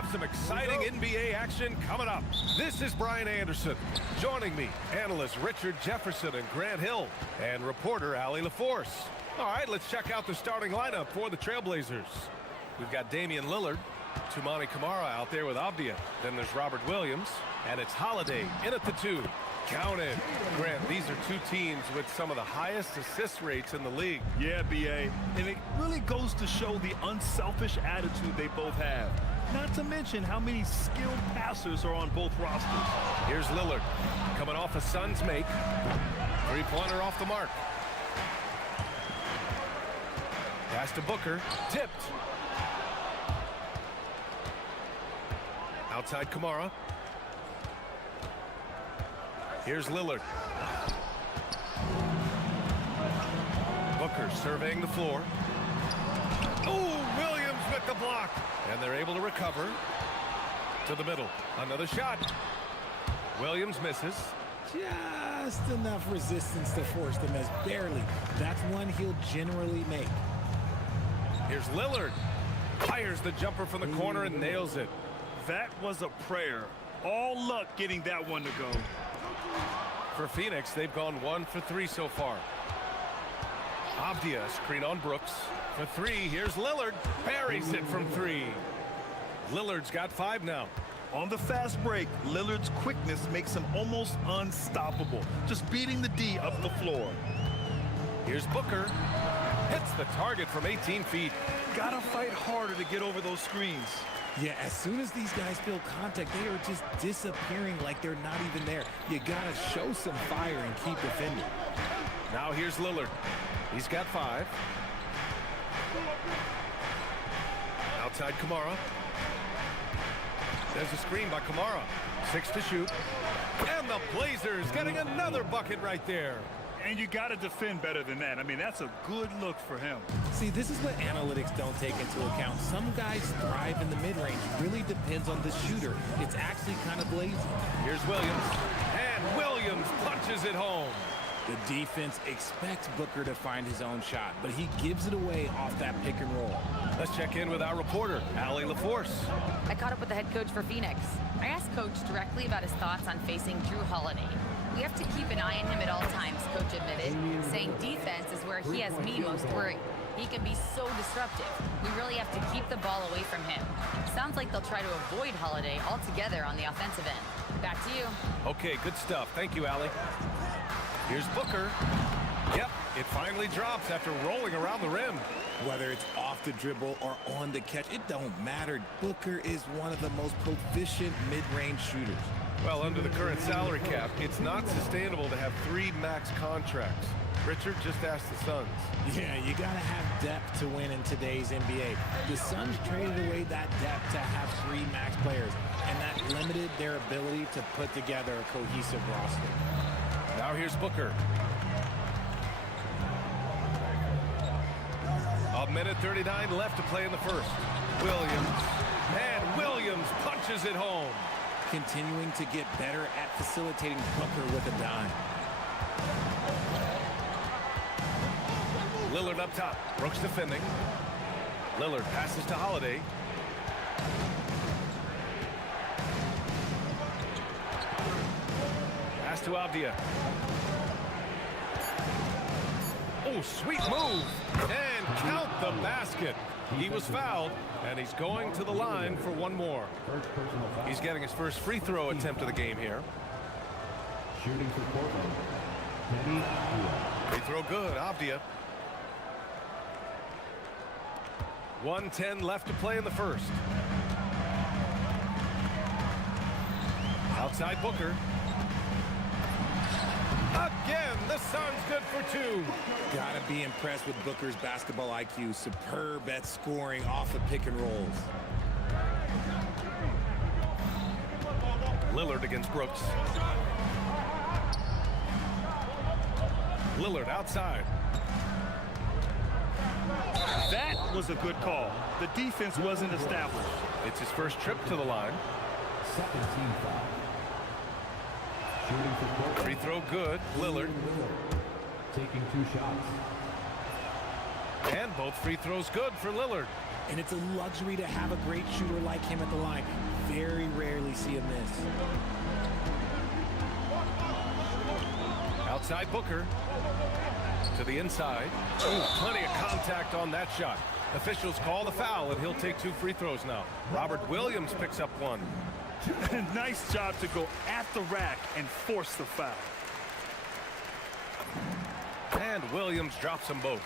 have some exciting NBA action coming up. This is Brian Anderson. Joining me, analysts Richard Jefferson and Grant Hill, and reporter Allie LaForce. All right, let's check out the starting lineup for the Trailblazers. We've got Damian Lillard, Toumani Camara out there with Avdia. Then there's Robert Williams, and it's Holiday in at the 2. Count it. Grant, these are two teams with some of the highest assist rates in the league. Yeah, B.A. And it really goes to show the unselfish attitude they both have. Not to mention how many skilled passers are on both rosters. Here's Lillard, coming off a Suns make. Three-pointer off the mark. Pass to Booker, tipped. Outside Camara. Here's Lillard. Booker surveying the floor. Oh, Williams with the block. And they're able to recover. To the middle. Another shot. Williams misses. Just enough resistance to force the miss. Barely. That's one he'll generally make. Here's Lillard. Fires the jumper from the corner and nails it. That was a prayer. All luck getting that one to go. For Phoenix, they've gone 1 for 3 so far. Avdia, screen on Brooks. For 3, here's Lillard. Buries it from 3. Lillard's got 5 now. On the fast break, Lillard's quickness makes him almost unstoppable. Just beating the D up the floor. Here's Booker. Hits the target from 18 feet. Gotta fight harder to get over those screens. Yeah, as soon as these guys feel contact, they are just disappearing like they're not even there. You gotta show some fire and keep defending. Now here's Lillard. He's got 5. Outside Camara. There's a screen by Camara. 6 to shoot. And the Blazers getting another bucket right there. And you got to defend better than that. I mean, that's a good look for him. See, this is what analytics don't take into account. Some guys thrive in the mid-range. Really depends on the shooter. It's actually kind of lazy. Here's Williams. And Williams punches it home. The defense expects Booker to find his own shot, but he gives it away off that pick and roll. Let's check in with our reporter, Allie LaForce. I caught up with the head coach for Phoenix. I asked Coach directly about his thoughts on facing Drew Holiday. We have to keep an eye on him at all times, Coach admitted, saying defense is where he has me most worried. He can be so disruptive. We really have to keep the ball away from him. Sounds like they'll try to avoid Holiday altogether on the offensive end. Back to you. Okay, good stuff. Thank you, Allie. Here's Booker. Yep, it finally drops after rolling around the rim. Whether it's off the dribble or on the catch, it don't matter. Booker is one of the most proficient mid-range shooters. Well, under the current salary cap, it's not sustainable to have 3 max contracts. Richard just asked the Suns. Yeah, you gotta have depth to win in today's NBA. The Suns traded away that depth to have 3 max players, and that limited their ability to put together a cohesive roster. Now here's Booker. A minute 39 left to play in the first. Williams. And Williams punches it home. Continuing to get better at facilitating Booker with a dime. Lillard up top. Brooks defending. Lillard passes to Holiday. Pass to Avdia. Oh, sweet move. And count the basket. He was fouled, and he's going to the line for one more. He's getting his first free throw attempt of the game here. Shooting for Portland. Free throw good, Avdia. 1:10 left to play in the first. Outside Booker. Again, the Suns good for 2. Gotta be impressed with Booker's basketball IQ. Superb at scoring off of pick and rolls. Lillard against Brooks. Lillard outside. That was a good call. The defense wasn't established. It's his first trip to the line. Second team foul. Shooting for Portland. Free throw good. Lillard. Taking 2 shots. And both free throws good for Lillard. And it's a luxury to have a great shooter like him at the line. Very rarely see him miss. Outside Booker. To the inside. Ooh, plenty of contact on that shot. Officials call the foul, and he'll take 2 free throws now. Robert Williams picks up 1. Nice job to go at the rack and force the foul. And Williams drops them both.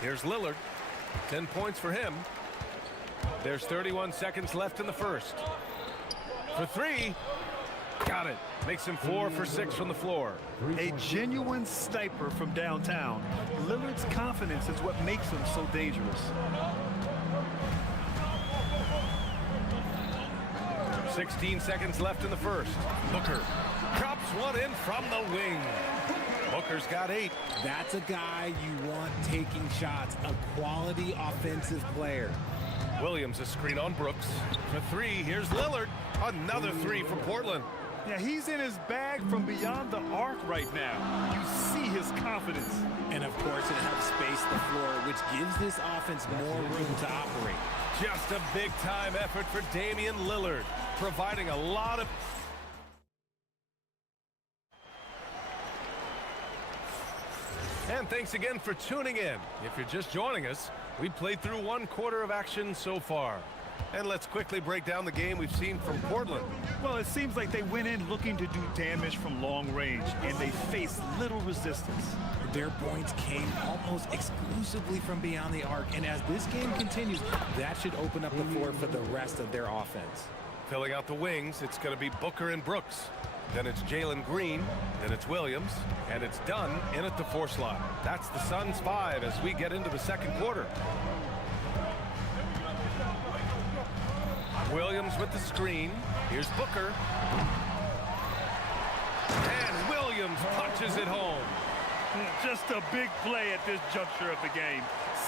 Here's Lillard. 10 points for him. There's 31 seconds left in the first. For 3. Got it. Makes him 4 for 6 from the floor. A genuine sniper from downtown. Lillard's confidence is what makes him so dangerous. 16 seconds left in the first. Booker drops one in from the wing. Booker's got 8. That's a guy you want taking shots, a quality offensive player. Williams a screen on Brooks. For 3, here's Lillard. Another 3 for Portland. Yeah, he's in his bag from beyond the arc right now. You see his confidence. And of course, it helps space the floor, which gives this offense more room to operate. Just a big-time effort for Damian Lillard, providing a lot of... And thanks again for tuning in. If you're just joining us, we played through 1 quarter of action so far. And let's quickly break down the game we've seen from Portland. Well, it seems like they went in looking to do damage from long range, and they faced little resistance. Their points came almost exclusively from beyond the arc, and as this game continues, that should open up the floor for the rest of their offense. Filling out the wings, it's going to be Booker and Brooks. Then it's Jalen Green, then it's Williams, and it's Dunn in at the 4 slot. That's the Suns' 5 as we get into the second quarter. Williams with the screen. Here's Booker. And Williams punches it home. Just a big play at this juncture of the game.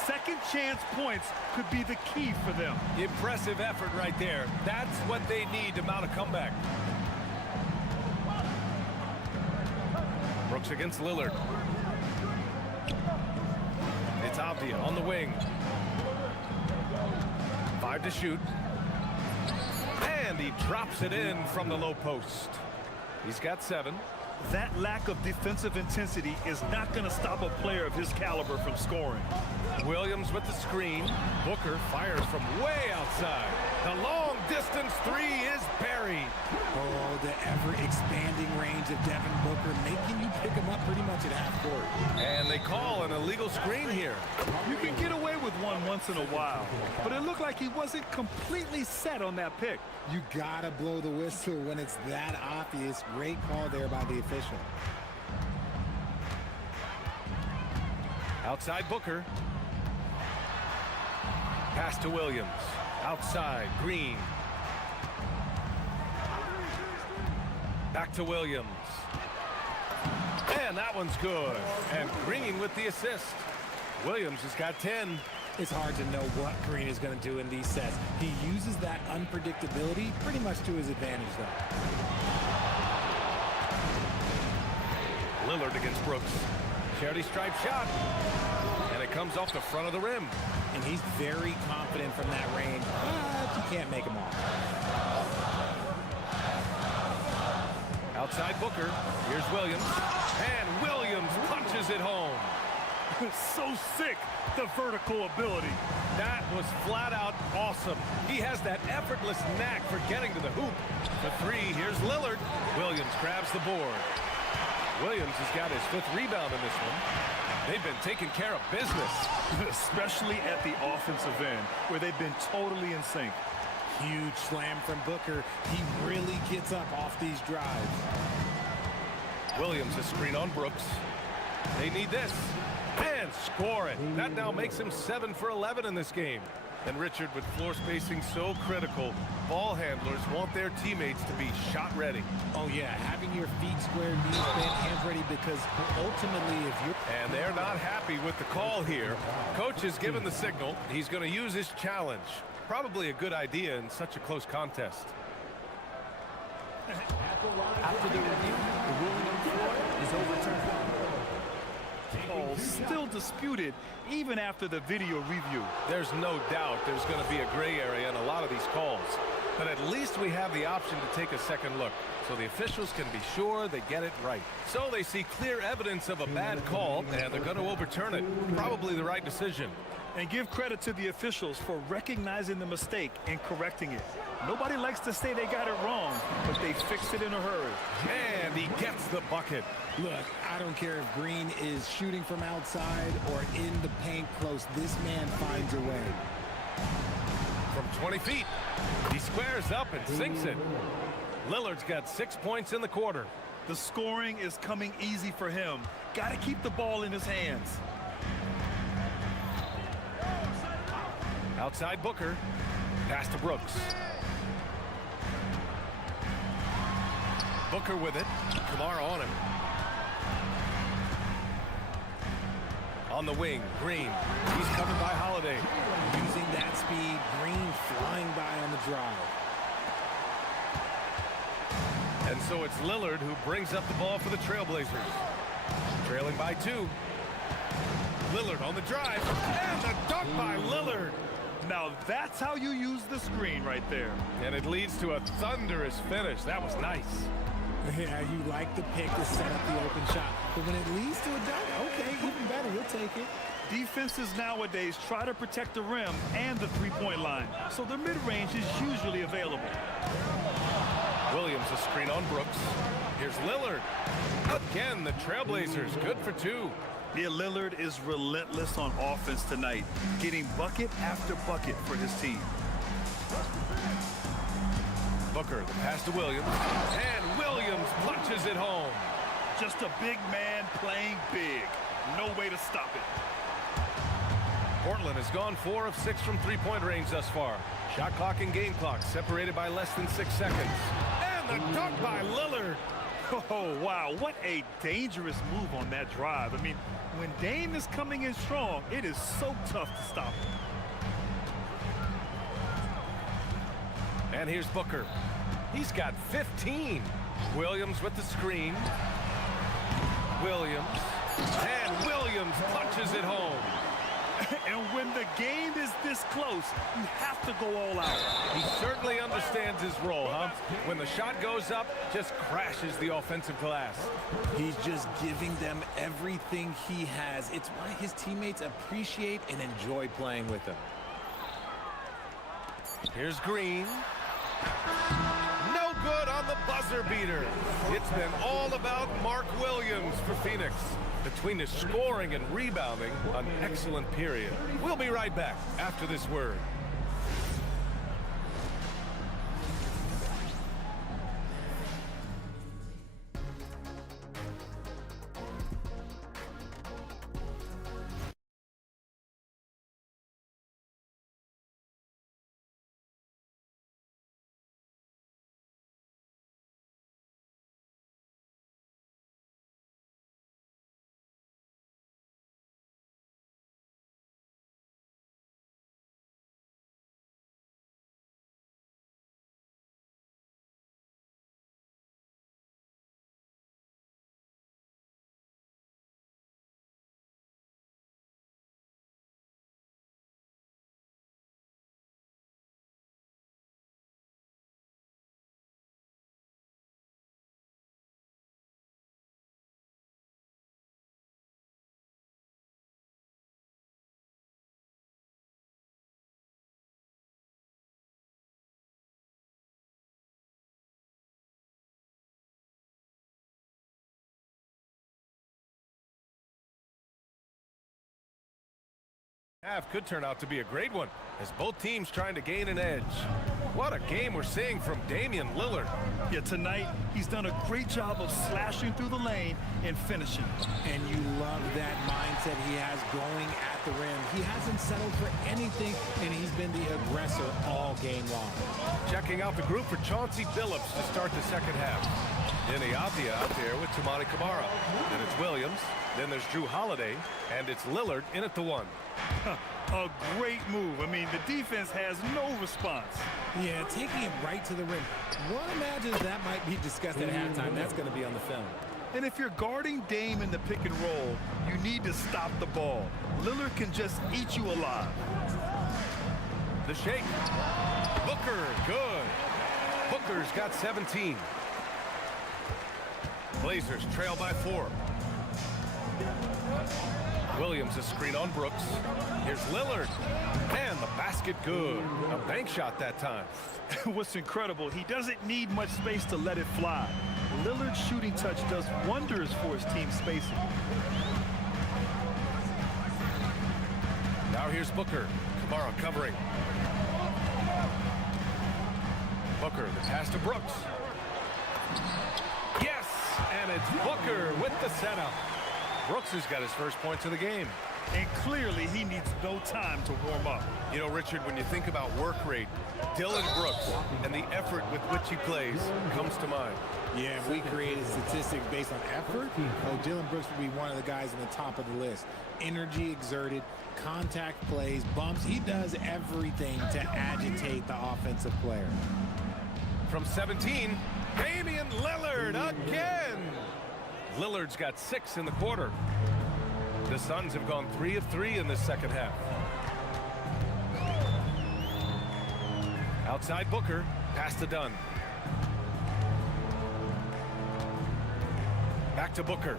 Second chance points could be the key for them. Impressive effort right there. That's what they need to mount a comeback. Brooks against Lillard. It's Avdia on the wing. 5 to shoot. And he drops it in from the low post. He's got 7. That lack of defensive intensity is not going to stop a player of his caliber from scoring. Williams with the screen. Booker fires from way outside. The long distance 3 is buried. Oh, the ever-expanding range of Devin Booker, making you pick him up pretty much at half court. And they call an illegal screen here. You can get away with one once in a while, but it looked like he wasn't completely set on that pick. You gotta blow the whistle when it's that obvious. Great call there by the official. Outside Booker. Pass to Williams. Outside Green. Back to Williams. And that one's good. And Green with the assist. Williams has got 10. It's hard to know what Green is going to do in these sets. He uses that unpredictability pretty much to his advantage, though. Lillard against Brooks. Charity stripe shot. And it comes off the front of the rim. And he's very confident from that range, but you can't make him off. Outside Booker. Here's Williams. And Williams punches it home. So sick, the vertical ability. That was flat out awesome. He has that effortless knack for getting to the hoop. The 3, here's Lillard. Williams grabs the board. Williams has got his 5th rebound in this one. They've been taking care of business. Especially at the offensive end, where they've been totally in sync. Huge slam from Booker. He really gets up off these drives. Williams a screen on Brooks. They need this. And score it. That now makes him 7 for 11 in this game. And Richard, with floor spacing so critical, ball handlers want their teammates to be shot ready. Oh yeah, having your feet squared, knees bent, hands ready, because ultimately if you're... And they're not happy with the call here. Coach has given the signal. He's going to use his challenge. Probably a good idea in such a close contest. After the review, the ruling on the floor is overturned. calls still disputed even after the video review. There's no doubt there's going to be a gray area in a lot of these calls. But at least we have the option to take a second look, so the officials can be sure they get it right. So they see clear evidence of a bad call, and they're going to overturn it. Probably the right decision. And give credit to the officials for recognizing the mistake and correcting it. Nobody likes to say they got it wrong, but they fixed it in a hurry. And he gets the bucket. Look, I don't care if Green is shooting from outside or in the paint close. This man finds a way. From 20 feet, he squares up and sinks it. Lillard's got 6 points in the quarter. The scoring is coming easy for him. Got to keep the ball in his hands. Outside Booker, pass to Brooks. Booker with it, Kamara on him. On the wing, Green, he's covered by Holiday. Using that speed, Green flying by on the drive. And so it's Lillard who brings up the ball for the Trailblazers. Trailing by 2. Lillard on the drive, and the dunk by Lillard. Now that's how you use the screen right there. And it leads to a thunderous finish. That was nice. Yeah, you like the pick to set up the open shot. But when it leads to a dunk, okay, even better, we'll take it. Defenses nowadays try to protect the rim and the three-point line, so their mid-range is usually available. Williams a screen on Brooks. Here's Lillard. Again, the Trailblazers good for 2. Yeah, Lillard is relentless on offense tonight, getting bucket after bucket for his team. Booker, the pass to Williams, and Williams punches it home. Just a big man playing big. No way to stop it. Portland has gone 4 of 6 from three-point range thus far. Shot clock and game clock separated by less than 6 seconds. And the dunk by Lillard. Oh, wow, what a dangerous move on that drive. I mean, when Dame is coming in strong, it is so tough to stop him. And here's Booker. He's got 15. Williams with the screen. Williams. And Williams punches it home. And when the game is this close, you have to go all out. He certainly understands his role, huh? When the shot goes up, just crashes the offensive glass. He's just giving them everything he has. It's why his teammates appreciate and enjoy playing with him. Here's Green. No good on the buzzer beater. It's been all about Mark Williams for Phoenix. Between his scoring and rebounding, an excellent period. We'll be right back after this word. Half could turn out to be a great one, as both teams trying to gain an edge. What a game we're seeing from Damian Lillard. Yeah, tonight he's done a great job of slashing through the lane and finishing. And you love that mindset he has going at the rim. He hasn't settled for anything, and he's been the aggressor all game long. Checking out the group for Chauncey Billups to start the second half. Denny Avdia out there with Toumani Camara. Then it's Williams. Then there's Drew Holiday. And it's Lillard in at the 1. A great move. I mean, the defense has no response. Yeah, taking it right to the rim. One imagines that might be discussed at halftime. That's going to be on the film. And if you're guarding Dame in the pick and roll, you need to stop the ball. Lillard can just eat you alive. The shake. Booker, good. Booker's got 17. Blazers trail by 4. Williams a screen on Brooks. Here's Lillard. And the basket good. A bank shot that time. What's incredible, he doesn't need much space to let it fly. Lillard's shooting touch does wonders for his team's spacing. Now here's Booker. Kamara covering. Booker, the pass to Brooks. Yes, and it's Booker with the setup. Brooks has got his first points of the game. And clearly he needs no time to warm up. You know, Richard, when you think about work rate, Dylan Brooks and the effort with which he plays comes to mind. Yeah, if we created statistics based on effort, oh, Dylan Brooks would be one of the guys on the top of the list. Energy exerted, contact plays, bumps. He does everything to agitate the offensive player. From 17, Damian Lillard again. Lillard's got 6 in the quarter. The Suns have gone 3 of 3 in this second half. Outside Booker, pass to Dunn. Back to Booker.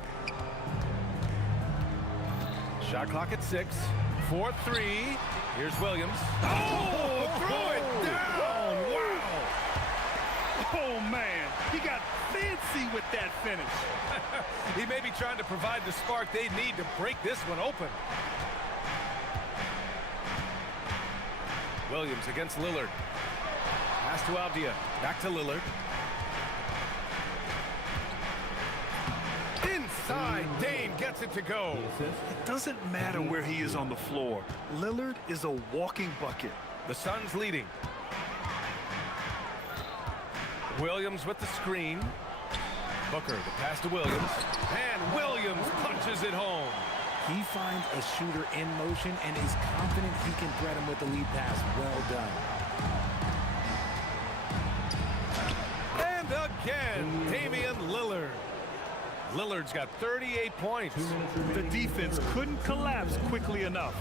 Shot clock at 6. 4-3. Here's Williams. Oh, throw it down. Wow. Oh, man, he got fancy with that finish. He may be trying to provide the spark they need to break this one open. Williams against Lillard. Pass to Avdia. Back to Lillard. Inside, Dane gets it to go. It doesn't matter where he is on the floor. Lillard is a walking bucket. The Suns leading. Williams with the screen. Booker, the pass to Williams. And Williams punches it home. He finds a shooter in motion and is confident he can threat him with the lead pass. Well done. And again, Damian Lillard. Lillard's got 38 points. The defense couldn't collapse quickly enough.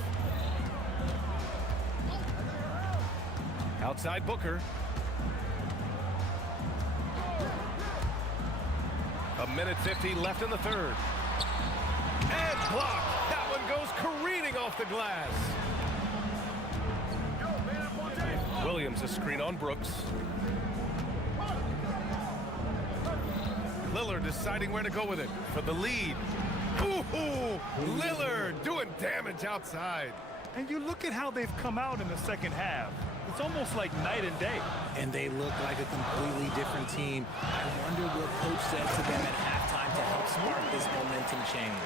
Outside Booker. A minute 50 left in the third. And blocked. That one goes careening off the glass. Williams a screen on Brooks. Lillard deciding where to go with it for the lead. Ooh, Lillard doing damage outside. And you look at how they've come out in the second half. It's almost like night and day. And they look like a completely different team. I wonder what coach said to them at halftime to help spark this momentum change.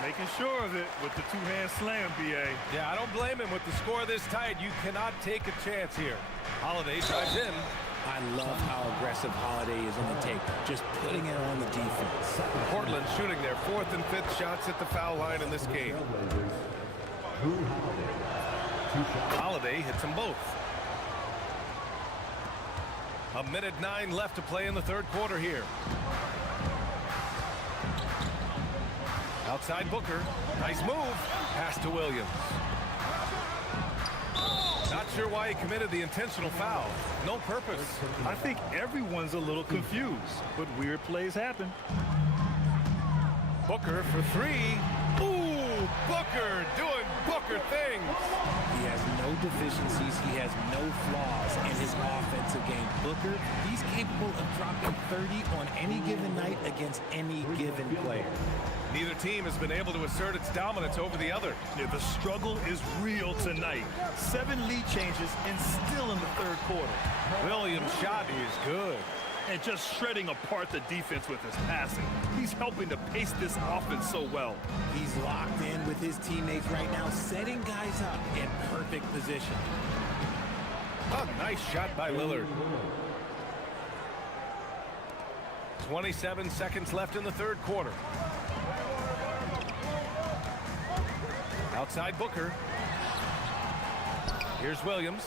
Making sure of it with the two-hand slam, B.A. Yeah, I don't blame him with the score this tight. You cannot take a chance here. Holiday drives in. I love how aggressive Holiday is on the tape, just putting it on the defense. Portland shooting their 4th and 5th shots at the foul line in this game. Holiday hits them both. A minute 9 left to play in the third quarter here. Outside Booker. Nice move. Pass to Williams. Not sure why he committed the intentional foul. No purpose. I think everyone's a little confused, but weird plays happen. Booker for 3. Ooh, Booker doing Booker things. He has no deficiencies. He has no flaws in his offensive game. Booker, he's capable of dropping 30 on any given night against any given player. Neither team has been able to assert its dominance over the other. Yeah, the struggle is real tonight. 7 lead changes and still in the third quarter. Williams' shot is good. And just shredding apart the defense with his passing. He's helping to pace this offense so well. He's locked in with his teammates right now, setting guys up in perfect position. A nice shot by Lillard. 27 seconds left in the third quarter. Outside Booker. Here's Williams.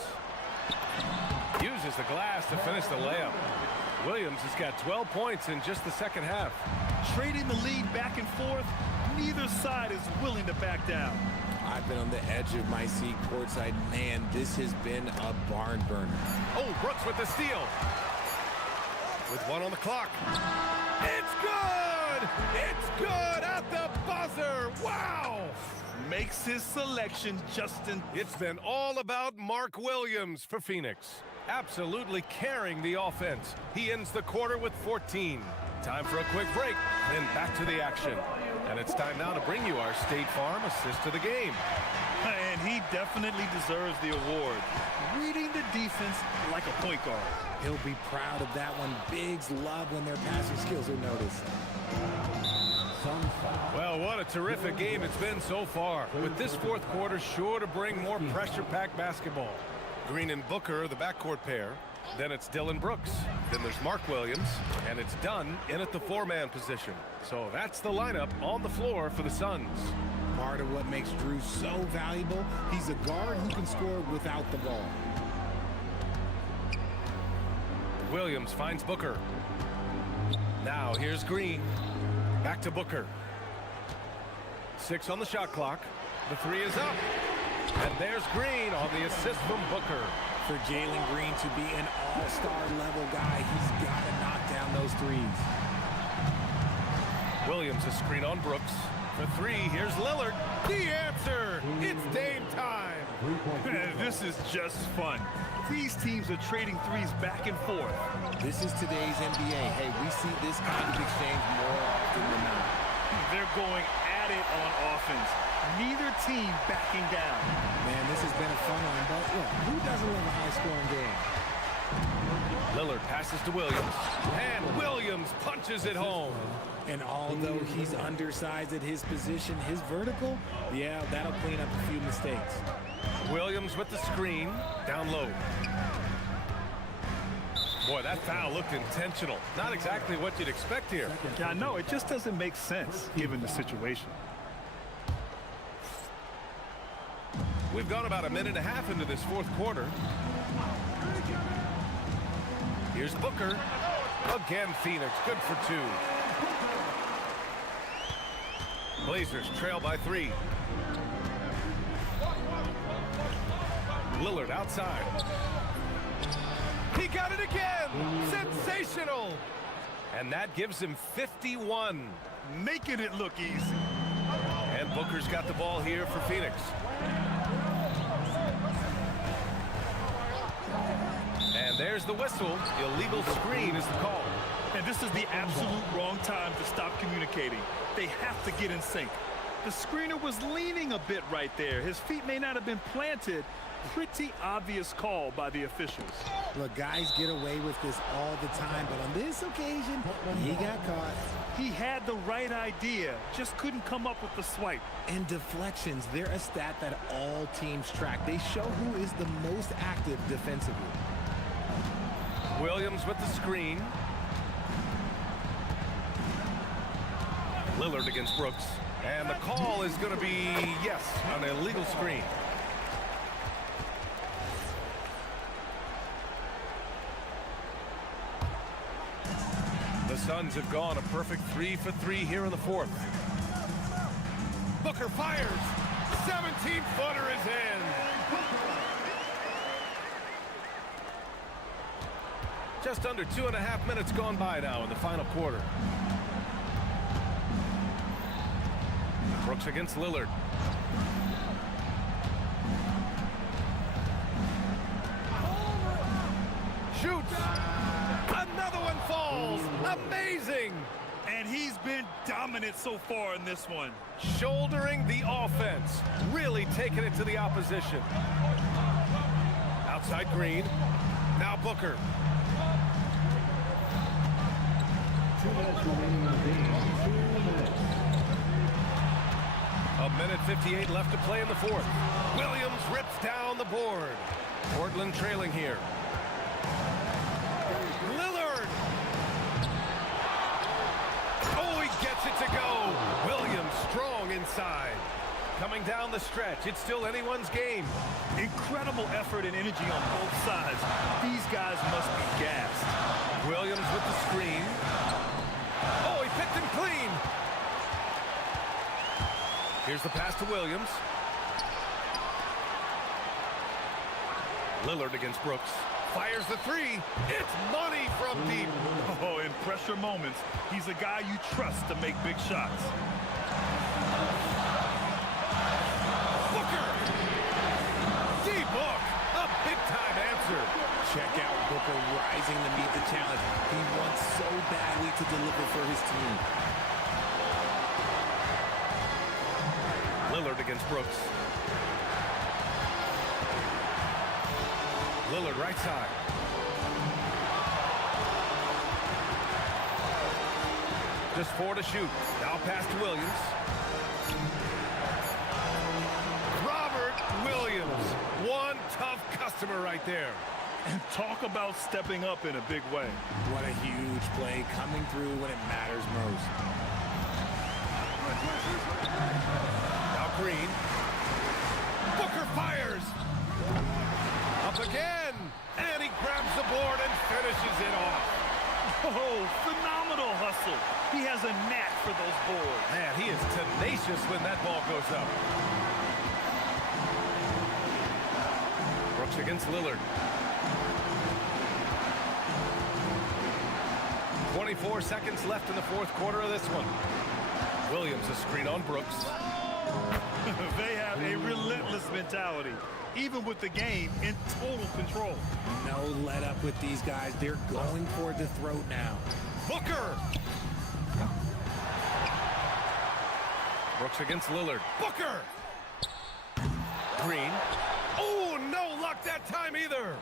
Uses the glass to finish the layup. Williams has got 12 points in just the second half. Trading the lead back and forth, neither side is willing to back down. I've been on the edge of my seat courtside. Man, this has been a barn burner. Oh, Brooks with the steal. With one on the clock. It's good! It's good at the buzzer! Wow! Makes his selection just in... It's been all about Mark Williams for Phoenix. Absolutely carrying the offense. He ends the quarter with 14. Time for a quick break, then back to the action. And it's time now to bring you our State Farm assist to the game. And he definitely deserves the award. Reading the defense like a point guard. He'll be proud of that one. Bigs love when their passing skills are noticed. Sun foul. Well, what a terrific game it's been so far. With this fourth quarter sure to bring more pressure-packed basketball. Green and Booker, the backcourt pair. Then it's Dylan Brooks. Then there's Mark Williams. And it's Dunn in at the four-man position. So that's the lineup on the floor for the Suns. Part of what makes Drew so valuable, he's a guard who can score without the ball. Williams finds Booker. Now here's Green. Back to Booker. 6 on the shot clock. The three is up. And there's Green on the assist from Booker. For Jalen Green to be an all-star level guy, he's got to knock down those threes. Williams a screen on Brooks. For three, here's Lillard. The answer! It's Dame time! This is just fun. These teams are trading threes back and forth. This is today's NBA. Hey, we see this kind of exchange more often than not. They're going at it on offense. Neither team backing down. Man, this has been a fun one, but look, who doesn't love a high-scoring game? Lillard passes to Williams. And Williams punches it home. And although he's undersized at his position, his vertical, yeah, that'll clean up a few mistakes. Williams with the screen, down low. Boy, that foul looked intentional. Not exactly what you'd expect here. Yeah, I know. It just doesn't make sense given the situation. We've gone about a minute and a half into this fourth quarter. Here's Booker. Again, Phoenix, good for two. Blazers trail by 3. Lillard outside. He got it again! Sensational! And that gives him 51. Making it look easy. And Booker's got the ball here for Phoenix. And there's the whistle. Illegal screen is the call. And this is the absolute wrong time to stop communicating. They have to get in sync. The screener was leaning a bit right there. His feet may not have been planted. Pretty obvious call by the officials. Look, guys get away with this all the time, but on this occasion, he got caught. He had the right idea, just couldn't come up with the swipe. And deflections, they're a stat that all teams track. They show who is the most active defensively. Williams with the screen. Lillard against Brooks. And the call is going to be, yes, an illegal screen. The Suns have gone a perfect 3 for 3 here in the fourth. Booker fires. 17-footer is in. Just under 2.5 minutes gone by now in the final quarter. Brooks against Lillard. Shoots. Another one falls. Amazing. And he's been dominant so far in this one. Shouldering the offense. Really taking it to the opposition. Outside Green. Now Booker. 2 minutes remaining on the game. 2 minutes. A minute 58 left to play in the fourth. Williams rips down the board. Portland trailing here. Lillard. Oh, he gets it to go. Williams strong inside. Coming down the stretch, it's still anyone's game. Incredible effort and energy on both sides. These guys must be gassed. Williams with the screen. Oh, he picked him clean. Here's the pass to Williams. Lillard against Brooks. Fires the three. It's money from deep. Oh, in pressure moments, he's a guy you trust to make big shots. Booker! Deep hook. A big-time answer. Check out Booker rising to meet the challenge. He wants so badly to deliver for his team. Lillard against Brooks. Lillard right side. Just 4 to shoot. Now pass to Williams. Robert Williams. One tough customer right there. And talk about stepping up in a big way. What a huge play coming through when it matters most. Now Green. Booker fires. Up again. And he grabs the board and finishes it off. Oh, phenomenal hustle. He has a knack for those boards. Man, he is tenacious when that ball goes up. Brooks against Lillard. 24 seconds left in the fourth quarter of this one. Williams a screen on Brooks. They have a relentless mentality, even with the game in total control. No let up with these guys. They're going for the throat now. Booker! Brooks against Lillard. Booker! Green. Oh, no luck that time either.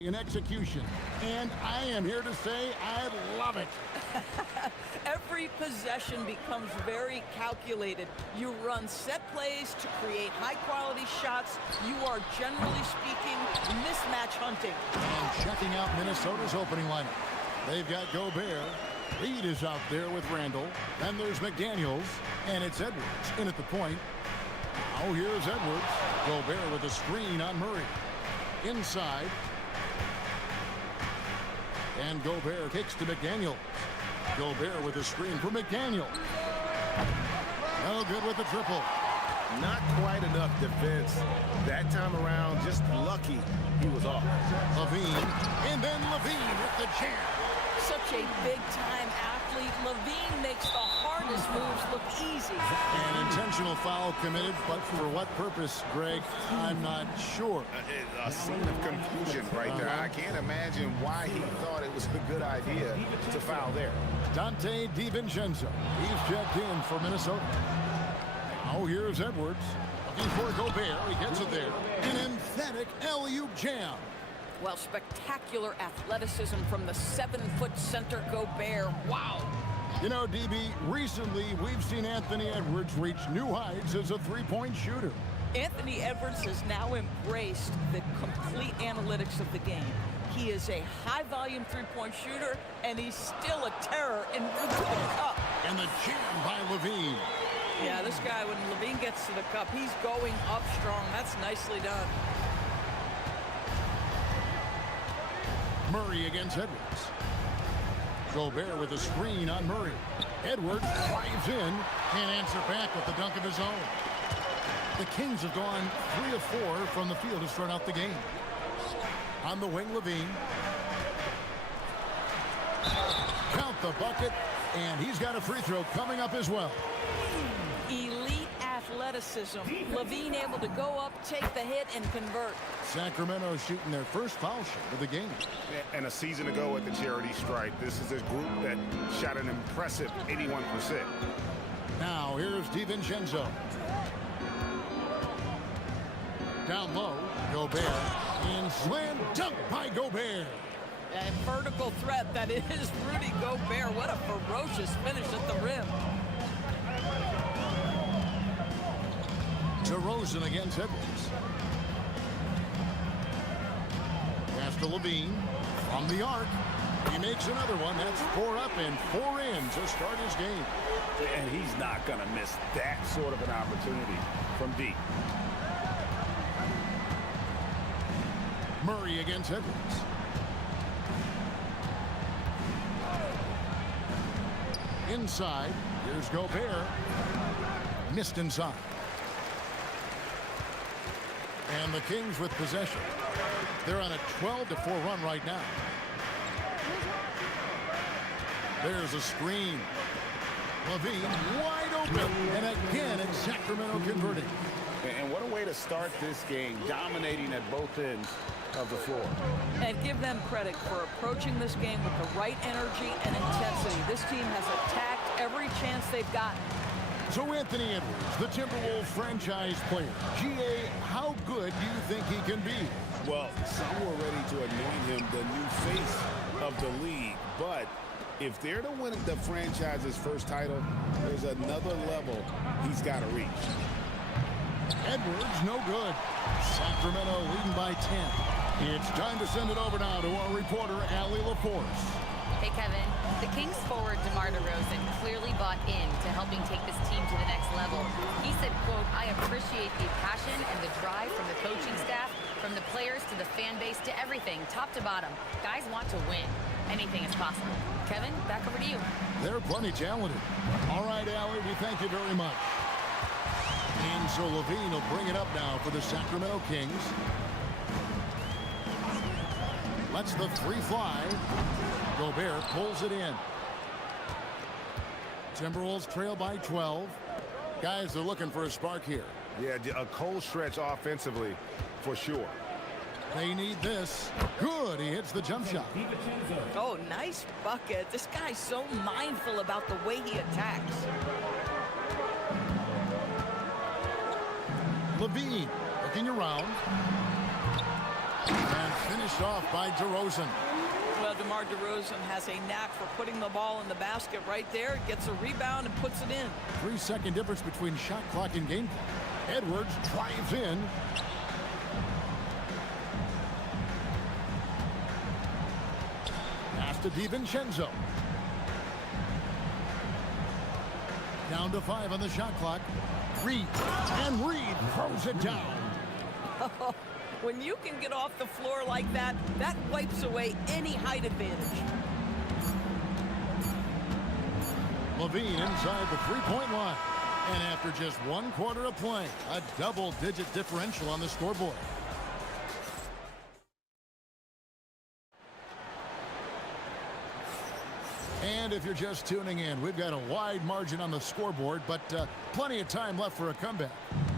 in execution. And I am here to say I love it. Every possession becomes very calculated. You run set plays to create high-quality shots. You are, generally speaking, mismatch hunting. And checking out Minnesota's opening lineup. They've got Gobert. Reed is out there with Randall. Then there's McDaniels. And it's Edwards in at the point. Now here's Edwards. Gobert with a screen on Murray. Inside. And Gobert kicks to McDaniels. Gobert with a screen for McDaniel. No good with the triple. Not quite enough defense that time around. Just lucky he was off. Levine, and then Levine with the jam. Such a big-time athlete. Levine makes the hardest moves look easy. An intentional foul committed, but for what purpose, Greg? I'm not sure. A scene of confusion right there. I can't imagine why he thought it was a good idea to foul there. Dante DiVincenzo. He's checked in for Minnesota. Now here's Edwards. Looking for Gobert. He gets it there. An emphatic alley-oop jam. Well, spectacular athleticism from the 7-foot center Gobert. Wow. You know, DB, recently we've seen Anthony Edwards reach new heights as a three-point shooter. Anthony Edwards has now embraced the complete analytics of the game. He is a high-volume three-point shooter, and he's still a terror in route to the cup. And the jam by Levine. Yeah, this guy, when Levine gets to the cup, he's going up strong. That's nicely done. Murray against Edwards. Gobert with a screen on Murray. Edwards drives in. Can't answer back with the dunk of his own. The Kings have gone 3 of 4 from the field to start out the game. On the wing, Levine. Count the bucket, and he's got a free throw coming up as well. Elite athleticism. Levine able to go up, take the hit, and convert. Sacramento shooting their first foul shot of the game. And a season ago at the charity stripe, this is a group that shot an impressive 81%. Now here's DiVincenzo. Down low, Gobert. And slam dunk by Gobert. A vertical threat that is Rudy Gobert. What a ferocious finish at the rim. DeRozan against Edwards. Pass to Levine from the arc. He makes another one. That's 4 up and 4 in to start his game. And he's not going to miss that sort of an opportunity from deep. Murray against Edwards. Inside. Here's Gobert. Missed inside. And the Kings with possession. They're on a 12-4 run right now. There's a screen. Levine wide open. And again, it's Sacramento converting. And what a way to start this game, dominating at both ends of the floor. And give them credit for approaching this game with the right energy and intensity. This team has attacked every chance they've gotten. So Anthony Edwards, the Timberwolves franchise player. GA, how good do you think he can be? Well, some were ready to anoint him the new face of the league. But if they're to win the franchise's first title, there's another level he's got to reach. Edwards, no good. Sacramento leading by 10. It's time to send it over now to our reporter, Allie LaForce. Hey, Kevin. The Kings forward DeMar DeRozan clearly bought into helping take this team to the next level. He said, quote, "I appreciate the passion and the drive from the coaching staff, from the players to the fan base to everything, top to bottom. Guys want to win. Anything is possible." Kevin, back over to you. They're plenty talented. All right, Allie, we thank you very much. And so Levine will bring it up now for the Sacramento Kings. Lets the three fly. Gobert pulls it in. Timberwolves trail by 12. Guys are looking for a spark here. Yeah, a cold stretch offensively for sure. They need this. Good, he hits the jump shot. Oh, nice bucket. This guy's so mindful about the way he attacks. Levine looking around. And finished off by DeRozan. Well, DeMar DeRozan has a knack for putting the ball in the basket right there, gets a rebound and puts it in. 3-second difference between shot clock and game clock. Edwards drives in. Pass to DiVincenzo. Down to 5 on the shot clock. Reed. And Reed throws it down. When you can get off the floor like that, that wipes away any height advantage. Levine inside the three-point line. And after just 1 quarter of play, a double-digit differential on the scoreboard. And if you're just tuning in, we've got a wide margin on the scoreboard, but plenty of time left for a comeback.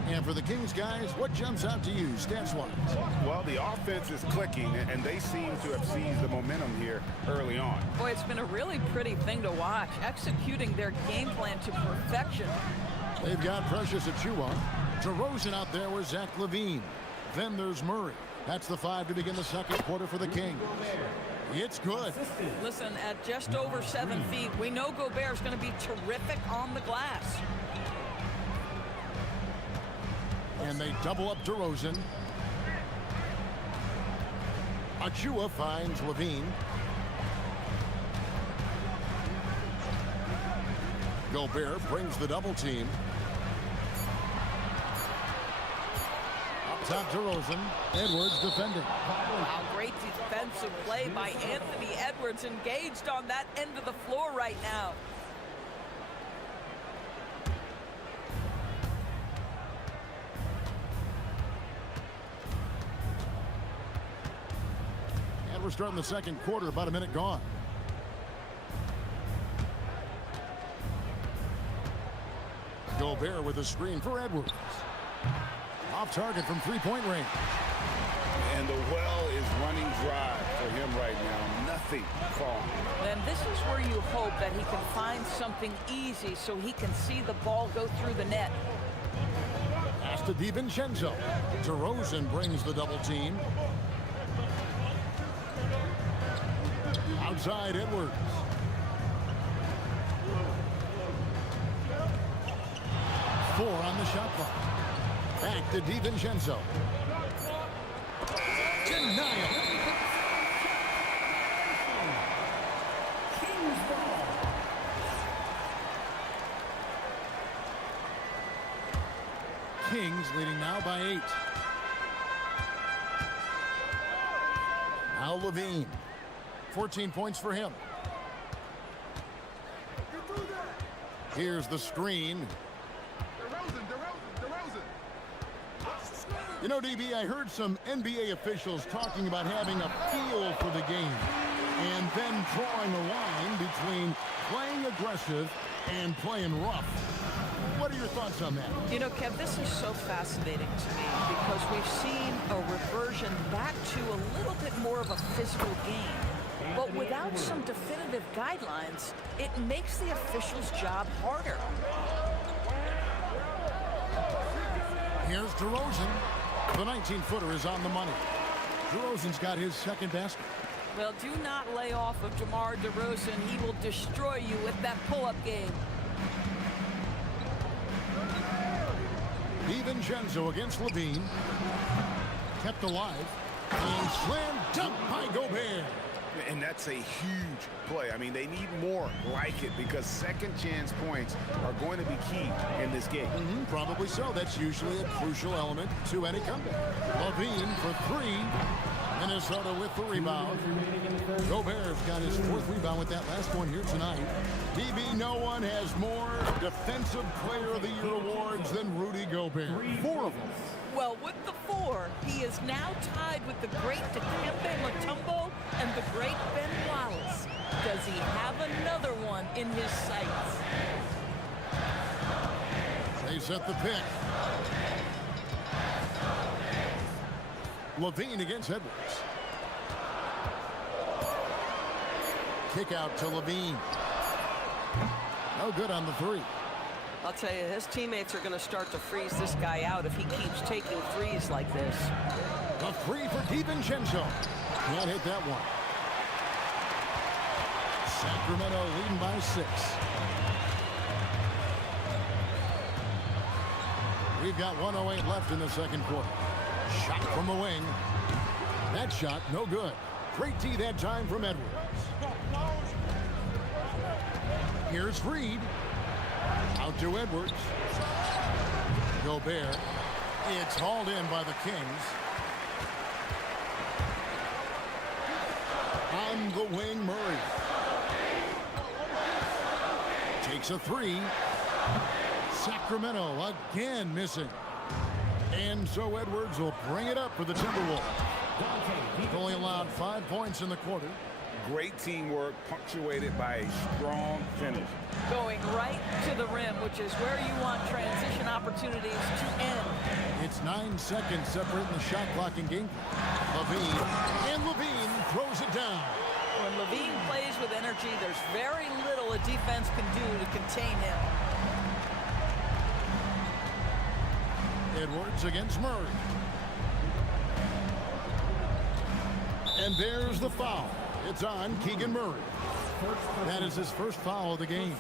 And for the Kings guys, what jumps out to you stats-wise? Well, the offense is clicking, and they seem to have seized the momentum here early on. Boy, it's been a really pretty thing to watch, executing their game plan to perfection. They've got Precious Achiuwa. DeRozan out there with Zach LaVine. Then there's Murray. That's the 5 to begin the second quarter for the Kings. It's good. Listen, at just over 7 feet, we know Gobert's going to be terrific on the glass. And they double up DeRozan. Achiuwa finds LaVine. Gobert brings the double team. Up top DeRozan. Edwards defending. Wow, great defensive play by Anthony Edwards, engaged on that end of the floor right now. And we're starting the second quarter, about a minute gone. Gobert with a screen for Edwards. Off target from three-point range. And the well is running dry for him right now. Nothing falling. And this is where you hope that he can find something easy so he can see the ball go through the net. Pass to DiVincenzo. DeRozan brings the double team. Outside Edwards. Four on the shot clock. Back to DiVincenzo. Denial. Kings leading now by 8. Now LaVine. 14 points for him. Here's the screen. You know, DB, I heard some NBA officials talking about having a feel for the game and then drawing a line between playing aggressive and playing rough. What are your thoughts on that? You know, Kev, this is so fascinating to me because we've seen a reversion back to a little bit more of a physical game. But without some definitive guidelines, it makes the officials' job harder. Here's DeRozan. The 19-footer is on the money. DeRozan's got his second basket. Well, do not lay off of DeMar DeRozan. He will destroy you with that pull-up game. DiVincenzo against LaVine. Kept alive. And slam dunk by Gobert. And that's a huge play. I mean, they need more like it because second chance points are going to be key in this game. Probably so. That's usually a crucial element to any comeback. LaVine for 3. Minnesota with the rebound. Gobert's got his 4th rebound with that last one here tonight. DB, no one has more Defensive Player of the Year awards than Rudy Gobert. 4 of them. Well, with the 4, he is now tied with the great Dikembe Mutombo and the great Ben Wallace. Does he have another one in his sights? They set the pick. LaVine against Edwards. Kick out to LaVine. No good on the 3. I'll tell you, his teammates are going to start to freeze this guy out if he keeps taking threes like this. A three for DiVincenzo. Can't hit that one. Sacramento leading by 6. We've got 1:08 left in the second quarter. Shot from the wing. That shot, no good. Great D that time from Edwards. Here's Reed. Out to Edwards. Gobert. It's hauled in by the Kings. On the wing, Murray. Takes a three. Sacramento again missing. And so Edwards will bring it up for the Timberwolves. He's only allowed 5 points in the quarter. Great teamwork punctuated by a strong finish. Going right to the rim, which is where you want transition opportunities to end. It's 9 seconds separating the shot clock and game. Levine, and Levine throws it down. When Levine plays with energy, there's very little a defense can do to contain him. Edwards against Murray. And there's the foul. It's on Keegan Murray. That is his first foul of the game.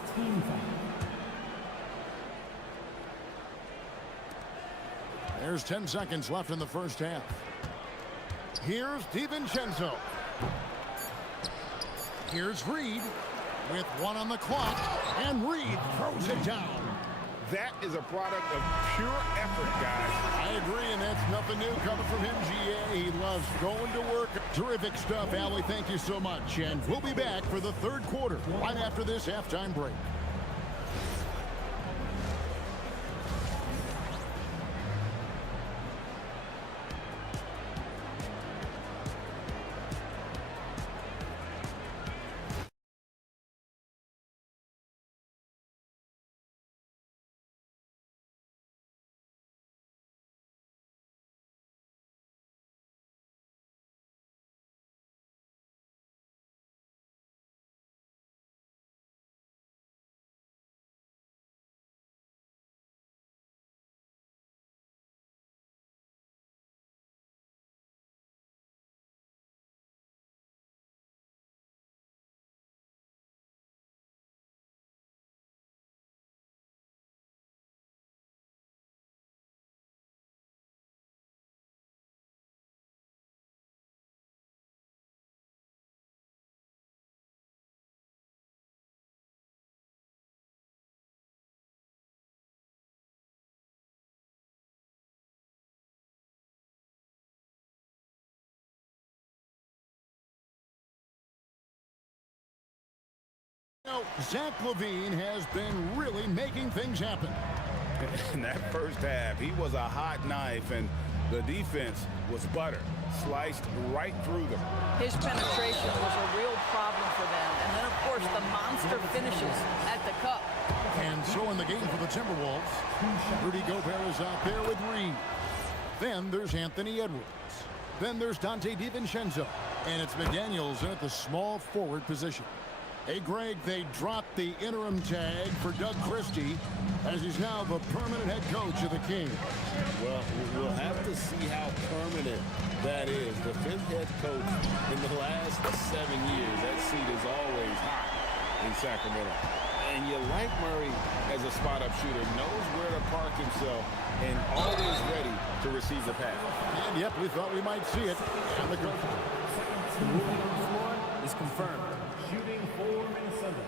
There's 10 seconds left in the first half. Here's DiVincenzo. Here's Reed with 1 on the clock, and Reed throws it down. That is a product of pure effort, guys. I agree, and that's nothing new coming from him, GA. He loves going to work. Terrific stuff, Allie. Thank you so much. And we'll be back for the third quarter right after this halftime break. Now, Zach LaVine has been really making things happen. In that first half, he was a hot knife, and the defense was butter, sliced right through them. His penetration was a real problem for them. And then, of course, the monster finishes at the cup. And so in the game for the Timberwolves, Rudy Gobert is out there with Reed. Then there's Anthony Edwards. Then there's Dante DiVincenzo. And it's McDaniels in at the small forward position. Hey, Greg, they dropped the interim tag for Doug Christie as he's now the permanent head coach of the Kings. Well, we'll have to see how permanent that is. The 5th head coach in the last 7 years. That seat is always hot in Sacramento. And you like Murray as a spot-up shooter, knows where to park himself, and always ready to receive the pass. And, yep, we thought we might see it. And the coach is confirmed. Shooting for Minnesota.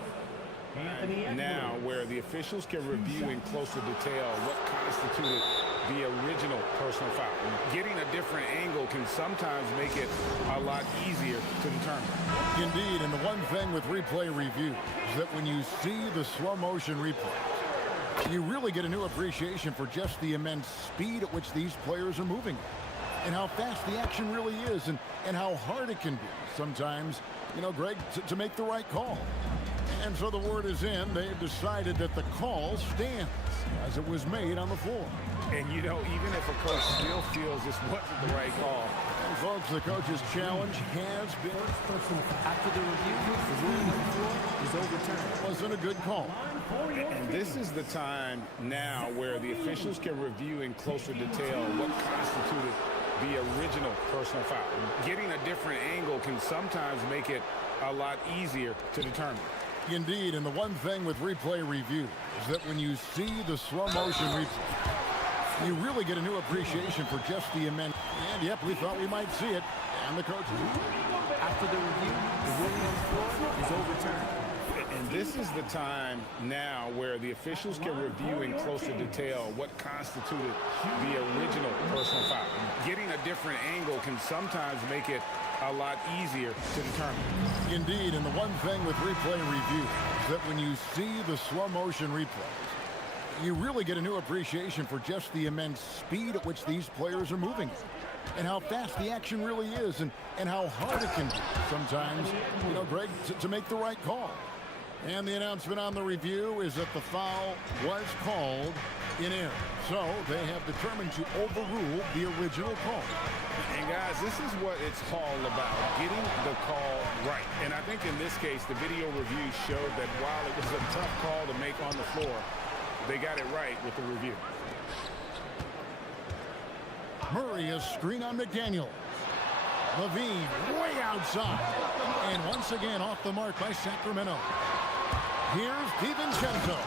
Anthony Edwards. Now, where the officials can review in closer detail what constituted the original personal foul. Getting a different angle can sometimes make it a lot easier to determine. Indeed, and the one thing with replay review is that when you see the slow motion replay, you really get a new appreciation for just the immense speed at which these players are moving and how fast the action really is and how hard it can be sometimes, you know, Greg, to make the right call. And so the word is in. They've decided that the call stands as it was made on the floor. And, you know, even if a coach still feels this wasn't the right call. And folks, the coach's challenge has been. After the review, the ruling on the floor is overturned. Wasn't a good call. And this is the time now where the officials can review in closer detail what constituted the original personal foul. Getting a different angle can sometimes make it a lot easier to determine. Indeed, and the one thing with replay review is that when you see the slow motion replay, you really get a new appreciation for just the immense. And yep, we thought we might see it. And the coach. After the review, the ruling on the floor is overturned. And this is the time now where the officials can review in closer detail what constituted the original personal foul. Getting a different angle can sometimes make it a lot easier to determine. Indeed, and the one thing with replay review is that when you see the slow motion replays, you really get a new appreciation for just the immense speed at which these players are moving and how fast the action really is and how hard it can be sometimes, you know, Greg, to make the right call. And the announcement on the review is that the foul was called in error. So they have determined to overrule the original call. And guys, this is what it's all about, getting the call right. And I think in this case, the video review showed that while it was a tough call to make on the floor, they got it right with the review. Murray is screen on McDaniel. Levine way outside. And once again off the mark by Sacramento. Here's DiVincenzo.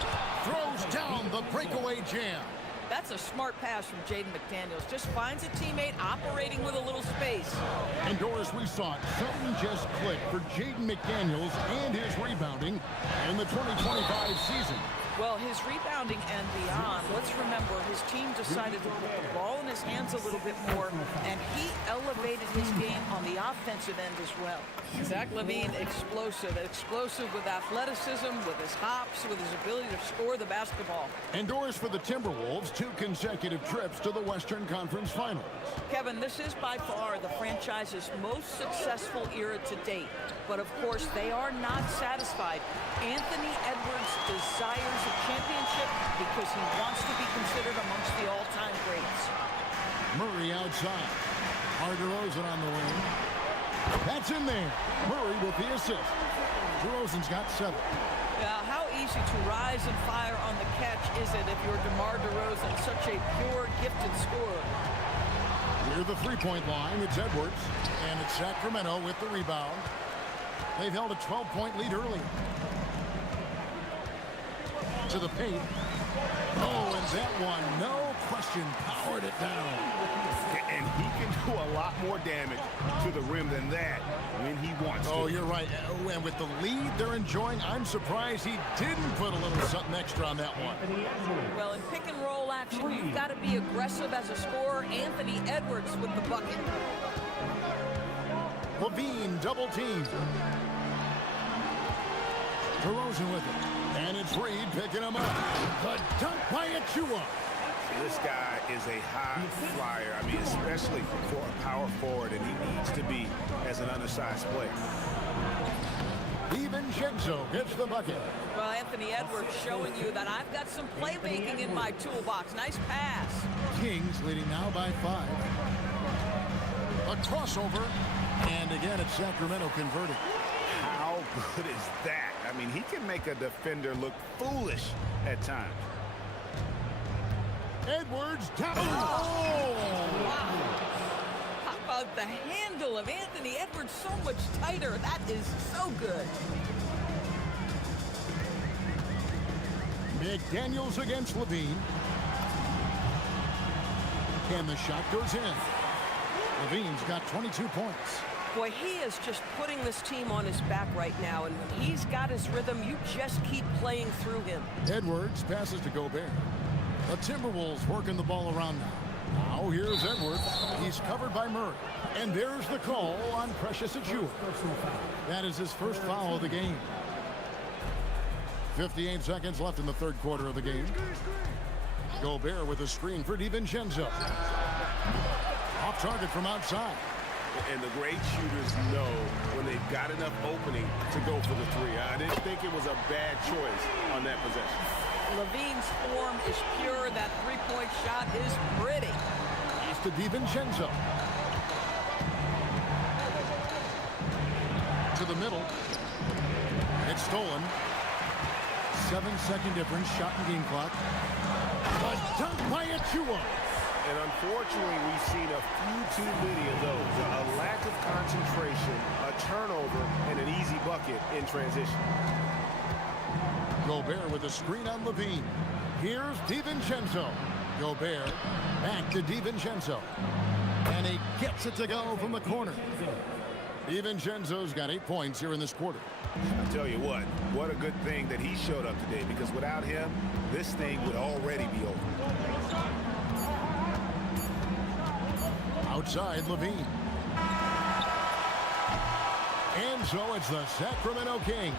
Throws down the breakaway jam. That's a smart pass from Jaden McDaniels. Just finds a teammate operating with a little space. And Doris, we saw it. Something just clicked for Jaden McDaniels and his rebounding in the 2025 season. Well, his rebounding and beyond, let's remember his team decided to put the ball in his hands a little bit more, and he elevated his game on the offensive end as well. Zach LaVine, explosive with athleticism, with his hops, with his ability to score the basketball. And Doris, for the Timberwolves, 2 consecutive trips to the Western Conference Finals. Kevin, this is by far the franchise's most successful era to date. But of course, they are not satisfied. Anthony Edwards desires a championship because he wants to be considered amongst the all-time greats. Murray outside. DeRozan on the wing. That's in there. Murray with the assist. DeRozan's got 7. How easy to rise and fire on the catch is it if you're DeMar DeRozan, such a pure, gifted scorer. Near the three-point line, it's Edwards. And it's Sacramento with the rebound. They've held a 12-point lead early. To the paint. Oh, and that one, no question, powered it down. And he can do a lot more damage to the rim than that when he wants to. Oh, you're right. And with the lead they're enjoying, I'm surprised he didn't put a little something extra on that one. Well, in pick and roll action, you've got to be aggressive as a scorer. Anthony Edwards with the bucket. Levine double teamed. DeRozan with it. And it's Reed picking him up. The dunk by Achua. This guy is a high flyer. I mean, especially for a power forward, and he needs to be as an undersized player. DiVincenzo gets the bucket. Well, Anthony Edwards showing you that I've got some playmaking in my toolbox. Nice pass. Kings leading now by 5. A crossover. And again, it's Sacramento converting. How good is that? I mean, he can make a defender look foolish at times. Edwards down. Oh! Wow. How about the handle of Anthony Edwards so much tighter? That is so good. McDaniels against Levine. And the shot goes in. Levine's got 22 points. Boy, he is just putting this team on his back right now, and when he's got his rhythm, you just keep playing through him. Edwards passes to Gobert. The Timberwolves working the ball around now. Now here's Edwards. He's covered by Murray. And there's the call on Precious Achua. That is his first foul of the game. 58 seconds left in the third quarter of the game. Gobert with a screen for DiVincenzo. Off target from outside. And the great shooters know when they've got enough opening to go for the 3. I didn't think it was a bad choice on that possession. Levine's form is pure. That three-point shot is pretty. He's to DiVincenzo. To the middle. It's stolen. 7-second difference, shot and game clock. A dunk by Achua. And unfortunately, we've seen a few too many of those. A lack of concentration, a turnover, and an easy bucket in transition. Gobert with a screen on Levine. Here's DiVincenzo. Gobert back to DiVincenzo. And he gets it to go from the corner. DiVincenzo's got 8 points here in this quarter. I tell you what a good thing that he showed up today, because without him, this thing would already be over. Outside Levine. And so it's the Sacramento Kings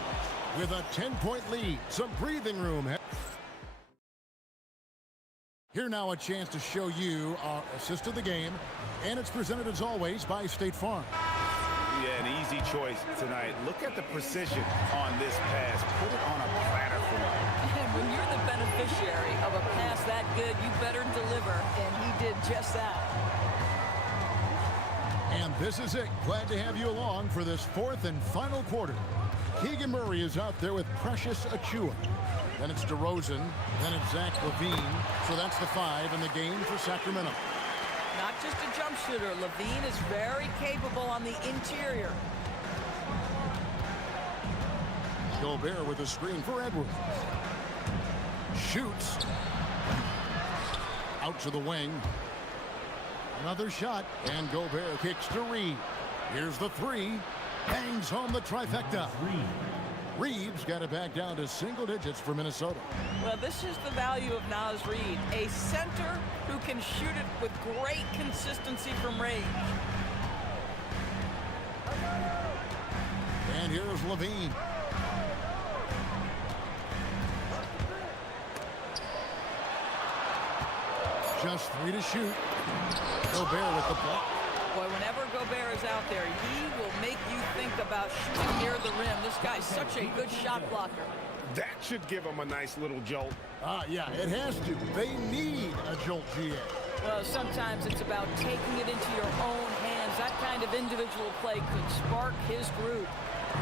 with a 10-point lead. Some breathing room. Here now a chance to show you our assist of the game. And it's presented as always by State Farm. Yeah, an easy choice tonight. Look at the precision on this pass. Put it on a platter for him. And when you're the beneficiary of a pass that good, you better deliver, and he did just that. And this is it. Glad to have you along for this fourth and final quarter. Keegan Murray is out there with Precious Achua. Then it's DeRozan. Then it's Zach LaVine. So that's the 5 in the game for Sacramento. Not just a jump shooter. Levine is very capable on the interior. Gobert with a screen for Edwards. Shoots. Out to the wing. Another shot. And Gobert kicks to Reed. Here's the 3. Bangs home the trifecta. Reeves got it back down to single digits for Minnesota. Well, this is the value of Naz Reid, a center who can shoot it with great consistency from range. And here's Levine. Just 3 to shoot. Gobert with the block. Boy, whenever Gobert is out there, he will make you think about shooting near the rim. This guy's such a good shot blocker. That should give him a nice little jolt. Yeah, it has to. They need a jolt, GA. Well, sometimes it's about taking it into your own hands. That kind of individual play could spark his group.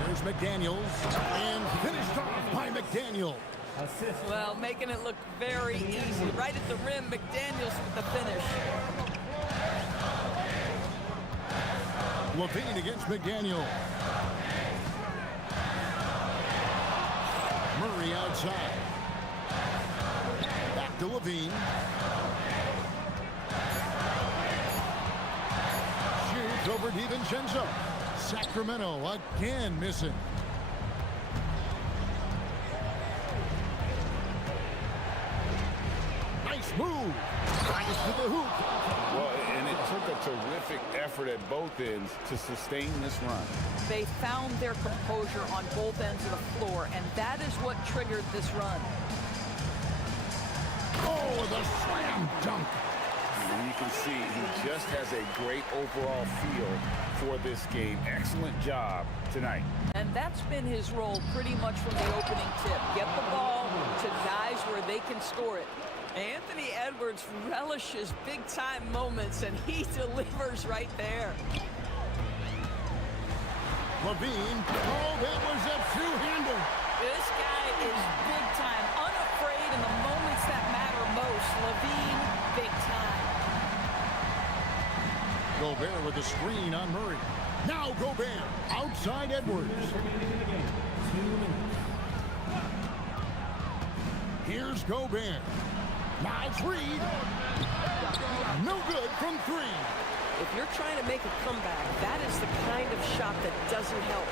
There's McDaniels, and finished off by McDaniel. Well, making it look very easy. Right at the rim, McDaniels with the finish. Levine against McDaniel. Murray outside. Back to Levine. Shoots over DiVincenzo. Sacramento again missing. Nice move. Nice to the hoop. Well, and it took a terrific effort at both ends to sustain this run. They found their composure on both ends of the floor, and that is what triggered this run. Oh, the slam dunk. And you can see he just has a great overall feel for this game. Excellent job tonight. And that's been his role pretty much from the opening tip. Get the ball to guys where they can score it. Anthony Edwards relishes big-time moments, and he delivers right there. Levine. Oh, that was a two-hander. This guy is big-time, unafraid in the moments that matter most. Levine, big time. Gobert with a screen on Murray. Now Gobert outside Edwards. Here's Gobert. Nice read. No good from 3. If you're trying to make a comeback, that is the kind of shot that doesn't help.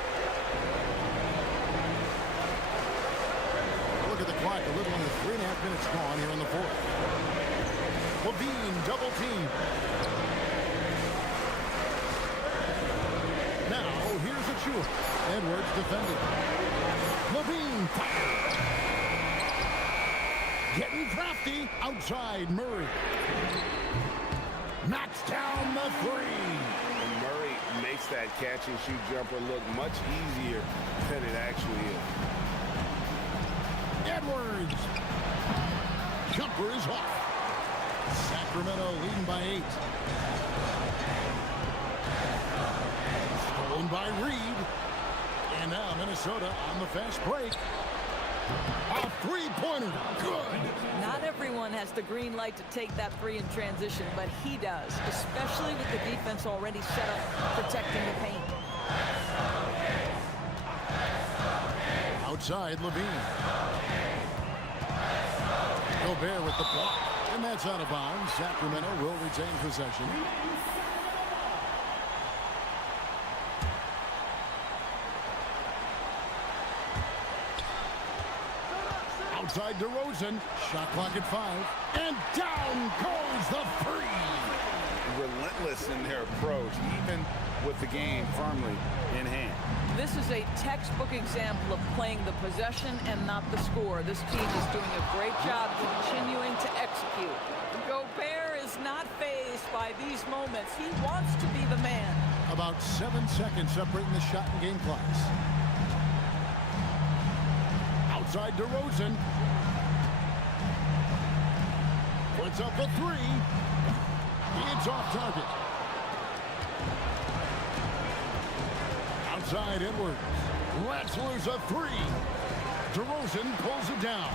Look at the clock. A little under 3.5 minutes gone here in the 4th. Levine double team. Now here's Achua. Edwards defending. Levine fires. Getting crafty outside Murray. Knocks down the 3. And Murray makes that catch and shoot jumper look much easier than it actually is. Edwards. jumper is off. Sacramento leading by 8. Stolen by Reed. And now Minnesota on the fast break. A three-pointer. Good. Not everyone has the green light to take that three in transition, but he does, especially with the defense already set up protecting the paint. Outside, Levine. Gobert with the block. And that's out of bounds. Sacramento will retain possession. Outside DeRozan. Shot clock at 5. And down goes the three. Relentless in their approach, even with the game firmly in hand. This is a textbook example of playing the possession and not the score. This team is doing a great job continuing to execute. Gobert is not fazed by these moments. He wants to be the man. About 7 seconds separating the shot and game clocks. Outside DeRozan. Puts up the three. It's off target. Outside Edwards. Lets loose a three. DeRozan pulls it down.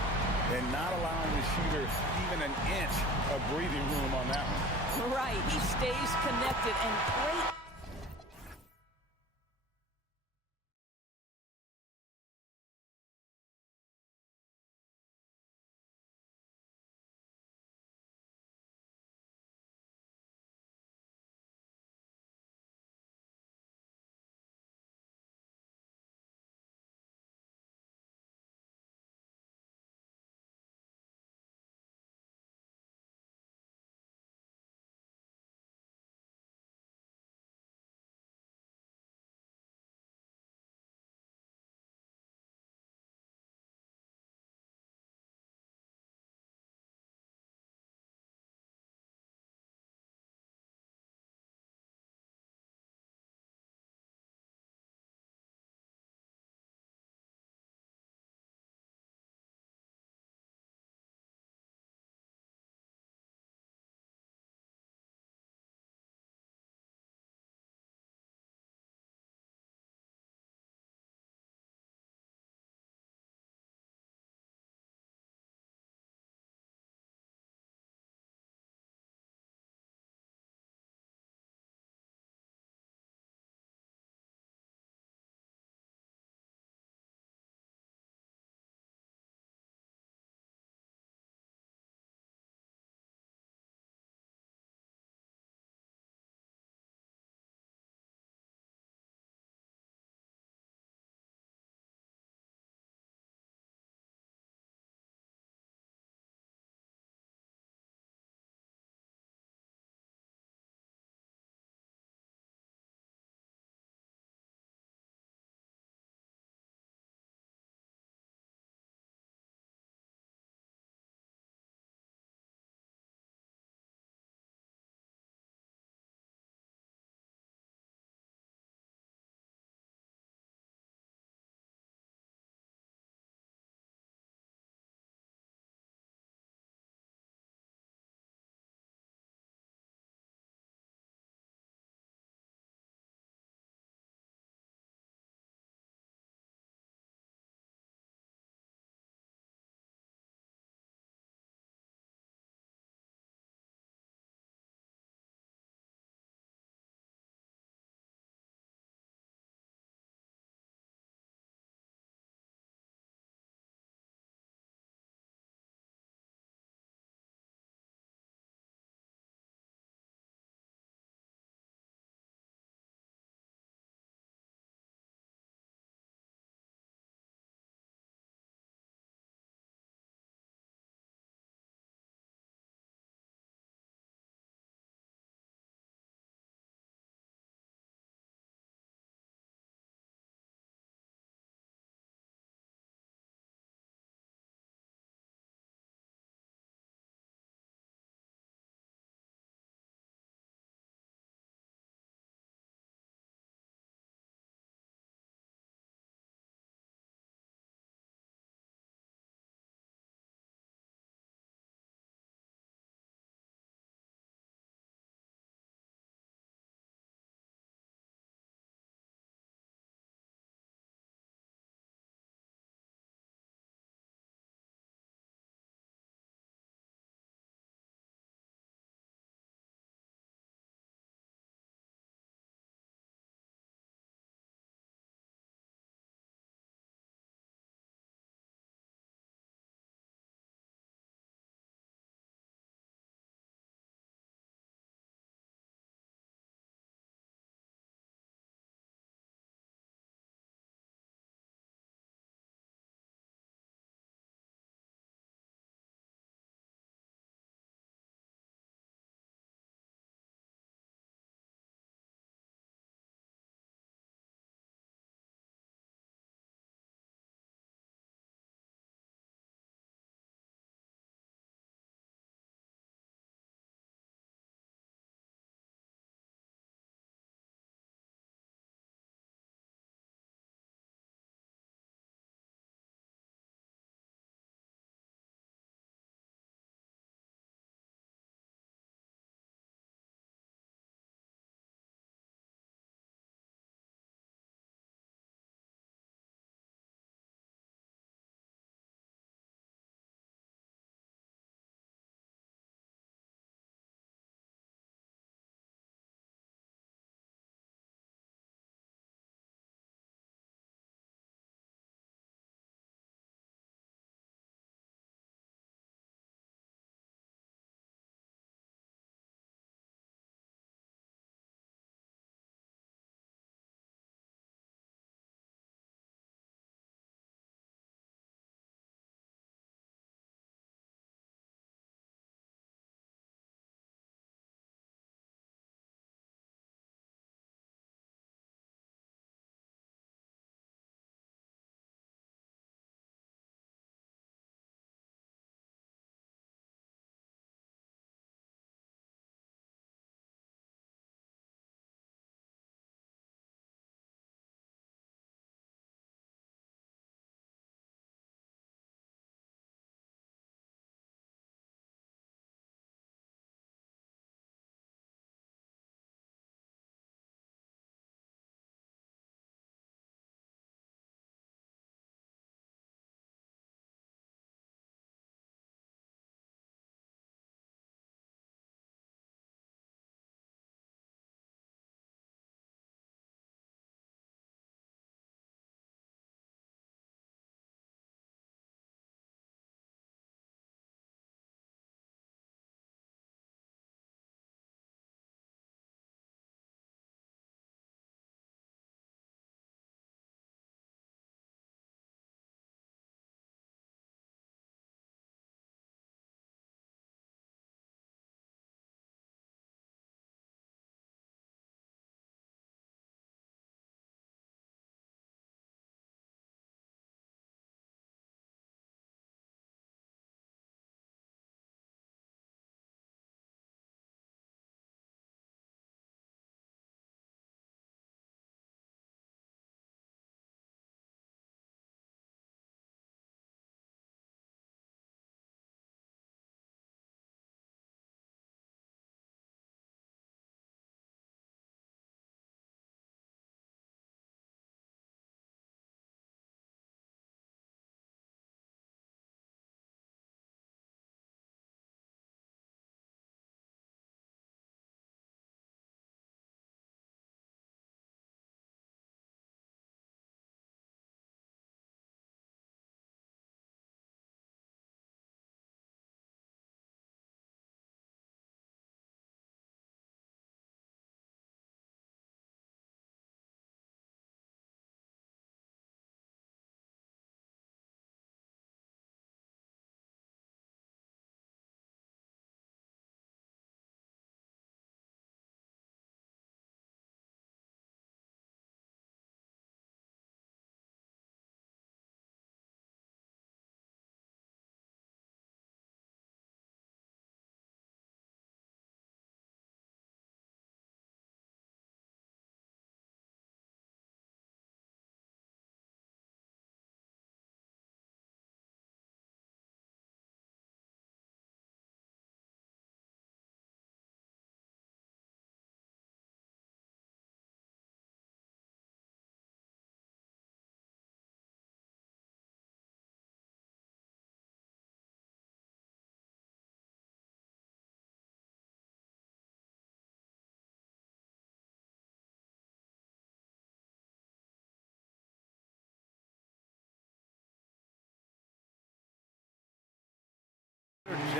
And not allowing the shooter even an inch of breathing room on that one. Right, he stays connected and great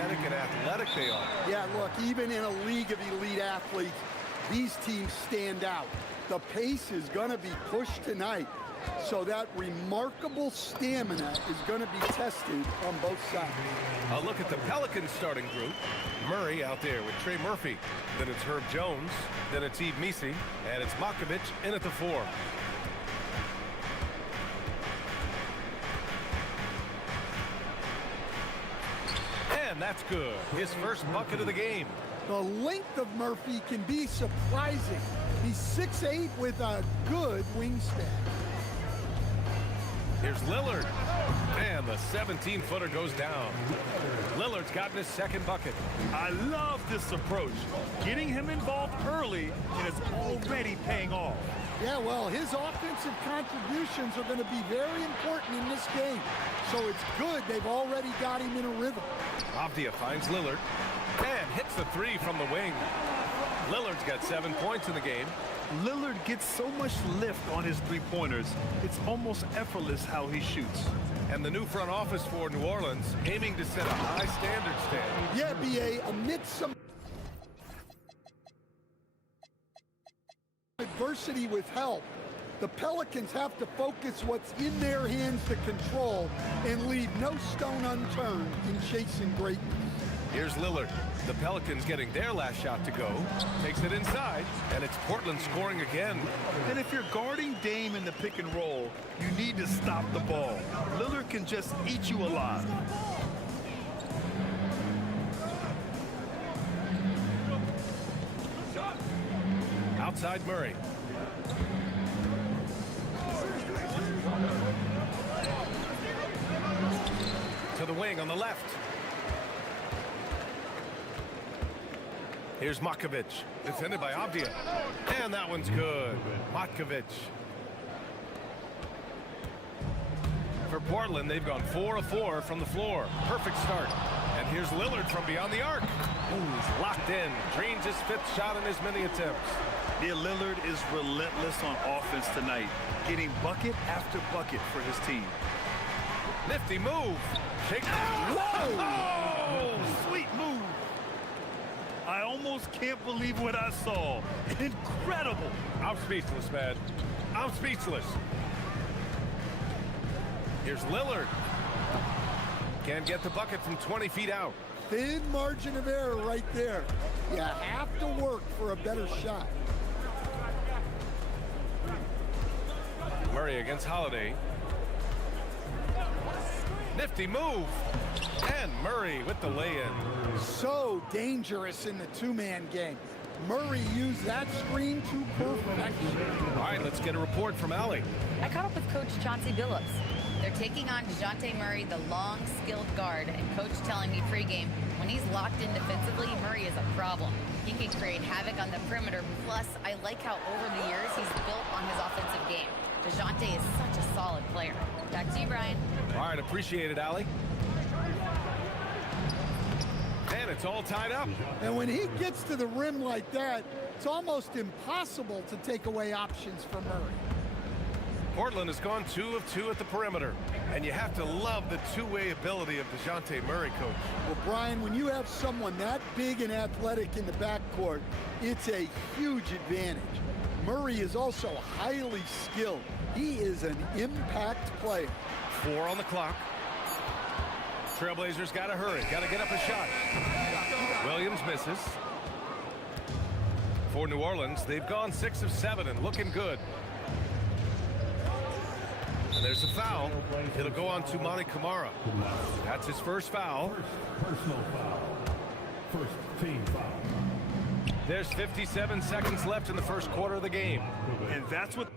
energetic and athletic they are. Yeah, look, even in a league of elite athletes, these teams stand out. The pace is going to be pushed tonight, so that remarkable stamina is going to be tested on both sides. A look at the Pelicans starting group. Murray out there with Trey Murphy. Then it's Herb Jones. Then it's Yves Missi. And it's Makovic in at the 4. And that's good. His first bucket of the game. The length of Murphy can be surprising. He's 6'8" with a good wingspan. Here's Lillard. And the 17-footer goes down. Lillard's gotten his second bucket. I love this approach. Getting him involved early, and it's already paying off. Yeah, well, his offensive contributions are going to be very important in this game. So it's good they've already got him in a rhythm. Avdia finds Lillard and hits the 3 from the wing. Lillard's got 7 points in the game. Lillard gets so much lift on his three-pointers, it's almost effortless how he shoots. And the new front office for New Orleans aiming to set a high standard, Stan. Yeah, B.A., amidst some adversity with help, the Pelicans have to focus what's in their hands to control and leave no stone unturned in chasing greatness. Here's Lillard. The Pelicans getting their last shot to go. Takes it inside, and it's Portland scoring again. And if you're guarding Dame in the pick and roll, you need to stop the ball. Lillard can just eat you alive. Outside Murray. To the wing on the left. Here's Makovic, defended by Avdia. And that one's good. Makovic. For Portland, they've gone 4 of 4 from the floor. Perfect start. And here's Lillard from beyond the arc. Ooh, he's locked in. Drains his 5th shot in as many attempts. Yeah, Lillard is relentless on offense tonight, getting bucket after bucket for his team. Nifty move. Shake. Whoa! Oh, sweet move. I almost can't believe what I saw. Incredible. I'm speechless, man. I'm speechless. Here's Lillard. Can't get the bucket from 20 feet out. Thin margin of error right there. You have to work for a better shot. Murray against Holiday. Nifty move. And Murray with the lay-in. So dangerous in the two-man game. Murray used that screen to perfection. All right, let's get a report from Allie. I caught up with Coach Chauncey Billups. They're taking on DeJounte Murray, the long, skilled guard, and Coach telling me pregame, when he's locked in defensively, Murray is a problem. He can create havoc on the perimeter. Plus, I like how over the years he's built on his offensive game. DeJounte is such a solid player. Back to you, Brian. All right, appreciate it, Allie. And it's all tied up. And when he gets to the rim like that, it's almost impossible to take away options from Murray. Portland has gone 2 of 2 at the perimeter. And you have to love the two-way ability of DeJounte Murray, Coach. Well, Brian, when you have someone that big and athletic in the backcourt, it's a huge advantage. Murray is also highly skilled. He is an impact player. 4 on the clock. Trailblazers got to hurry. Got to get up a shot. Williams misses. For New Orleans, they've gone 6 of 7 and looking good. And there's a foul. It'll go on to Monty Kamara. That's his first foul. Personal foul. First team foul. There's 57 seconds left in the first quarter of the game. And that's what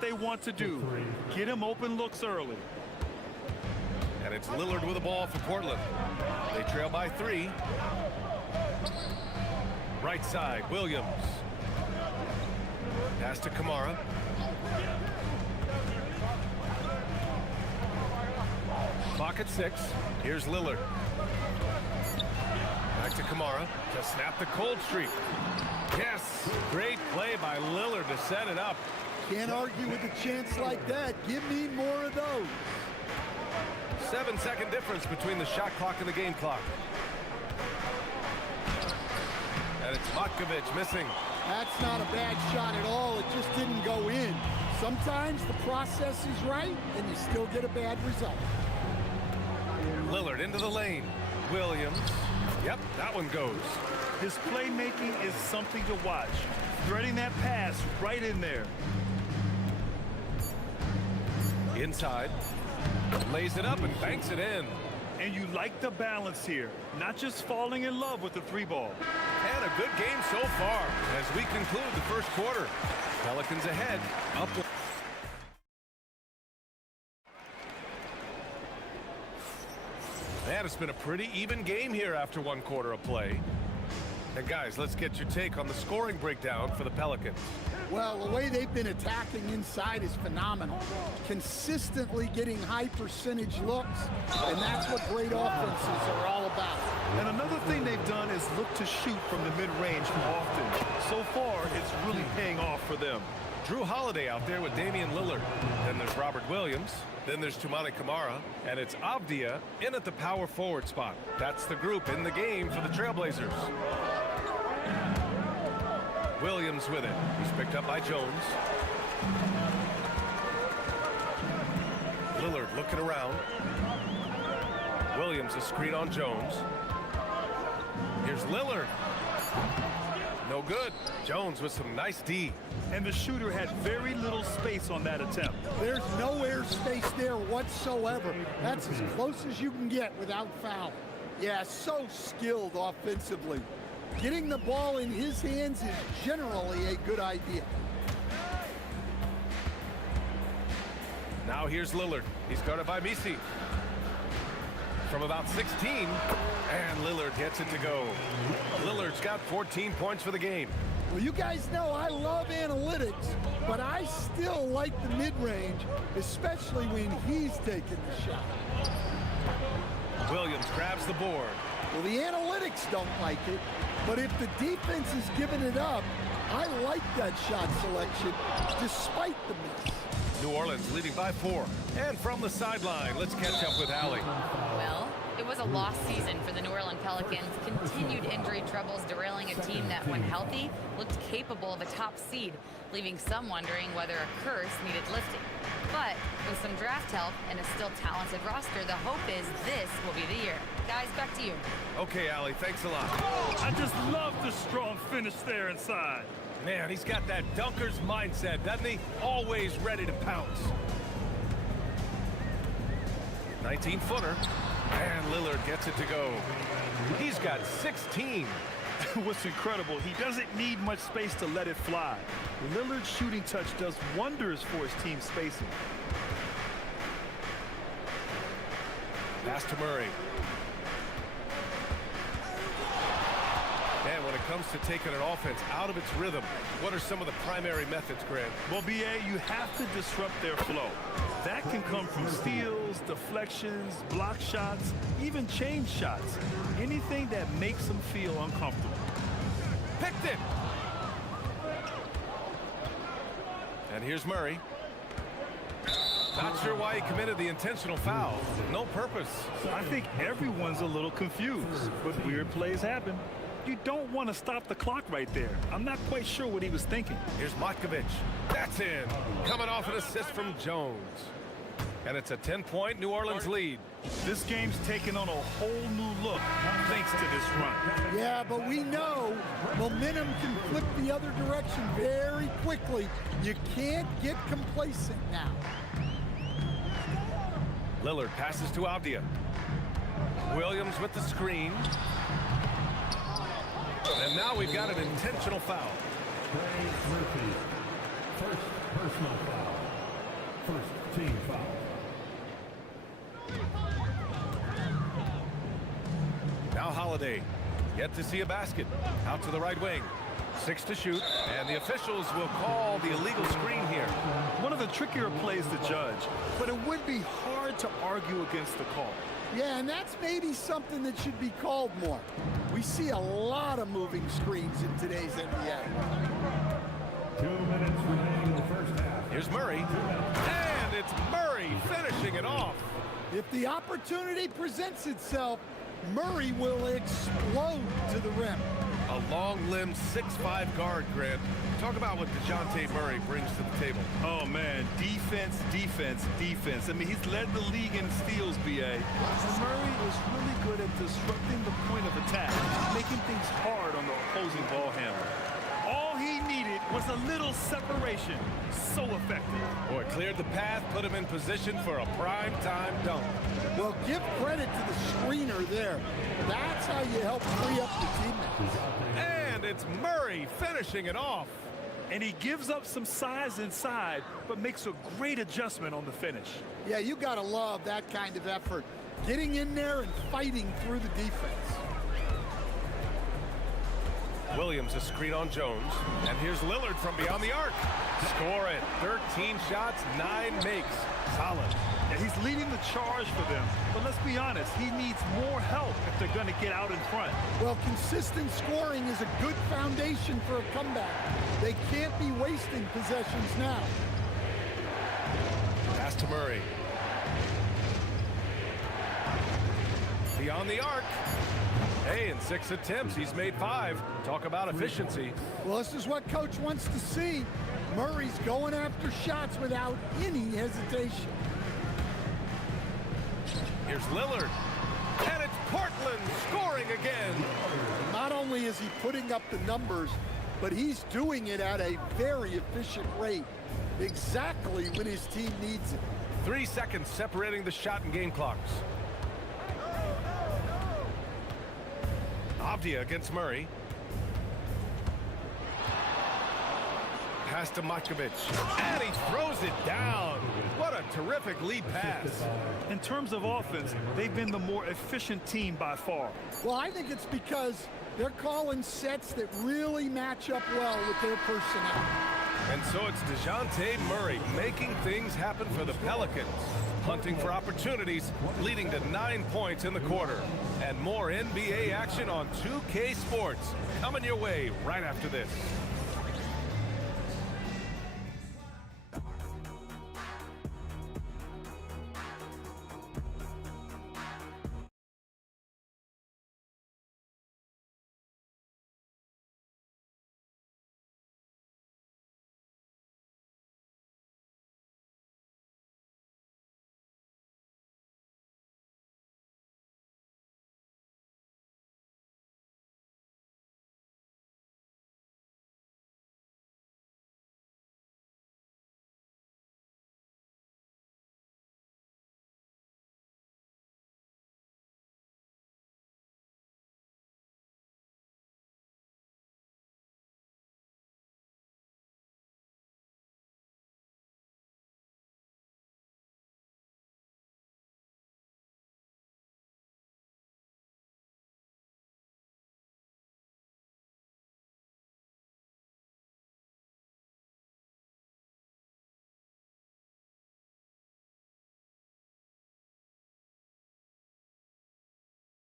they want to do. Get him open looks early. And it's Lillard with the ball for Portland. They trail by 3. Right side, Williams. Pass to Kamara. Clock at 6. Here's Lillard. Back to Kamara to snap the cold streak. Yes, great play by Lillard to set it up. Can't argue with a chance like that. Give me more of those. 7-second difference between the shot clock and the game clock. And it's Matkovic missing. That's not a bad shot at all. It just didn't go in. Sometimes the process is right, and you still get a bad result. Lillard into the lane. Williams. Yep, that one goes. His playmaking is something to watch. Threading that pass right in there. Inside. Lays it up and banks it in. And you like the balance here. Not just falling in love with the three ball. And a good game so far as we conclude the first quarter. Pelicans ahead. Up. Man, it's been a pretty even game here after one quarter of play. And guys, let's get your take on the scoring breakdown for the Pelicans. Well, the way they've been attacking inside is phenomenal. Consistently getting high percentage looks, and that's what great offenses are all about. And another thing they've done is look to shoot from the mid-range often. So far, it's really paying off for them. Drew Holiday out there with Damian Lillard. Then there's Robert Williams. Then there's Tumani Kamara. And it's Avdia in at the power forward spot. That's the group in the game for the Trailblazers. Williams with it. He's picked up by Jones. Lillard looking around. Williams a screen on Jones. Here's Lillard. No good. Jones with some nice D. And the shooter had very little space on that attempt. There's no air space there whatsoever. That's as close as you can get without foul. Yeah, so skilled offensively. Getting the ball in his hands is generally a good idea. Now here's Lillard. He's guarded by Misi. From about 16, and Lillard gets it to go. Lillard's got 14 points for the game. Well, you guys know I love analytics, but I still like the mid-range, especially when he's taking the shot. Williams grabs the board. Well, the analytics don't like it, but if the defense is giving it up, I like that shot selection, despite the miss. New Orleans leading by 4. And from the sideline, let's catch up with Allie. Well, it was a lost season for the New Orleans Pelicans. Continued injury troubles derailing a team that, when healthy, looked capable of a top seed, leaving some wondering whether a curse needed lifting. But with some draft help and a still talented roster, the hope is this will be the year. Guys, back to you. Okay, Allie, thanks a lot. I just love the strong finish there inside. Man, he's got that dunker's mindset, doesn't he? Always ready to pounce. 19-footer. And Lillard gets it to go. He's got 16. What's incredible, he doesn't need much space to let it fly. Lillard's shooting touch does wonders for his team spacing. Pass to Murray. And when it comes to taking an offense out of its rhythm, what are some of the primary methods, Grant? Well, BA, you have to disrupt their flow. That can come from steals, deflections, block shots, even change shots. Anything that makes them feel uncomfortable. Picked it! And here's Murray. Not sure why he committed the intentional foul. No purpose. I think everyone's a little confused, but weird plays happen. You don't want to stop the clock right there. I'm not quite sure what he was thinking. Here's Matkovic. That's in. Coming off an assist from Jones. And it's a 10-point New Orleans lead. This game's taken on a whole new look thanks to this run. Yeah, but we know momentum can flip the other direction very quickly. You can't get complacent now. Lillard passes to Avdia. Williams with the screen. And now we've got an intentional foul. Trey Murphy, first personal foul. First team foul. Now Holiday, yet to see a basket. Out to the right wing. 6 to shoot, and the officials will call the illegal screen here. One of the trickier plays to judge, but it would be hard to argue against the call. Yeah, and that's maybe something that should be called more. We see a lot of moving screens in today's NBA. 2 minutes remaining in the first half. Here's Murray. And it's Murray finishing it off. If the opportunity presents itself, Murray will explode to the rim. A long-limbed 6'5" guard, Grant. Talk about what DeJounte Murray brings to the table. Oh, man, defense, defense, defense. I mean, he's led the league in steals, B.A. And Murray is really good at disrupting the point of attack, making things hard on the opposing ball handler. All he needed was a little separation. So effective. Boy, cleared the path, put him in position for a prime-time dunk. Well, give credit to the screener there. That's how you help free up the teammates. And it's Murray finishing it off. And he gives up some size inside, but makes a great adjustment on the finish. Yeah, you got to love that kind of effort. Getting in there and fighting through the defense. Williams a screen on Jones. And here's Lillard from beyond the arc. Score it. 13 shots, 9 makes. Solid. Yeah, he's leading the charge for them. But let's be honest, he needs more help if they're going to get out in front. Well, consistent scoring is a good foundation for a comeback. They can't be wasting possessions now. Pass to Murray. Beyond the arc. Hey, in 6 attempts, he's made 5. Talk about efficiency. Well, this is what Coach wants to see. Murray's going after shots without any hesitation. Here's Lillard. And it's Portland scoring again. Not only is he putting up the numbers, but he's doing it at a very efficient rate. Exactly when his team needs it. 3 seconds separating the shot and game clocks. Avdia against Murray. Pass to Makovic. And he throws it down. What a terrific lead pass. In terms of offense, they've been the more efficient team by far. Well, I think it's because they're calling sets that really match up well with their personnel. And so it's DeJounte Murray making things happen for the Pelicans. Hunting for opportunities, leading to 9 points in the quarter. And more NBA action on 2K Sports. Coming your way right after this.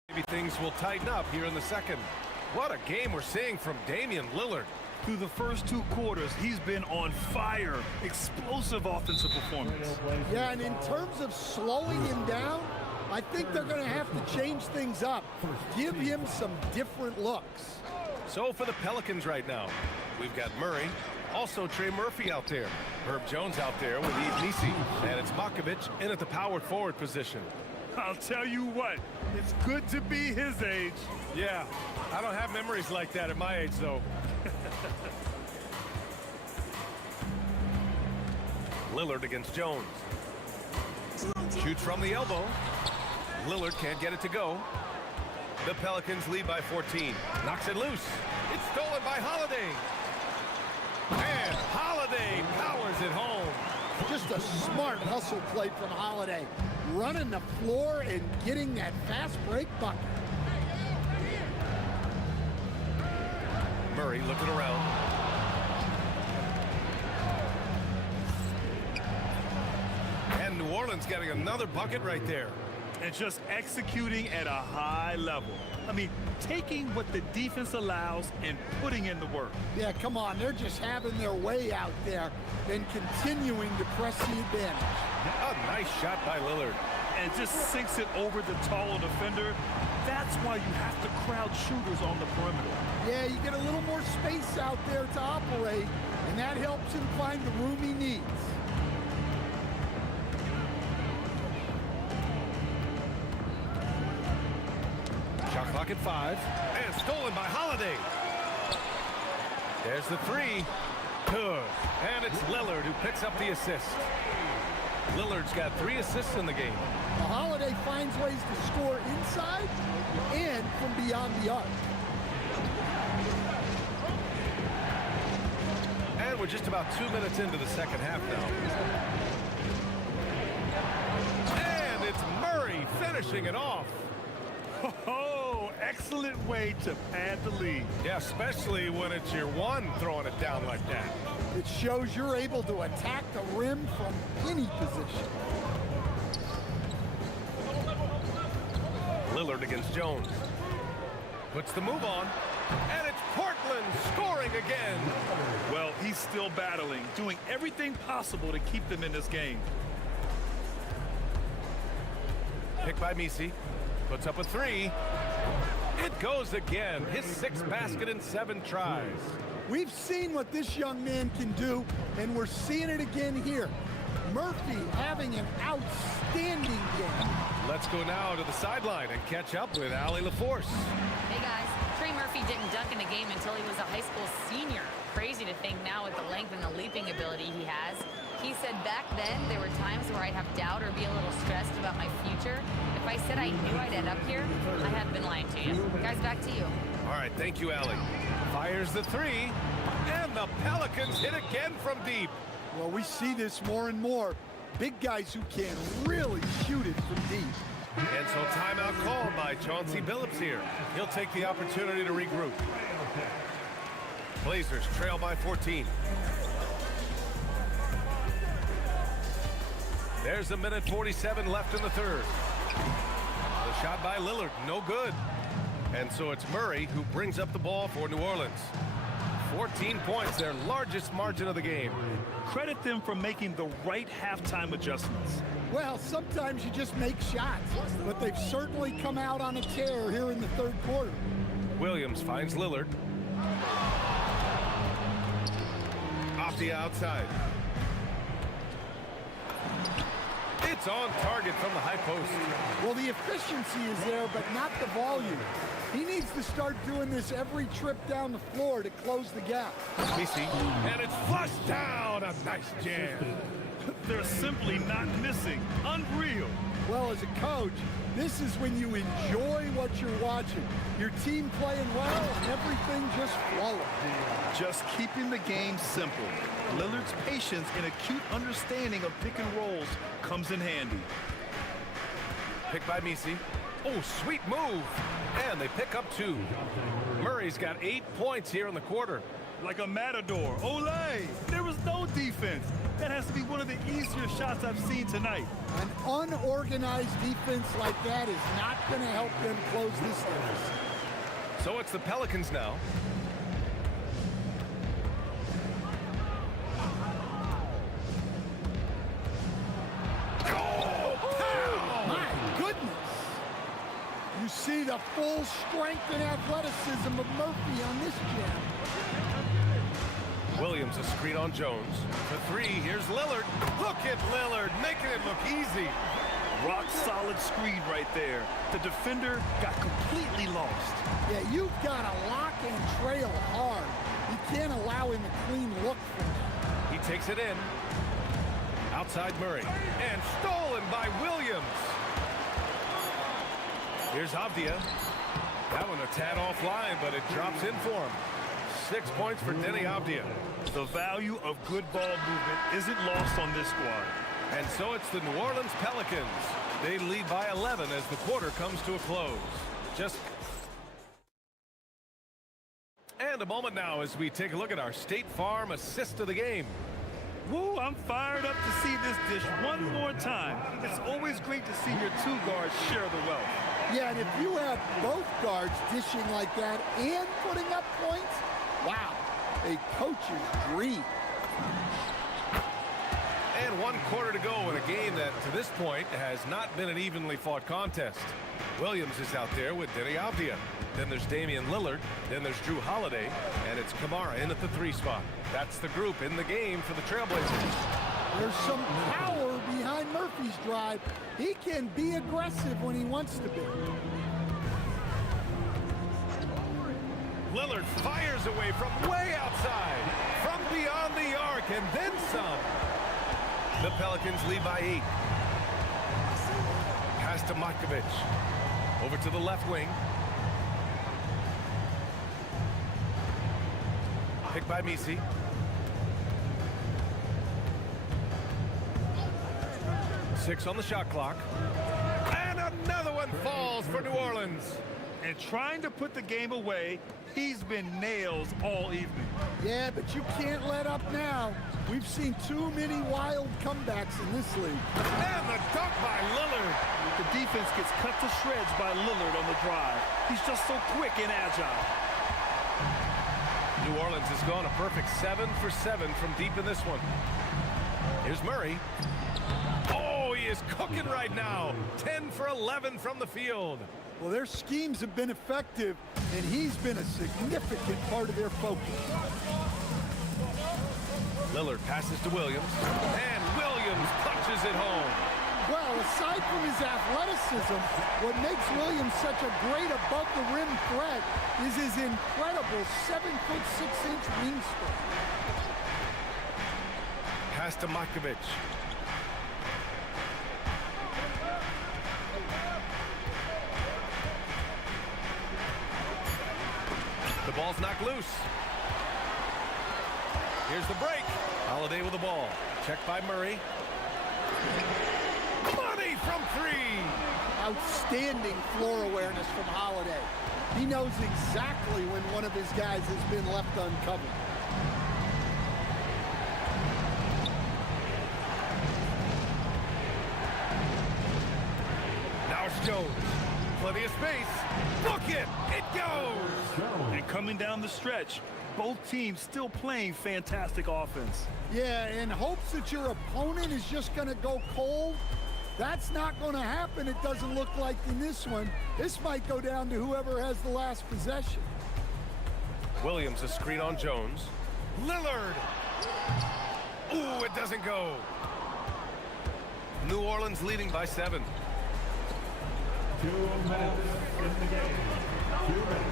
Maybe things will tighten up here in the second. What a game we're seeing from Damian Lillard. Through the first 2 quarters, he's been on fire. Explosive offensive performance. Yeah, and in terms of slowing him down, I think they're going to have to change things up. Give him some different looks. So for the Pelicans right now, we've got Murray, also Trey Murphy out there, Herb Jones out there with Eve Nisi, and it's Makovic in at the power forward position. I'll tell you what, it's good to be his age. Yeah, I don't have memories like that at my age, though. Lillard against Jones. Shoots from the elbow. Lillard can't get it to go. The Pelicans lead by 14. Knocks it loose. It's stolen by Holiday. And Holiday powers it home. Just a smart hustle play from Holiday. Running the floor and getting that fast break bucket. Murray looking around. And New Orleans getting another bucket right there. And just executing at a high level. I mean, taking what the defense allows and putting in the work. Yeah, come on. They're just having their way out there and continuing to press the advantage. A nice shot by Lillard. And just sinks it over the taller defender. That's why you have to crowd shooters on the perimeter. Yeah, you get a little more space out there to operate, and that helps him find the room he needs. Shot clock at 5, and stolen by Holiday. There's the three. Good. And it's Lillard who picks up the assist. Lillard's got 3 assists in the game. Holiday finds ways to score inside and from beyond the arc. And we're just about 2 minutes into the second half now. And it's Murray finishing it off. Oh, excellent way to pad the lead. Yeah, especially when it's your one throwing it down like that. It shows you're able to attack the rim from any position. Lillard against Jones. Puts the move on. And it's Portland scoring again. Well, he's still battling, doing everything possible to keep them in this game. Picked by Misi. Puts up a 3. It goes again. His 6th basket in 7 tries. We've seen what this young man can do, and we're seeing it again here. Murphy having an outstanding game. Let's go now to the sideline and catch up with Allie LaForce. Hey guys, Trey Murphy didn't dunk in a game until he was a high school senior. Crazy to think now with the length and the leaping ability he has. He said back then there were times where I'd have doubt or be a little stressed about my future. If I said I knew I'd end up here, I have been lying to you. Guys, back to you. All right, thank you, Allie. Fires the 3, and the Pelicans hit again from deep. Well, we see this more and more. Big guys who can really shoot it from deep. And so timeout called by Chauncey Billups here. He'll take the opportunity to regroup. Blazers trail by 14. There's a minute 47 left in the third. The shot by Lillard, no good. And so it's Murray who brings up the ball for New Orleans. 14 points, their largest margin of the game. Credit them for making the right halftime adjustments. Well, sometimes you just make shots, but they've certainly come out on a tear here in the third quarter. Williams finds Lillard. Off the outside. It's on target from the high post. Well, the efficiency is there, but not the volume. He needs to start doing this every trip down the floor to close the gap. Misi, and it's flushed down. A nice jam. They're simply not missing. Unreal. Well, as a coach, this is when you enjoy what you're watching. Your team playing well and everything just flowing. Just keeping the game simple. Lillard's patience and acute understanding of pick and rolls comes in handy. Picked by Misi. Oh, sweet move. And they pick up 2. Murray's got 8 points here in the quarter. Like a matador. Olay! There was no defense. That has to be one of the easier shots I've seen tonight. An unorganized defense like that is not going to help them close this deficit. So it's the Pelicans now. You see the full strength and athleticism of Murphy on this jam. Williams a screen on Jones. For 3, here's Lillard. Look at Lillard, making it look easy. Rock solid screen right there. The defender got completely lost. Yeah, you've got to lock and trail hard. You can't allow him a clean look from that. He takes it in. Outside Murray. And stolen by Williams. Here's Avdia. That one a tad offline, but it drops in for him. 6 points for Denny Avdia. The value of good ball movement isn't lost on this squad. And so it's the New Orleans Pelicans. They lead by 11 as the quarter comes to a close. And a moment now as we take a look at our State Farm assist of the game. Woo, I'm fired up to see this dish one more time. It's always great to see your two guards share the wealth. Yeah, and if you have both guards dishing like that and putting up points, wow, a coach's dream. And 1 quarter to go in a game that, to this point, has not been an evenly fought contest. Williams is out there with Denny Avdia. Then there's Damian Lillard. Then there's Drew Holiday. And it's Kamara in at the 3 spot. That's the group in the game for the Trailblazers. There's some power behind Murphy's drive. He can be aggressive when he wants to be. Lillard fires away from way outside, from beyond the arc, and then some. The Pelicans lead by 8. Pass to Matkovic. Over to the left wing. Picked by Misi. Six on the shot clock. And another one falls for New Orleans. And trying to put the game away, he's been nails all evening. Yeah, but you can't let up now. We've seen too many wild comebacks in this league. And the dunk by Lillard. The defense gets cut to shreds by Lillard on the drive. He's just so quick and agile. New Orleans has gone a perfect 7 for 7 from deep in this one. Here's Murray. Oh, he is cooking right now. 10 for 11 from the field. Well, their schemes have been effective, and he's been a significant part of their focus. Lillard passes to Williams, and Williams punches it home. Well, aside from his athleticism, what makes Williams such a great above-the-rim threat is his incredible 7'6" wingspan. Pass to Matkovic. The ball's knocked loose. Here's the break. Holiday with the ball. Checked by Murray. Money from 3. Outstanding floor awareness from Holiday. He knows exactly when one of his guys has been left uncovered. Now it's Jones. Plenty of space. Look it! It goes! And coming down the stretch, both teams still playing fantastic offense. Yeah, in hopes that your opponent is just going to go cold. That's not going to happen, it doesn't look like in this one. This might go down to whoever has the last possession. Williams a screen on Jones. Lillard! Ooh, it doesn't go. New Orleans leading by 7. 2 minutes in the game. 2 minutes.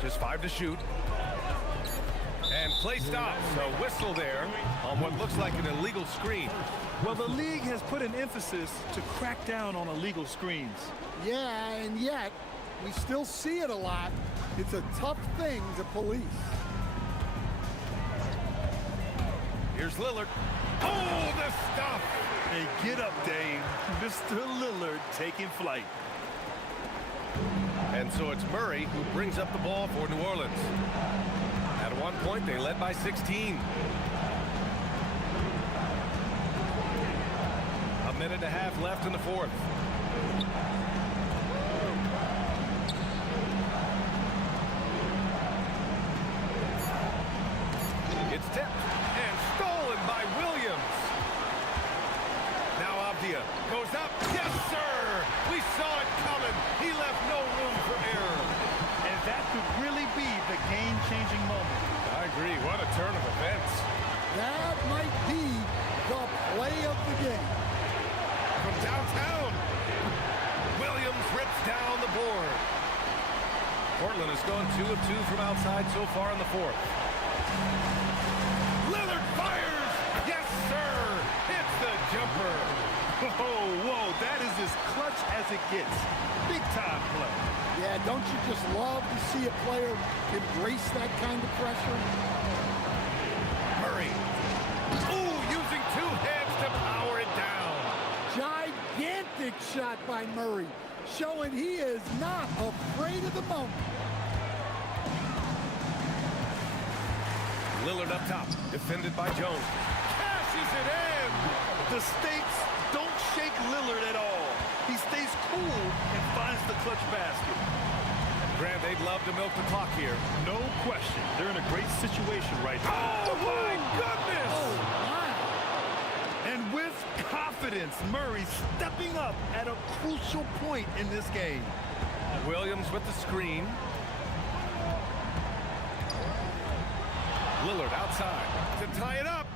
Just 5 to shoot. And play stops. A whistle there on what looks like an illegal screen. Well, the league has put an emphasis to crack down on illegal screens. Yeah, and yet, we still see it a lot. It's a tough thing to police. Here's Lillard. Oh, the stuff! Hey, get up, Dave. Mr. Lillard taking flight. And so it's Murray who brings up the ball for New Orleans. At one point, they led by 16. A minute and a half left in the 4th. It's tipped and stolen by Williams. Now Avdia goes up. Yes, sir! We saw it coming. He left no room for error. And that could really be the game-changing moment. I agree. What a turn of events. That might be the play of the game. From downtown, Williams rips down the board. Portland has gone 2 of 2 from outside so far in the 4th. Lillard fires! Yes, sir! Hits the jumper. Whoa, whoa, that is as clutch as it gets. Big time play. Yeah, don't you just love to see a player embrace that kind of pressure? Murray. Ooh, using 2 hands to power it down. Gigantic shot by Murray. showing he is not afraid of the moment. Lillard up top, defended by Jones. Cashes it in! The stakes don't shake Lillard at all. He stays cool and finds the clutch basket. Grant, they'd love to milk the clock here. No question. They're in a great situation right now. Oh, my goodness! And with confidence, Murray stepping up at a crucial point in this game. Williams with the screen. Lillard outside to tie it up.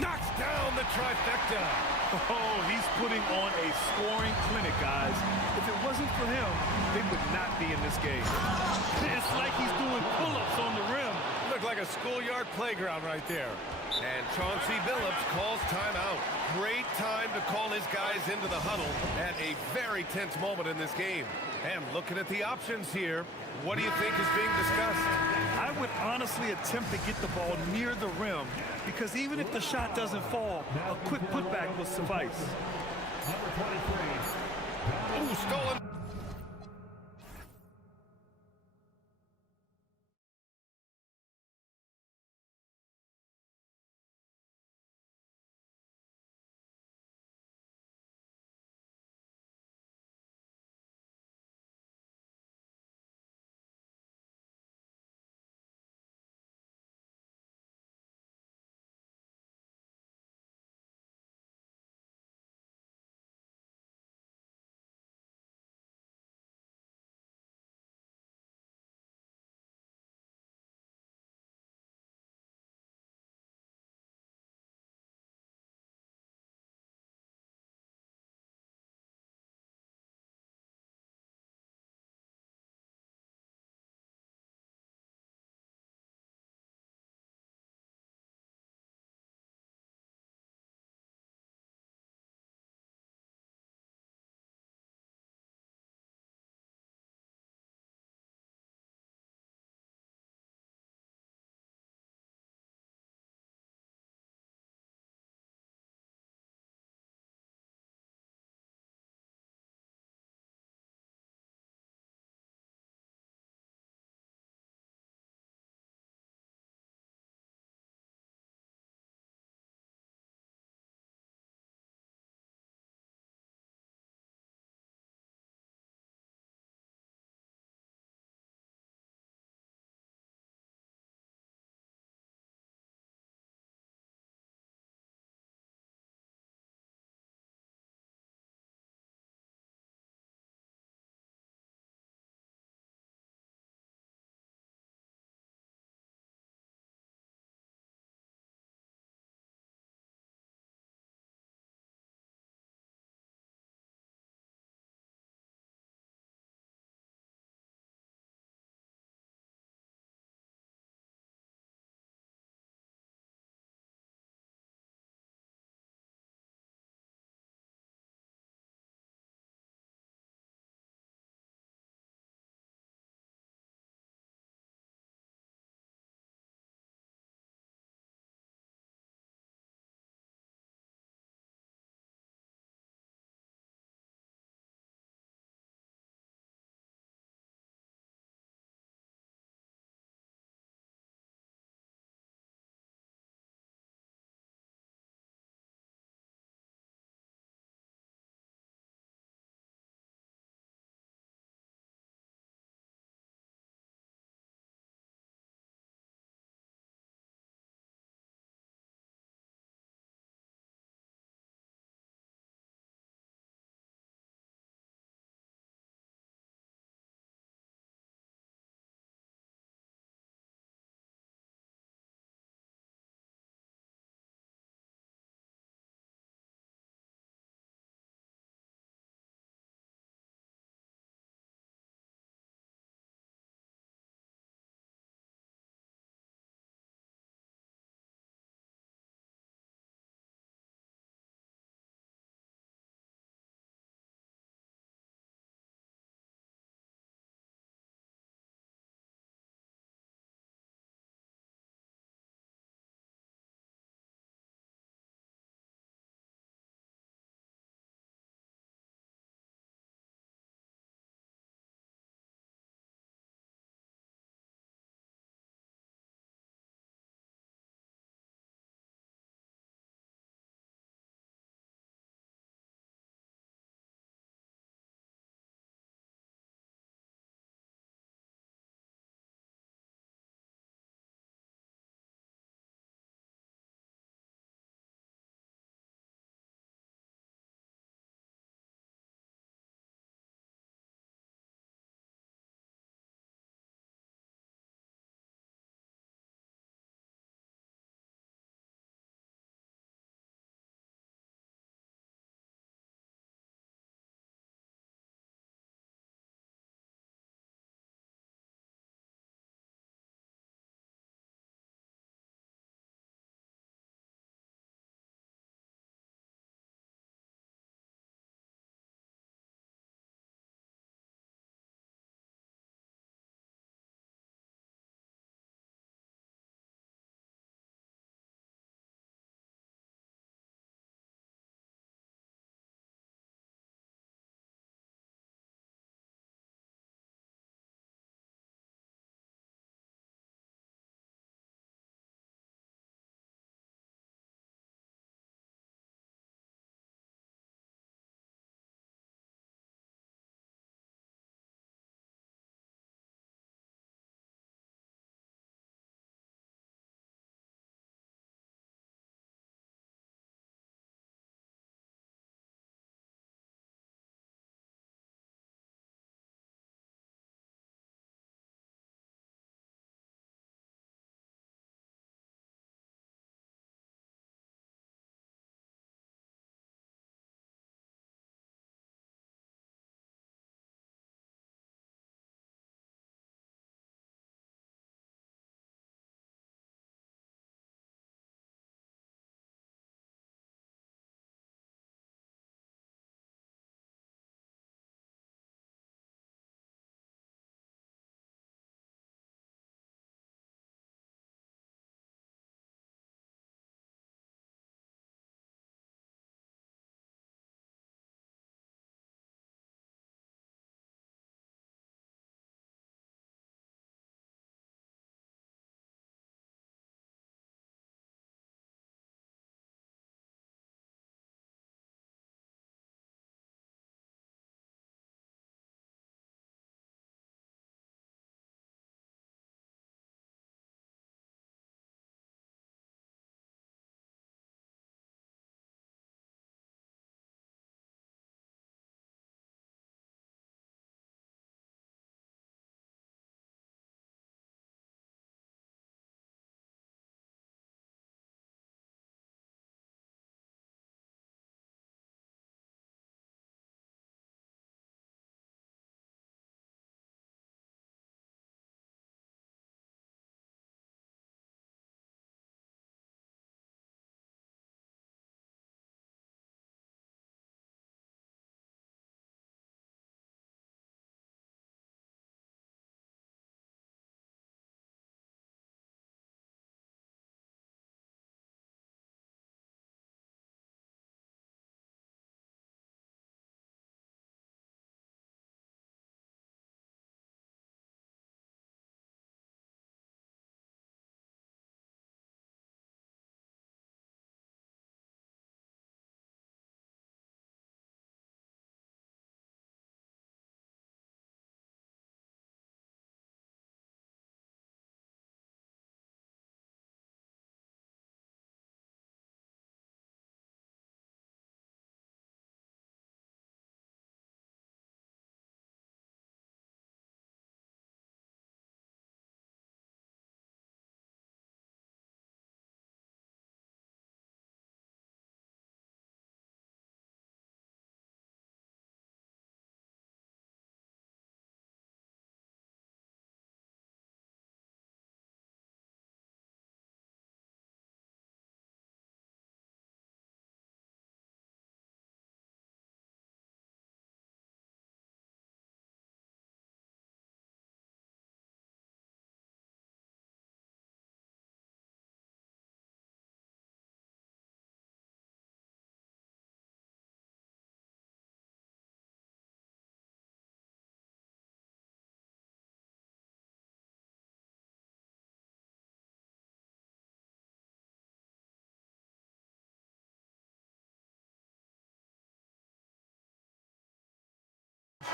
Knocks down the trifecta. Oh, he's putting on a scoring clinic, guys. If it wasn't for him, they would not be in this game. It's like he's doing pull-ups on the rim. Looked like a schoolyard playground right there. And Chauncey Billups calls timeout. Great time to call his guys into the huddle at a very tense moment in this game. And looking at the options here, what do you think is being discussed? I would honestly attempt to get the ball near the rim because even if the shot doesn't fall, a quick putback will suffice. Ooh, stolen.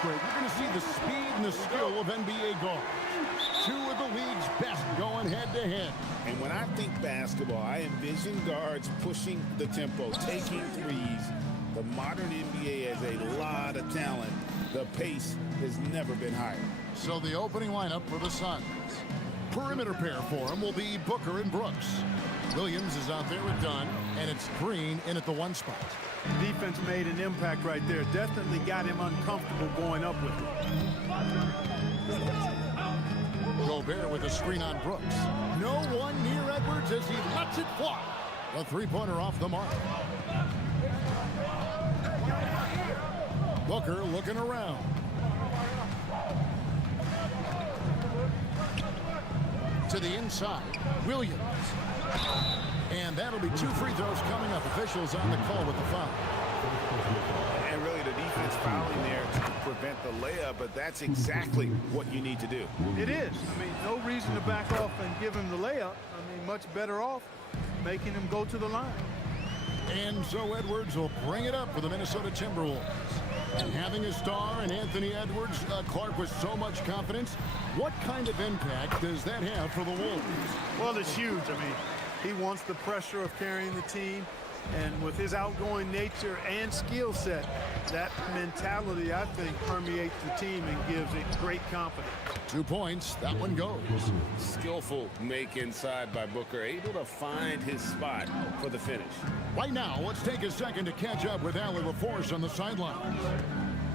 break, you're going to see the speed and the skill of NBA guards. Two of the league's best going head-to-head. And when I think basketball, I envision guards pushing the tempo, taking threes. The modern NBA has a lot of talent. The pace has never been higher. So the opening lineup for the Suns. Perimeter pair for him will be Booker and Brooks. Williams is out there with Dunn, and it's Green in at the 1 spot. Defense made an impact right there. Definitely got him uncomfortable going up with it. Gobert with a screen on Brooks. No one near Edwards as he lets it fly. A three-pointer off the mark. Booker looking around. To the inside, Williams. And that'll be 2 free throws coming up. Officials on the call with the foul. And really the defense fouling there to prevent the layup, but that's exactly what you need to do. It is. I mean, no reason to back off and give him the layup. I mean, much better off making him go to the line. And so Edwards will bring it up for the Minnesota Timberwolves. And having a star in Anthony Edwards, Clark, with so much confidence, what kind of impact does that have for the Wolves? Well, it's huge. I mean, he wants the pressure of carrying the team. And with his outgoing nature and skill set, that mentality, I think, permeates the team and gives it great confidence. 2 points. That one goes. Skillful make inside by Booker, able to find his spot for the finish. Right now, let's take a second to catch up with Allie LaForce on the sideline.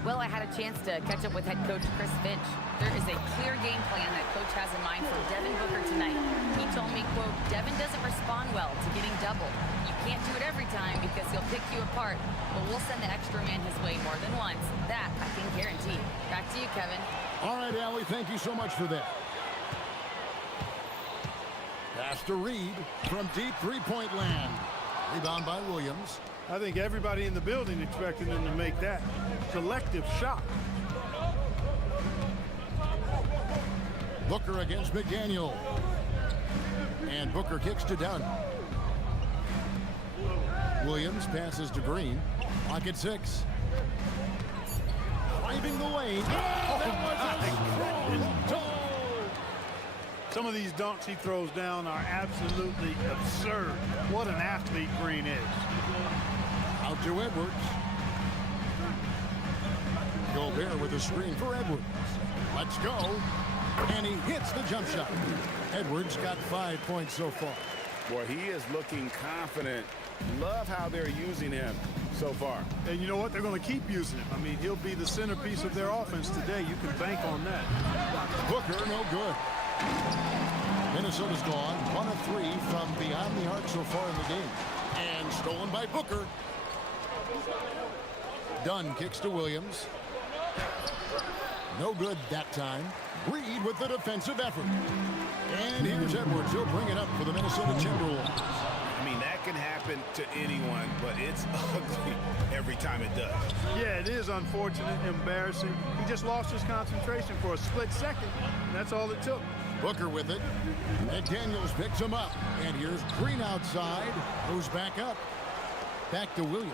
Well, I had a chance to catch up with head coach Chris Finch. There is a clear game plan that coach has in mind for Devin Booker tonight. He told me, quote, Devin doesn't respond well to getting doubled. You can't do it every time because he'll pick you apart, but we'll send the extra man his way more than once. That I can guarantee. Back to you, Kevin. All right, Allie, thank you so much for that. Pass to Reed from deep three-point land. Rebound by Williams. I think everybody in the building expected him to make that collective shot. Booker against McDaniel. And Booker kicks to Dunn. Williams passes to Green. Clock at 6. Driving the lane. Oh, that was a strong toe. Some of these dunks he throws down are absolutely absurd. What an athlete Green is. Out to Edwards. Gobert with a screen for Edwards. Let's go. And he hits the jump shot. Edwards got 5 points so far. Boy, he is looking confident. Love how they're using him so far. And you know what? They're going to keep using him. I mean, he'll be the centerpiece of their offense today. You can bank on that. Booker, no good. Minnesota's gone 1 of 3 from beyond the arc so far in the game. And stolen by Booker. Dunn kicks to Williams. No good that time. Reed with the defensive effort. And here's Edwards. He'll bring it up for the Minnesota Timberwolves. I mean, that can happen to anyone, but it's ugly every time it does. Yeah, it is unfortunate, embarrassing. He just lost his concentration for a split second, and that's all it took. Booker with it. McDaniels picks him up. And here's Green outside. Goes back up. Back to Williams.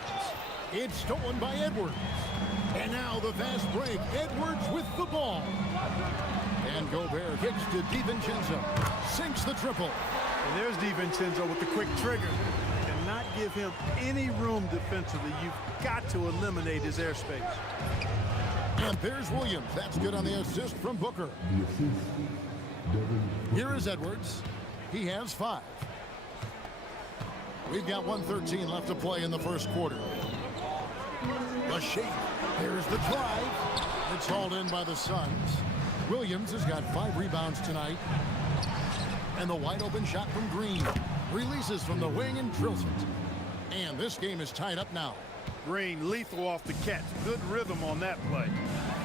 It's stolen by Edwards. And now the fast break. Edwards with the ball. And Gobert kicks to DiVincenzo. Sinks the triple. And there's DiVincenzo with the quick trigger. Cannot give him any room defensively. You've got to eliminate his airspace. And there's Williams. That's good on the assist from Booker. Here is Edwards. He has 5. We've got 1:13 left to play in the first quarter. The shake. Here's the drive. It's hauled in by the Suns. Williams has got 5 rebounds tonight. And the wide open shot from Green. Releases from the wing and drills it. And this game is tied up now. Green lethal off the catch. Good rhythm on that play.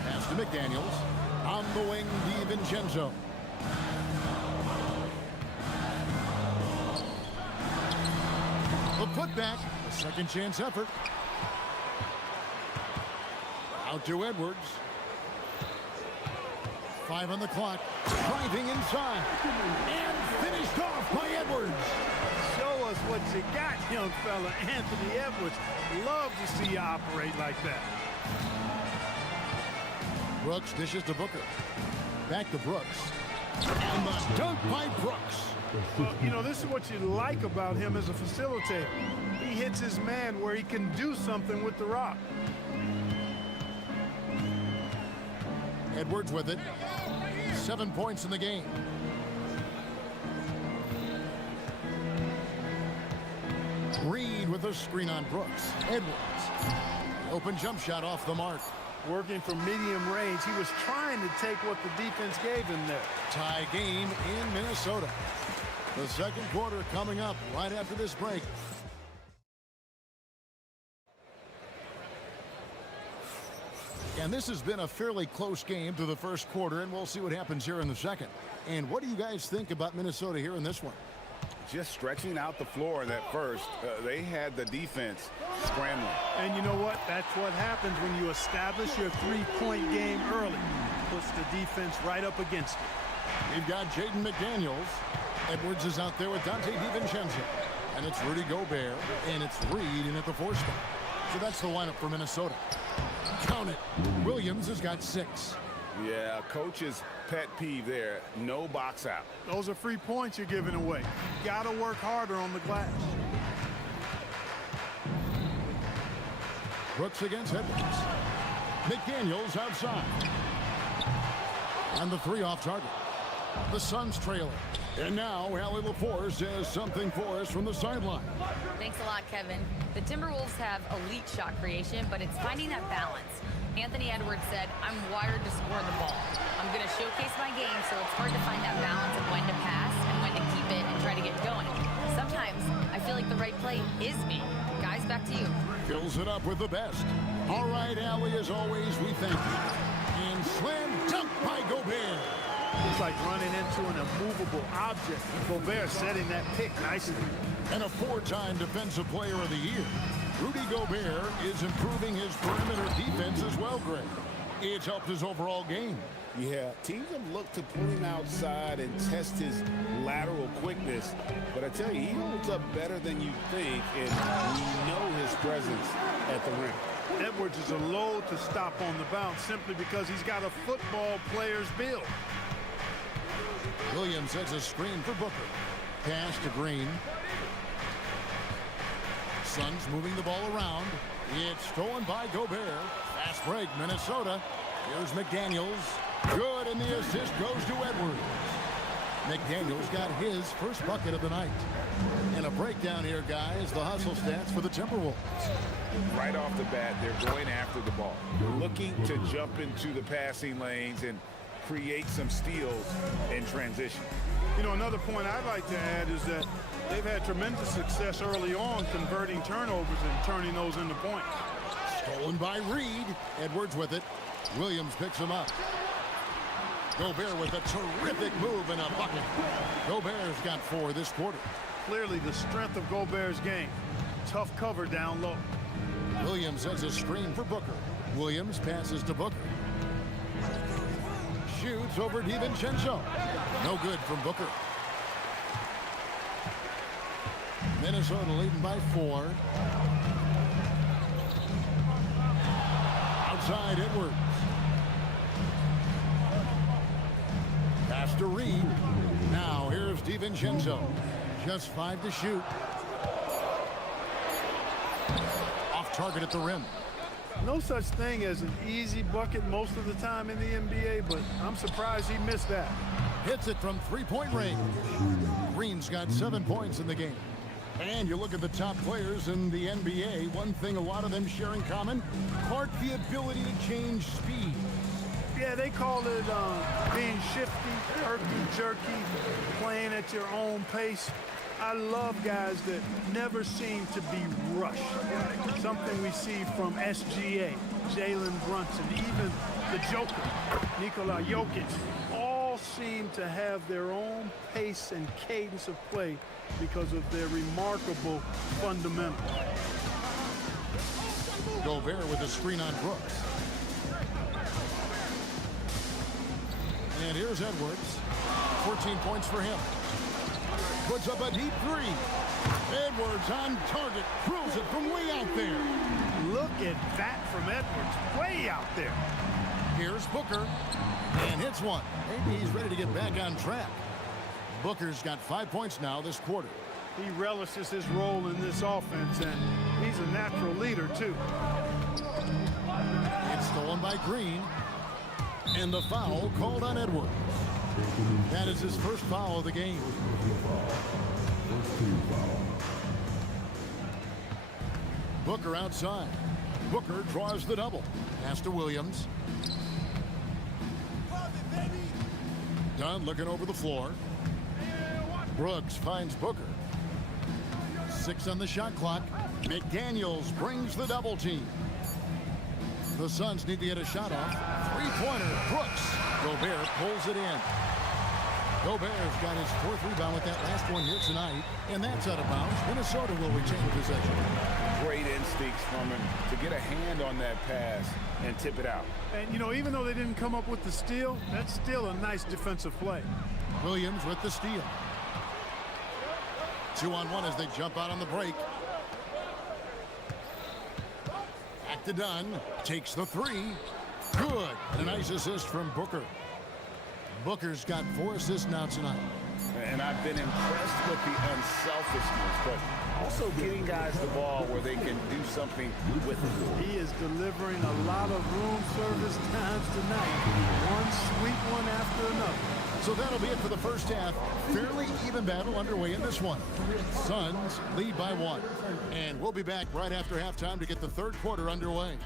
Pass to McDaniels. On the wing, DiVincenzo. The putback, a second chance effort. Out to Edwards. 5 on the clock. Driving inside. And finished off by Edwards. Show us what you got, young fella. Anthony Edwards. Love to see you operate like that. Brooks dishes to Booker. Back to Brooks. And the dunk by Brooks. Well, you know, this is what you like about him as a facilitator. He hits his man where he can do something with the rock. Edwards with it. 7 points in the game. Reed with a screen on Brooks. Edwards. Open jump shot off the mark. Working from medium range, he was trying to take what the defense gave him there. Tie game in Minnesota. The second quarter coming up right after this break. And this has been a fairly close game through the first quarter, and we'll see what happens here in the second. And what do you guys think about Minnesota here in this one? Just stretching out the floor in that first. They had the defense scrambling. And you know what? That's what happens when you establish your three-point game early. Puts the defense right up against it. We've got Jaden McDaniels. Edwards is out there with Dante DiVincenzo. And it's Rudy Gobert, and it's Reed in at the 4 spot. So that's the lineup for Minnesota. Count it. Williams has got 6. Yeah, coach's pet peeve there. No box out. Those are free points you're giving away. You got to work harder on the glass. Brooks against Edwards. McDaniels outside. And the 3 off target. The Suns trailing. And now Allie LaForce has something for us from the sideline. Thanks a lot, Kevin. The Timberwolves have elite shot creation, but it's finding that balance. Anthony Edwards said, "I'm wired to score the ball. I'm going to showcase my game, so it's hard to find that balance of when to pass and when to keep it and try to get going. Sometimes I feel like the right play is me." Guys, back to you. Fills it up with the best. All right, Allie, as always, we thank you. And slam dunk by Gobert. It's like running into an immovable object. Gobert setting that pick nicely. And a 4-time Defensive Player of the Year. Rudy Gobert is improving his perimeter defense as well, Greg. It's helped his overall game. Yeah, teams have looked to put him outside and test his lateral quickness. But I tell you, he holds up better than you think, and we know his presence at the rim. Edwards is a load to stop on the bounce simply because he's got a football player's build. Williams sets a screen for Booker. Pass to Green. Suns moving the ball around. It's stolen by Gobert. Fast break, Minnesota. Here's McDaniels. Good, and the assist goes to Edwards. McDaniels got his first bucket of the night. And a breakdown here, guys. The hustle stats for the Timberwolves. Right off the bat, they're going after the ball. Looking to jump into the passing lanes and create some steals in transition. You know, another point I'd like to add is that they've had tremendous success early on converting turnovers and turning those into points. Stolen by Reed. Edwards with it. Williams picks him up. Gobert with a terrific move and a bucket. Gobert's got 4 this quarter. Clearly the strength of Gobert's game. Tough cover down low. Williams has a screen for Booker. Williams passes to Booker. Shoots over DiVincenzo. No good from Booker. Minnesota leading by 4. Outside Edwards. Pass to Reed. Now here's DiVincenzo. Just 5 to shoot. Off target at the rim. No such thing as an easy bucket most of the time in the NBA, but I'm surprised he missed that. Hits it from 3-point range. Green's got 7 points in the game. And you look at the top players in the NBA, one thing a lot of them share in common, Clark, the ability to change speed. Yeah, they call it being shifty, herky-jerky, playing at your own pace. I love guys that never seem to be rushed. Something we see from SGA, Jalen Brunson, even the Joker, Nikola Jokic, all seem to have their own pace and cadence of play because of their remarkable fundamentals. Gobert with a screen on Brooks. And here's Edwards. 14 points for him. Puts up a deep 3. Edwards on target. Throws it from way out there. Look at that from Edwards. Way out there. Here's Booker, and hits one. Maybe he's ready to get back on track. Booker's got 5 points now this quarter. He relishes his role in this offense, and he's a natural leader, too. It's stolen by Green, and the foul called on Edwards. That is his first foul of the game. Booker outside. Booker draws the double. Pass to Williams. Dunn looking over the floor. Brooks finds Booker. 6 on the shot clock. McDaniels brings the double team. The Suns need to get a shot off. Three-pointer. Brooks. Gobert pulls it in. Gobert's got his 4th rebound with that last one here tonight, and that's out of bounds. Minnesota will retain possession. Great instincts from him to get a hand on that pass and tip it out. And, you know, even though they didn't come up with the steal, that's still a nice defensive play. Williams with the steal. 2-on-1 as they jump out on the break. Back to Dunn. Takes the 3. Good. And a nice assist from Booker. Booker's got 4 assists now tonight. And I've been impressed with the unselfishness, but also getting guys the ball where they can do something with it. He is delivering a lot of room service times tonight. One sweet one after another. So that'll be it for the first half. Fairly even battle underway in this one. Suns lead by 1. And we'll be back right after halftime to get the 3rd quarter underway.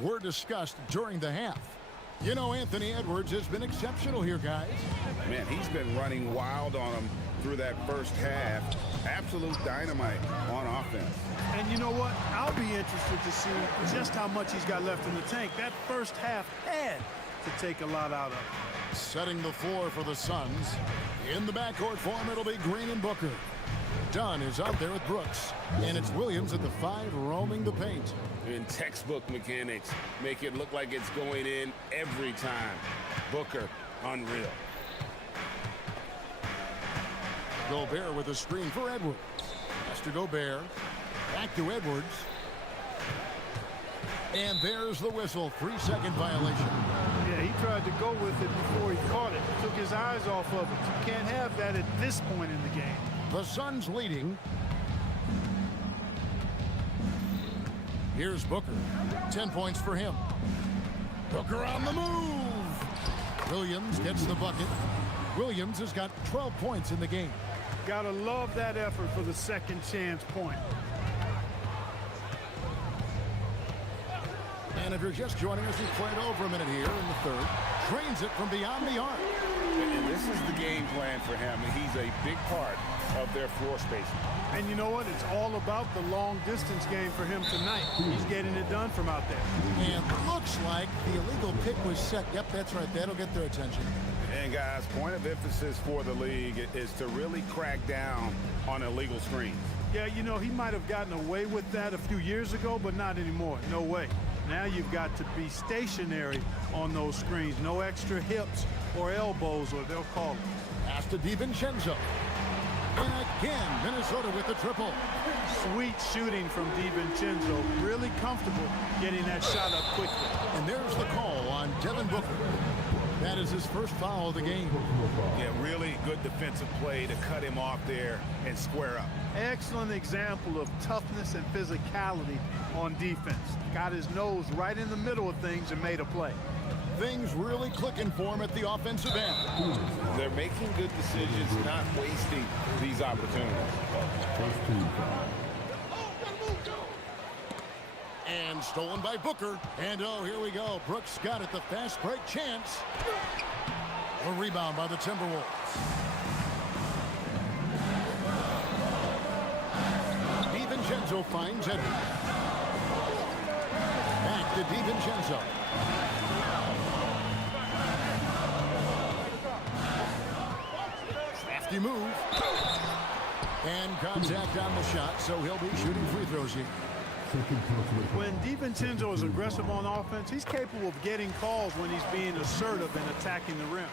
Were discussed during the half. You know, Anthony Edwards has been exceptional here, guys. Man, he's been running wild on them through that first half. Absolute dynamite on offense. And you know what? I'll be interested to see just how much he's got left in the tank. That first half had to take a lot out of it. Setting the floor for the Suns. In the backcourt for him, it'll be Green and Booker. Dunn is out there with Brooks. And it's Williams at the 5 roaming the paint. In textbook mechanics, make it look like it's going in every time. Booker, unreal. Gobert with a screen for Edwards. Pass to Gobert. Back to Edwards. And there's the whistle. 3-second violation. Yeah, he tried to go with it before he caught it. Took his eyes off of it. You can't have that at this point in the game. The Suns leading. Here's Booker. 10 points for him. Booker on the move. Williams gets the bucket. Williams has got 12 points in the game. Gotta love that effort for the second chance point. And if you're just joining us, we've played over a minute here in the 3rd. Trains it from beyond the arc. And this is the game plan for him. He's a big part of their floor spacing. And you know what? It's all about the long distance game for him tonight. He's getting it done from out there. And looks like the illegal pick was set. Yep, that's right. That'll get their attention. And guys, point of emphasis for the league is to really crack down on illegal screens. Yeah, you know, he might have gotten away with that a few years ago, but not anymore. No way. Now you've got to be stationary on those screens. No extra hips or elbows, or they'll call it. Pass to DiVincenzo. And again, Minnesota with the triple. Sweet shooting from DiVincenzo. Really comfortable getting that shot up quickly. And there's the call on Devin Booker. That is his first foul of the game. Yeah, really good defensive play to cut him off there and square up. Excellent example of toughness and physicality on defense. Got his nose right in the middle of things and made a play. Things really clicking for him at the offensive end. They're making good decisions, not wasting these opportunities. And stolen by Booker. And oh, here we go. Brooks got it, the fast break chance. A rebound by the Timberwolves. DiVincenzo finds it. Back to DiVincenzo. Crafty move. And contact on the shot, so he'll be shooting free throws here. When DiVincenzo is aggressive on offense, he's capable of getting calls when he's being assertive and attacking the rim.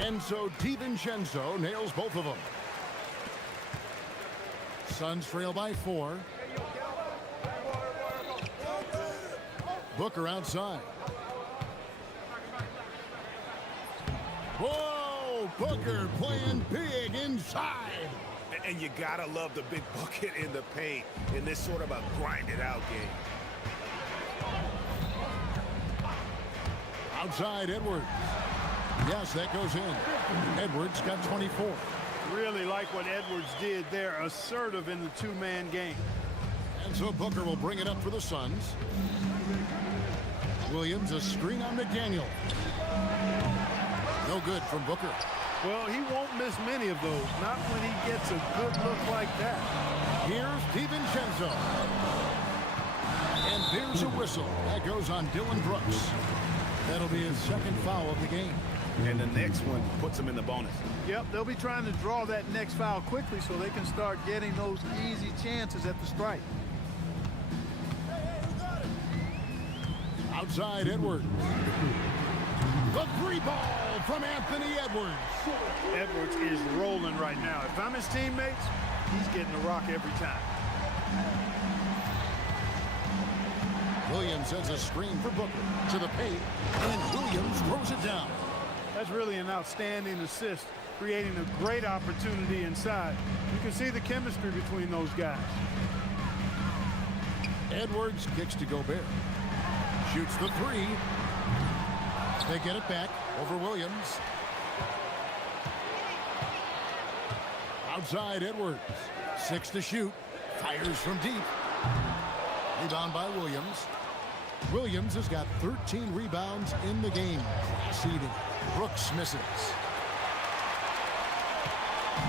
And so DiVincenzo nails both of them. Suns trail by 4. Booker outside. Whoa! Booker playing big inside. And you gotta love the big bucket in the paint in this sort of a grinded-out game. Outside Edwards. Yes, that goes in. Edwards got 24. Really like what Edwards did there, assertive in the two-man game. And so Booker will bring it up for the Suns. Williams, a screen on McDaniel. No good from Booker. Well, he won't miss many of those, not when he gets a good look like that. Here's DiVincenzo. And there's a whistle. That goes on Dylan Brooks. That'll be his second foul of the game. And the next one puts him in the bonus. Yep, they'll be trying to draw that next foul quickly so they can start getting those easy chances at the strike. Outside Edwards. The three ball from Anthony Edwards. Edwards is rolling right now. If I'm his teammates, he's getting the rock every time. Williams sends a screen for Booker to the paint, and Williams throws it down. That's really an outstanding assist, creating a great opportunity inside. You can see the chemistry between those guys. Edwards kicks to Gobert. Shoots the three. They get it back over Williams. Outside Edwards. 6 to shoot. Fires from deep. Rebound by Williams. Williams has got 13 rebounds in the game. Seeding. Brooks misses.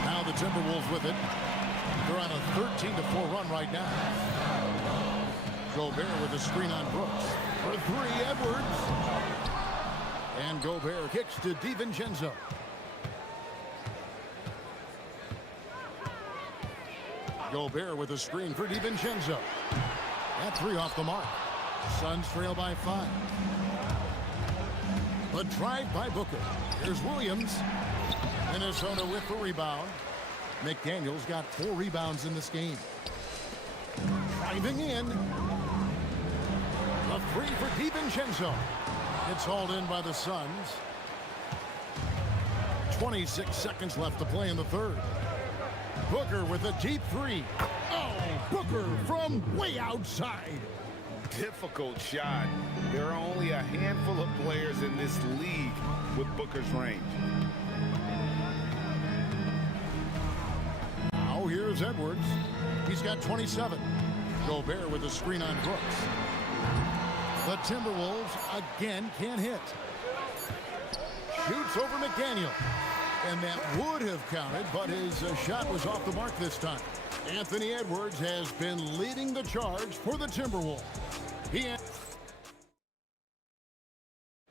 Now the Timberwolves with it. They're on a 13-4 run right now. Gobert with a screen on Brooks. For three, Edwards. And Gobert kicks to DiVincenzo. Gobert with a screen for DiVincenzo. That three off the mark. Suns trail by 5. The drive by Booker. Here's Williams. Minnesota with the rebound. McDaniel's got 4 rebounds in this game. Driving in. A three for DiVincenzo. It's hauled in by the Suns. 26 seconds left to play in the third. Booker with a deep three. Oh, Booker from way outside. Difficult shot. There are only a handful of players in this league with Booker's range. Now here's Edwards. He's got 27. Gobert with a screen on Brooks. The Timberwolves again can't hit. Shoots over McDaniel. And that would have counted, but his shot was off the mark this time. Anthony Edwards has been leading the charge for the Timberwolves.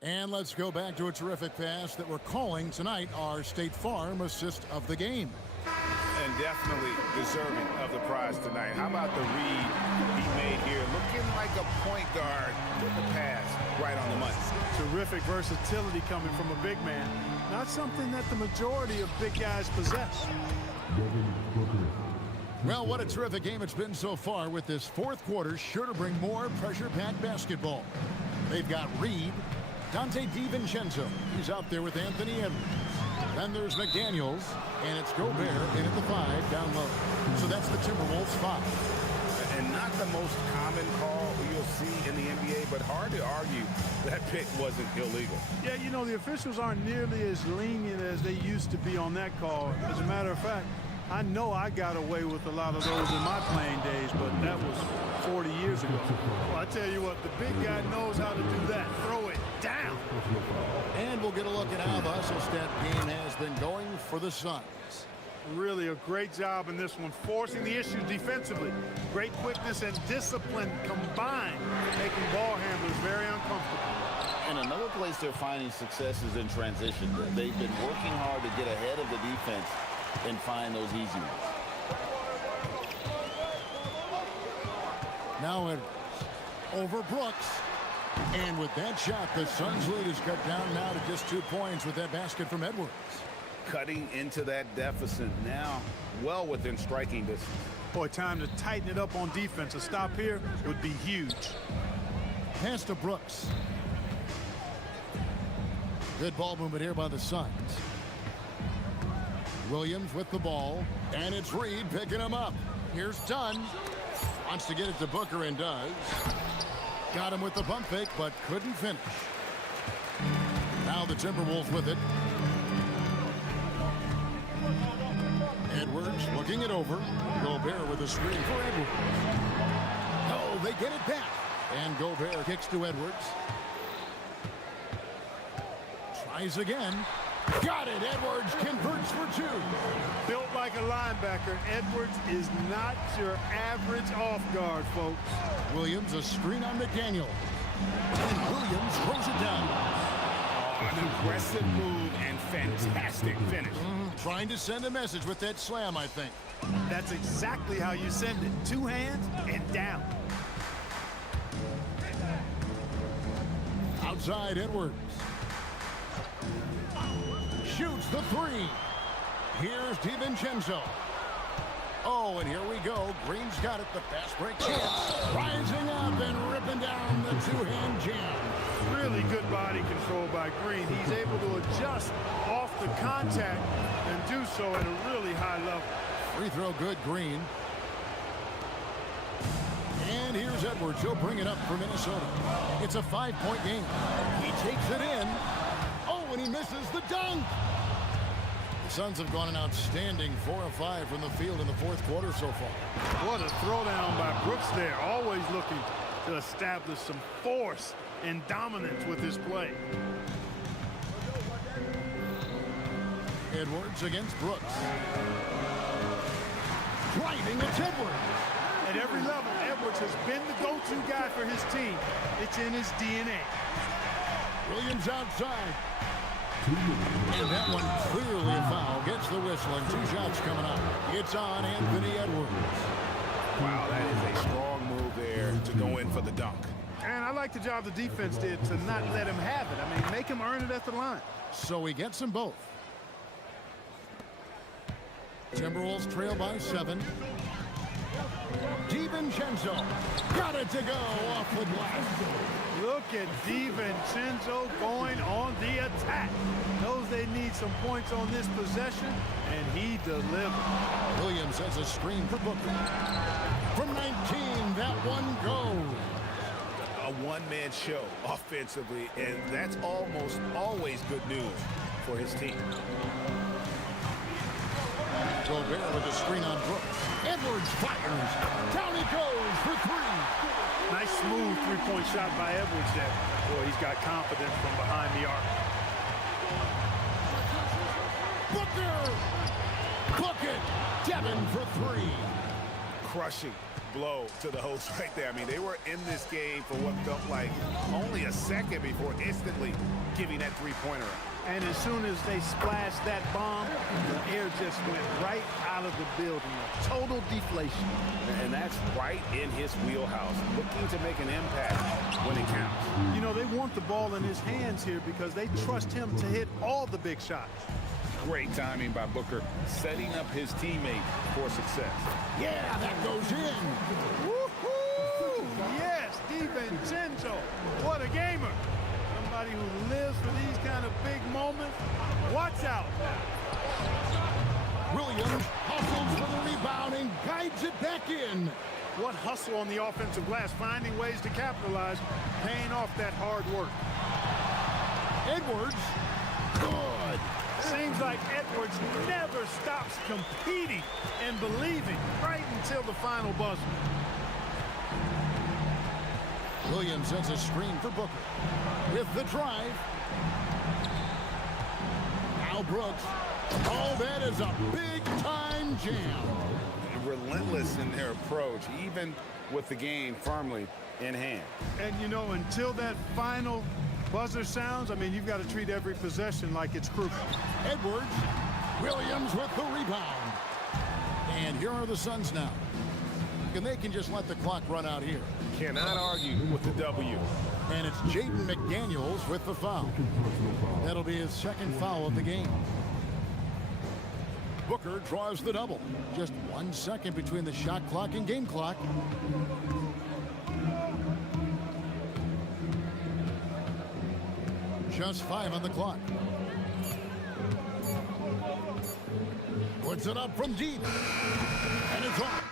And let's go back to a terrific pass that we're calling tonight our State Farm assist of the game. And definitely deserving of the prize tonight. How about the read he made here? Looking like a point guard with the pass right on the money. Terrific versatility coming from a big man. Not something that the majority of big guys possess. Well, what a terrific game it's been so far, with this fourth quarter sure to bring more pressure-packed basketball. They've got Reed, Dante DiVincenzo. He's out there with Anthony Edwards. Then there's McDaniels, and it's Gobert in at the 5 down low. So that's the Timberwolves 5. And not the most common call you'll see in the NBA, but hard to argue that pick wasn't illegal. Yeah, you know, the officials aren't nearly as lenient as they used to be on that call. As a matter of fact, I know I got away with a lot of those in my playing days, but that was 40 years ago. Well, I tell you what, the big guy knows how to do that. Throw it down. And we'll get a look at how the hustle stat game has been going for the Suns. Really a great job in this one, forcing the issues defensively. Great quickness and discipline combined, making ball handlers very uncomfortable. And another place they're finding success is in transition. They've been working hard to get ahead of the defense and find those easy ones. Now Edwards over Brooks. And with that shot, the Suns' lead is cut down now to just 2 points with that basket from Edwards. Cutting into that deficit now, well within striking distance. Boy, time to tighten it up on defense. A stop here would be huge. Pass to Brooks. Good ball movement here by the Suns. Williams with the ball, and it's Reed picking him up. Here's Dunn. Wants to get it to Booker and does. Got him with the pump fake, but couldn't finish. Now the Timberwolves with it. Edwards looking it over. Gobert with a screen for Edwards. Oh, they get it back. And Gobert kicks to Edwards. Tries again. Got it. Edwards converts for 2. Built like a linebacker, Edwards is not your average off guard, folks. Williams a screen on McDaniel. And Williams throws it down. An aggressive move and fantastic finish. Trying to send a message with that slam, I think. That's exactly how you send it. 2 hands and down. Outside Edwards. Shoots the 3. Here's DiVincenzo. Oh, and here we go. Green's got it. The fast break chance. Rising up and ripping down the 2-hand jam. Really good body control by Green. He's able to adjust off the contact and do so at a really high level. Free throw good, Green. And here's Edwards. He'll bring it up for Minnesota. It's a 5-point game. He takes it in. Oh, and he misses the dunk. The Suns have gone an outstanding 4 of 5 from the field in the 4th quarter so far. What a throwdown by Brooks there. Always looking to establish some force and dominance with his play. Edwards against Brooks. Driving, it's Edwards. At every level, Edwards has been the go-to guy for his team. It's in his DNA. Williams outside. And that one clearly a foul. Gets the whistle and 2 shots coming up. It's on Anthony Edwards. Wow, that is a strong move there to go in for the dunk. And I like the job the defense did to not let him have it. I mean, make him earn it at the line. So he gets them both. Timberwolves trail by 7. DiVincenzo got it to go off the glass. Look at DiVincenzo going on the attack. Knows they need some points on this possession, and he delivered. Williams has a screen for Booker. From 19, that one goes. A one-man show offensively, and that's almost always good news for his team. Gobert with a screen on Brooks. Edwards fires. Down he goes for 3. Nice smooth three-point shot by Edwards there. Boy, he's got confidence from behind the arc. Booker! Bucket! Devin for 3. Crushing blow to the host right there. I mean, they were in this game for what felt like only a second before instantly giving that three-pointer. And as soon as they splashed that bomb, the air just went right out of the building. A total deflation. And that's right in his wheelhouse, looking to make an impact when it counts. You know, they want the ball in his hands here because they trust him to hit all the big shots. Great timing by Booker, setting up his teammate for success. Yeah, that goes in. Woohoo! Yes, DiVincenzo. What a gamer. Somebody somebody who lives for these kind of big moments, watch out. Williams hustles for the rebound and guides it back in. What hustle on the offensive glass, finding ways to capitalize, paying off that hard work. Edwards, good. Seems like Edwards never stops competing and believing right until the final buzzer. Williams sends a screen for Booker. With the drive. Now Brooks. Oh, that is a big-time jam. Relentless in their approach, even with the game firmly in hand. And, you know, until that final buzzer sounds, I mean, you've got to treat every possession like it's crucial. Edwards. Williams with the rebound. And here are the Suns now. And they can just let the clock run out here. Cannot argue with the W. And it's Jaden McDaniels with the foul. That'll be his second foul of the game. Booker draws the double. Just 1 second between the shot clock and game clock. Just 5 on the clock. Puts it up from deep. And it's off.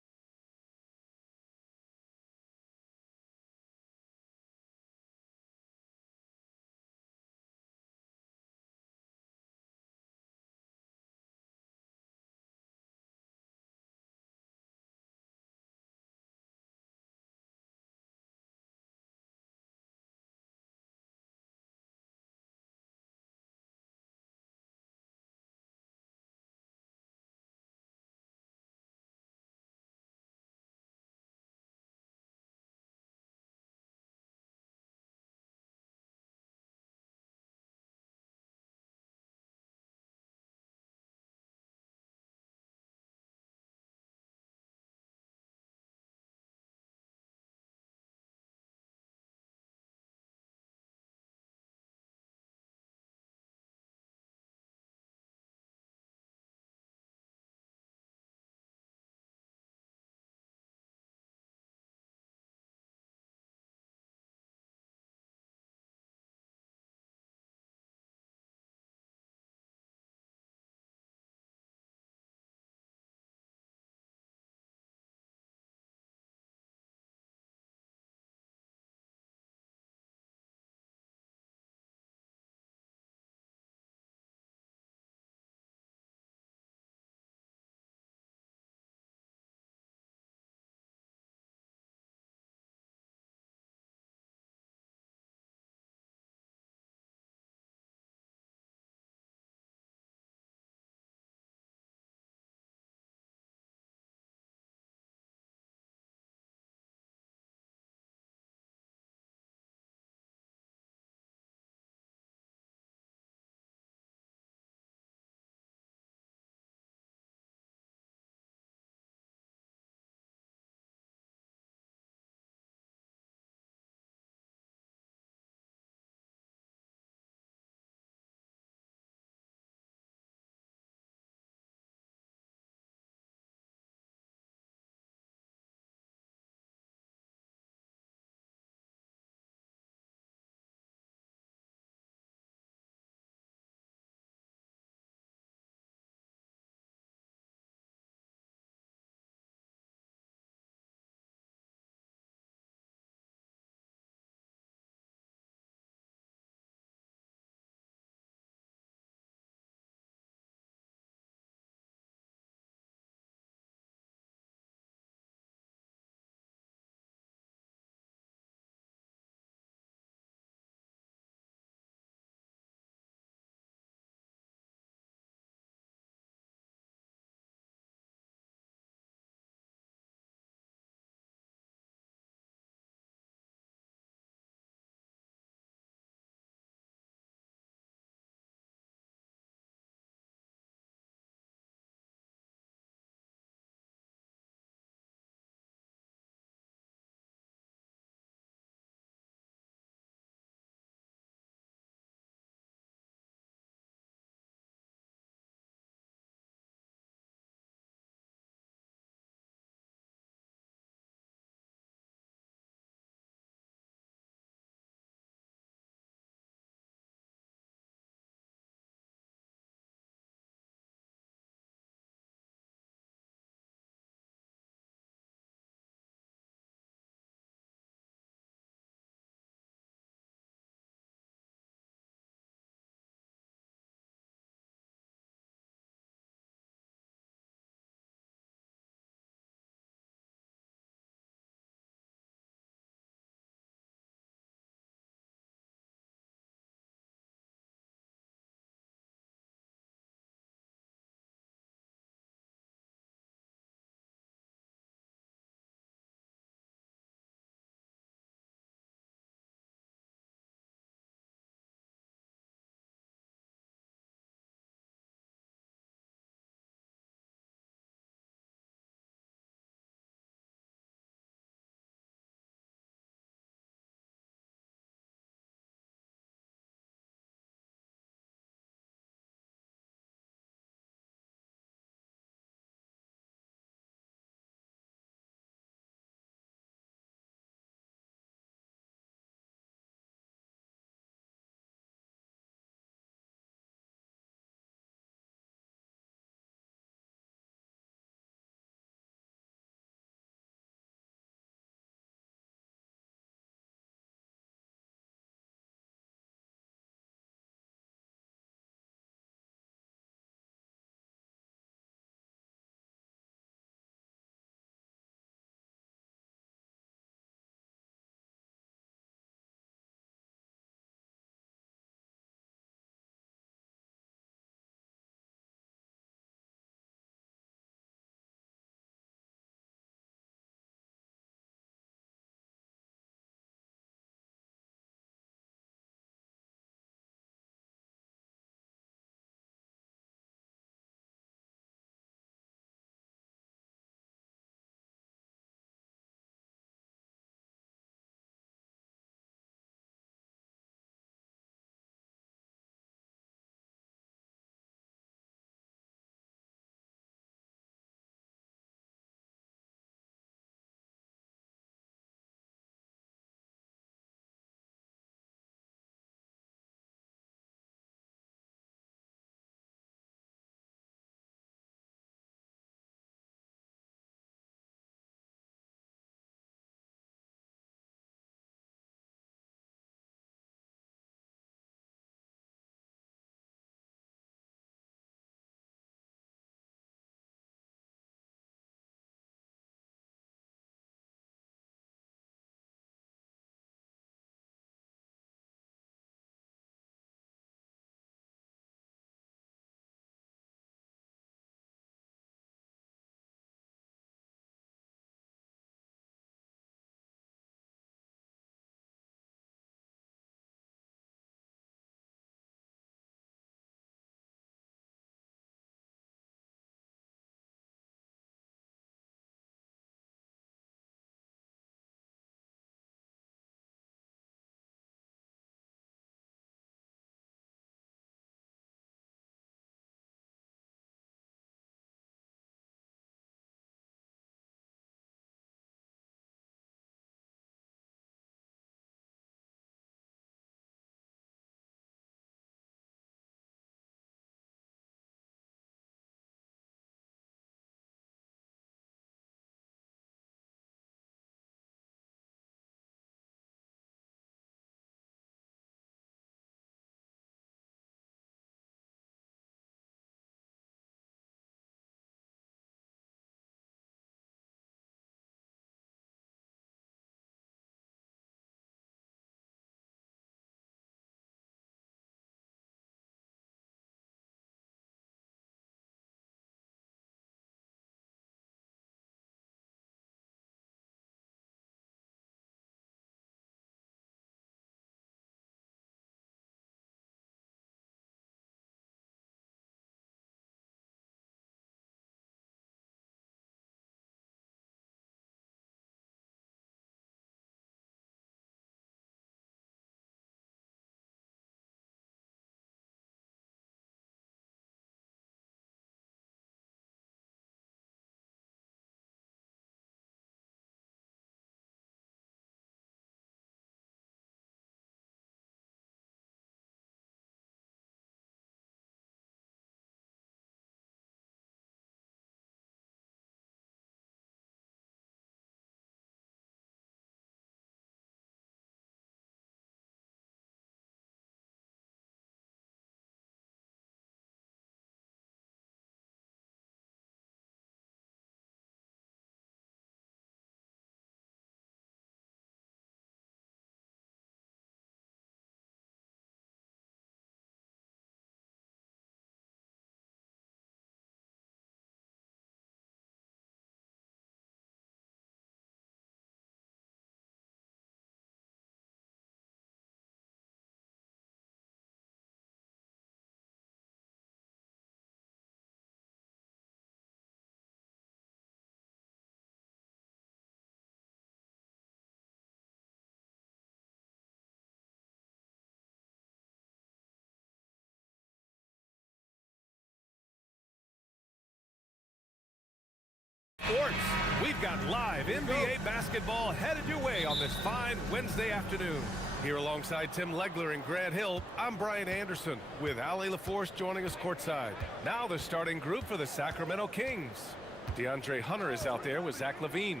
Sports. We've got live NBA basketball headed your way on this fine Wednesday afternoon. Here alongside Tim Legler and Grant Hill, I'm Brian Anderson with Ali LaForce joining us courtside. Now the starting group for the Sacramento Kings. DeAndre Hunter is out there with Zach LaVine.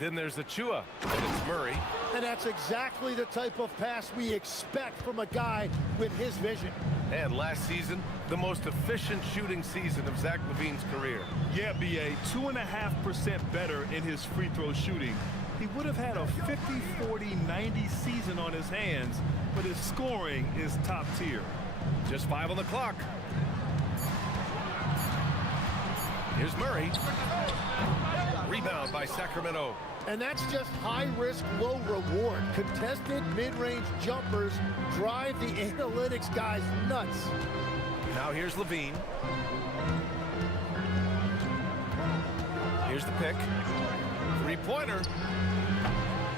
Then there's the Chua, and it's Murray. And that's exactly the type of pass we expect from a guy with his vision. And last season, the most efficient shooting season of Zach LaVine's career. Yeah, BA, 2.5% better in his free throw shooting. He would have had a 50-40-90 season on his hands, but his scoring is top tier. Just 5 on the clock. Here's Murray. Rebound by Sacramento. And that's just high risk, low reward. Contested mid-range jumpers drive the analytics guys nuts. Now here's LaVine. Here's the pick. Three-pointer.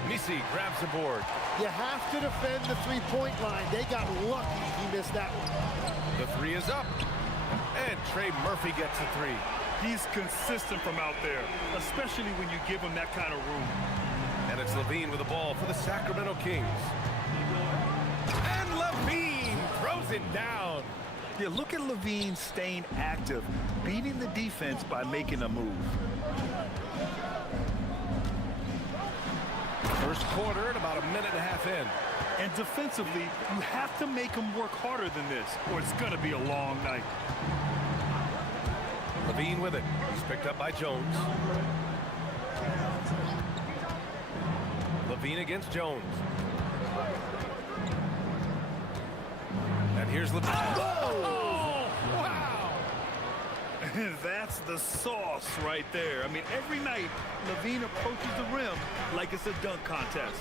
Misi grabs the board. You have to defend the three-point line. They got lucky he missed that one. The three is up. And Trey Murphy gets a three. He's consistent from out there, especially when you give him that kind of room. And it's LaVine with the ball for the Sacramento Kings. And LaVine throws it down. Yeah, look at LaVine staying active, beating the defense by making a move. First quarter and about a minute and a half in. And defensively, you have to make him work harder than this, or it's going to be a long night. LaVine with it. He's picked up by Jones. LaVine against Jones. And here's LaVine. Oh! Wow! That's the sauce right there. I mean, every night, LaVine approaches the rim like it's a dunk contest.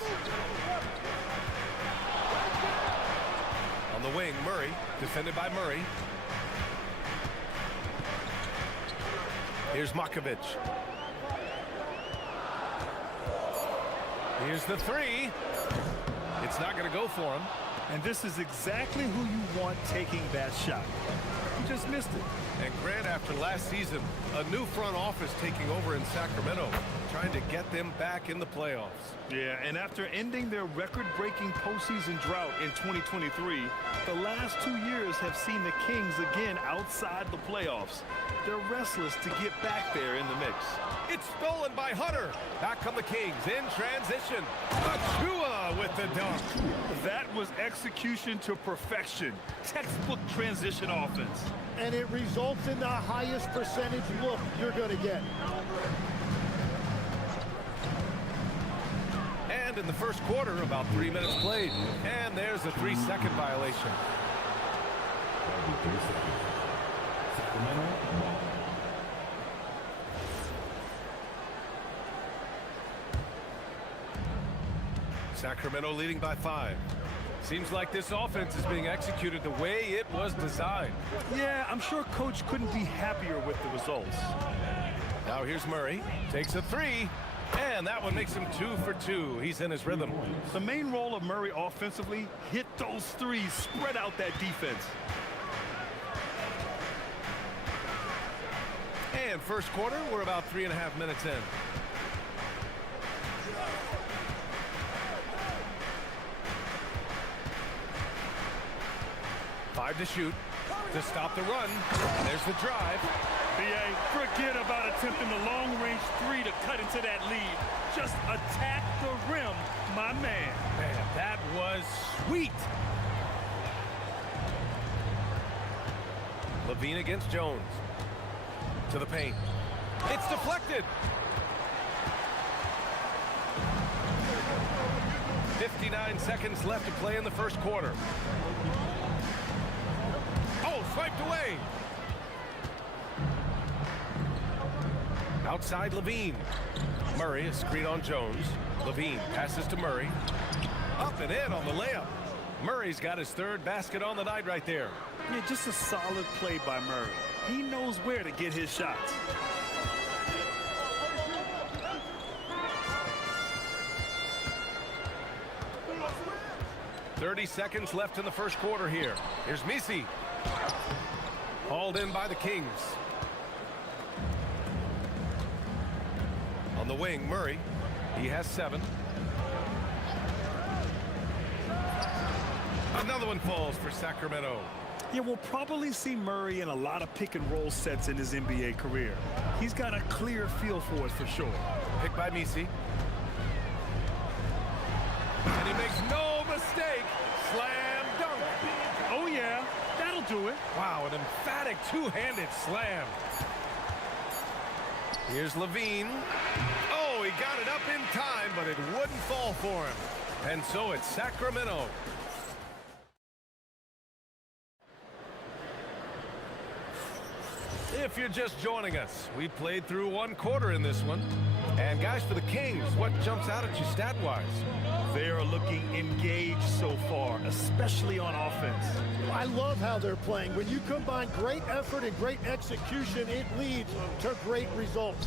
On the wing, Murray, defended by Murray. Here's Makovic. Here's the three. It's not going to go for him. And this is exactly who you want taking that shot. He just missed it. And Grant, after last season, a new front office taking over in Sacramento, trying to get them back in the playoffs. Yeah, and after ending their record-breaking postseason drought in 2023, the last 2 years have seen the Kings again outside the playoffs. They're restless to get back there in the mix. It's stolen by Hunter. Back come the Kings in transition. Achua with the dunk. That was execution to perfection. Textbook transition offense. And it results in the highest percentage look you're going to get. And in the first quarter, about 3 minutes played. And there's a 3-second violation. Sacramento leading by 5. Seems like this offense is being executed the way it was designed. Yeah, I'm sure Coach couldn't be happier with the results. Now here's Murray. Takes a three. And that one makes him 2 for 2. He's in his rhythm. The main role of Murray offensively, hit those threes, spread out that defense. And first quarter, we're about 3.5 minutes in. Five to shoot to stop the run. There's the drive. BA, forget about attempting the long-range three to cut into that lead. Just attack the rim, my man. Man, that was sweet. LaVine against Jones. To the paint. It's deflected. 59 seconds left to play in the first quarter. Oh, swiped away. Outside LaVine. Murray, a screen on Jones. LaVine passes to Murray. Up and in on the layup. Murray's got his third basket on the night right there. Yeah, just a solid play by Murray. He knows where to get his shots. .30 seconds left in the first quarter here. Here's Misi. Hauled in by the Kings. On the wing, Murray. He has 7. Another one falls for Sacramento. Yeah, we'll probably see Murray in a lot of pick-and-roll sets in his NBA career. He's got a clear feel for it for sure. Picked by Misi. And he makes no mistake. Slam dunk. Oh, yeah. That'll do it. Wow, an emphatic two-handed slam. Here's Levine. Oh, he got it up in time, but it wouldn't fall for him. And so it's Sacramento. If you're just joining us, we played through 1 quarter in this one. And guys, for the Kings, what jumps out at you stat-wise? They are looking engaged so far, especially on offense. I love how they're playing. When you combine great effort and great execution, it leads to great results.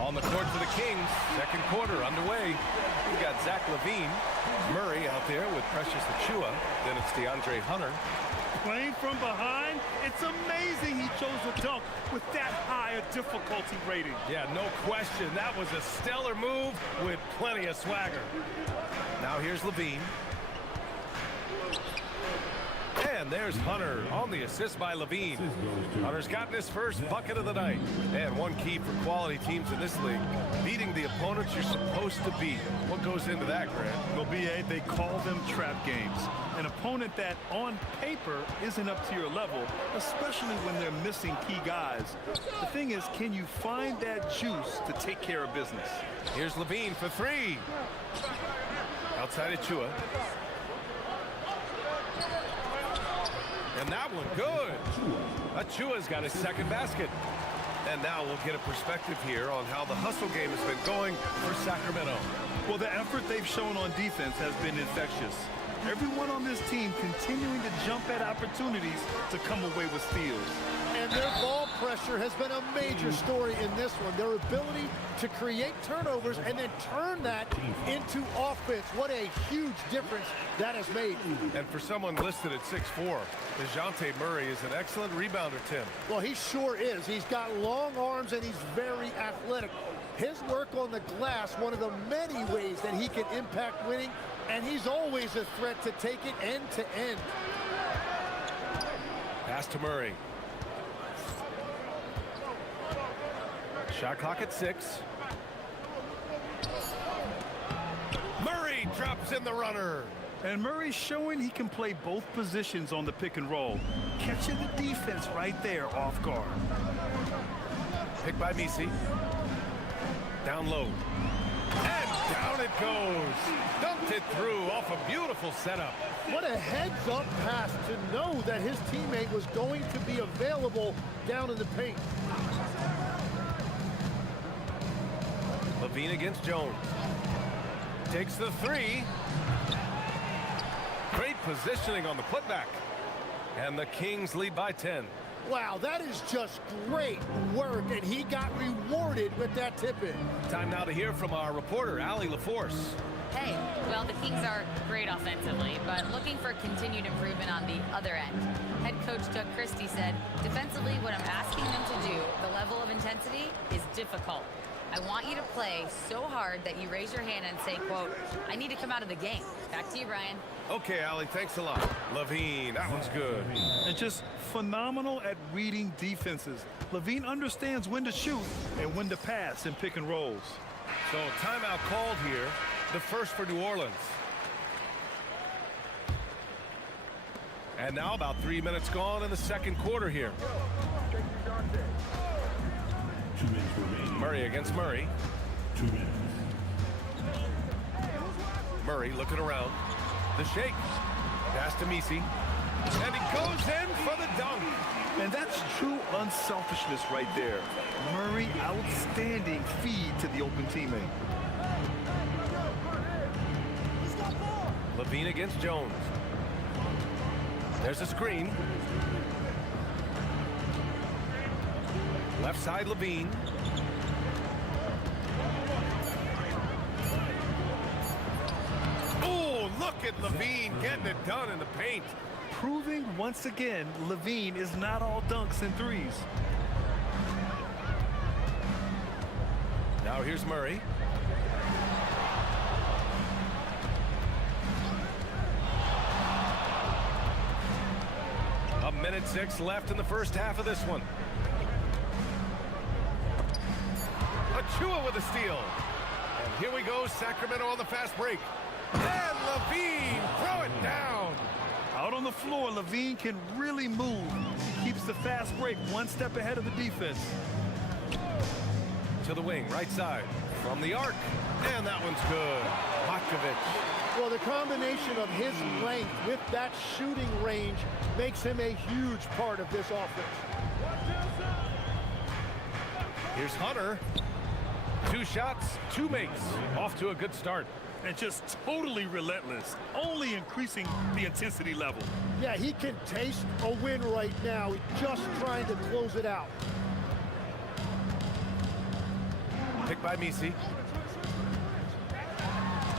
On the court for the Kings, 2nd quarter underway. We've got Zach LaVine, Murray out there with Precious Achiuwa. Then it's DeAndre Hunter. Playing from behind, it's amazing he chose a dunk with that high a difficulty rating. Yeah, no question. That was a stellar move with plenty of swagger. Now here's Levine. And there's Hunter on the assist by Levine. Hunter's gotten his first bucket of the night. And one key for quality teams in this league, beating the opponents you're supposed to beat. What goes into that, Grant? Well, B.A., they call them trap games. An opponent that, on paper, isn't up to your level, especially when they're missing key guys. The thing is, can you find that juice to take care of business? Here's Levine for 3. Outside Achiuwa. And that one good. Achiuwa's got his 2nd basket. And now we'll get a perspective here on how the hustle game has been going for Sacramento. Well, the effort they've shown on defense has been infectious. Everyone on this team continuing to jump at opportunities to come away with steals. And their ball pressure has been a major story in this one. Their ability to create turnovers and then turn that into offense. What a huge difference that has made. And for someone listed at 6'4", DeJounte Murray is an excellent rebounder, Tim. Well, he sure is. He's got long arms and he's very athletic. His work on the glass, one of the many ways that he can impact winning, and he's always a threat to take it end to end. Pass to Murray. Shot clock at 6. Murray drops in the runner. And Murray's showing he can play both positions on the pick and roll, catching the defense right there off guard. Picked by Misi. Down low. And down it goes. Dumped it through off a beautiful setup. What a heads-up pass to know that his teammate was going to be available down in the paint. Levine against Jones. Takes the 3. Great positioning on the putback. And the Kings lead by 10. Wow, that is just great work, and he got rewarded with that tip-in. Time now to hear from our reporter, Allie LaForce. Hey, well, the Kings are great offensively, but looking for continued improvement on the other end. Head coach Doug Christie said, defensively, what I'm asking them to do, the level of intensity, is difficult. I want you to play so hard that you raise your hand and say, quote, I need to come out of the game. Back to you, Brian. Okay, Allie, thanks a lot. Levine, that one's good. And just phenomenal at reading defenses. Levine understands when to shoot and when to pass in pick and rolls. So timeout called here, the first for New Orleans. And now about 3 minutes gone in the 2nd quarter here. Murray against Murray. 2 minutes. Murray looking around. The shake. Pass to Misi. And he goes in for the dunk. And that's true unselfishness right there. Murray, outstanding feed to the open teammate. Levine against Jones. There's a screen. Left side Levine. Oh, look at Levine getting it done in the paint. Proving once again, Levine is not all dunks and threes. Now Now here's Murray. A minute 6 left in the first half of this one. Achua with a steal. And here we go, Sacramento on the fast break. And Levine, throw it down. Out on the floor, Levine can really move. He keeps the fast break one step ahead of the defense. To the wing, right side, from the arc. And that one's good. Makovich. Well, the combination of his length with that shooting range makes him a huge part of this offense. Here's Hunter. 2 shots, 2 makes. Off to a good start. And just totally relentless, only increasing the intensity level. Yeah, he can taste a win right now. He's just trying to close it out. Picked by Misi.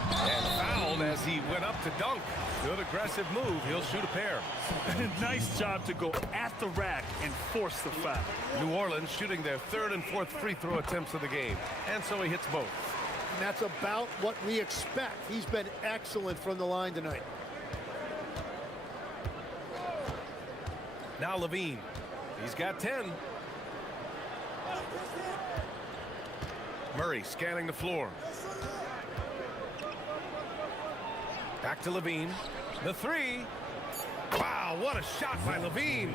And fouled as he went up to dunk. Good aggressive move. He'll shoot a pair. Nice job to go at the rack and force the foul. New Orleans shooting their 3rd and 4th free throw attempts of the game. And so he hits both. And that's about what we expect. He's been excellent from the line tonight. Now Levine. He's got 10. Murray scanning the floor. Back to Levine. The 3. Wow, what a shot by Levine.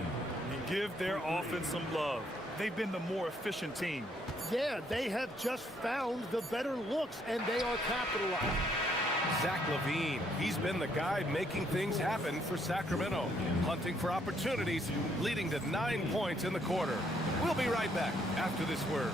And give their offense some love. They've been the more efficient team. Yeah, they have just found the better looks, and they are capitalizing. Zach LaVine, he's been the guy making things happen for Sacramento. Hunting for opportunities, leading to 9 points in the quarter. We'll be right back after this word.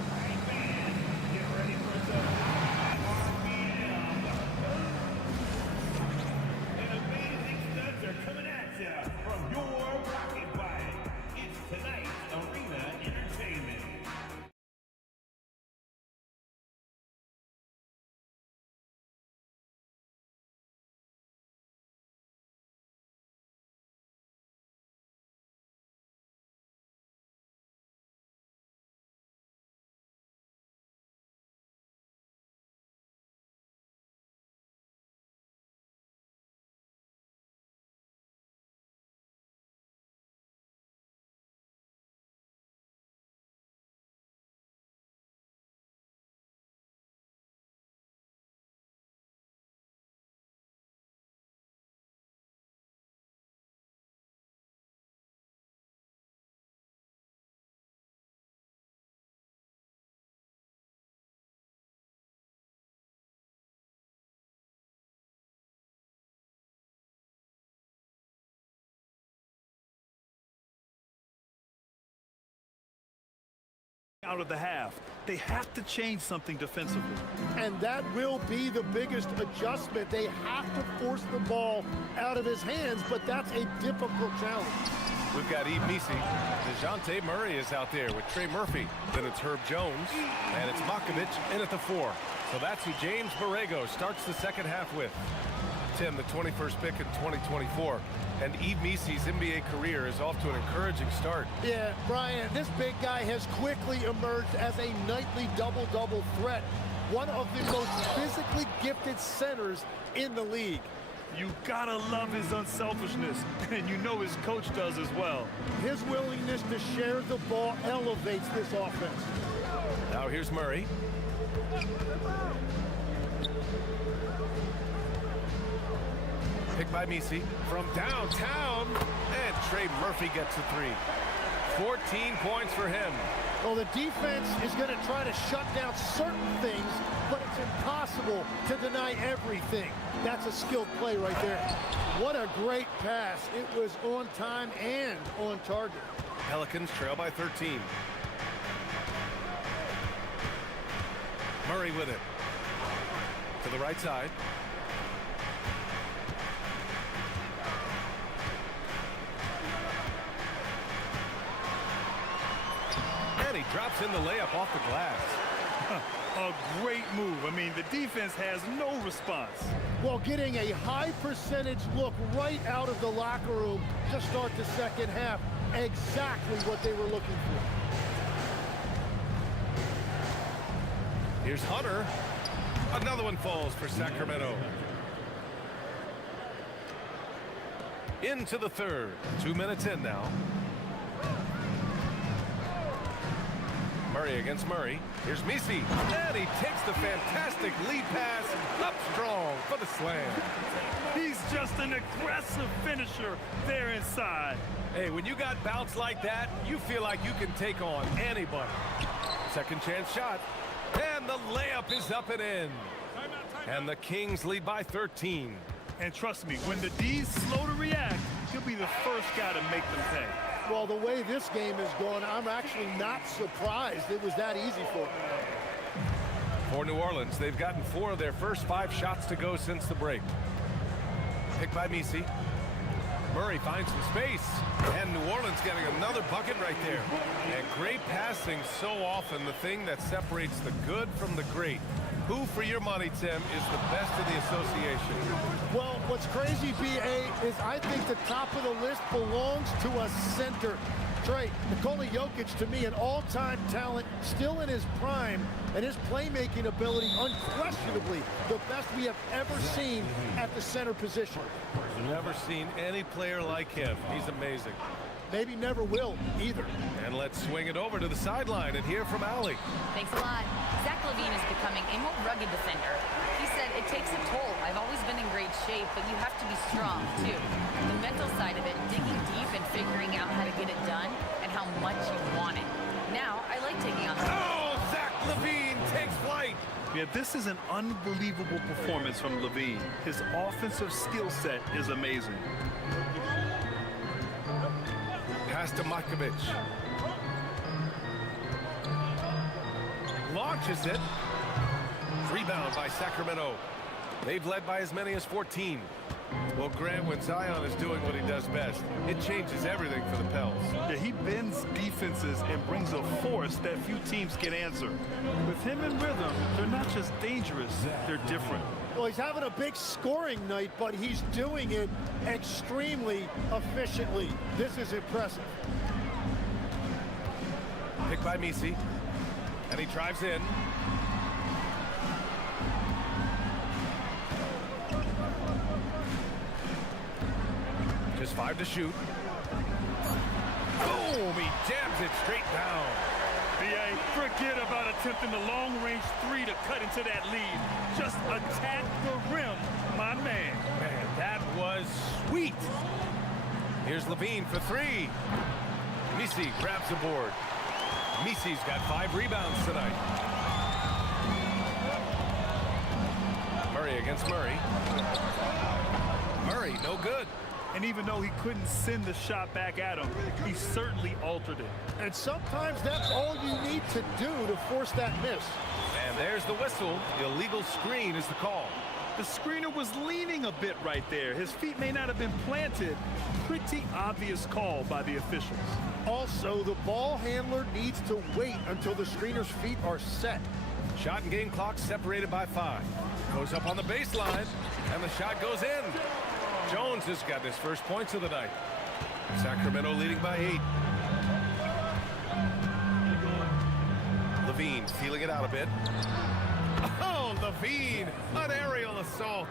Out of the half, they have to change something defensively. And that will be the biggest adjustment. They have to force the ball out of his hands, but that's a difficult challenge. We've got Eve Misi. DeJounte Murray is out there with Trey Murphy. Then it's Herb Jones, and it's Makovich in at the 4. So that's who James Borrego starts the second half with. Tim, the 21st pick in 2024. And Eve Misi's NBA career is off to an encouraging start. Yeah, Brian, this big guy has quickly emerged as a nightly double-double threat. One of the most physically gifted centers in the league. You gotta love his unselfishness, and you know his coach does as well. His willingness to share the ball elevates this offense. Now here's Murray. Picked by Misi from downtown, and Trey Murphy gets a 3. 14 points for him. Well, the defense is going to try to shut down certain things, but it's impossible to deny everything. That's a skilled play right there. What a great pass. It was on time and on target. Pelicans trail by 13. Murray with it. To the right side. And he drops in the layup off the glass. A great move. I mean, the defense has no response. Well, getting a high percentage look right out of the locker room to start the second half. Exactly what they were looking for. Here's Hunter. Another one falls for Sacramento. Into the third. 2 minutes in now. Murray against Murray. Here's Misi. And he takes the fantastic lead pass up strong for the slam. He's just an aggressive finisher there inside. Hey, when you got bounce like that, you feel like you can take on anybody. Second chance shot. And the layup is up and in. And the Kings lead by 13. And trust me, when the D's slow to react, he'll be the first guy to make them pay. Well, the way this game is going, I'm actually not surprised it was that easy for them. For New Orleans, they've gotten 4 of their first 5 shots to go since the break. Picked by Misi. Murray finds some space. And New Orleans getting another bucket right there. And great passing so often, the thing that separates the good from the great. Who, for your money, Tim, is the best of the association? Well, what's crazy, B.A., is I think the top of the list belongs to a center. Trey, Nikola Jokic, to me, an all-time talent, still in his prime, and his playmaking ability, unquestionably, the best we have ever seen at the center position. Never seen any player like him. He's amazing. Maybe never will, either. And let's swing it over to the sideline and hear from Allie. Thanks a lot. Zach LaVine is becoming a more rugged defender. He said, it takes a toll. I've always been in great shape, but you have to be strong, too. The mental side of it, digging deep and figuring out how to get it done and how much you want it. Now, I like taking on the... Oh, Zach LaVine takes flight. Yeah, this is an unbelievable performance from LaVine. His offensive skill set is amazing. Pass to Markovic. Launches it. Rebound by Sacramento. They've led by as many as 14. Well, Grant, when Zion is doing what he does best, it changes everything for the Pels. Yeah, he bends defenses and brings a force that few teams can answer. With him in rhythm, they're not just dangerous, they're different. Well, he's having a big scoring night, but he's doing it extremely efficiently. This is impressive. Picked by Misi. And he drives in. Just 5 to shoot. Boom! He jams it straight down. B.A., forget about attempting the long-range 3 to cut into that lead. Just attack the rim, my man. Man, that was sweet. Here's LaVine for 3. Misi grabs the board. Misi's got 5 rebounds tonight. Murray against Murray. Murray, no good. And even though he couldn't send the shot back at him, he certainly altered it. And sometimes that's all you need to do to force that miss. And there's the whistle. Illegal screen is the call. The screener was leaning a bit right there. His feet may not have been planted. Pretty obvious call by the officials. Also, the ball handler needs to wait until the screener's feet are set. Shot and game clock separated by 5. Goes up on the baseline, and the shot goes in. Jones has got his first points of the night. Sacramento leading by 8. LaVine feeling it out a bit. Oh, LaVine, an aerial assault.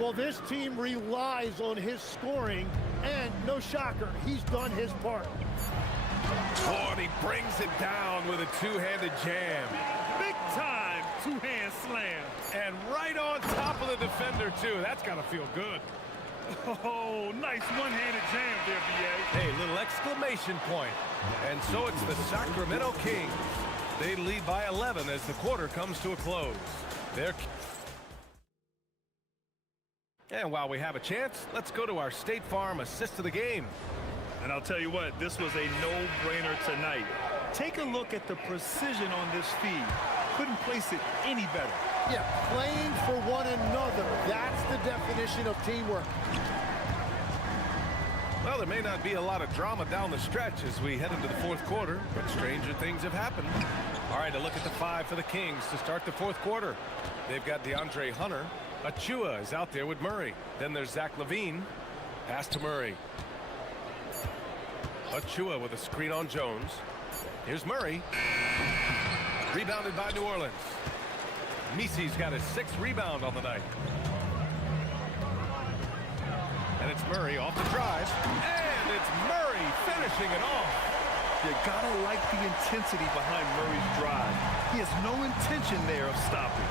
Well, this team relies on his scoring, and no shocker, he's done his part. Oh, and he brings it down with a 2-handed jam. Big time 2-hand slam. And right on top of the defender, too. That's got to feel good. Oh, nice one-handed jam there, B.A. Hey, little exclamation point. And so it's the Sacramento Kings. They lead by 11 as the quarter comes to a close. And while we have a chance, let's go to our State Farm assist of the game. And I'll tell you what, this was a no-brainer tonight. Take a look at the precision on this feed. Couldn't place it any better. Yeah, playing for one another. That's the definition of teamwork. Well, there may not be a lot of drama down the stretch as we head into the fourth quarter, but stranger things have happened. All right, a look at the 5 for the Kings to start the fourth quarter. They've got DeAndre Hunter. Achua is out there with Murray. Then there's Zach LaVine. Pass to Murray. Achua with a screen on Jones. Here's Murray. Rebounded by New Orleans. Misi's got his 6th rebound on the night. And it's Murray off the drive. And it's Murray finishing it off. You gotta like the intensity behind Murray's drive. He has no intention there of stopping.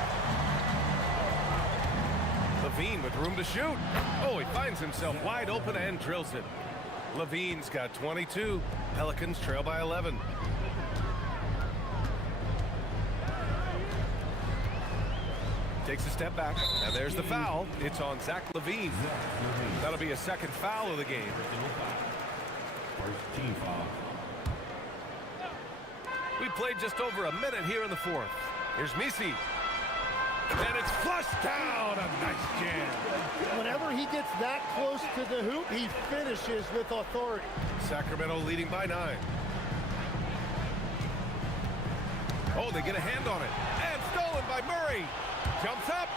Levine with room to shoot. Oh, he finds himself wide open and drills it. Levine's got 22. Pelicans trail by 11. Takes a step back, and there's the foul. It's on Zach Levine. That'll be a 2nd foul of the game. First team foul. We played just over a minute here in the 4th. Here's Misi. And it's flushed down. A nice jam. Whenever he gets that close to the hoop, he finishes with authority. Sacramento leading by 9. Oh, they get a hand on it. And stolen by Murray. Jumps up.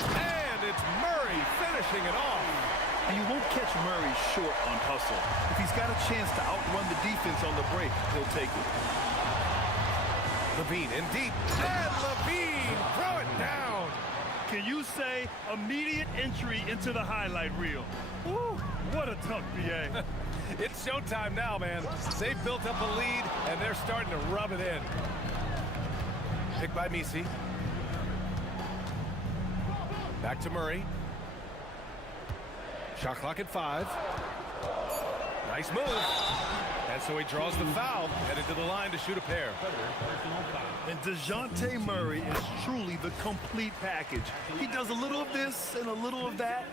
And it's Murray finishing it off. And you won't catch Murray short on hustle. If he's got a chance to outrun the defense on the break, he'll take it. Levine in deep. And Levine throw it down. Can you say immediate entry into the highlight reel? Woo, what a dunk, BA. It's showtime now, man. They've built up a lead, and they're starting to rub it in. Picked by Misi. Back to Murray. Shot clock at 5. Nice move. And so he draws the foul, headed to the line to shoot a pair. And DeJounte Murray is truly the complete package. He does a little of this and a little of that.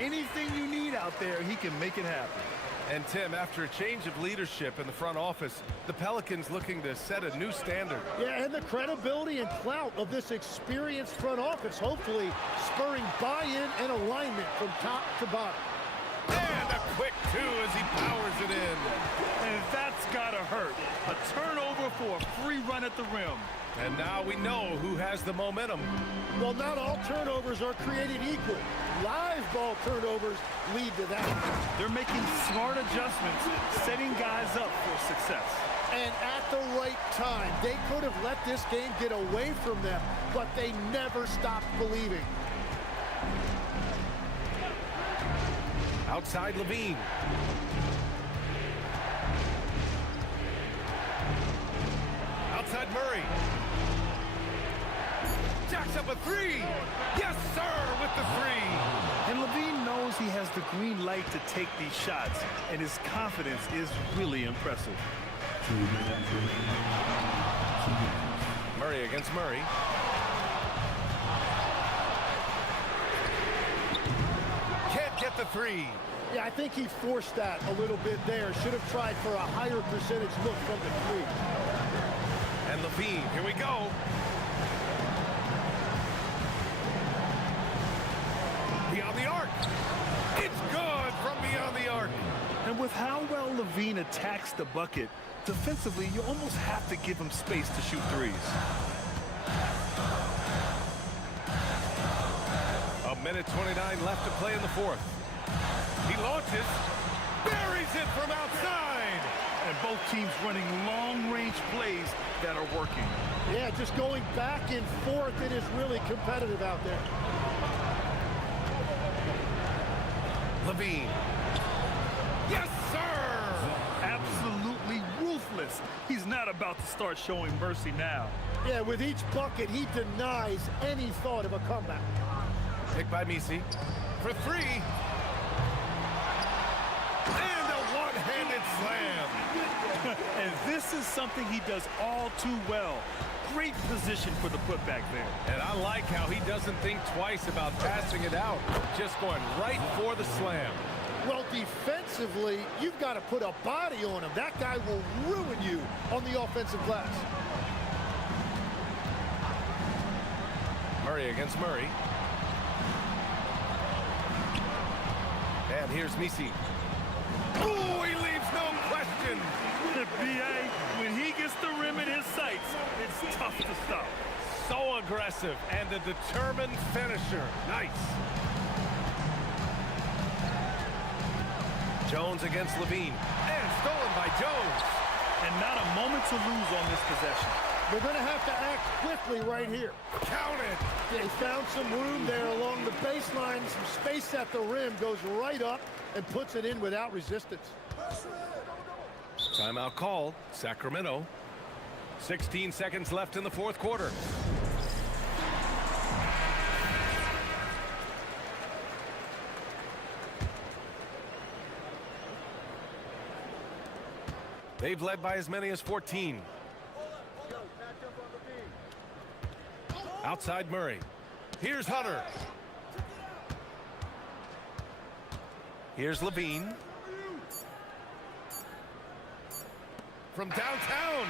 Anything you need out there, he can make it happen. And Tim, after a change of leadership in the front office, the Pelicans looking to set a new standard. Yeah, and the credibility and clout of this experienced front office, hopefully spurring buy-in and alignment from top to bottom. And a quick 2 as he powers it in. And that's gotta hurt. A turnover for a free run at the rim. And now we know who has the momentum. Well, not all turnovers are created equal. Live ball turnovers lead to that. They're making smart adjustments, setting guys up for success. And at the right time, they could have let this game get away from them, but they never stopped believing. Outside Levine. Outside Murray. Jacks up a 3. Yes, sir, with the 3. And Levine knows he has the green light to take these shots, and his confidence is really impressive. Murray against Murray. Can't get the 3. Yeah, I think he forced that a little bit there. Should have tried for a higher percentage look from the 3. And Levine, here we go. Beyond the arc. It's good from beyond the arc. And with how well Levine attacks the bucket, defensively, you almost have to give him space to shoot threes. A minute 29 left to play in the 4th. He launches, buries it from outside. And both teams running long-range plays that are working. Yeah, just going back and forth, it is really competitive out there. Levine. Yes, sir! Absolutely ruthless. He's not about to start showing mercy now. Yeah, with each bucket, he denies any thought of a comeback. Picked by Misi for 3. And a one-handed slam. And this is something he does all too well. Great position for the putback there. And I like how he doesn't think twice about passing it out. Just going right for the slam. Well, defensively, you've got to put a body on him. That guy will ruin you on the offensive glass. Murray against Murray. And here's Misi. Oh, he leaves no question. The BA, when he gets the rim in his sights, it's tough to stop. So aggressive and a determined finisher. Nice. Jones against Levine. And stolen by Jones. And not a moment to lose on this possession. They're going to have to act quickly right here. Count it. They found some room there along the baseline. Some space at the rim. Goes right up and puts it in without resistance. Timeout call, Sacramento. 16 seconds left in the fourth quarter. They've led by as many as 14. Outside Murray. Here's Hunter. Here's Levine. From downtown.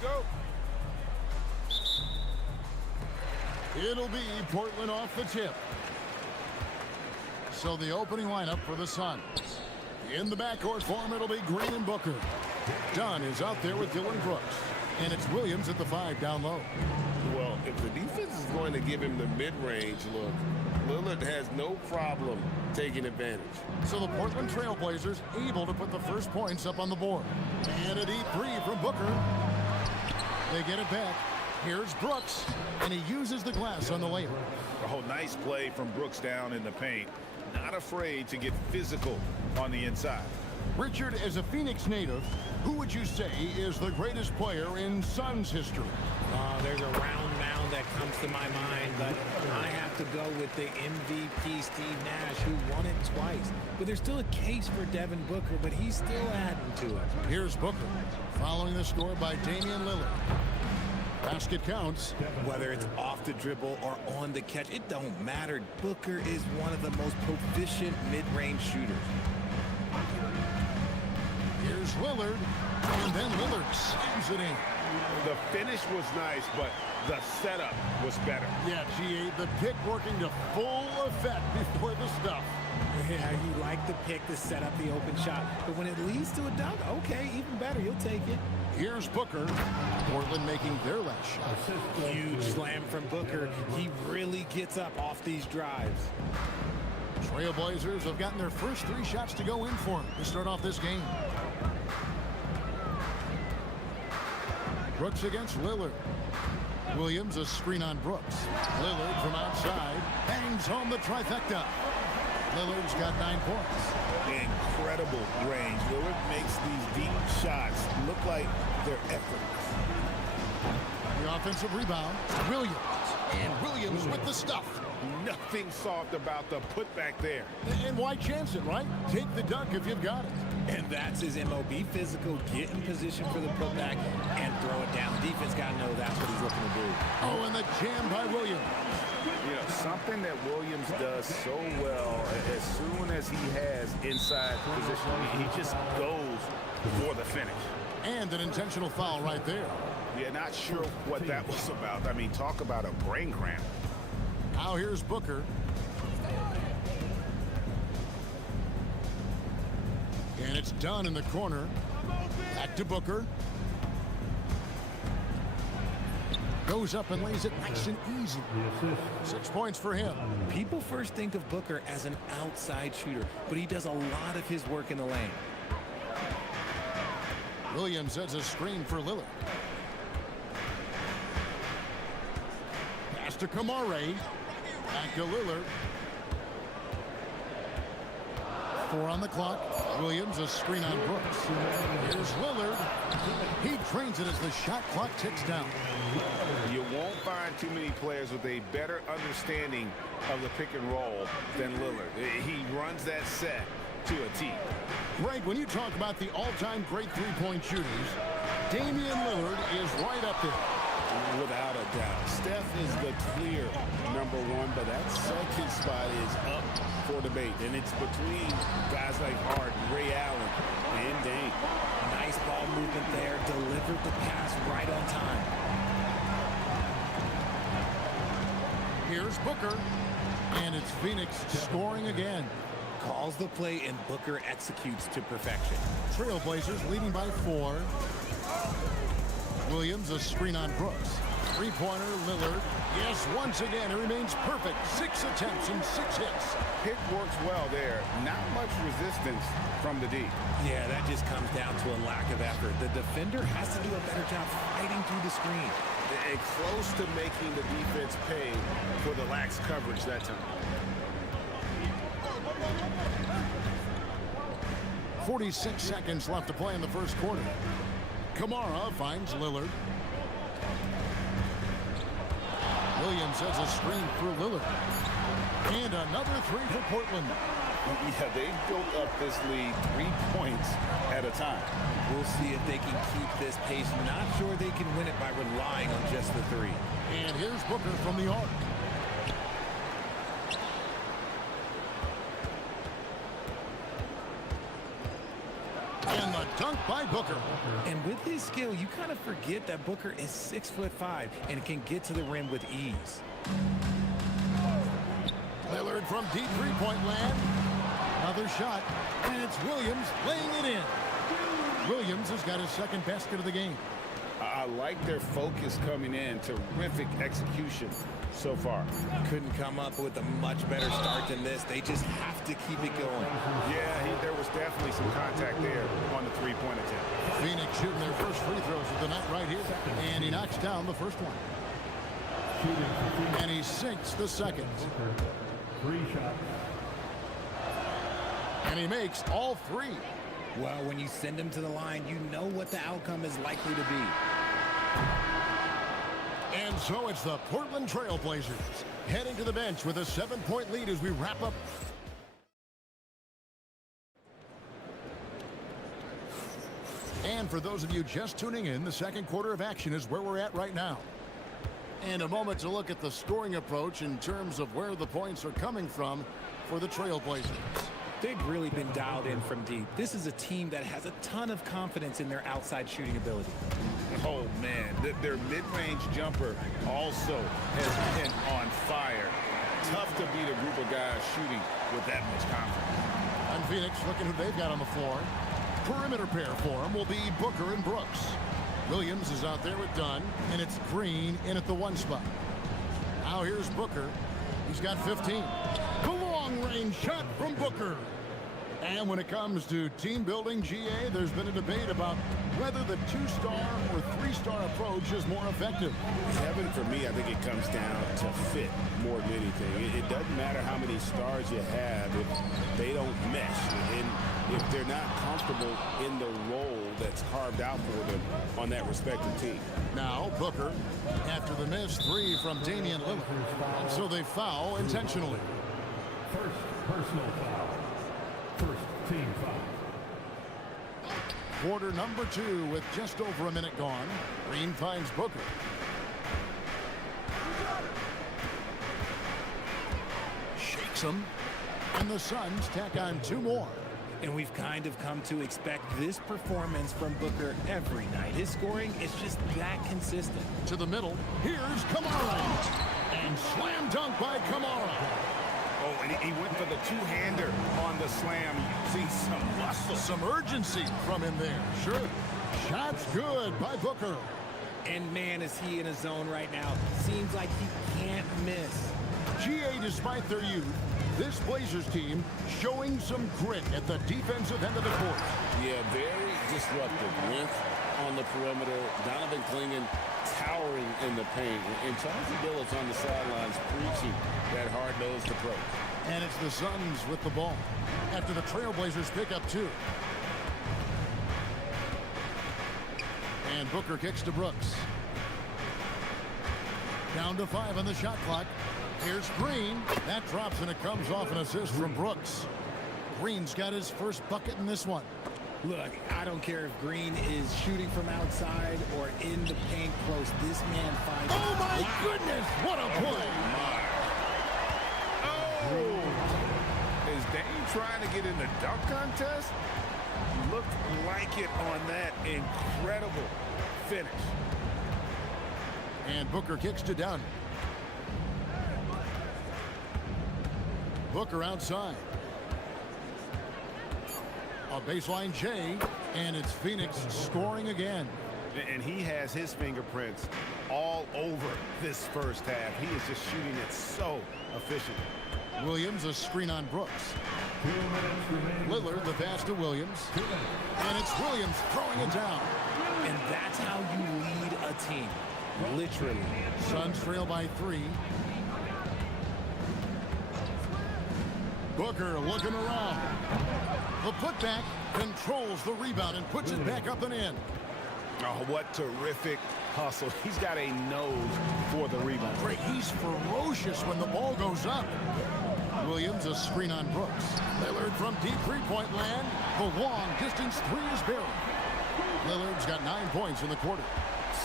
we go. It'll be Portland off the tip. So the opening lineup for the Suns. In the backcourt form, it'll be Green and Booker. Dunn is out there with Dylan Brooks. And it's Williams at the 5 down low. Well, if the defense is going to give him the mid-range look, Lillard has no problem taking advantage. So the Portland Trailblazers able to put the first points up on the board. And a deep 3 from Booker. They get it back. Here's Brooks, and he uses the glass on the layup. Oh, nice play from Brooks down in the paint. Not afraid to get physical on the inside. Richard, as a Phoenix native, who would you say is the greatest player in Suns history? There's a round mound that comes to my mind, but I have to go with the MVP Steve Nash, who won it twice. But there's still a case for Devin Booker, but he's still adding to it. Here's Booker, following the score by Damian Lillard. Basket counts. Whether it's off the dribble or on the catch, it don't matter. Booker is one of the most proficient mid-range shooters. Here's Lillard, and then Lillard slams it in. The finish was nice, but the setup was better. Yeah, GA, the pick working to full effect before the stuff. Yeah, you like the pick to set up the open shot, but when it leads to a dunk, okay, even better, you'll take it. Here's Booker. Portland making their last shot. Huge slam from Booker. He really gets up off these drives. Trailblazers have gotten their first 3 shots to go in for him to start off this game. Brooks against Lillard. Williams a screen on Brooks. Lillard from outside bangs home the trifecta. Lillard's got 9 points. Incredible range. Lillard makes these deep shots look like they're effortless. The offensive rebound, Williams. And Williams with the stuff. Nothing soft about the putback there. And why chance it, right? Take the dunk if you've got it. And that's his MO. Be physical, get in position for the putback, and throw it down. The defense got to know that's what he's looking to do. Oh, and the jam by Williams. You know, something that Williams does so well, as soon as he has inside position, he just goes for the finish. And an intentional foul right there. Yeah, not sure what that was about. I mean, talk about a brain cramp. Now here's Booker. And it's done in the corner. Back to Booker. Goes up and lays it nice and easy. 6 points for him. People first think of Booker as an outside shooter, but he does a lot of his work in the lane. Williams sets a screen for Lillard. Pass to Kamare. Back to Lillard. 4 on the clock. Williams a screen on Brooks. Here's Lillard. He trains it as the shot clock ticks down. You won't find too many players with a better understanding of the pick and roll than Lillard. He runs that set to a T. Greg, when you talk about the all-time great three-point shooters, Damian Lillard is right up there. Without a doubt. Steph is the clear #1, but that second spot is up for debate. And it's between guys like Harden, Ray Allen, and Dame. Nice ball movement there. Delivered the pass right on time. Here's Booker. And it's Phoenix scoring again. Calls the play, and Booker executes to perfection. Trailblazers leading by 4. Williams a screen on Brooks. 3-pointer, Lillard. Yes, once again, it remains perfect. 6 attempts and 6 hits. Pick works well there. Not much resistance from the D. Yeah, that just comes down to a lack of effort. The defender has to do a better job fighting through the screen. And close to making the defense pay for the lax coverage that time. 46 seconds left to play in the first quarter. Kamara finds Lillard. Williams has a screen for Lillard. And another 3 for Portland. Yeah, they built up this lead 3 points at a time. We'll see if they can keep this pace. Not sure they can win it by relying on just the 3. And here's Booker from the arc. And the dunk by Booker. And with his skill, you kind of forget that Booker is 6'5" and can get to the rim with ease. Lillard from deep three-point land. Another shot, and it's Williams laying it in. Williams has got his second basket of the game. I like their focus coming in. Terrific execution so far. Couldn't come up with a much better start than this. They just have to keep it going. Yeah, there was definitely some contact there on the three-point attempt. Phoenix shooting their first free throws of the night right here. And he knocks down the first one. And he sinks the second. 3 shots. And he makes all 3. Well, when you send him to the line, you know what the outcome is likely to be. And so it's the Portland Trail Blazers heading to the bench with a 7-point lead as we wrap up. And for those of you just tuning in, the second quarter of action is where we're at right now. And a moment to look at the scoring approach in terms of where the points are coming from for the Trail Blazers. They've really been dialed in from deep. This is a team that has a ton of confidence in their outside shooting ability. Oh, man, their mid-range jumper also has been on fire. Tough to beat a group of guys shooting with that much confidence. And Phoenix looking who they've got on the floor. Perimeter pair for them will be Booker and Brooks. Williams is out there with Dunn, and it's Green in at the 1 spot. Now here's Booker. He's got 15. The long-range shot from Booker. And when it comes to team building, GA, there's been a debate about whether the 2-star or 3-star approach is more effective. Kevin, for me, I think it comes down to fit more than anything. It doesn't matter how many stars you have if they don't mesh. And if they're not comfortable in the role that's carved out for them on that respective team. Now Booker, after the missed 3 from Damian Lillard. And so they foul intentionally. First personal foul. First team foul. Quarter number 2 with just over a minute gone. Green finds Booker. Shakes him. And the Suns tack on 2 more. And we've kind of come to expect this performance from Booker every night. His scoring is just that consistent. To the middle. Here's Kamara. And slam dunk by Kamara. Oh, and he went for the 2-hander on the slam. You see some muscle. Some urgency from him there. Sure. Shot's good by Booker. And man, is he in a zone right now. Seems like he can't miss. GA, despite their youth, this Blazers team showing some grit at the defensive end of the court. Yeah, very disruptive. Length on the perimeter. Donovan Clingan towering in the paint. And Chauncey Billups on the sidelines preaching that hard-nosed approach. And it's the Suns with the ball after the Trailblazers pick up 2. And Booker kicks to Brooks. Down to 5 on the shot clock. Here's Green. That drops and it comes off an assist from Brooks. Green's got his first bucket in this one. Look, I don't care if Green is shooting from outside or in the paint close. This man finds... Oh, my goodness! What a play! Oh! Is Dame trying to get in the dunk contest? Looked like it on that incredible finish. And Booker kicks to Dunn. Booker outside. A baseline J, and it's Phoenix scoring again. And he has his fingerprints all over this first half. He is just shooting it so efficiently. Williams, a screen on Brooks. Lillard, the pass to Williams. And it's Williams throwing it down. And that's how you lead a team. Literally. Suns trail by 3. Booker looking around. The putback controls the rebound and puts it back up and in. Oh, what terrific hustle. He's got a nose for the rebound. Great. He's ferocious when the ball goes up. Williams, a screen on Brooks. Lillard from deep three-point land. The long distance 3 is buried. Lillard's got 9 points in the quarter.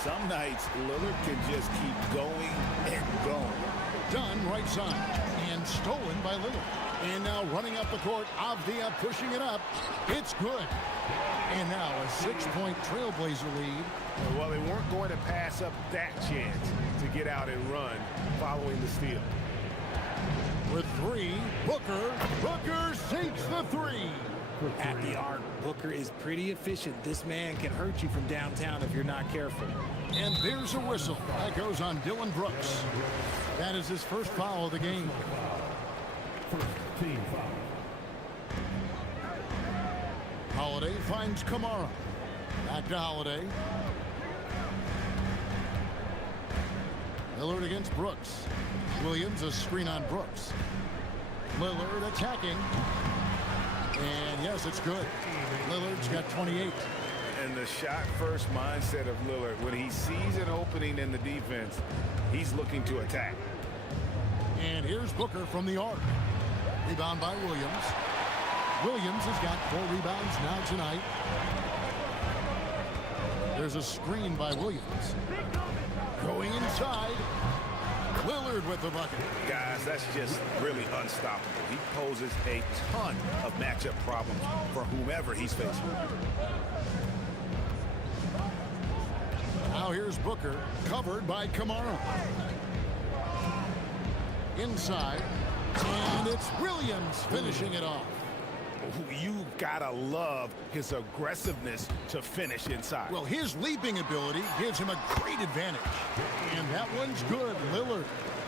Some nights, Lillard can just keep going and going. Dunn right side and stolen by Lillard. And now running up the court, Avdia pushing it up. It's good. And now a 6-point Trailblazer lead. Well, they weren't going to pass up that chance to get out and run following the steal. With three, Booker. Booker sinks the three. At the arc, Booker is pretty efficient. This man can hurt you from downtown if you're not careful. And there's a whistle. That goes on Dylan Brooks. That is his first foul of the game. Team foul. Holiday finds Kamara. Back to Holiday. Lillard against Brooks. Williams, a screen on Brooks. Lillard attacking. And yes, it's good. Lillard's got 28. And the shot-first mindset of Lillard, when he sees an opening in the defense, he's looking to attack. And here's Booker from the arc. Rebound by Williams. Williams has got 4 rebounds now tonight. There's a screen by Williams. Going inside. Lillard with the bucket. Guys, that's just really unstoppable. He poses a ton of matchup problems for whomever he's facing. Now here's Booker, covered by Kamara. Inside, and it's Williams finishing it off. You gotta love his aggressiveness to finish inside. Well, his leaping ability gives him a great advantage. And that one's good, Lillard.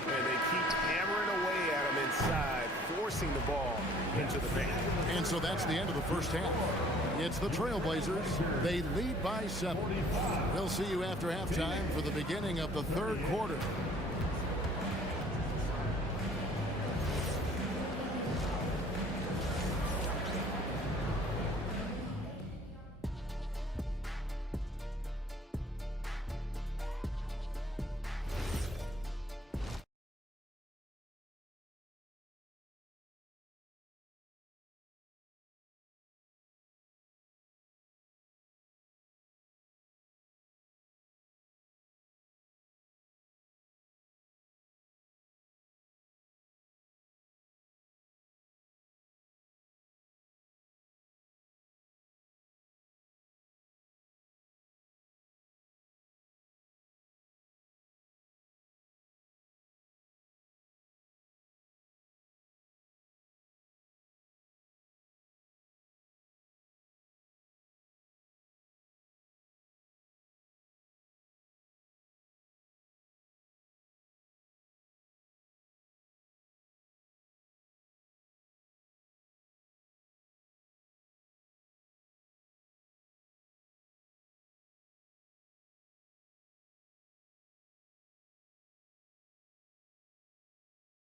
And they keep hammering away at him inside, forcing the ball into the paint. And so that's the end of the first half. It's the Trailblazers. They lead by 7. We'll see you after halftime for the beginning of the third quarter.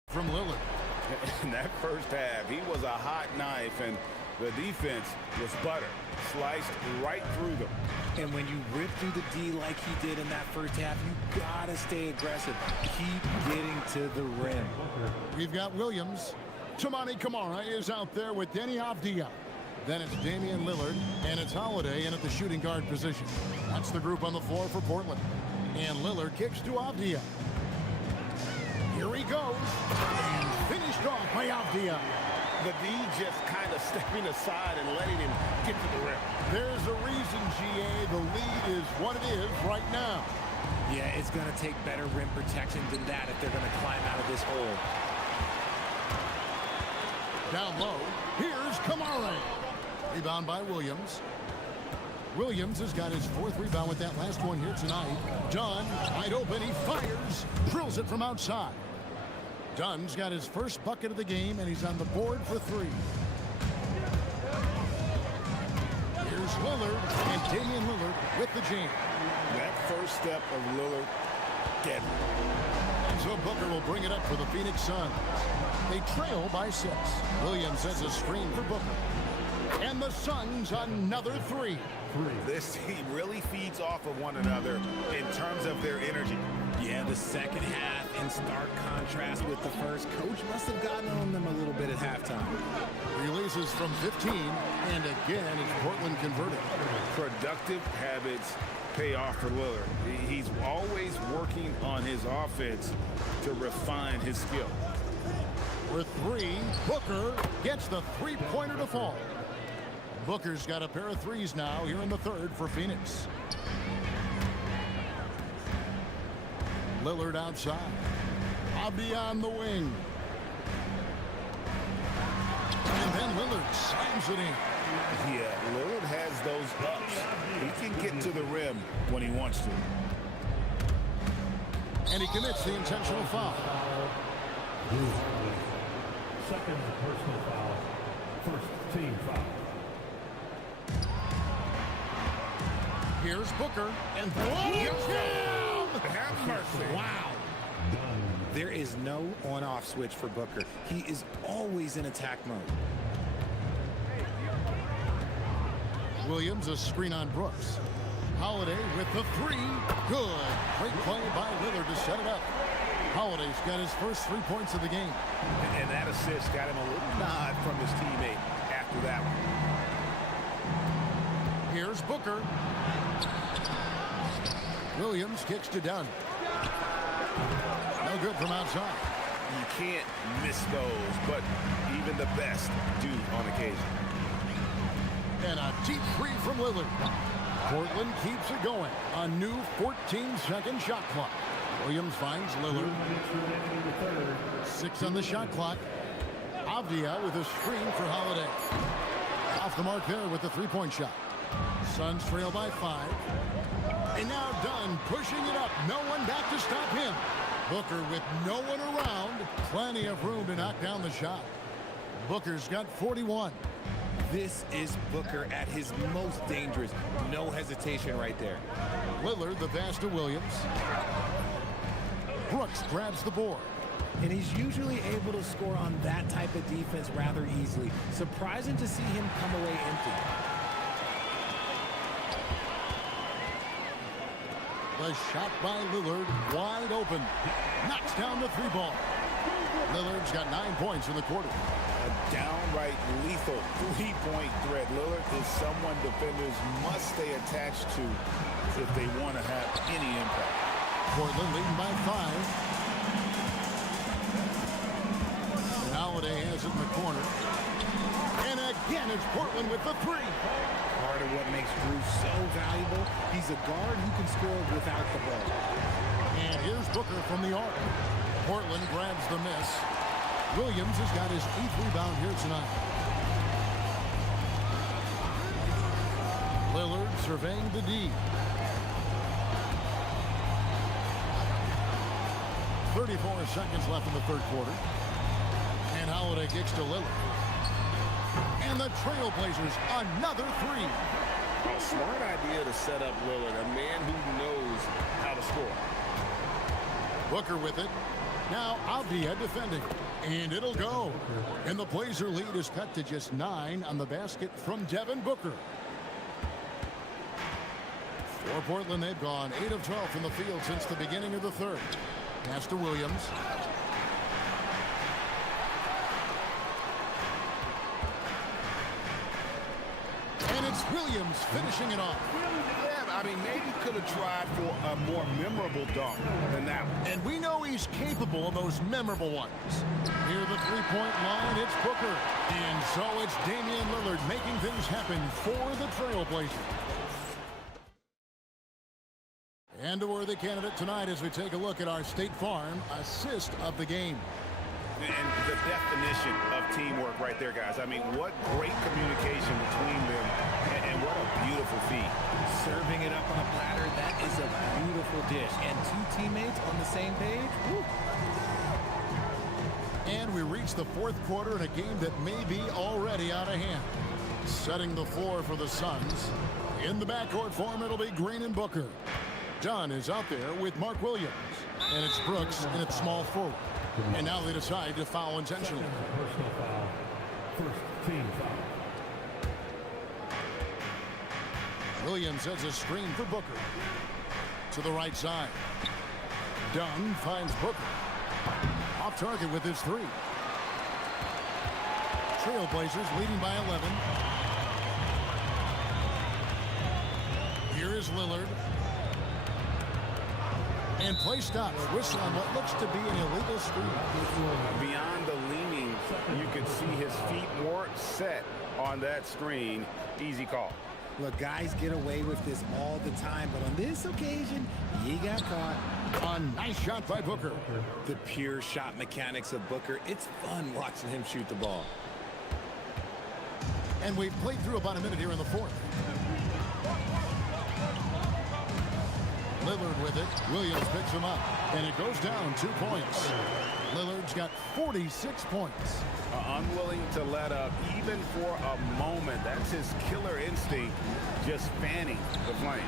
From Lillard. In that first half, he was a hot knife, and the defense was butter, sliced right through them. And when you rip through the D like he did in that first half, you gotta stay aggressive. Keep getting to the rim. We've got Williams. Toumani Camara is out there with Denny Avdia. Then it's Damian Lillard, and it's Holiday in at the shooting guard position. That's the group on the floor for Portland. And Lillard kicks to Avdia. Here he goes. And finished off by Avdia. The D just kind of stepping aside and letting him get to the rim. There's a reason, GA, the lead is what it is right now. Yeah, it's going to take better rim protection than that if they're going to climb out of this hole. Down low, here's Kamara. Rebound by Williams. Williams has got his 4th rebound with that last one here tonight. Dunn, wide open, he fires, drills it from outside. Dunn's got his first bucket of the game, and he's on the board for 3. Here's Lillard, and Damian Lillard with the jam. That first step of Lillard, deadly. And so Booker will bring it up for the Phoenix Suns. They trail by 6. Williams has a screen for Booker. And the Suns another 3. This team really feeds off of one another in terms of their energy. Yeah, the second half in stark contrast with the first. Coach must have gotten on them a little bit at halftime. Releases from 15, and again, it's Portland converted. Productive habits pay off for Lillard. He's always working on his offense to refine his skill. For three, Booker gets the three-pointer to fall. Booker's got a pair of threes now here in the third for Phoenix. Lillard outside. Beyond the wing. And then Lillard slams it in. Yeah, Lillard has those ups. He can get to the rim when he wants to. And he commits the intentional foul. Second personal foul. First team foul. Here's Booker. And have mercy. Wow. There is no on-off switch for Booker. He is always in attack mode. Williams, a screen on Brooks. Holiday with the three. Good. Great play by Lillard to set it up. Holiday's got his first 3 points of the game. And that assist got him a little nod from his teammate after that one. Here's Booker. Williams kicks to Dunn. No good from outside. You can't miss those, but even the best do on occasion. And a deep three from Lillard. Portland keeps it going. A new 14-second shot clock. Williams finds Lillard. 6 on the shot clock. Avdia with a screen for Holiday. Off the mark there with the three-point shot. Suns trail by 5. And now Dunn pushing it up. No one back to stop him. Booker with no one around. Plenty of room to knock down the shot. Booker's got 41. This is Booker at his most dangerous. No hesitation right there. Lillard the pass to Williams. Brooks grabs the board. And he's usually able to score on that type of defense rather easily. Surprising to see him come away empty. The shot by Lillard, wide open. Knocks down the three ball. Lillard's got 9 points in the quarter. A downright lethal three-point threat. Lillard is someone defenders must stay attached to if they want to have any impact. Portland leading by 5. And Holiday has it in the corner. And again, it's Portland with the three. Part of what makes Drew so valuable, he's a guard who can score without the ball. And here's Booker from the arc. Portland grabs the miss. Williams has got his 8th rebound here tonight. Lillard surveying the D. 34 seconds left in the third quarter. And Holiday kicks to Lillard. And the Trailblazers, another three. A smart idea to set up Lillard, a man who knows how to score. Booker with it. Now Avdia defending. And it'll go. And the Blazer lead is cut to just 9 on the basket from Devin Booker. For Portland, they've gone 8 of 12 from the field since the beginning of the third. Pass to Williams. And it's Williams finishing it off. Yeah, I mean, maybe could have tried for a more memorable dunk than that one. And we know he's capable of those memorable ones. Near the three-point line, it's Booker. And so it's Damian Lillard making things happen for the Trailblazers. And a worthy candidate tonight as we take a look at our State Farm assist of the game. And the definition of teamwork right there, guys. I mean, what great communication between them, and what a beautiful feat. Serving it up on a platter, that is a beautiful dish. And 2 teammates on the same page. Woo. And we reach the fourth quarter in a game that may be already out of hand. Setting the floor for the Suns. In the backcourt form, it'll be Green and Booker. Dunn is out there with Mark Williams. And it's Brooks, and it's small forward. And now they decide to foul intentionally. Personal foul. First team foul. Williams has a screen for Booker. To the right side. Dunn finds Booker. Off target with his 3. Trailblazers leading by 11. Here is Lillard. And play stops. Whistle on what looks to be an illegal screen. Beyond the leaning You could see his feet weren't set on that screen. Easy call. Look, guys get away with this all the time, but on this occasion, he got caught. A nice shot by Booker. The pure shot mechanics of Booker. It's fun watching him shoot the ball. And we've played through about a minute here in the fourth. Lillard with it. Williams picks him up. And it goes down 2 points. Lillard's got 46 points. Unwilling to let up even for a moment. That's his killer instinct, just fanning the flame.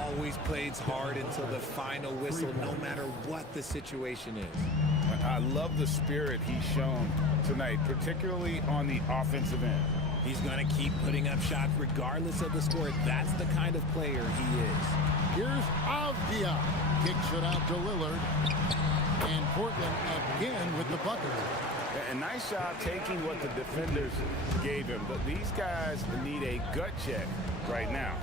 Always plays hard until the final whistle, no matter what the situation is. I love the spirit he's shown tonight, particularly on the offensive end. He's going to keep putting up shots regardless of the score. That's the kind of player he is. Here's Avdia. Kicks it out to Lillard. And Portland again with the bucket. A nice job taking what the defenders gave him. But these guys need a gut check right now.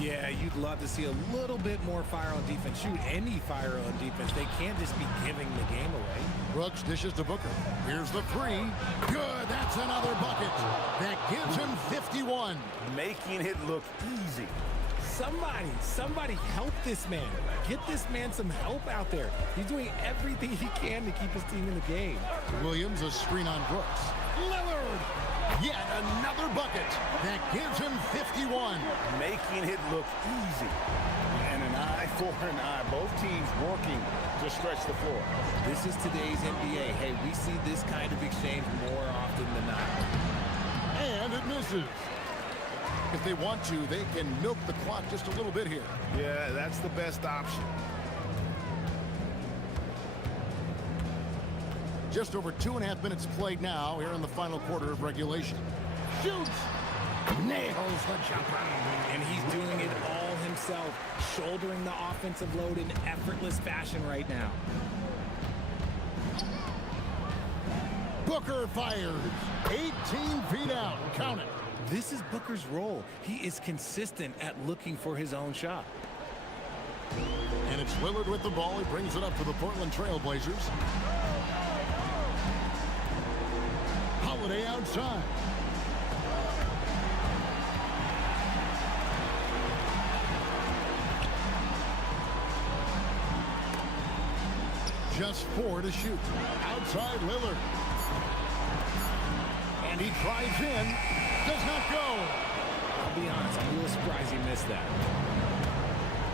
Yeah, you'd love to see a little bit more fire on defense. Shoot, any fire on defense. They can't just be giving the game away. Brooks dishes to Booker. Here's the three. Good. That's another bucket. That gives him 51. Making it look easy. Somebody help this man. Get this man some help out there. He's doing everything he can to keep his team in the game. Williams, a screen on Brooks. Lillard. Yet another bucket. That gives him 51. Making it look easy. And an eye for an eye. Both teams working to stretch the floor. This is today's NBA. Hey, we see this kind of exchange more often than not. And it misses. If they want to, they can milk the clock just a little bit here. Yeah, that's the best option. Just over 2.5 minutes played now here in the final quarter of regulation. Shoots! Nails the jumper. And he's doing it all himself, shouldering the offensive load in effortless fashion right now. Booker fires. 18 feet out. Count it. This is Booker's role. He is consistent at looking for his own shot. And it's Lillard with the ball. He brings it up to the Portland Trail Blazers. Holiday outside. Just 4 to shoot. Outside Lillard. And he tries in. Does not go. I'll be honest, I'm a little surprised he missed that.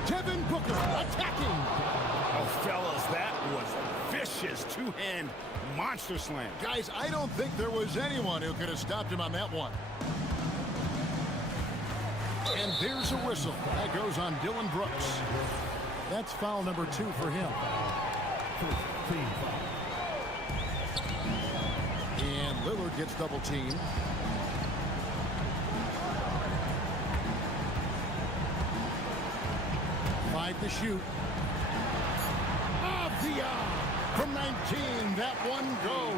Devin Booker attacking. Oh, fellas, that was vicious two-hand monster slam. Guys, I don't think there was anyone who could have stopped him on that one. And there's a whistle. That goes on Dylan Brooks. That's foul number 2 for him. And Lillard gets double teamed. 5 to shoot. Avdia from 19. That one goes.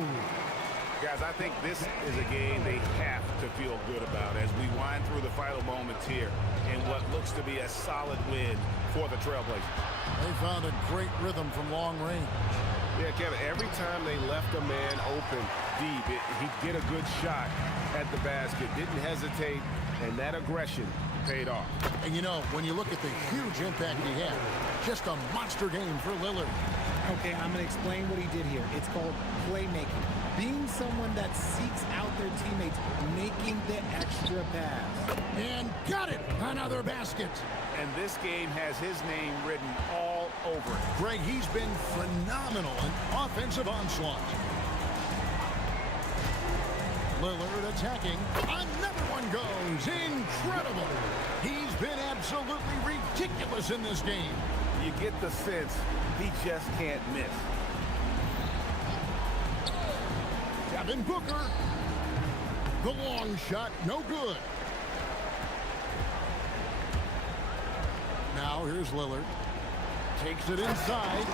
Guys, I think this is a game they have to feel good about as we wind through the final moments here in what looks to be a solid win for the Trailblazers. They found a great rhythm from long range. Yeah, Kevin, every time they left a man open deep, he'd get a good shot at the basket. Didn't hesitate, and that aggression paid off. And you know, when you look at the huge impact he had, just a monster game for Lillard. Okay, I'm going to explain what he did here. It's called playmaking. Being someone that seeks out their teammates, making the extra pass. And got it! Another basket! And this game has his name written all over it. Greg, he's been phenomenal in offensive onslaught. Lillard attacking. Another one goes. Incredible! He's been absolutely ridiculous in this game. You get the sense he just can't miss. Devin Booker. The long shot, no good. Now here's Lillard. Takes it inside.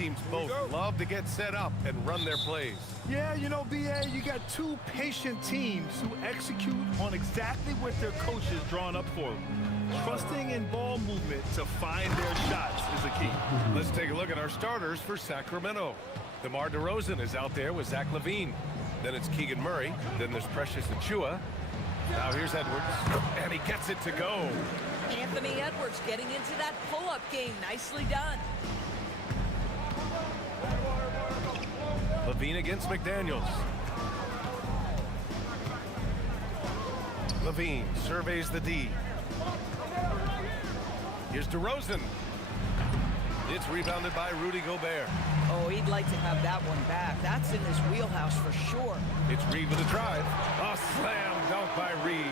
teams both love to get set up and run their plays. Yeah, you know, BA, you got two patient teams who execute on exactly what their coach has drawn up for them. Trusting in ball movement to find their shots is a key. Let's take a look at our starters for Sacramento. DeMar DeRozan is out there with Zach LaVine. Then it's Keegan Murray. Then there's Precious Achiuwa. Now here's Edwards, and he gets it to go. Anthony Edwards getting into that pull-up game. Nicely done. LaVine against McDaniels. LaVine surveys the D. Here's DeRozan. It's rebounded by Rudy Gobert. Oh, he'd like to have that one back. That's in his wheelhouse for sure. It's Reed with a drive. A slam dunk by Reed.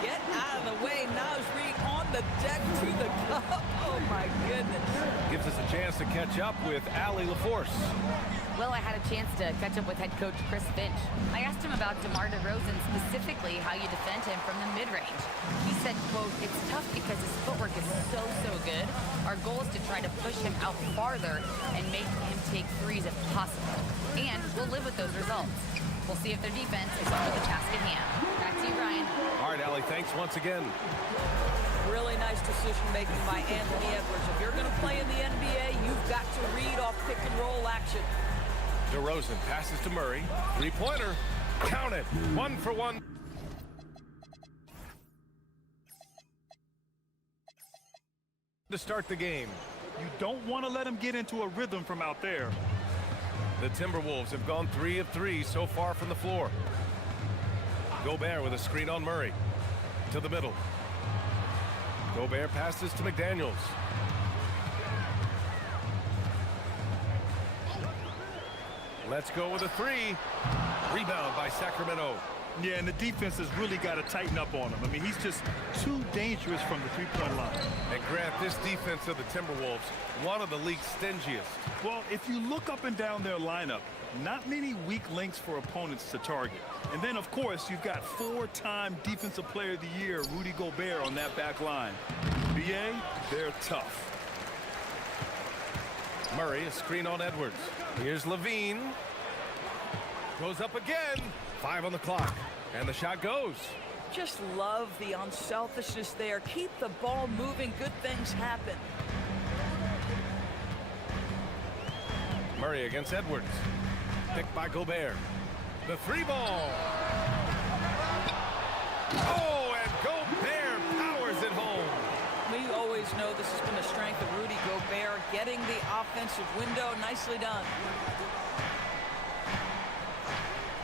Get out of the way. Now is Reed on the deck to the cup. Oh, my goodness. Gives us a chance to catch up with Allie LaForce. Well, I had a chance to catch up with head coach Chris Finch. I asked him about DeMar DeRozan, specifically how you defend him from the mid-range. He said, quote, "It's tough because his footwork is so good. Our goal is to try to push him out farther and make him take threes if possible. And we'll live with those results. We'll see if their defense is up to the task at hand." Back to you, Ryan. All right, Allie, thanks once again. Really nice decision-making by Anthony Edwards. If you're going to play in the NBA, you've got to read off pick-and-roll action. DeRozan passes to Murray. Three-pointer. Count it. 1 for 1. To start the game. You don't want to let him get into a rhythm from out there. The Timberwolves have gone 3 of 3 so far from the floor. Gobert with a screen on Murray. To the middle. Gobert passes to McDaniels. Let's go with a 3. Rebound by Sacramento. Yeah, and the defense has really got to tighten up on him. I mean, he's just too dangerous from the three-point line. And Grant, this defense of the Timberwolves, one of the league's stingiest. Well, if you look up and down their lineup, not many weak links for opponents to target. And then, of course, you've got 4-time Defensive Player of the Year, Rudy Gobert, on that back line. BA, they're tough. Murray, a screen on Edwards. Here's LaVine. Goes up again. 5 on the clock. And the shot goes. Just love the unselfishness there. Keep the ball moving. Good things happen. Murray against Edwards. Picked by Gobert. The 3-ball. Oh, and Gobert powers it home. We always know this has been a strength of Rudy Gobert, getting the offensive window. Nicely done.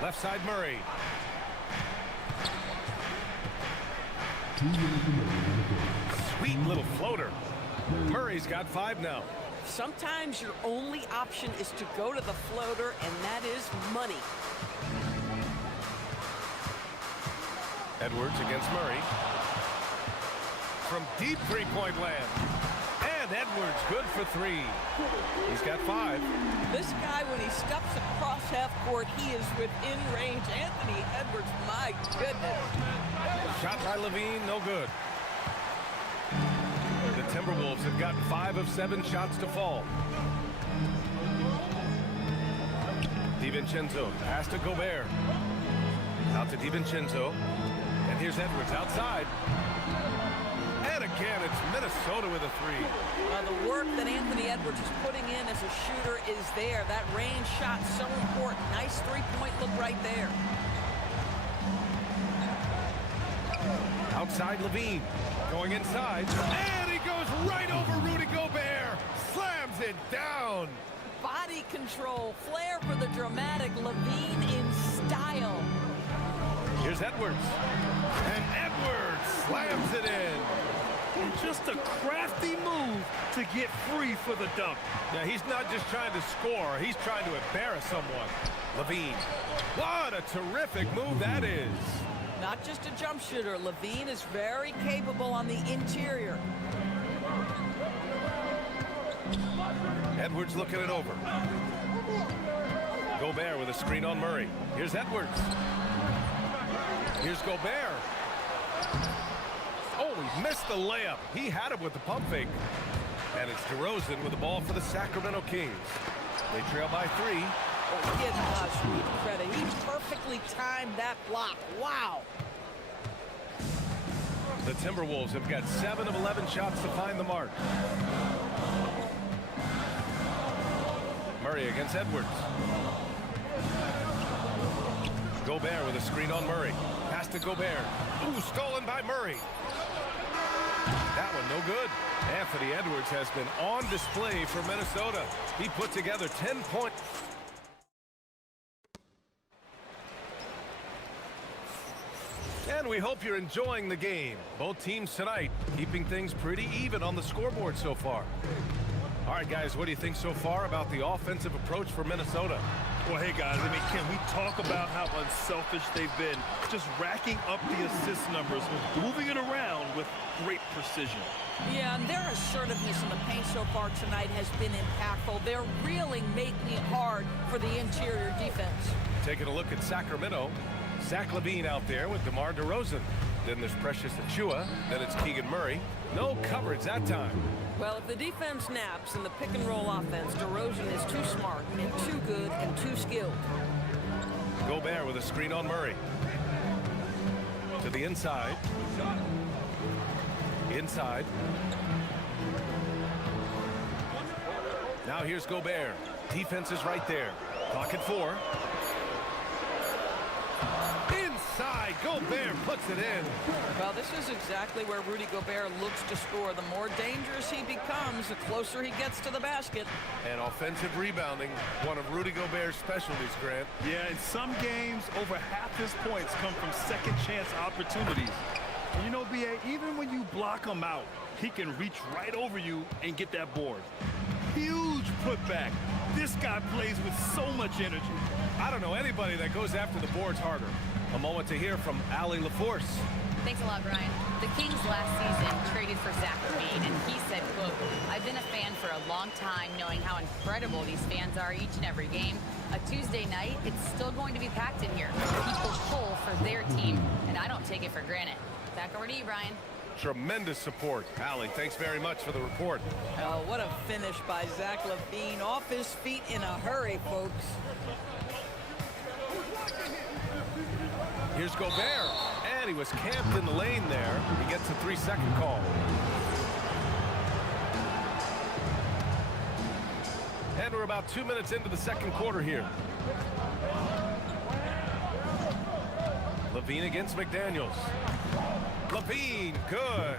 Left side Murray. Sweet little floater. Murray's got 5 now. Sometimes your only option is to go to the floater, and that is money. Edwards against Murray. From deep three-point land. And Edwards good for 3. He's got 5. This guy, when he steps across half court, he is within range. Anthony Edwards, my goodness. Shot by LaVine, no good. The Timberwolves have gotten 5 of 7 shots to fall. DiVincenzo, pass to Gobert. Out to DiVincenzo. And here's Edwards outside. And again, it's Minnesota with a 3. The work that Anthony Edwards is putting in as a shooter is there. That range shot so important. Nice three-point look right there. Outside LaVine, going inside, and he goes right over Rudy Gobert. Slams it down. Body control, flair for the dramatic. LaVine in style. Here's Edwards. And Edwards slams it in. And just a crafty move to get free for the dunk. Yeah, he's not just trying to score. He's trying to embarrass someone. LaVine. What a terrific move that is. Not just a jump shooter. LaVine is very capable on the interior. Edwards looking it over. Gobert with a screen on Murray. Here's Edwards. Here's Gobert. Oh, he missed the layup. He had him with the pump fake. And it's DeRozan with the ball for the Sacramento Kings. They trail by 3. Oh, give Reed credit. He perfectly timed that block. Wow. The Timberwolves have got 7 of 11 shots to find the mark. Murray against Edwards. Gobert with a screen on Murray. Pass to Gobert. Ooh, stolen by Murray. That one no good. Anthony Edwards has been on display for Minnesota. He put together 10 points. And we hope you're enjoying the game. Both teams tonight keeping things pretty even on the scoreboard so far. All right, guys, what do you think so far about the offensive approach for Minnesota? Well, hey, guys, I mean, can we talk about how unselfish they've been? Just racking up the assist numbers, moving it around with great precision. Yeah, and their assertiveness in the paint so far tonight has been impactful. They're really making it hard for the interior defense. Taking a look at Sacramento. Zach LaVine out there with DeMar DeRozan. Then there's Precious Achua. Then it's Keegan Murray. No coverage that time. Well, if the defense naps in the pick-and-roll offense, DeRozan is too smart and too good and too skilled. Gobert with a screen on Murray. To the inside. Inside. Now here's Gobert. Defense is right there. Clock at 4. Inside, Gobert puts it in. Well, this is exactly where Rudy Gobert looks to score. The more dangerous he becomes, the closer he gets to the basket. And offensive rebounding, one of Rudy Gobert's specialties, Grant. Yeah, in some games, over half his points come from second-chance opportunities. And you know, B.A., even when you block him out, he can reach right over you and get that board. Huge putback. This guy plays with so much energy. I don't know anybody that goes after the boards harder. A moment to hear from Allie LaForce. Thanks a lot, Brian. The Kings last season traded for Zach LaVine, and he said, quote, "I've been a fan for a long time, knowing how incredible these fans are each and every game. A Tuesday night, it's still going to be packed in here. People pull for their team, and I don't take it for granted." Back over to you, Brian. Tremendous support. Allie, thanks very much for the report. Oh, what a finish by Zach LaVine. Off his feet in a hurry, folks. Here's Gobert, and he was camped in the lane there. He gets a 3-second call. And we're about 2 minutes into the second quarter here. LaVine against McDaniels. LaVine, good.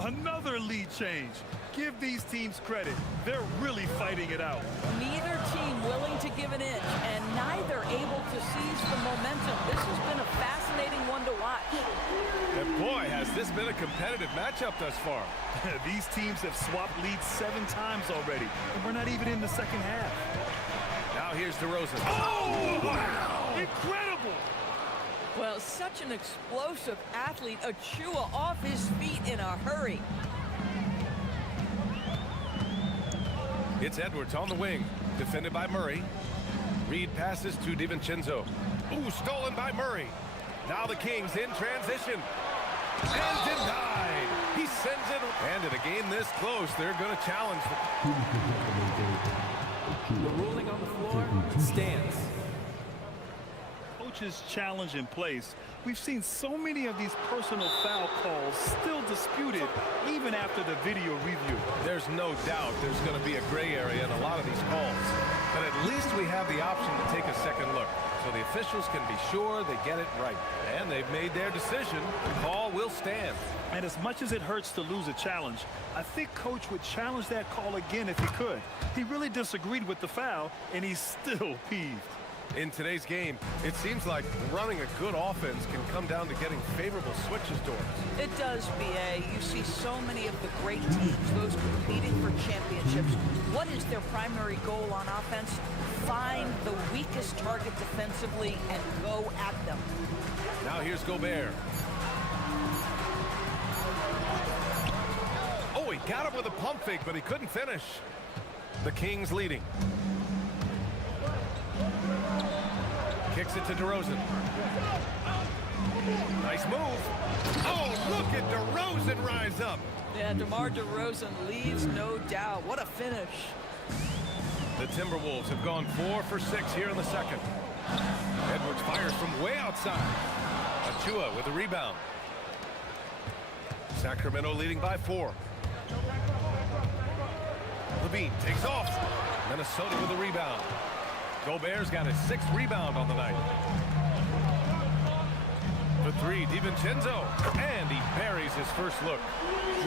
Another lead change. Give these teams credit. They're really fighting it out. Neither team willing to give an inch, and neither able to seize the momentum. This has been a fascinating one to watch. And boy, has this been a competitive matchup thus far. These teams have swapped leads 7 times already, and we're not even in the second half. Now here's DeRozan. Oh, wow! Incredible! Well, such an explosive athlete. Achua off his feet in a hurry. It's Edwards on the wing, defended by Murray. Reed passes to DiVincenzo. Ooh, stolen by Murray. Now the Kings in transition. And denied. He sends it. And in a game this close, they're going to challenge. The ruling on the floor stands. Coach's challenge in place. We've seen so many of these personal foul calls still disputed even after the video review. There's no doubt there's going to be a gray area in a lot of these calls. But at least we have the option to take a second look, so the officials can be sure they get it right. And they've made their decision. The call will stand. And as much as it hurts to lose a challenge, I think Coach would challenge that call again if he could. He really disagreed with the foul, and he's still peeved. In today's game, it seems like running a good offense can come down to getting favorable switches doors. It does, B.A. You see so many of the great teams, those competing for championships. What is their primary goal on offense? Find the weakest target defensively and go at them. Now here's Gobert. Oh, he got him with a pump fake, but he couldn't finish. The Kings leading. Kicks it to DeRozan. Nice move. Oh, look at DeRozan rise up. Yeah, DeMar DeRozan leads, no doubt. What a finish. The The Timberwolves have gone 4 for 6 here in the second. Edwards fires from way outside. Achua with a rebound. Sacramento leading by 4. Levine takes off. Minnesota with a rebound. Gobert's got his 6th rebound on the night. For 3, DiVincenzo, and he buries his first look.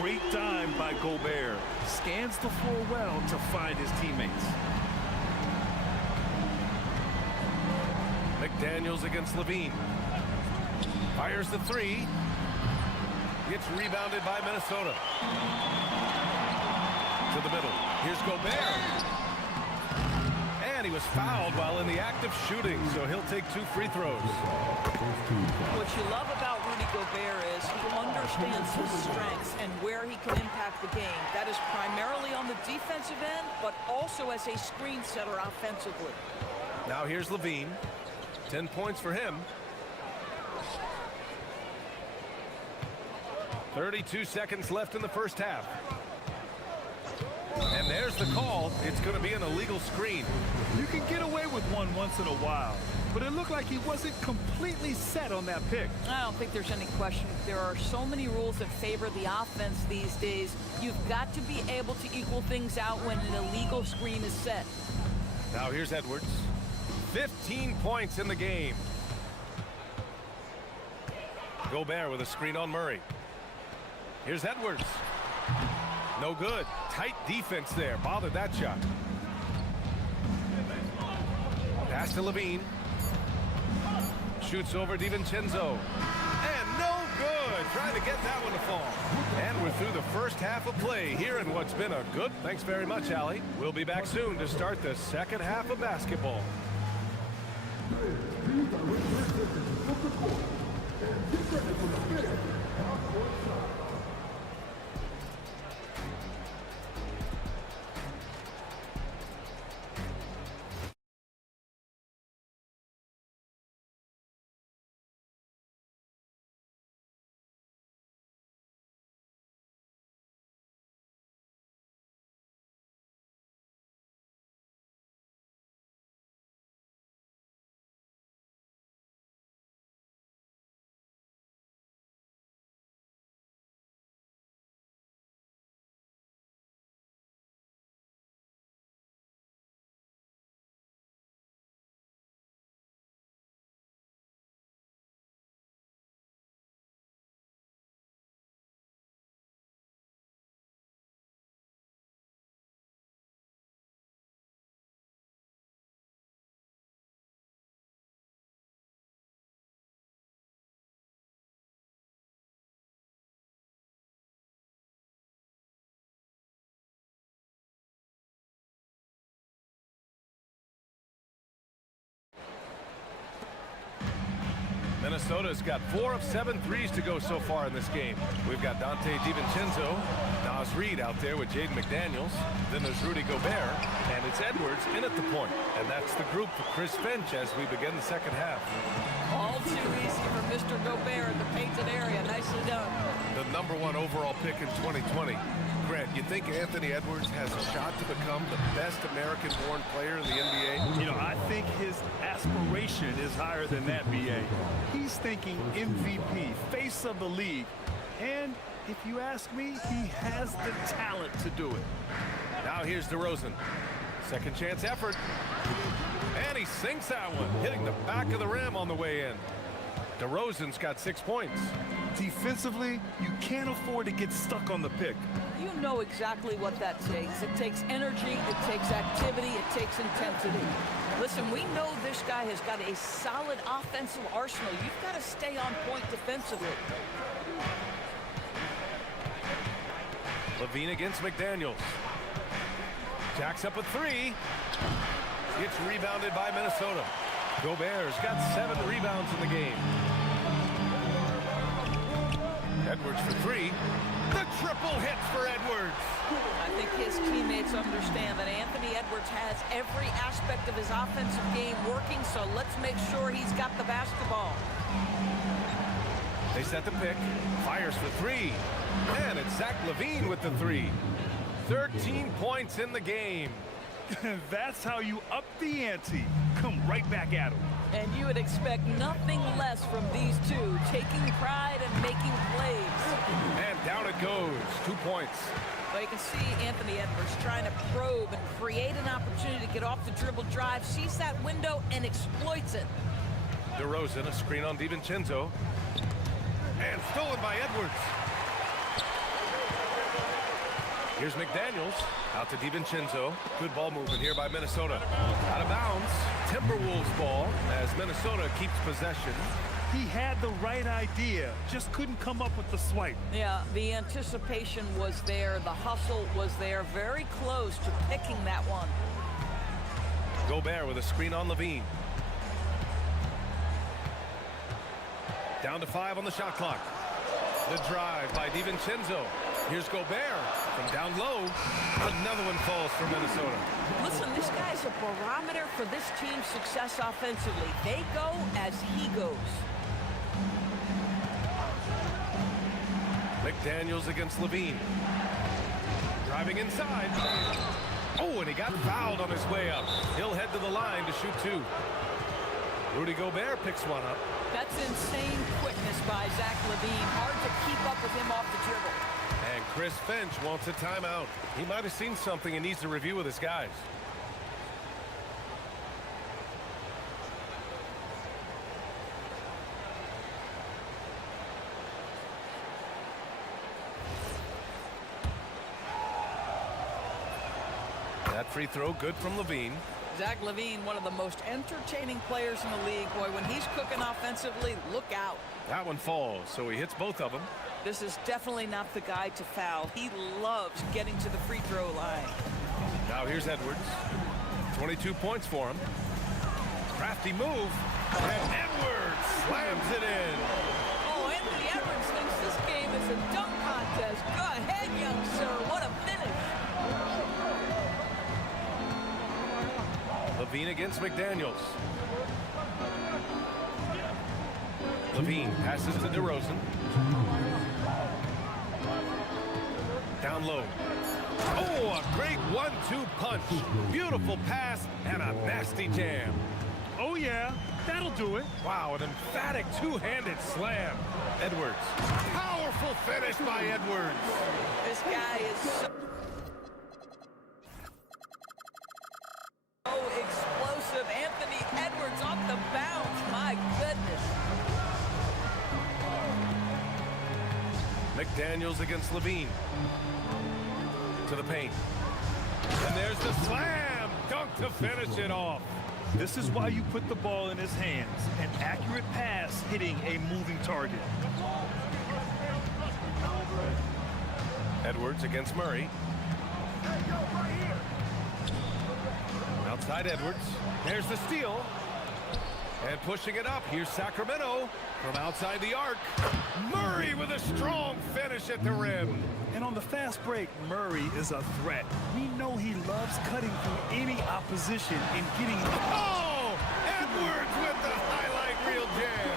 Great time by Gobert. Scans the floor well to find his teammates. McDaniels against Levine. Fires the 3. Gets rebounded by Minnesota. To the middle. Here's Gobert. And he was fouled while in the act of shooting, so he'll take 2 free throws. What you love about Rudy Gobert is he understands his strengths and where he can impact the game. That is primarily on the defensive end, but also as a screen setter offensively. Now here's Levine. 10 points for him. 32 seconds left in the first half. And there's the call. It's going to be an illegal screen. You can get away with one once in a while, but it looked like he wasn't completely set on that pick. I don't think there's any question. There are so many rules that favor the offense these days. You've got to be able to equal things out when an illegal screen is set. Now here's Edwards. 15 points in the game. Gobert with a screen on Murray. Here's Edwards. No good. Tight defense there. Bothered that shot. Pass to Levine. Shoots over DiVincenzo. And no good. Trying to get that one to fall. And we're through the first half of play here in what's been a good... Thanks very much, Allie. We'll be back soon to start the second half of basketball. Minnesota's got 4 of 7 threes to go so far in this game. We've got Dante DiVincenzo, Naz Reid out there with Jaden McDaniels. Then there's Rudy Gobert, and it's Edwards in at the point. And that's the group for Chris Finch as we begin the second half. All too easy for Mr. Gobert in the painted area. Nicely done. The #1 overall pick in 2020. Grant, you think Anthony Edwards has a shot to become the best American-born player in the NBA? You know, I think his aspiration is higher than that, B.A. He's thinking MVP, face of the league. And if you ask me, he has the talent to do it. Now here's DeRozan. Second chance effort. And he sinks that one, hitting the back of the rim on the way in. DeRozan's got 6 points. Defensively, you can't afford to get stuck on the pick. You know exactly what that takes. It takes energy, it takes activity, it takes intensity. Listen, we know this guy has got a solid offensive arsenal. You've got to stay on point defensively. Levine against McDaniels. Jacks up a 3. Gets rebounded by Minnesota. Gobert's got 7 rebounds in the game. Edwards for 3. The triple hits for Edwards. I think his teammates understand that Anthony Edwards has every aspect of his offensive game working, so let's make sure he's got the basketball. They set the pick. Fires for 3. And it's Zach LaVine with the 3. 13 points in the game. That's how you up the ante. Come right back at him. And you would expect nothing less from these two, taking pride and making plays. And down it goes. 2 points. Well, you can see Anthony Edwards trying to probe and create an opportunity to get off the dribble drive, sees that window and exploits it. DeRozan, a screen on DiVincenzo. And stolen by Edwards. Here's McDaniels, out to DiVincenzo. Good ball movement here by Minnesota. Out of bounds, Timberwolves ball as Minnesota keeps possession. He had the right idea, just couldn't come up with the swipe. Yeah, the anticipation was there, the hustle was there, very close to picking that one. Gobert with a screen on Levine. Down to 5 on the shot clock. The drive by DiVincenzo. Here's Gobert from down low. Another one falls for Minnesota. Listen, this guy's a barometer for this team's success offensively. They go as he goes. McDaniels against Levine. Driving inside. Oh, and he got fouled on his way up. He'll head to the line to shoot 2. Rudy Gobert picks one up. That's insane quickness by Zach Levine. Hard to keep up with him off the dribble. And Chris Finch wants a timeout. He might have seen something and needs to review with his guys. That free throw good from Levine. Zach Levine, one of the most entertaining players in the league. Boy, when he's cooking offensively, look out. That one falls, so he hits both of them. This is definitely not the guy to foul. He loves getting to the free throw line. Now here's Edwards. 22 points for him. Crafty move. And Edwards slams it in. Oh, Anthony Edwards thinks this game is a dunk contest. Go ahead, young sir. What a finish. Levine against McDaniels. Levine passes to DeRozan. Down low. Oh, a great 1-2 punch. Beautiful pass and a nasty jam. Oh, yeah, that'll do it. Wow, an emphatic two-handed slam. Edwards. Powerful finish by Edwards. This guy is so explosive. Anthony Edwards off the bounce. My goodness. McDaniels against Levine. To the paint. And there's the slam. Dunk to finish it off. This is why you put the ball in his hands. An accurate pass hitting a moving target. Edwards against Murray. Outside Edwards. There's the steal. And pushing it up. Here's Sacramento from outside the arc. Murray with a strong finish at the rim. And on the fast break, Murray is a threat. We know he loves cutting through any opposition and getting... Oh! Edwards with the highlight reel jam.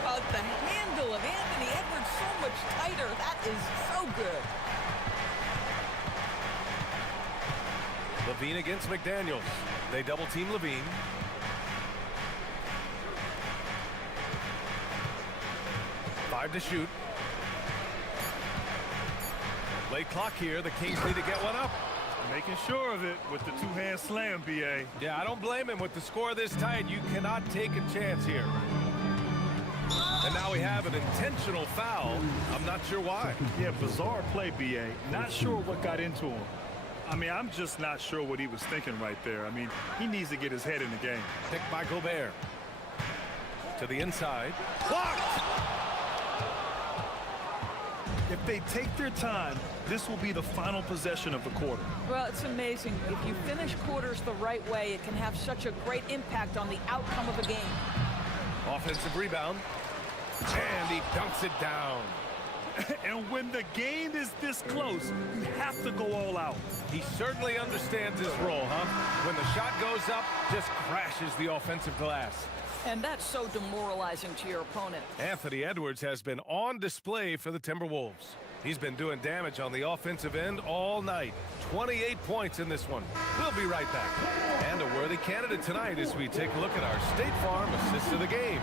How about the handle of Anthony Edwards so much tighter? That is so good. Levine against McDaniels. They double team Levine. Five to shoot. Late clock here. The Kings need to get one up. Making sure of it with the two-hand slam, B.A. Yeah, I don't blame him. With the score this tight, you cannot take a chance here. And now we have an intentional foul. I'm not sure why. Yeah, bizarre play, B.A. Not sure what got into him. I mean, I'm just not sure what he was thinking right there. I mean, he needs to get his head in the game. Picked by Gobert. To the inside. Blocked! If they take their time, this will be the final possession of the quarter. Well, it's amazing. If you finish quarters the right way, it can have such a great impact on the outcome of a game. Offensive rebound. And he dunks it down. And when the game is this close, you have to go all out. He certainly understands his role, huh? When the shot goes up, just crashes the offensive glass. And that's so demoralizing to your opponent. Anthony Edwards has been on display for the Timberwolves. He's been doing damage on the offensive end all night. 28 points in this one. We'll be right back. And a worthy candidate tonight as we take a look at our State Farm assist of the game.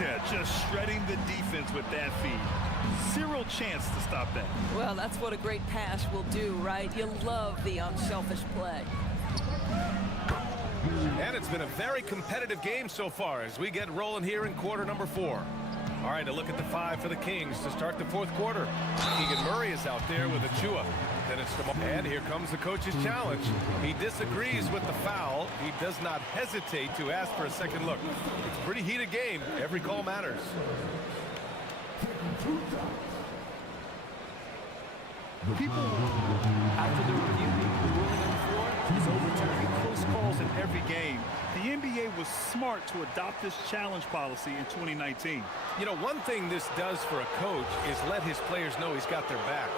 Yeah, just shredding the defense with that feed. Zero chance to stop that. Well, that's what a great pass will do, right? You love the unselfish play. And it's been a very competitive game so far as we get rolling here in quarter number 4. All right, a look at the 5 for the Kings to start the 4th quarter. Keegan Murray is out there with Achua. Then it's and here comes the coach's challenge. He disagrees with the foul. He does not hesitate to ask for a second look. It's a pretty heated game. Every call matters. People, after the review, the ruling on the floor is overturning Close calls in every game. The NBA was smart to adopt this challenge policy in 2019. You know, one thing this does for a coach is let his players know he's got their back.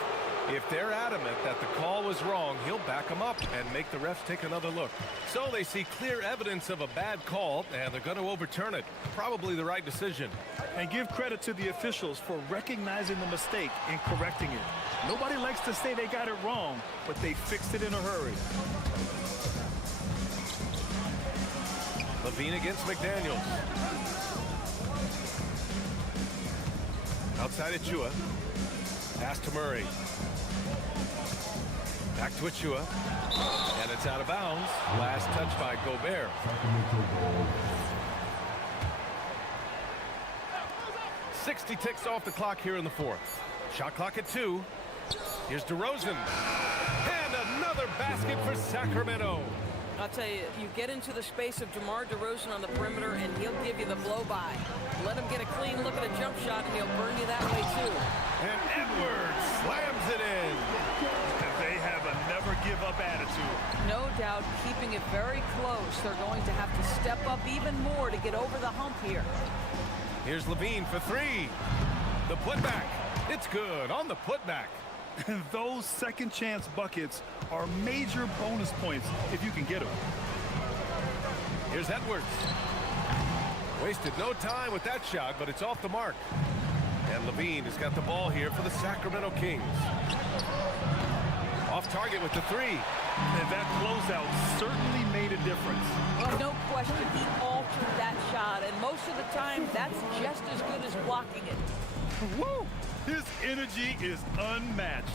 If they're adamant that the call was wrong, he'll back them up and make the refs take another look. So they see clear evidence of a bad call, and they're going to overturn it. Probably the right decision. And give credit to the officials for recognizing the mistake and correcting it. Nobody likes to say they got it wrong, but they fixed it in a hurry. Levine against McDaniels. Outside Achua. Pass to Murray. Back to Achua. And it's out of bounds. Last touch by Gobert. .60 ticks off the clock here in the 4th. Shot clock at 2. Here's DeRozan. And another basket for Sacramento. I'll tell you, you get into the space of DeMar DeRozan on the perimeter, and he'll give you the blow-by. Let him get a clean look at a jump shot, and he'll burn you that way, too. And Edwards slams it in. They have a never-give-up attitude. No doubt, keeping it very close. They're going to have to step up even more to get over the hump here. Here's Levine for 3. The putback. It's good on the putback. And those second-chance buckets are major bonus points if you can get them. Here's Edwards. Wasted no time with that shot, but it's off the mark. And Levine has got the ball here for the Sacramento Kings. Off target with the 3. And that closeout certainly made a difference. Well, no question, he altered that shot, and most of the time, that's just as good as blocking it. Woo! His energy is unmatched.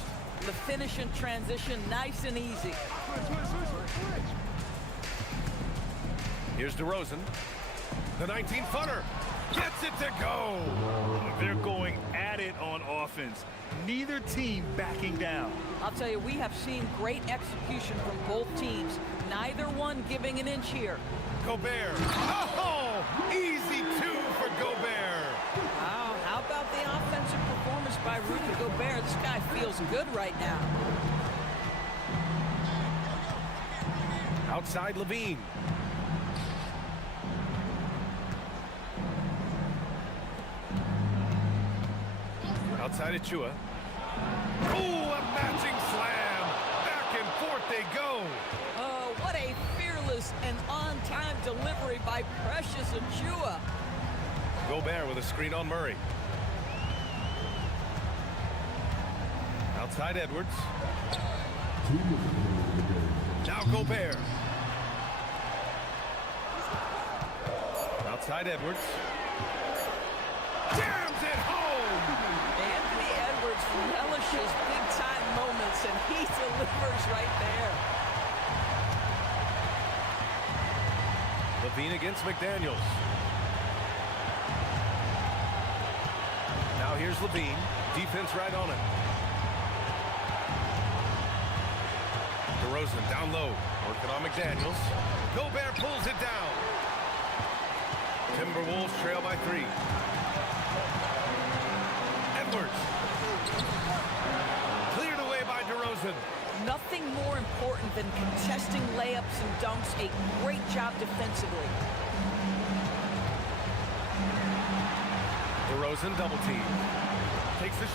The finish and transition, nice and easy. Here's DeRozan. The 19-footer. Gets it to go. They're going at it on offense. Neither team backing down. I'll tell you, we have seen great execution from both teams. Neither one giving an inch here. Gobert. Oh! Easy 2 for Gobert. Wow, how about the offensive performance by Rudy Gobert? This guy feels good right now. Outside Levine. Outside Achua. Oh, a matching slam. Back and forth they go. Oh, what a fearless and on-time delivery by Precious Achua. Gobert with a screen on Murray. Outside Edwards. Now Gobert. Outside Edwards. Jams it home! Anthony Edwards relishes big-time moments, and he delivers right there. Levine against McDaniels. Now here's Levine. Defense right on it. DeRozan down low. Working on McDaniels. Gobert pulls it down. Timberwolves trail by 3. Edwards. Cleared away by DeRozan. Nothing more important than contesting layups and dunks. A great job defensively. DeRozan double team. Takes the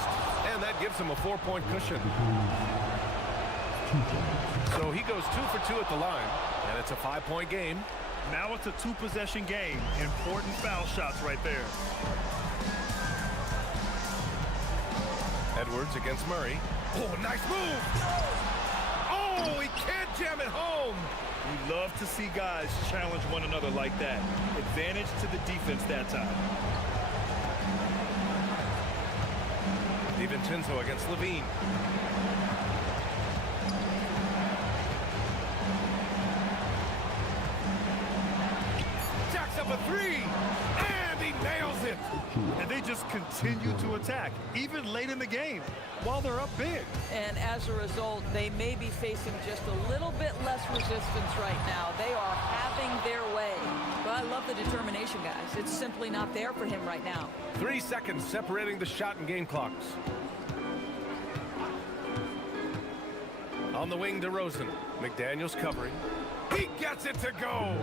post, and that gives him a 4-point cushion. So he goes 2 for 2 at the line, and it's a 5-point game. Now it's a 2-possession game. Important foul shots right there. Edwards against Murray. Oh, nice move! Oh, he can't jam it home! We love to see guys challenge one another like that. Advantage to the defense that time. DiVincenzo against Levine. Jacks up a 3, and he nails it! And they just continue to attack, even late in the game, while they're up big. And as a result, they may be facing just a little bit less resistance right now. They are having their way. But I love the determination, guys. It's simply not there for him right now. 3 seconds separating the shot and game clocks. On the wing, DeRozan. McDaniels covering. He gets it to go!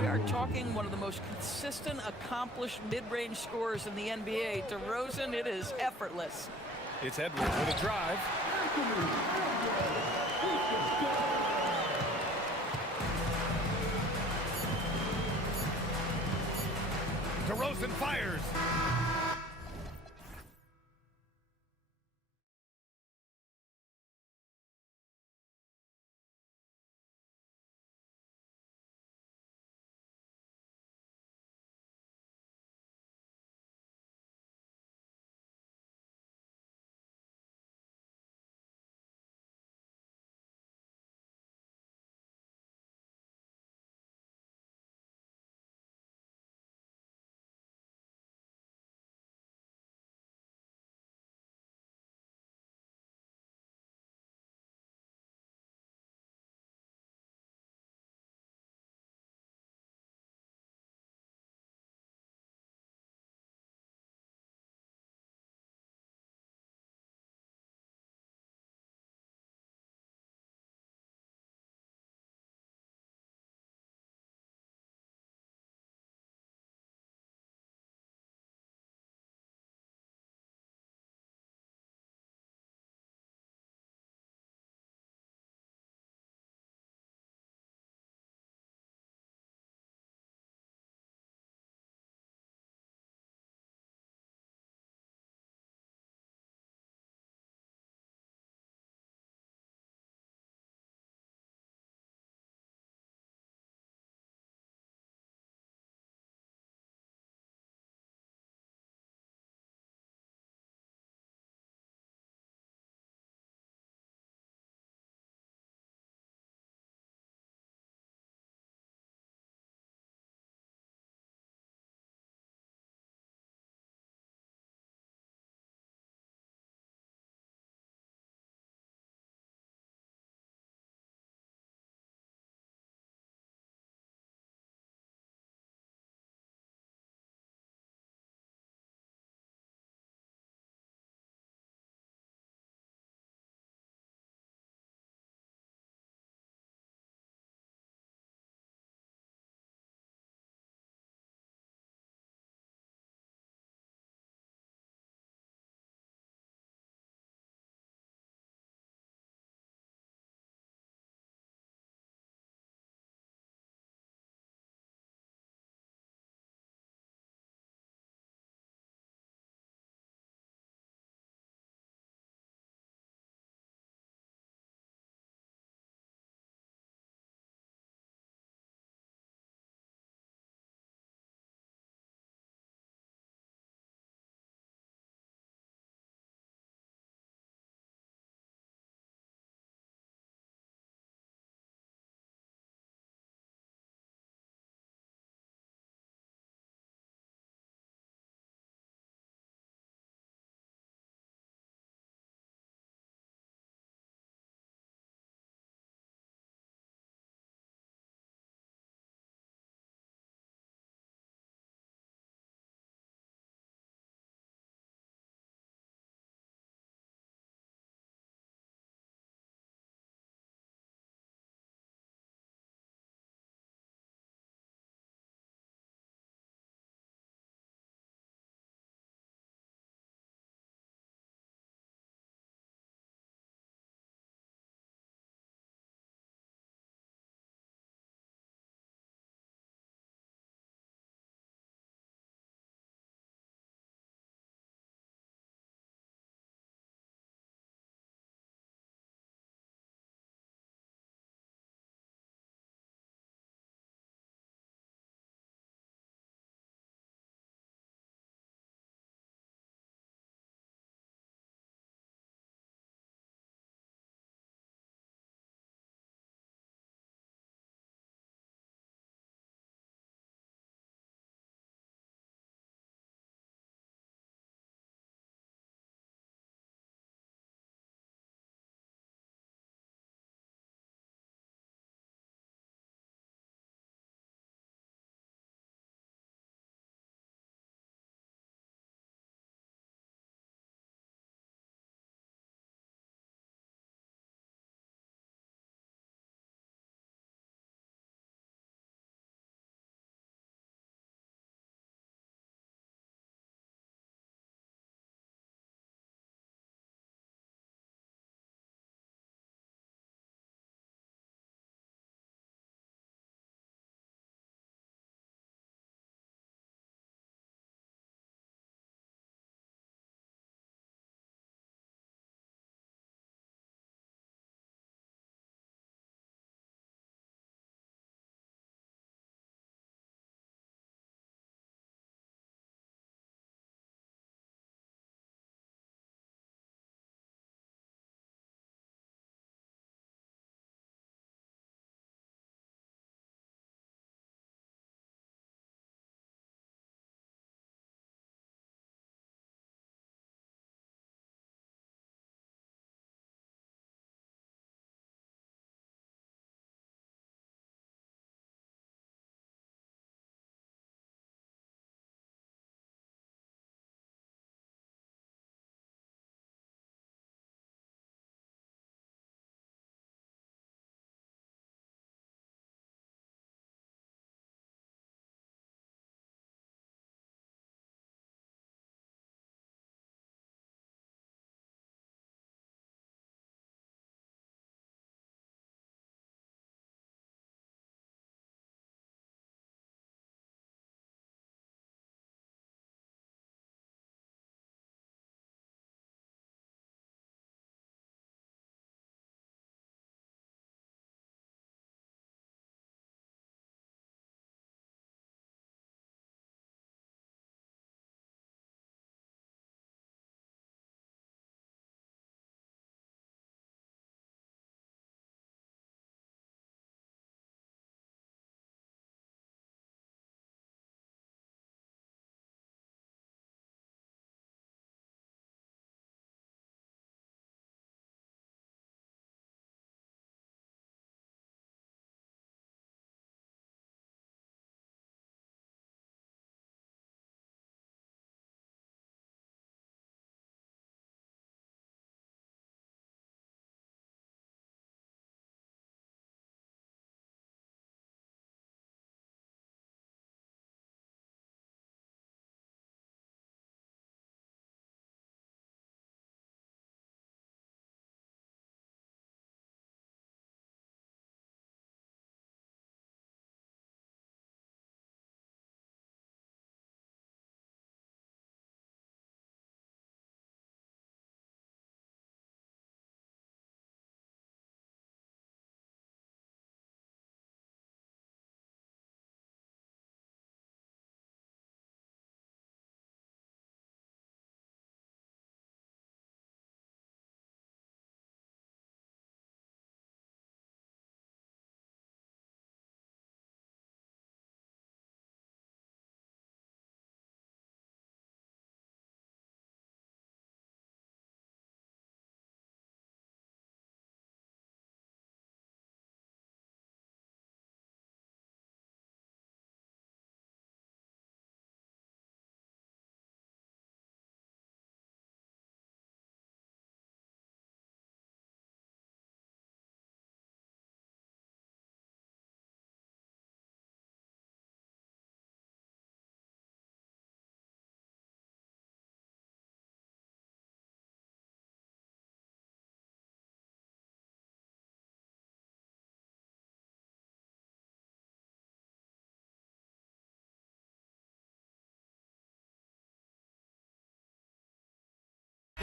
We are talking one of the most consistent, accomplished mid-range scorers in the NBA. DeRozan, it is effortless. It's Edwards with a drive. DeRozan fires.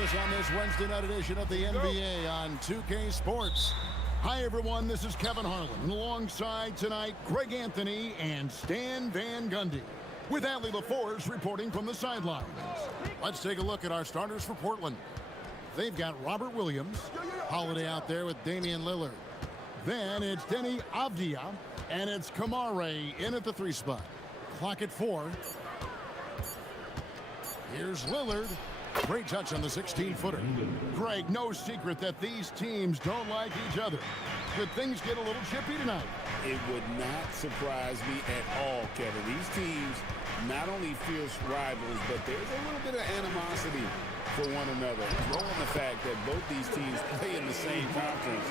us on this Wednesday night edition of the NBA on 2K Sports. Hi, everyone. This is Kevin Harlan. And alongside tonight, Greg Anthony and Stan Van Gundy, with Allie LaForce reporting from the sidelines. Let's take a look at our starters for Portland. They've got Robert Williams, Holiday out there with Damian Lillard. Then it's Denny Avdia, and it's Kamare in at the 3 spot. Clock at 4. Here's Lillard. Great touch on the 16-footer. Greg, no secret that these teams don't like each other. Could things get a little chippy tonight? It would not surprise me at all, Kevin. These teams not only fierce rivals, but there's a little bit of animosity for one another. Throw in the fact that both these teams play in the same conference.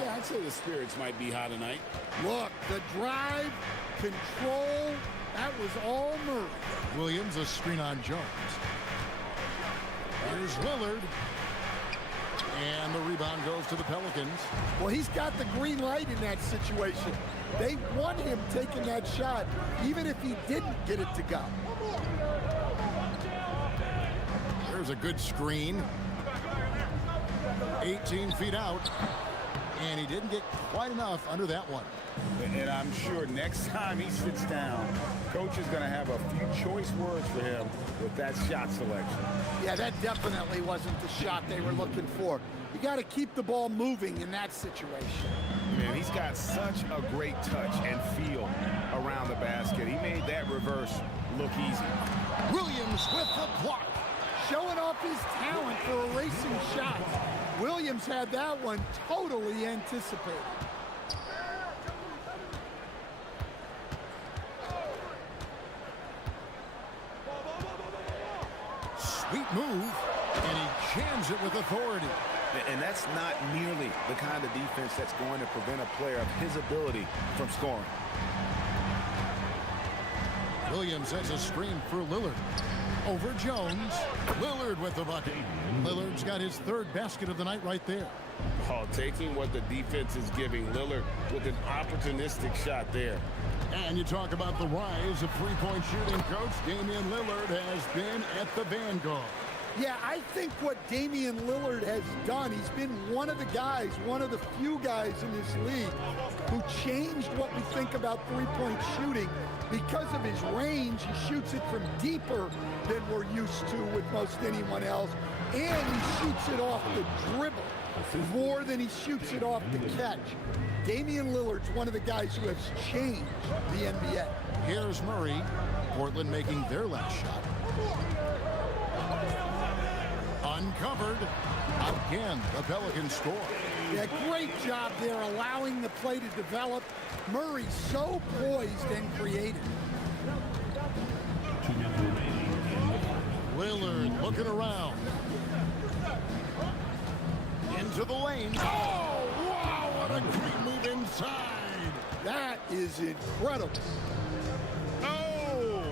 Yeah, I'd say the spirits might be high tonight. Look, the drive, control, that was all Murray. Williams, a screen on Jones. Here's Lillard. And the rebound goes to the Pelicans. Well, he's got the green light in that situation. They want him taking that shot, even if he didn't get it to go. There's a good screen. 18 feet out. And he didn't get quite enough under that one. And I'm sure next time he sits down, coach is going to have a few choice words for him with that shot selection. Yeah, that definitely wasn't the shot they were looking for. You got to keep the ball moving in that situation. Man, he's got such a great touch and feel around the basket. He made that reverse look easy. Williams with the block. Showing off his talent for erasing shots. Williams had that one totally anticipated. Sweet move, and he jams it with authority. And that's not nearly the kind of defense that's going to prevent a player of his ability from scoring. Williams has a screen for Lillard. Over Jones. Lillard with the bucket. Lillard's got his 3rd basket of the night right there. Oh, taking what the defense is giving Lillard with an opportunistic shot there. And you talk about the rise of three-point shooting, Coach. Damian Lillard has been at the vanguard. Yeah, I think what Damian Lillard has done, he's been one of the guys, one of the few guys in this league who changed what we think about three-point shooting. Because of his range, he shoots it from deeper than we're used to with most anyone else. And he shoots it off the dribble more than he shoots it off the catch. Damian Lillard's one of the guys who has changed the NBA. Here's Murray. Portland making their last shot. Uncovered. Again, the Pelicans score. Yeah, great job there allowing the play to develop. Murray so poised and creative. Lillard looking around. Into the lane. Oh, wow, what a great move inside. That is incredible. Oh!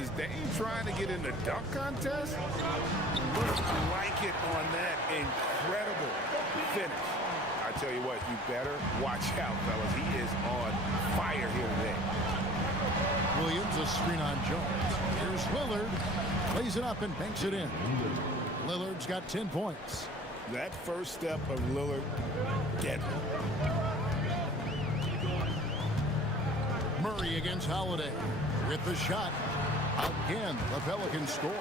Is Dame trying to get in the dunk contest? Looks like it on that incredible finish. I tell you what, you better watch out, fellas. He is on fire here today. Williams, a screen on Jones. Here's Lillard. Plays it up and banks it in. Lillard's got 10 points. That first step of Lillard, deadly. Murray against Holiday. With the shot. Again, the Pelicans score.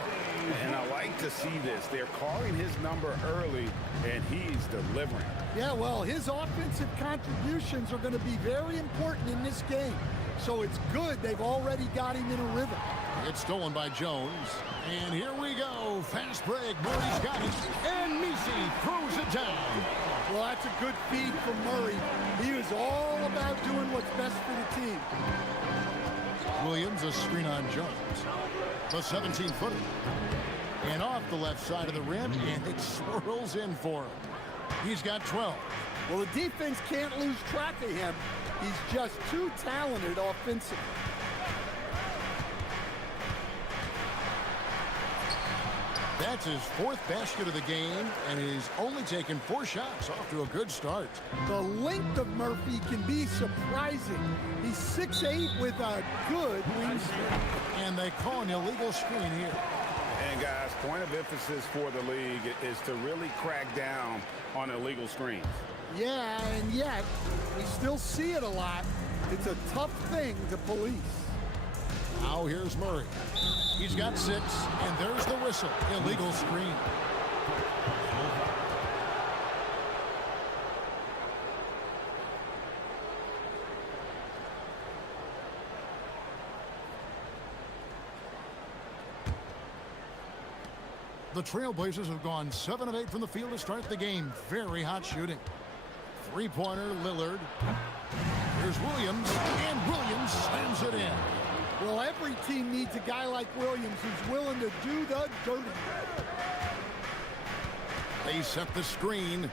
And I like to see this. They're calling his number early, and he's delivering. Yeah, well, his offensive contributions are going to be very important in this game. So it's good they've already got him in a rhythm. It's stolen by Jones. And here we go. Fast break. Murray's got it. And Misi throws it down. Well, that's a good feed from Murray. He was all about doing what's best for the team. Williams, a screen on Jones. The 17-footer. And off the left side of the rim, and it swirls in for him. He's got 12. Well, the defense can't lose track of him. He's just too talented offensively. That's his 4th basket of the game, and he's only taken 4 shots. Off to a good start. The length of Murphy can be surprising. He's 6'8" with a good wingspan. And they call an illegal screen here. And guys, point of emphasis for the league is to really crack down on illegal screens. Yeah, and yet we still see it a lot. It's a tough thing to police. Now here's Murray. He's got 6, and there's the whistle. Illegal screen. The Trailblazers have gone 7 of 8 from the field to start the game. Very hot shooting. Three-pointer, Lillard. Here's Williams, and Williams slams it in. Well, every team needs a guy like Williams who's willing to do the dirty. They set the screen.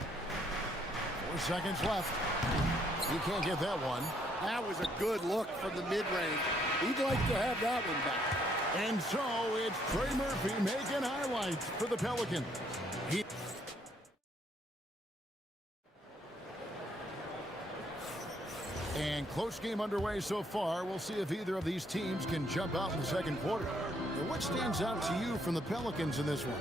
4 seconds left. You can't get that one. That was a good look from the mid-range. He'd like to have that one back. And so it's Trey Murphy making highlights for the Pelicans. And close game underway so far. We'll see if either of these teams can jump out in the second quarter. And what stands out to you from the Pelicans in this one?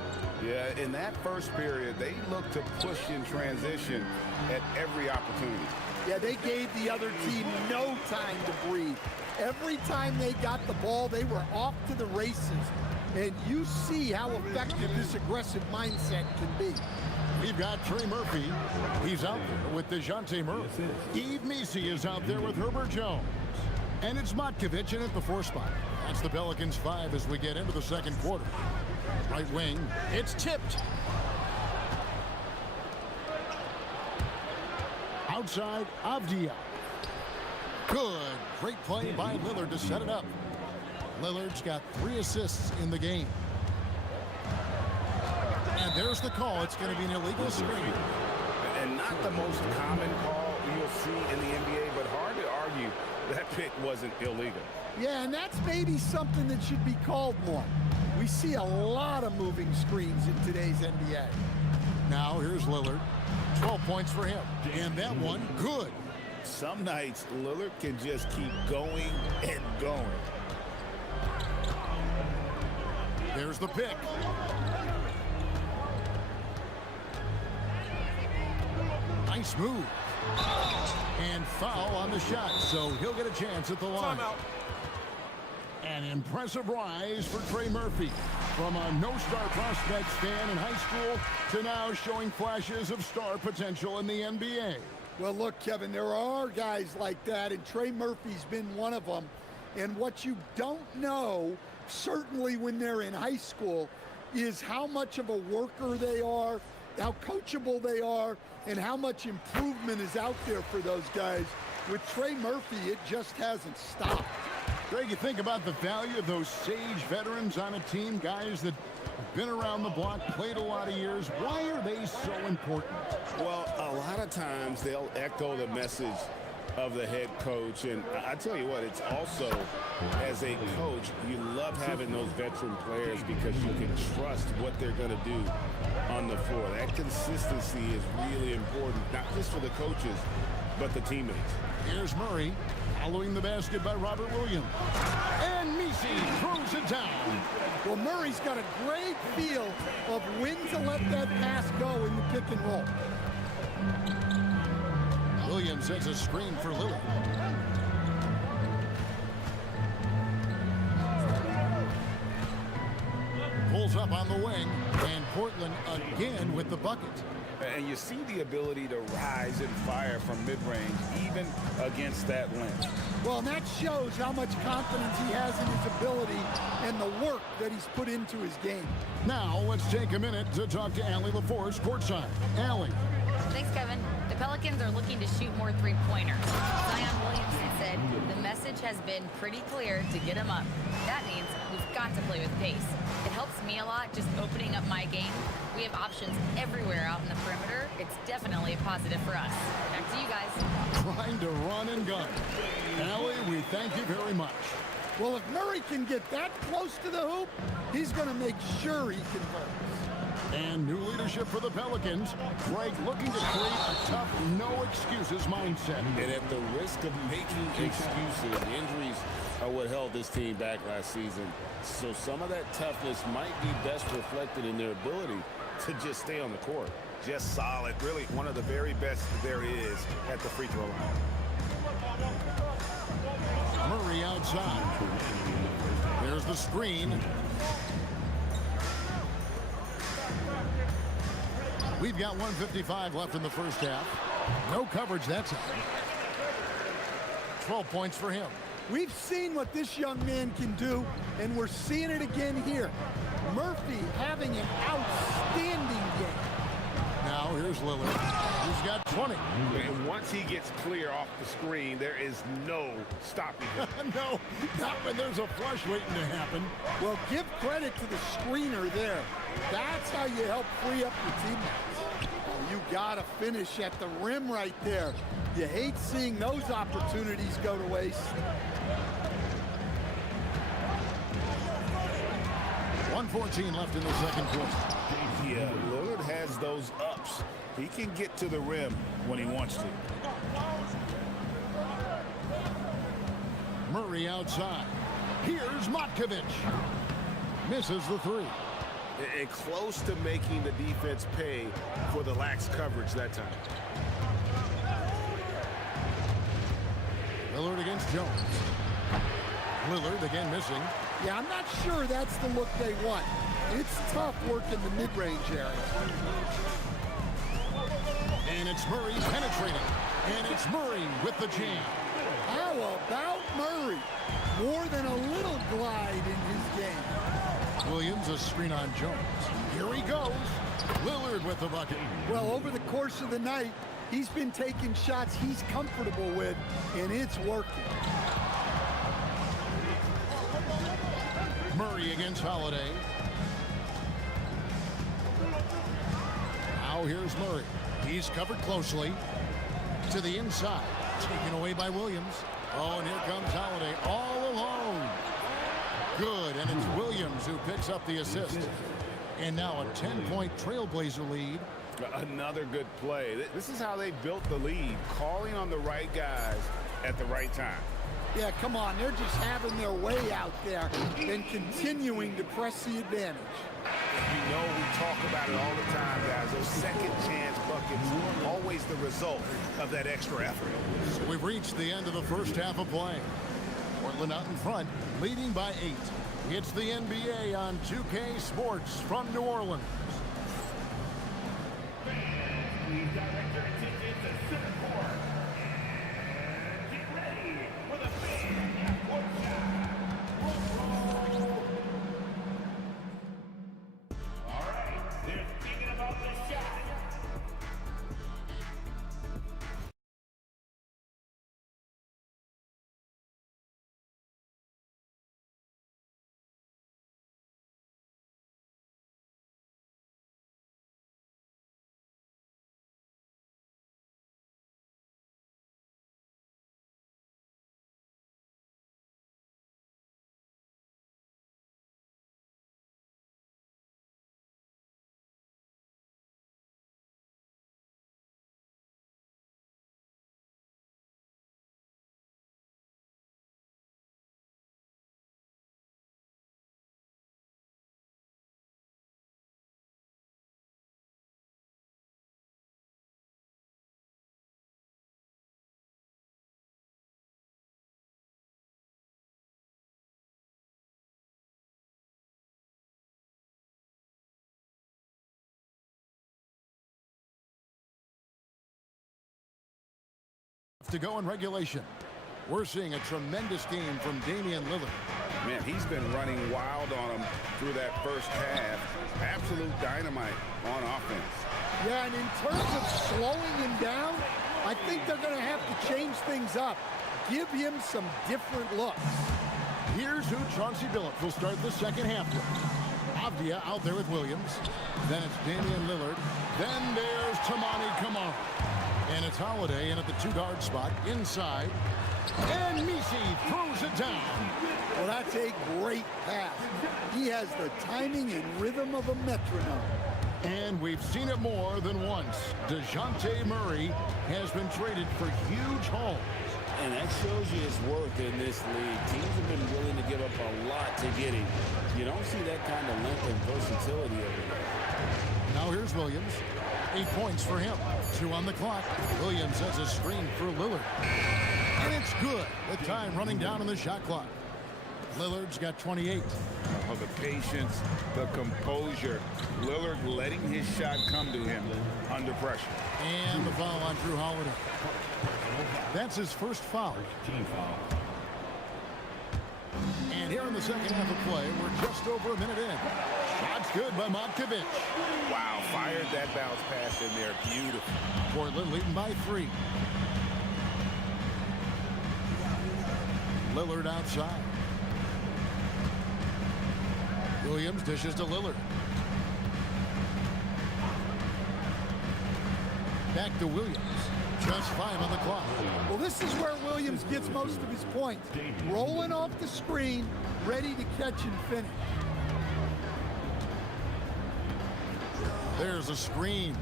Yeah, in that first period, they looked to push in transition at every opportunity. Yeah, they gave the other team no time to breathe. Every time they got the ball, they were off to the races. And you see how effective this aggressive mindset can be. We've got Trey Murphy. He's out there with DeJounte Murray. Yves Missi is out there with Herbert Jones. And it's Matkovic in at the 4 spot. That's the Pelicans 5 as we get into the second quarter. Right wing. It's tipped. Outside, Avdia. Good. Great play by Lillard to set it up. Lillard's got 3 assists in the game. And there's the call. It's going to be an illegal screen. And not the most common call you'll see in the NBA, but hard to argue that pick wasn't illegal. Yeah, and that's maybe something that should be called more. We see a lot of moving screens in today's NBA. Now here's Lillard. 12 points for him. And that one, good. Some nights, Lillard can just keep going and going. There's the pick. Nice move. And foul on the shot, so he'll get a chance at the line. An impressive rise for Trey Murphy. From a no-star prospect stand in high school to now showing flashes of star potential in the NBA. Well, look, Kevin, there are guys like that, and Trey Murphy's been one of them. And what you don't know, certainly when they're in high school, is how much of a worker they are, how coachable they are, and how much improvement is out there for those guys. With Trey Murphy, it just hasn't stopped. Greg, you think about the value of those sage veterans on a team, guys that have been around the block, played a lot of years. Why are they so important? Well, a lot of times they'll echo the message of the head coach. And I tell you what, it's also, as a coach, you love having those veteran players because you can trust what they're going to do on the floor. That consistency is really important, not just for the coaches, but the teammates. Here's Murray, following the basket by Robert Williams. And Missi throws it down. Well, Murray's got a great feel of when to let that pass go in the pick and roll. Williams sets a screen for Lillard. Pulls up on the wing, and Portland again with the bucket. And you see the ability to rise and fire from mid-range, even against that length. Well, and that shows how much confidence he has in his ability and the work that he's put into his game. Now, let's take a minute to talk to Allie LaForce courtside. Allie. Thanks, Kevin. The Pelicans are looking to shoot more three-pointers. Zion Williamson said the message has been pretty clear to get him up. That means we've got to play with pace. It helps me a lot just opening up my game. We have options everywhere out in the perimeter. It's definitely a positive for us. Back to you guys. Trying to run and gun. Allie, we thank you very much. Well, if Murray can get that close to the hoop, he's going to make sure he converts. And new leadership for the Pelicans. Greg looking to create a tough, no-excuses mindset. And at the risk of making excuses, injuries are what held this team back last season. So some of that toughness might be best reflected in their ability to just stay on the court. Just solid. Really one of the very best there is at the free throw line. Murray outside. There's the screen. We've got 1:55 left in the first half. No coverage that time. 12 points for him. We've seen what this young man can do, and we're seeing it again here. Murphy having an outstanding game. Now here's Lillard. He's got 20. And once he gets clear off the screen, there is no stopping him. No, not when there's a flush waiting to happen. Well, give credit to the screener there. That's how you help free up your teammates. Oh, you gotta finish at the rim right there. You hate seeing those opportunities go to waste. 1:14 left in the second quarter. Yeah, Lillard has those ups. He can get to the rim when he wants to. Murray outside. Here's Matkovic. Misses the three. And close to making the defense pay for the lax coverage that time. Lillard against Jones. Lillard again missing. Yeah, I'm not sure that's the look they want. It's tough working the mid-range area. And it's Murray penetrating. And it's Murray with the jam. How about Murray? More than a little glide in his game. Williams a screen on Jones. Here he goes. Lillard with the bucket. Well, over the course of the night, he's been taking shots he's comfortable with, and it's working. Murray against Holiday. Now here's Murray. He's covered closely. To the inside. Taken away by Williams. Oh, and here comes Holiday all alone. Good, and it's Williams who picks up the assist. And now a 10-point Trailblazer lead. Another good play. This is how they built the lead, calling on the right guys at the right time. Yeah, come on. They're just having their way out there and continuing to press the advantage. You know, we talk about it all the time, guys. Those second chance buckets are always the result of that extra effort. So we've reached the end of the first half of play. Portland out in front, leading by 8. It's the NBA on 2K Sports from New Orleans. Please direct your attention to center court. And get ready for the big half-court shot. All right, they're thinking about the shot. To go in regulation. We're seeing a tremendous game from Damian Lillard. Man, he's been running wild on him through that first half. Absolute dynamite on offense. Yeah, and in terms of slowing him down, I think they're going to have to change things up. Give him some different looks. Here's who Chauncey Billups will start the second half with. Avdia out there with Williams. Then it's Damian Lillard. Then there's Tamani Kamara. And it's Holiday in at the 2-guard spot inside. And Misi throws it down. Well, that's a great pass. He has the timing and rhythm of a metronome. And we've seen it more than once. DeJounte Murray has been traded for huge hauls. And that shows you his worth in this league. Teams have been willing to give up a lot to get him. You don't see that kind of length and versatility over there. Now here's Williams. 8 points for him. 2 on the clock. Williams has a screen for Lillard. And it's good with time running down on the shot clock. Lillard's got 28. Oh, the patience, the composure. Lillard letting his shot come to him under pressure. And the foul on Drew Holiday. That's his first foul. And here in the second half of play, we're just over a minute in. Shot's good by Motkovic. Wow, fired that bounce pass in there. Beautiful. Portland leading by 3. Lillard outside. Williams dishes to Lillard. Back to Williams. Just 5 on the clock. Well, this is where Williams gets most of his points. Rolling off the screen, ready to catch and finish. There's a screen.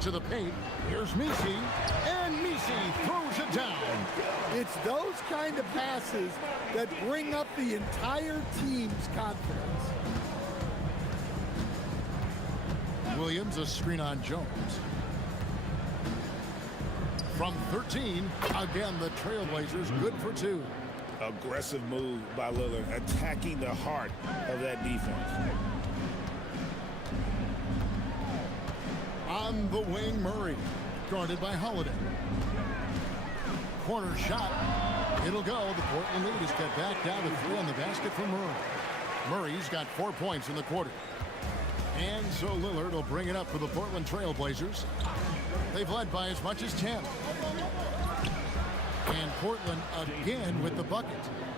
To the paint. Here's Misi. And Misi throws it down. It's those kind of passes that bring up the entire team's confidence. Williams, a screen on Jones. From 13, again, the Trailblazers good for 2. Aggressive move by Lillard, attacking the heart of that defense. On the wing, Murray. Guarded by Holiday. Corner shot. It'll go. The Portland lead is cut back down to 3 on the basket for Murray. Murray's got 4 points in the quarter. And so Lillard will bring it up for the Portland Trailblazers. They've led by as much as 10. And Portland again with the bucket.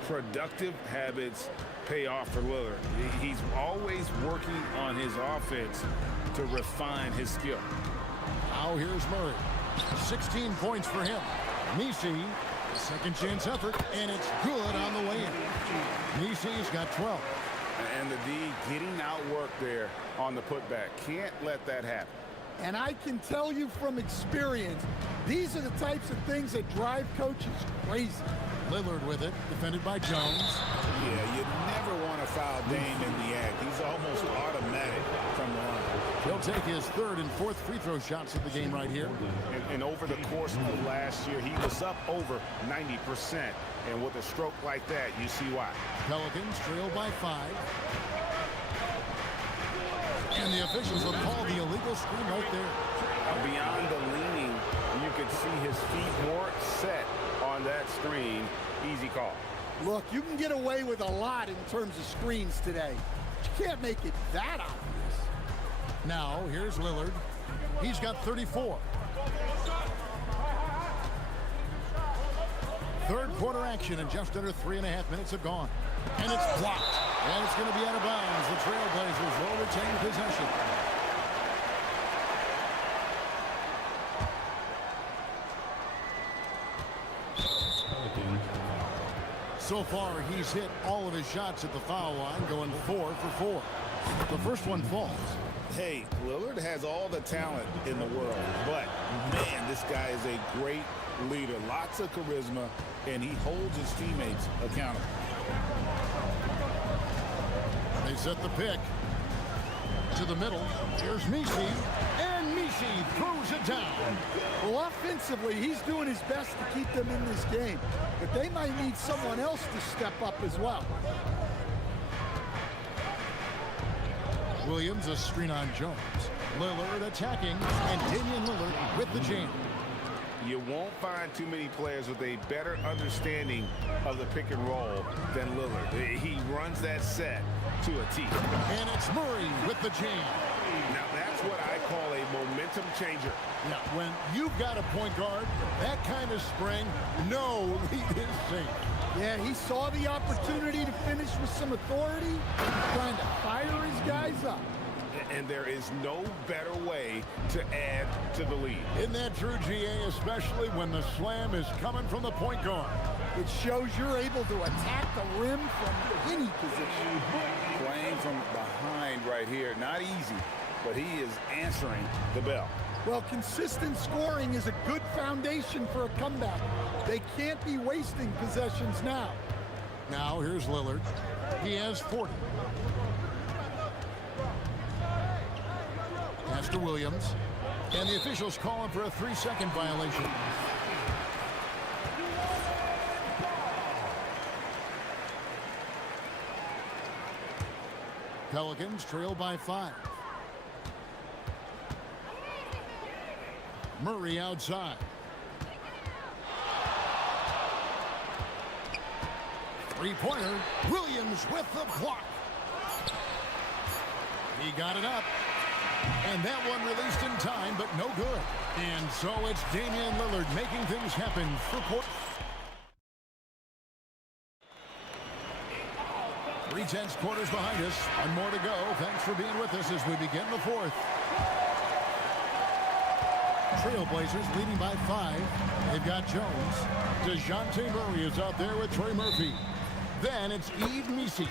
Productive habits pay off for Lillard. He's always working on his offense to refine his skill. Now here's Murray. 16 points for him. Misi, second chance effort, and it's good on the way in. Misi's got 12. And the D getting outworked there on the putback. Can't let that happen. And I can tell you from experience, these are the types of things that drive coaches crazy. Lillard with it, defended by Jones. Yeah, you never want to foul Dame in the act. He's almost automatic from the line. He'll take his 3rd and 4th free throw shots of the game right here. And over the course of last year, he was up over 90%. And with a stroke like that, you see why. Pelicans trail by 5. And the officials will call the illegal screen right there. Beyond the leaning, you could see his feet more set on that screen. Easy call. Look, you can get away with a lot in terms of screens today. You can't make it that obvious. Now, here's Lillard. He's got 34. Third quarter action, and just under 3.5 minutes have gone. And it's blocked. And it's going to be out of bounds. The Trailblazers will retain possession. So far, he's hit all of his shots at the foul line, going 4 for 4. The first one falls. Hey, Lillard has all the talent in the world, but, man, this guy is a great leader. Lots of charisma, and he holds his teammates accountable. They set the pick. To the middle. Here's Misi. And Misi throws it down. Well, offensively, he's doing his best to keep them in this game. But they might need someone else to step up as well. Williams, a screen on Jones. Lillard attacking. And Damian Lillard with the jam. You won't find too many players with a better understanding of the pick and roll than Lillard. He runs that set to a T. And it's Murray with the jam. Now that's what I call a momentum changer. Yeah, when you've got a point guard, that kind of spring, no lead is safe. Yeah, he saw the opportunity to finish with some authority, trying to fire his guys up. And there is no better way to add to the lead. Isn't that true, GA, especially when the slam is coming from the point guard? It shows you're able to attack the rim from any position. Playing from behind right here, not easy, but he is answering the bell. Well, consistent scoring is a good foundation for a comeback. They can't be wasting possessions now. Now here's Lillard. He has 40. Pass to Williams. And the officials call him for a 3-second violation. Pelicans trail by 5. Murray outside. Three-pointer. Williams with the block. He got it up. And that one released in time, but no good. And so it's Damian Lillard making things happen for Portland. 3/10 quarters behind us. One more to go. Thanks for being with us as we begin the fourth. Trailblazers leading by 5. They've got Jones. DeJounte Murray is out there with Trey Murphy. Then it's Yves Missi.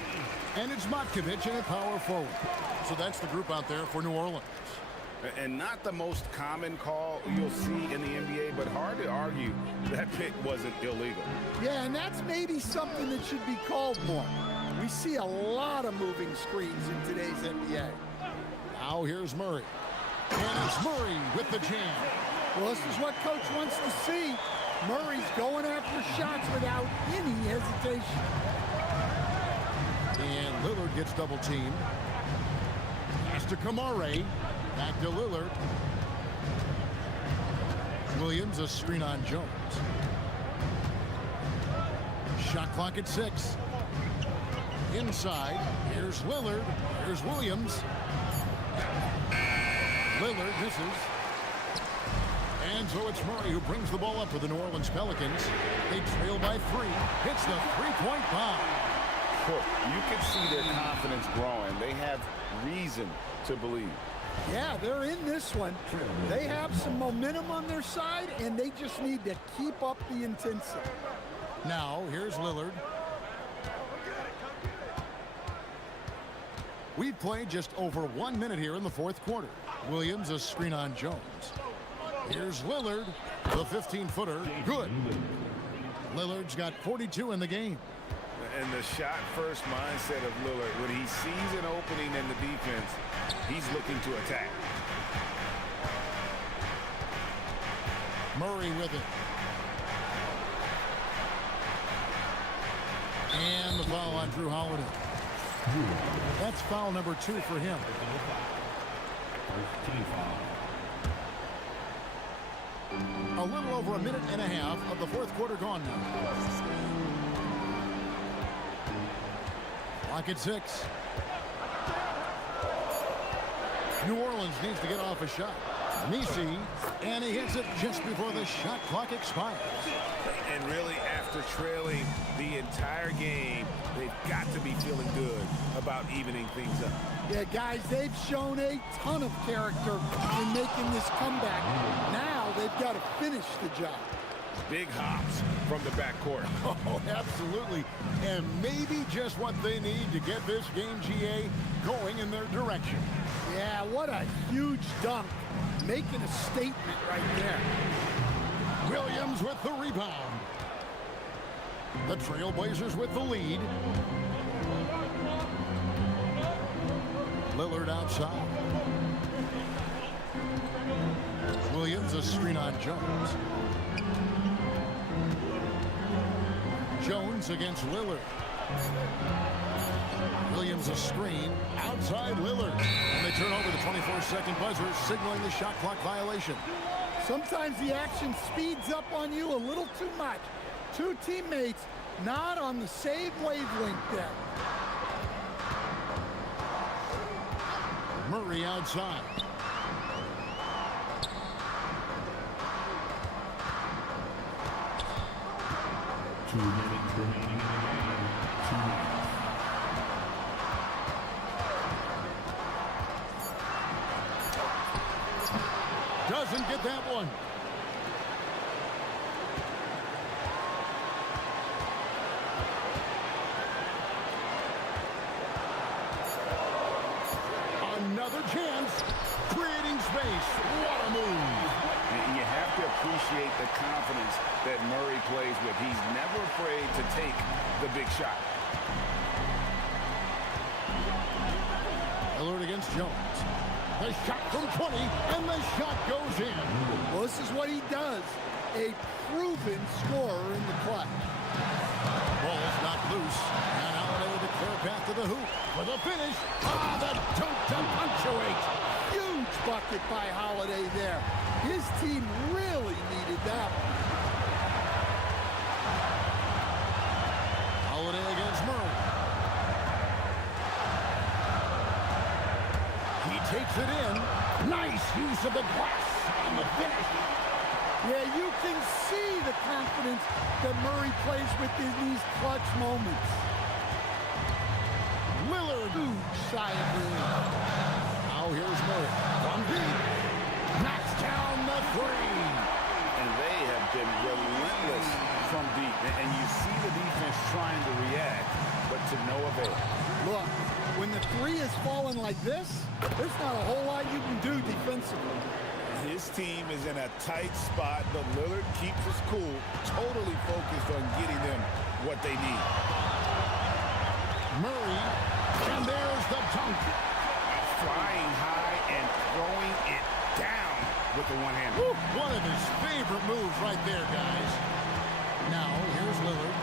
And it's Matkovic in a power forward. So that's the group out there for New Orleans. And not the most common call you'll see in the NBA, but hard to argue that pick wasn't illegal. Yeah, and that's maybe something that should be called more. We see a lot of moving screens in today's NBA. Now here's Murray. And it's Murray with the jam. Well, this is what Coach wants to see. Murray's going after shots without any hesitation. And Lillard gets double teamed. Pass to Kamare. Back to Lillard. Williams, a screen on Jones. Shot clock at 6. Inside, here's Lillard. Here's Williams. Lillard misses. And so it's Murray who brings the ball up for the New Orleans Pelicans. They trail by 3. Hits the three-point bomb. You can see their confidence growing. They have reason to believe. Yeah, they're in this one. They have some momentum on their side, and they just need to keep up the intensity. Now, here's Lillard. We've played just over 1 minute here in the fourth quarter. Williams, a screen on Jones. Here's Lillard, the 15-footer. Good. Lillard's got 42 in the game. And the shot-first mindset of Lillard, when he sees an opening in the defense, he's looking to attack. Murray with it. And the foul on Drew Holiday. That's foul number 2 for him. A little over a minute and a half of the fourth quarter gone now. Clock at 6. New Orleans needs to get off a shot. Missi, and he hits it just before the shot clock expires. And really, after trailing the entire game, they've got to be feeling good about evening things up. Yeah, guys, they've shown a ton of character in making this comeback. Now they've got to finish the job. Big hops from the backcourt. Oh, absolutely. And maybe just what they need to get this game, GA, going in their direction. Yeah, what a huge dunk. Making a statement right there. Williams with the rebound. The Trailblazers with the lead. Lillard outside. Williams, a screen on Jones. Jones against Lillard. Williams a screen. Outside Lillard. And they turn over the 24-second buzzer, signaling the shot clock violation. Sometimes the action speeds up on you a little too much. Two teammates not on the same wavelength there. Murray outside. Two minutes remaining in the game. 2 minutes. Doesn't get that one. Another chance. Creating space. What a move. move. And you have to appreciate the confidence that Murray plays with. He's never afraid to take the big shot. Lillard against Jones. The shot from 20, and the shot goes in. Well, this is what he does. A proven scorer in the clutch. Ball's knocked loose. And Holiday the clear path to the hoop for the finish. Ah, the dunk to punctuate. Huge bucket by Holiday there. His team really needed that one. Holiday against Murray. He takes it in. Nice use of the glass on the finish. Yeah, you can see the confidence that Murray plays with in these clutch moments. Lillard. Huge sigh of relief. Now here's Murray. From deep. Knocks down the three. And they have been relentless from deep. And you see the defense trying to react, but to no avail. Look, when the three is falling like this, there's not a whole lot you can do defensively. His team is in a tight spot, but Lillard keeps his cool, totally focused on getting them what they need. Murray, and there's the dunk. Flying high and throwing it down with the one-hander. One of his favorite moves right there, guys. Now, here's Lillard.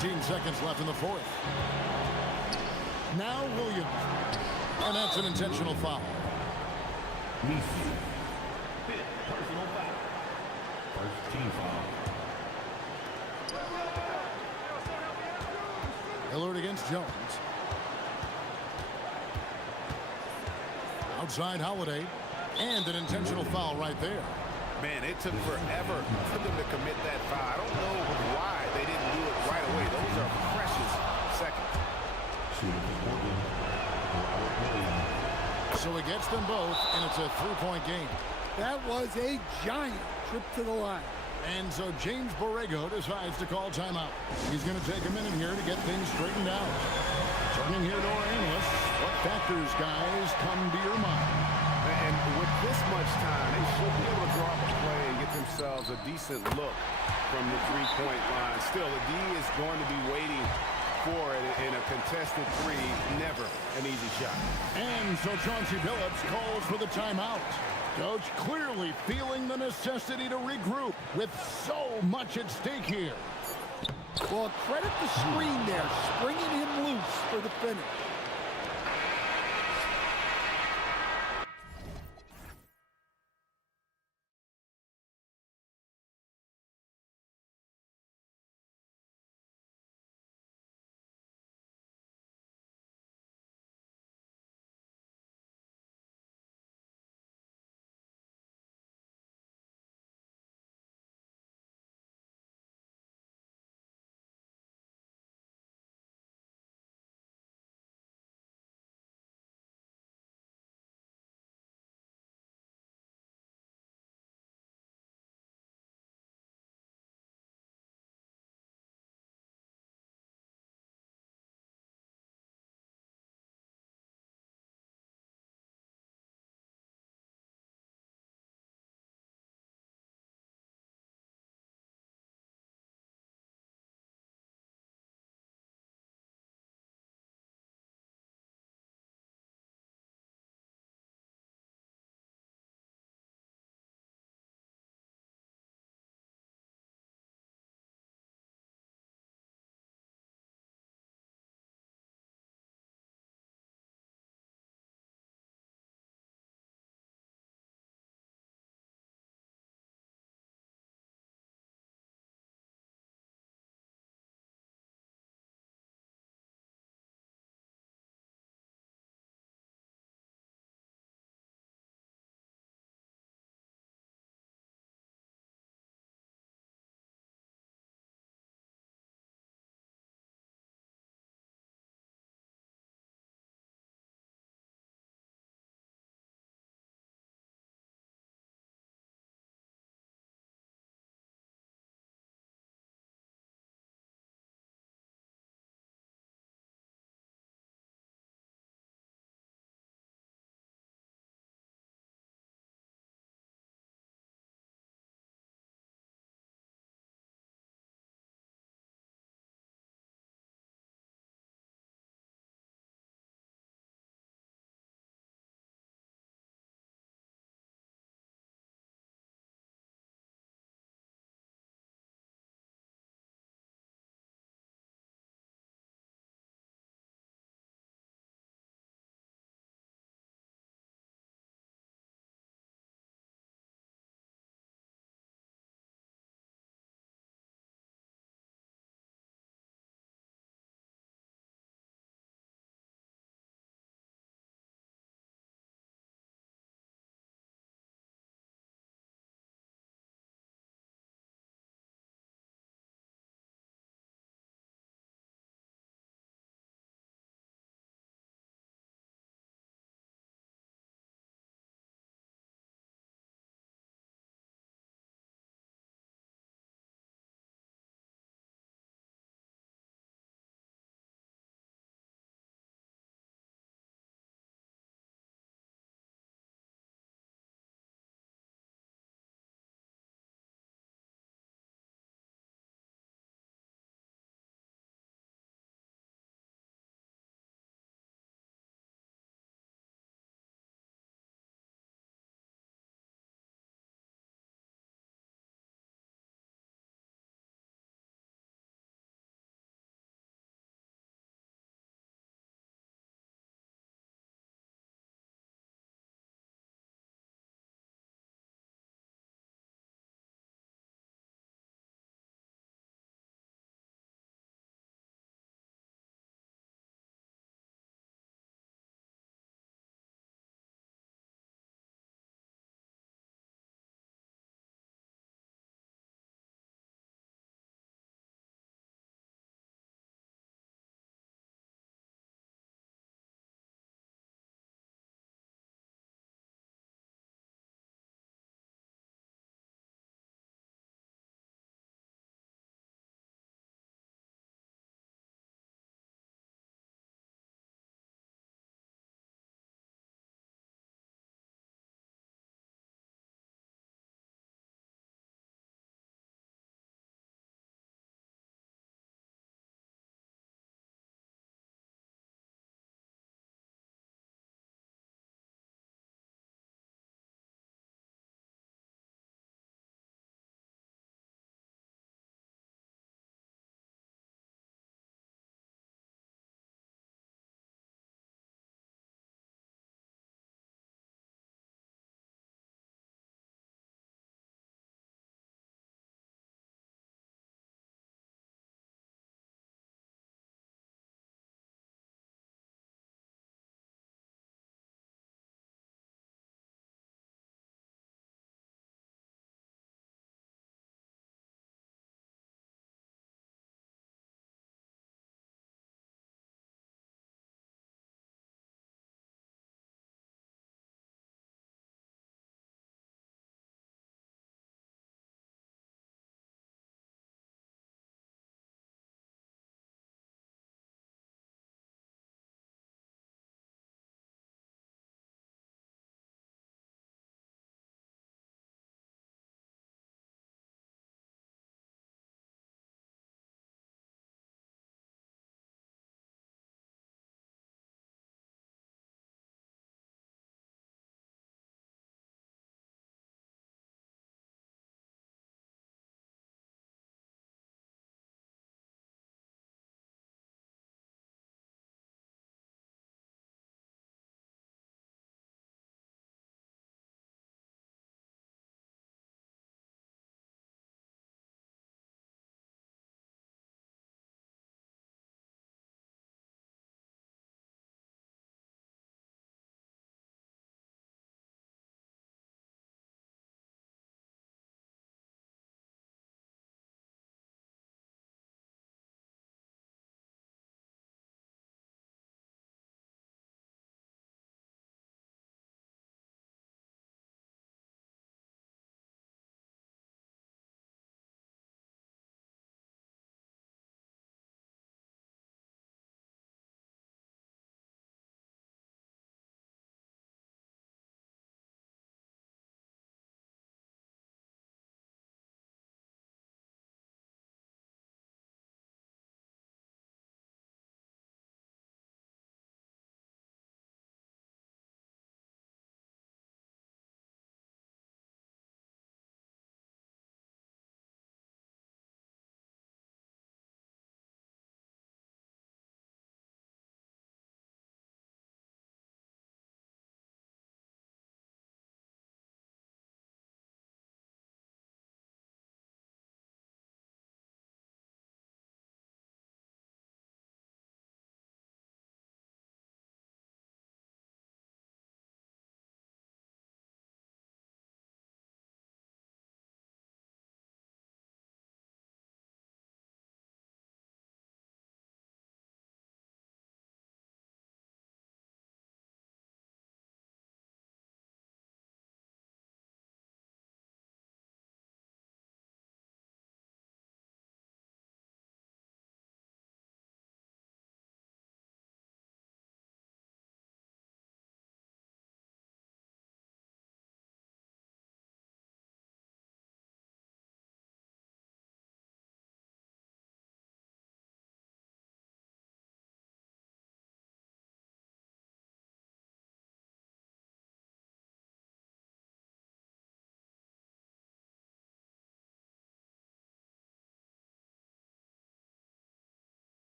19 seconds left in the fourth. Now Williams. And that's an intentional foul. Fifth personal foul. First team foul. Lillard against Jones. Outside Holiday. And an intentional foul right there. Man, it took forever for them to commit that foul. I don't know why they didn't do it right away. Those are precious seconds. So he gets them both, and it's a three-point game. That was a giant trip to the line. And so James Borrego decides to call timeout. He's going to take a minute here to get things straightened out. Turning here to our analysts, what factors, guys, come to your mind? And with this much time, they should be able to draw up a play and get themselves a decent look from the three-point line. Still, the D is going to be waiting for it in a contested three. Never an easy shot. And so Chauncey Billups calls for the timeout. Coach clearly feeling the necessity to regroup with so much at stake here. Well, credit the screen there, springing him loose for the finish.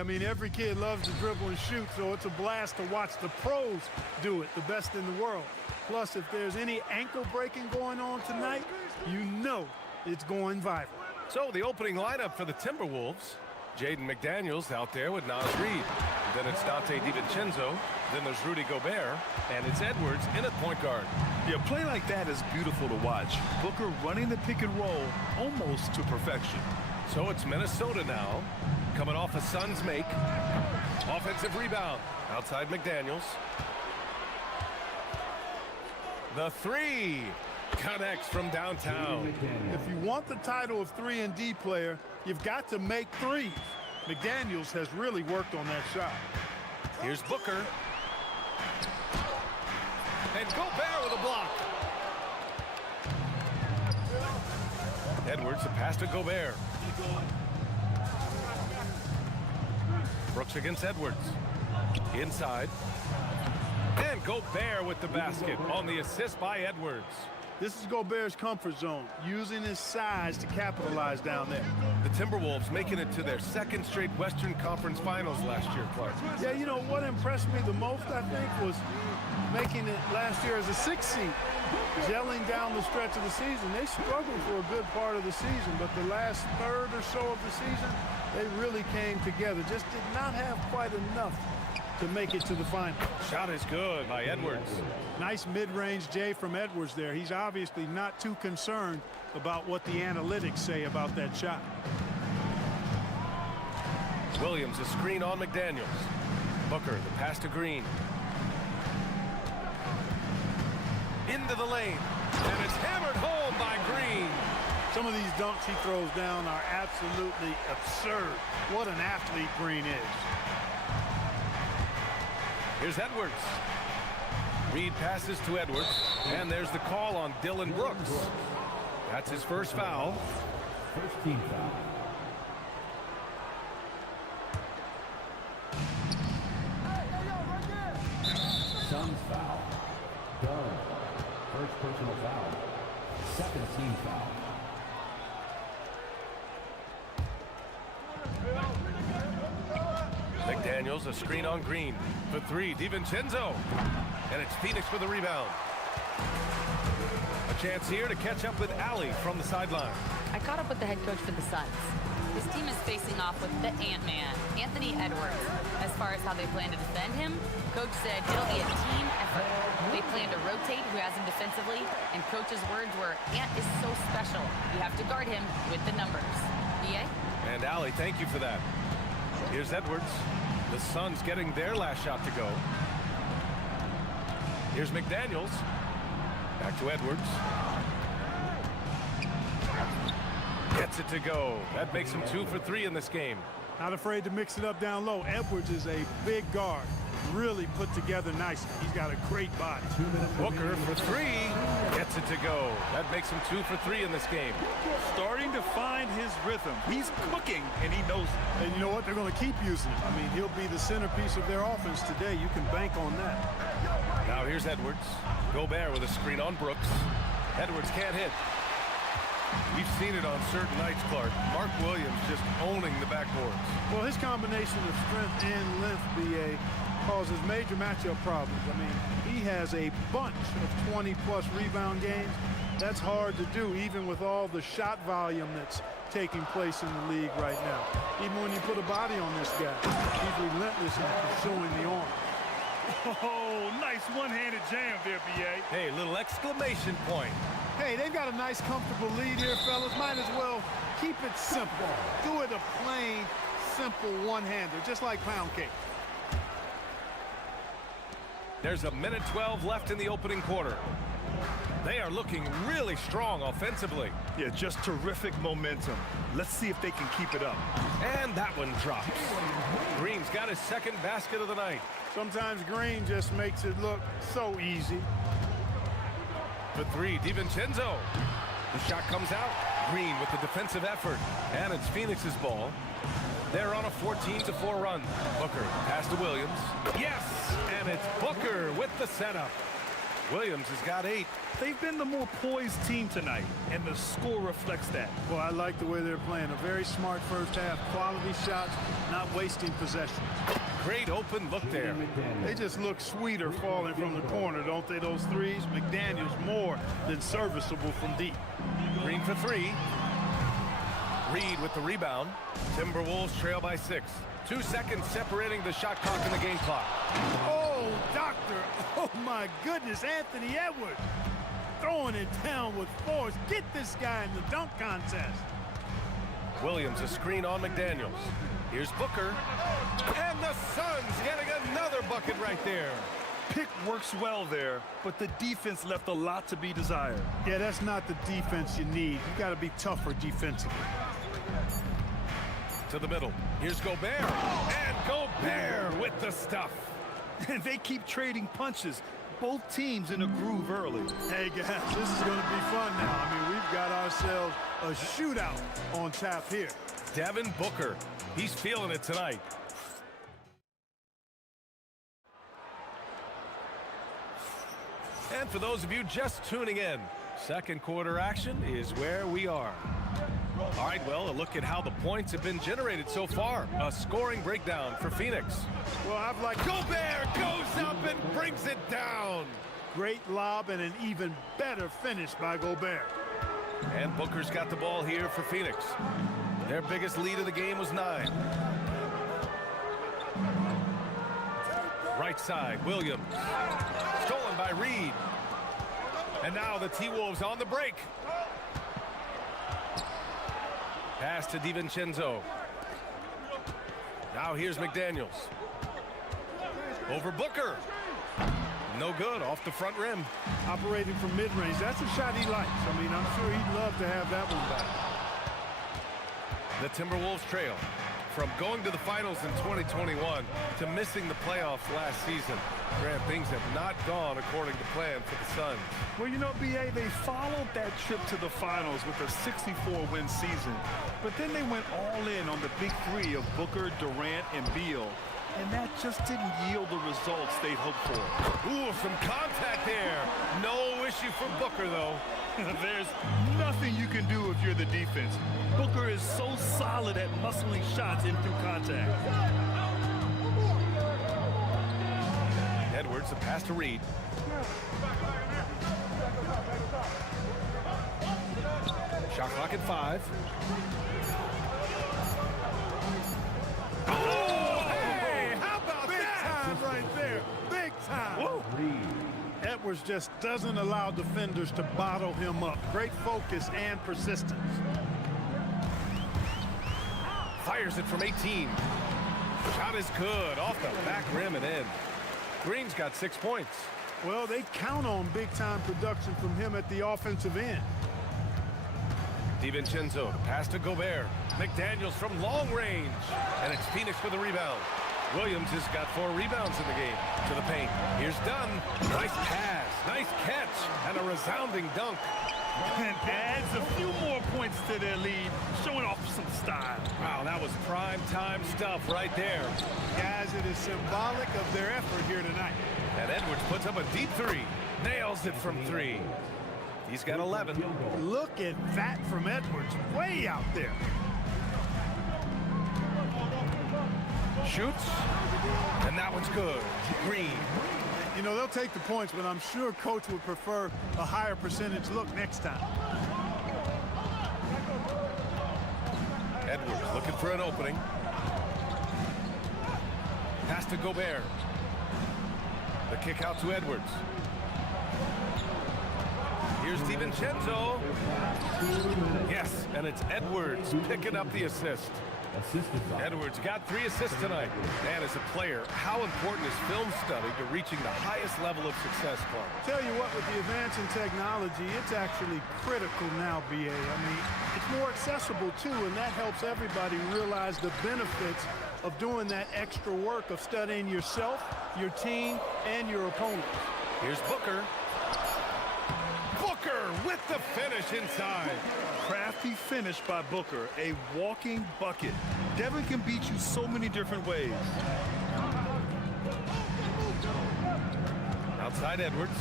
I mean, every kid loves to dribble and shoot, so it's a blast to watch the pros do it, the best in the world. Plus, if there's any ankle breaking going on tonight, you know it's going viral. So the opening lineup for the Timberwolves. Jaden McDaniels out there with Nas Reed. Then it's Dante DiVincenzo. Then there's Rudy Gobert. And it's Edwards in at point guard. Yeah, a play like that is beautiful to watch. Booker running the pick and roll almost to perfection. So it's Minnesota now, coming off a Suns make. Offensive rebound outside McDaniels. The three connects from downtown. If you want the title of 3-and-D player, you've got to make threes. McDaniels has really worked on that shot. Here's Booker. And Gobert with a block. Edwards, a pass to Gobert. Brooks against Edwards. Inside. And Gobert with the basket on the assist by Edwards. This is Gobert's comfort zone, using his size to capitalize down there. The Timberwolves making it to their second straight Western Conference Finals last year, Clark. Yeah, you know, what impressed me the most, I think, was making it last year as a 6th seed. Gelling down the stretch of the season. They struggled for a good part of the season, but the last third or so of the season, they really came together. Just did not have quite enough to make it to the final. Shot is good by Edwards. Nice mid-range J from Edwards there. He's obviously not too concerned about what the analytics say about that shot. Williams, a screen on McDaniels. Booker, the pass to Green. Into the lane. And it's hammered home by Green. Some of these dunks he throws down are absolutely absurd. What an athlete Green is. Here's Edwards. Reed passes to Edwards, and there's the call on Dylan Brooks. That's his first foul. First team foul. Suns foul. Done. First personal foul. Second team foul. McDaniels, a screen on Green. For three, DiVincenzo. And it's Phoenix for the rebound. A chance here to catch up with Allie from the sideline. I caught up with the head coach for the Suns. His team is facing off with the Ant-Man, Anthony Edwards. As far as how they plan to defend him, coach said it'll be a team effort. They plan to rotate who has him defensively, and coach's words were, Ant is so special. You have to guard him with the numbers. EA? And Allie, thank you for that. Here's Edwards. The Suns getting their last shot to go. Here's McDaniels. Back to Edwards. Gets it to go. That makes him 2 for 3 in this game. Not afraid to mix it up down low. Edwards is a big guard. Really put together nicely. He's got a great body. Booker for 3. Gets it to go. That makes him 2 for 3 in this game. Starting to find his rhythm. He's cooking, and he knows it. And you know what? They're going to keep using him. I mean, he'll be the centerpiece of their offense today. You can bank on that. Now here's Edwards. Gobert with a screen on Brooks. Edwards can't hit. We've seen it on certain nights, Clark. Mark Williams just owning the backboards. Well, his combination of strength and length, BA, causes major matchup problems. I mean, he has a bunch of 20-plus rebound games. That's hard to do, even with all the shot volume that's taking place in the league right now. Even when you put a body on this guy, he's relentless in pursuing the arm. Oh, nice one-handed jam there, B.A. Hey, little exclamation point. Hey, they've got a nice, comfortable lead here, fellas. Might as well keep it simple. Do it a plain, simple one-hander, just like pound cake. There's a minute 12 left in the opening quarter. They are looking really strong offensively. Yeah, just terrific momentum. Let's see if they can keep it up. And that one drops. Green's got his second basket of the night. Sometimes Green just makes it look so easy. For 3, DiVincenzo. The shot comes out. Green with the defensive effort. And it's Phoenix's ball. They're on a 14-4 run. Booker, pass to Williams. Yes! And it's Booker with the setup. Williams has got 8. They've been the more poised team tonight, and the score reflects that. Well, I like the way they're playing. A very smart first half. Quality shots, not wasting possession. Great open look there. They just look sweeter falling from the corner, don't they, those threes? McDaniels more than serviceable from deep. Green for 3. Reed with the rebound. Timberwolves trail by 6. 2 seconds separating the shot clock and the game clock. Oh, doctor. Oh, my goodness. Anthony Edwards throwing it down with force. Get this guy in the dunk contest. Williams a screen on McDaniels. Here's Booker. And the Suns getting another bucket right there. Pick works well there, but the defense left a lot to be desired. Yeah, that's not the defense you need. You got to be tougher defensively. To the middle. Here's Gobert. And Gobert with the stuff. And they keep trading punches. Both teams in a groove early. Hey, guys, this is going to be fun now. I mean, we've got ourselves a shootout on tap here. Devin Booker. He's feeling it tonight. And for those of you just tuning in, second quarter action is where we are. All right, well, a look at how the points have been generated so far. A scoring breakdown for Phoenix. Well, I've like Gobert goes up and brings it down. Great lob and an even better finish by Gobert. And Booker's got the ball here for Phoenix. Their biggest lead of the game was 9. Right side, Williams. Stolen by Reed. And now the T-Wolves on the break. Pass to DiVincenzo. Now here's McDaniels. Over Booker. No good, off the front rim. Operating from mid-range, that's a shot he likes. I mean, I'm sure he'd love to have that one back. The Timberwolves trail. From going to the finals in 2021 to missing the playoffs last season, Grant, things have not gone according to plan for the Suns. Well, you know, B.A., they followed that trip to the finals with a 64-win season. But then they went all in on the big three of Booker, Durant, and Beal. And that just didn't yield the results they'd hoped for. Ooh, some contact there. No issue for Booker, though. There's nothing you can do if you're the defense. Booker is so solid at muscling shots in through contact. Edwards, a pass to Reed. Shot clock at 5. Oh, hey, how about Big that? time right there. Big time. Whoa. Edwards just doesn't allow defenders to bottle him up. Great focus and persistence. Fires it from 18. Shot is good, off the back rim and in. Green's got 6 points. Well, they count on big-time production from him at the offensive end. DiVincenzo, pass to Gobert. McDaniels from long range. And it's Phoenix for the rebound. Williams has got 4 rebounds in the game. To the paint. Here's Dunn. Nice pass. Nice catch. And a resounding dunk. And adds a few more points to their lead, showing off some style. Wow, that was prime time stuff right there. Guys, it is symbolic of their effort here tonight. And Edwards puts up a deep 3. Nails it from 3. He's got 11. Look at that from Edwards, way out there. Shoots, and that one's good. Green. You know, they'll take the points, but I'm sure coach would prefer a higher percentage look next time. Edwards looking for an opening. Pass to Gobert. The kick out to Edwards. Here's DiVincenzo. Yes, and it's Edwards picking up the assist. Edwards got 3 assists tonight. And as a player, how important is film study to reaching the highest level of success, Clark? Tell you what, with the advance in technology, it's actually critical now, BA. I mean, it's more accessible, too, and that helps everybody realize the benefits of doing that extra work of studying yourself, your team, and your opponent. Here's Booker. Booker with the finish inside. Crafty finish by Booker, a walking bucket. Devin can beat you so many different ways. Outside Edwards.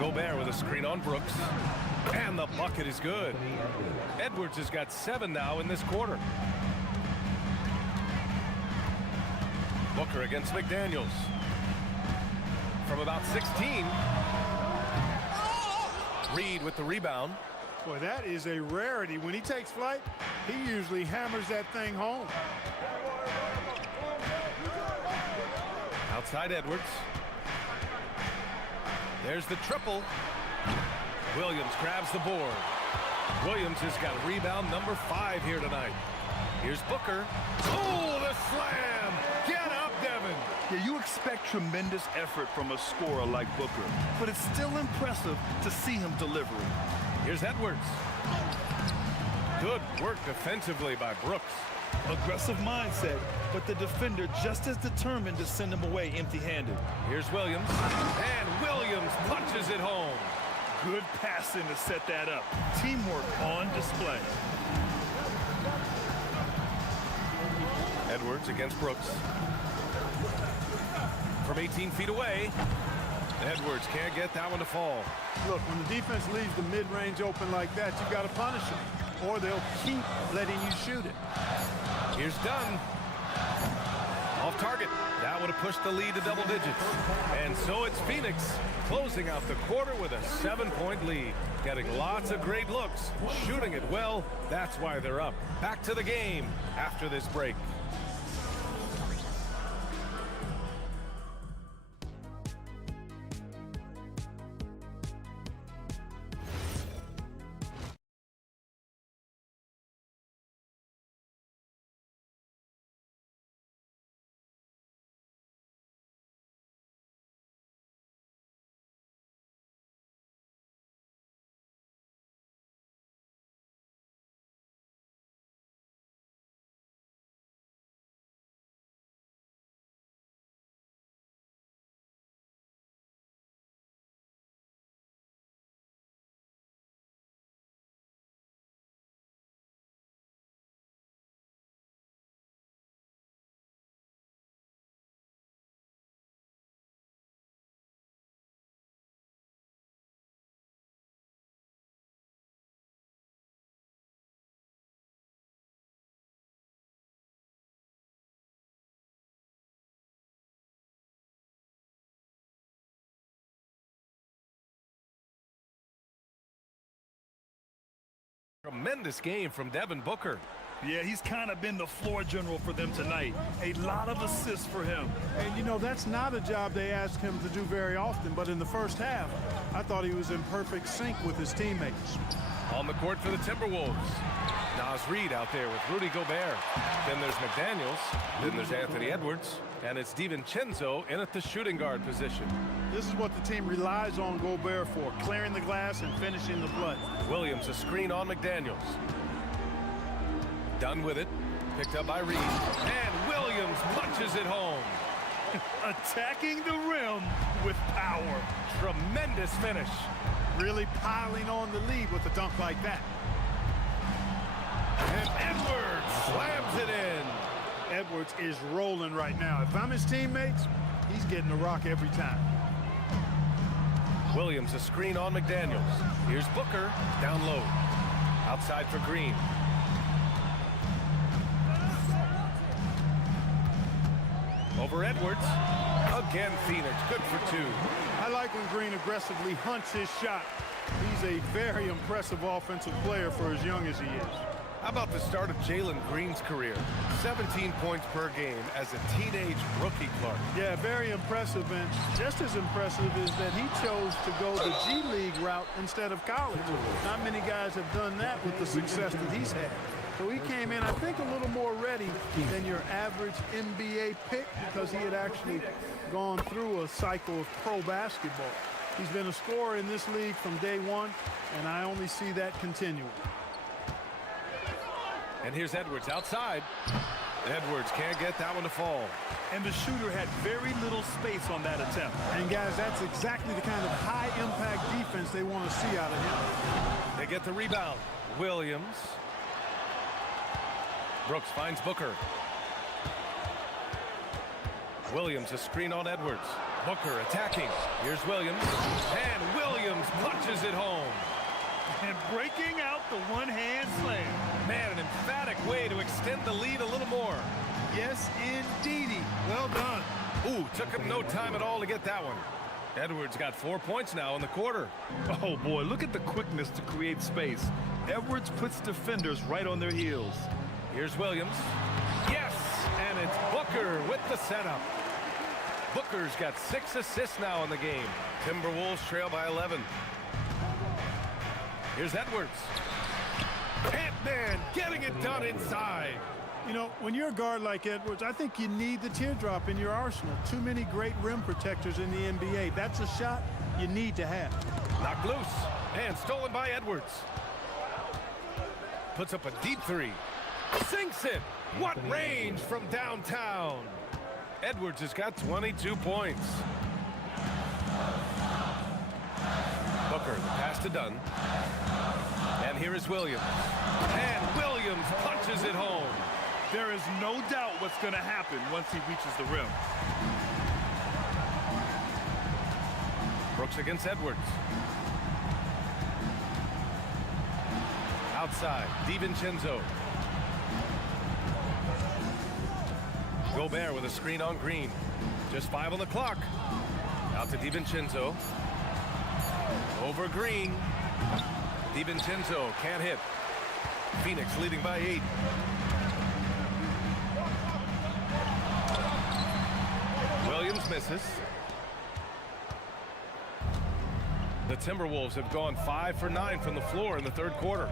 Gobert with a screen on Brooks. And the bucket is good. Edwards has got 7 now in this quarter. Booker against McDaniels. From about 16. Reed with the rebound. Boy, that is a rarity. When he takes flight, he usually hammers that thing home. Outside Edwards. There's the triple. Williams grabs the board. Williams has got rebound number 5 here tonight. Here's Booker. Oh, the slam! Get up, Devin! Yeah, you expect tremendous effort from a scorer like Booker, but it's still impressive to see him delivering. Here's Edwards. Good work defensively by Brooks. Aggressive mindset, but the defender just as determined to send him away empty-handed. Here's Williams. And Williams punches it home. Good passing to set that up. Teamwork on display. Edwards against Brooks. From 18 feet away. Edwards can't get that one to fall. Look, when the defense leaves the mid-range open like that, you've got to punish them, or they'll keep letting you shoot it. Here's Dunn. Off target. That would have pushed the lead to double digits. And so it's Phoenix closing out the quarter with a 7-point lead. Getting lots of great looks, shooting it well. That's why they're up. Back to the game after this break. Tremendous game from Devin Booker. Yeah, he's kind of been the floor general for them tonight. A lot of assists for him. And, you know, that's not a job they ask him to do very often, but in the first half, I thought he was in perfect sync with his teammates. On the court for the Timberwolves. Naz Reid out there with Rudy Gobert. Then there's McDaniels. Then there's Anthony Edwards. And it's DiVincenzo in at the shooting guard position. This is what the team relies on Gobert for, clearing the glass and finishing the play. Williams a screen on McDaniels. Done with it. Picked up by Reid. And Williams punches it home. Attacking the rim with power. Tremendous finish. Really piling on the lead with a dunk like that. And Edwards slams it in. Edwards is rolling right now. If I'm his teammates, he's getting the rock every time. Williams a screen on McDaniels. Here's Booker down low. Outside for Green. Over Edwards. Again Phoenix, good for 2. I like when Green aggressively hunts his shot. He's a very impressive offensive player for as young as he is. How about the start of Jalen Green's career? 17 points per game as a teenage rookie, Clark. Yeah, very impressive, and just as impressive is that he chose to go the G League route instead of college. Not many guys have done that with the success that he's had. So he came in, I think, a little more ready than your average NBA pick because he had actually gone through a cycle of pro basketball. He's been a scorer in this league from day one, and I only see that continuing. And here's Edwards outside. Edwards can't get that one to fall. And the shooter had very little space on that attempt. And guys, that's exactly the kind of high-impact defense they want to see out of him. They get the rebound. Williams. Brooks finds Booker. Williams a screen on Edwards. Booker attacking. Here's Williams. And Williams punches it home. And breaking out the one-hand slam. Man, an emphatic way to extend the lead a little more. Yes, indeedy. Well done. Ooh, took him no time at all to get that one. Edwards got 4 points now in the quarter. Oh, boy, look at the quickness to create space. Edwards puts defenders right on their heels. Here's Williams. Yes, and it's Booker with the setup. Booker's got 6 assists now in the game. Timberwolves trail by 11. Here's Edwards. Ant-Man getting it done inside. You know, when you're a guard like Edwards, I think you need the teardrop in your arsenal. Too many great rim protectors in the NBA. That's a shot you need to have. Knocked loose and stolen by Edwards. Puts up a deep three. Sinks it. What range from downtown. Edwards has got 22 points. Booker, the pass to Dunn. And here is Williams. And Williams punches it home. There is no doubt what's going to happen once he reaches the rim. Brooks against Edwards. Outside, DiVincenzo. Gobert with a screen on Green. Just 5 on the clock. Out to DiVincenzo. Over Green. DiVincenzo can't hit. Phoenix leading by 8. Williams misses. The Timberwolves have gone 5 for 9 from the floor in the third quarter.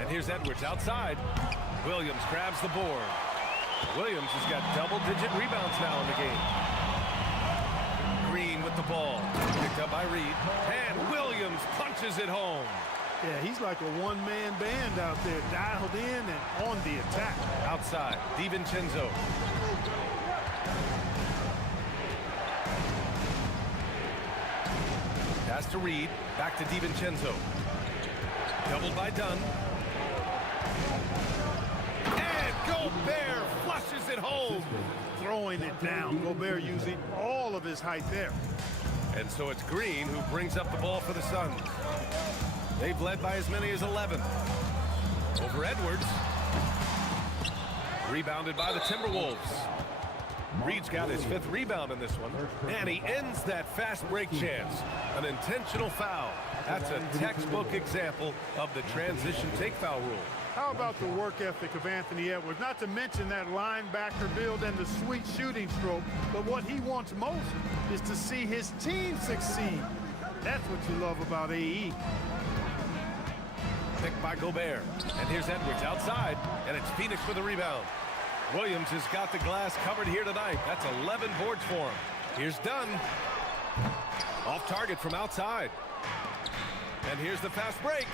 And here's Edwards outside. Williams grabs the board. Williams has got double-digit rebounds now in the game. Green with the ball. Picked up by Reed. And Williams punches it home. Yeah, he's like a one-man band out there, dialed in and on the attack. Outside, DiVincenzo. Pass to Reed. Back to DiVincenzo. Doubled by Dunn. And Gobert flushes it home. Throwing it down. Gobert using all of his height there. And so it's Green who brings up the ball for the Suns. They've led by as many as 11. Over Edwards. Rebounded by the Timberwolves. Reed's got his 5th rebound in this one. And he ends that fast break chance. An intentional foul. That's a textbook example of the transition take foul rule. How about the work ethic of Anthony Edwards? Not to mention that linebacker build and the sweet shooting stroke. But what he wants most is to see his team succeed. That's what you love about AE. Picked by Gobert. And here's Edwards outside. And it's Phoenix with a rebound. Williams has got the glass covered here tonight. That's 11 boards for him. Here's Dunn. Off target from outside. And here's the fast break.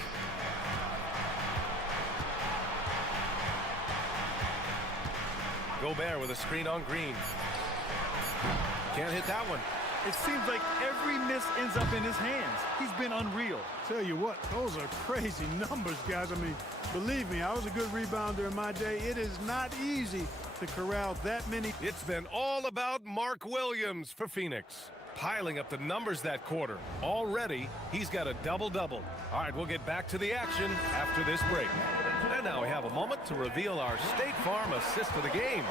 Gobert with a screen on Green. Can't hit that one. It seems like every miss ends up in his hands. He's been unreal. Tell you what, those are crazy numbers, guys. I mean, believe me, I was a good rebounder in my day. It is not easy to corral that many. It's been all about Mark Williams for Phoenix. Piling up the numbers that quarter. Already, he's got a double-double. All right, we'll get back to the action after this break. And now we have a moment to reveal our State Farm assist of the game.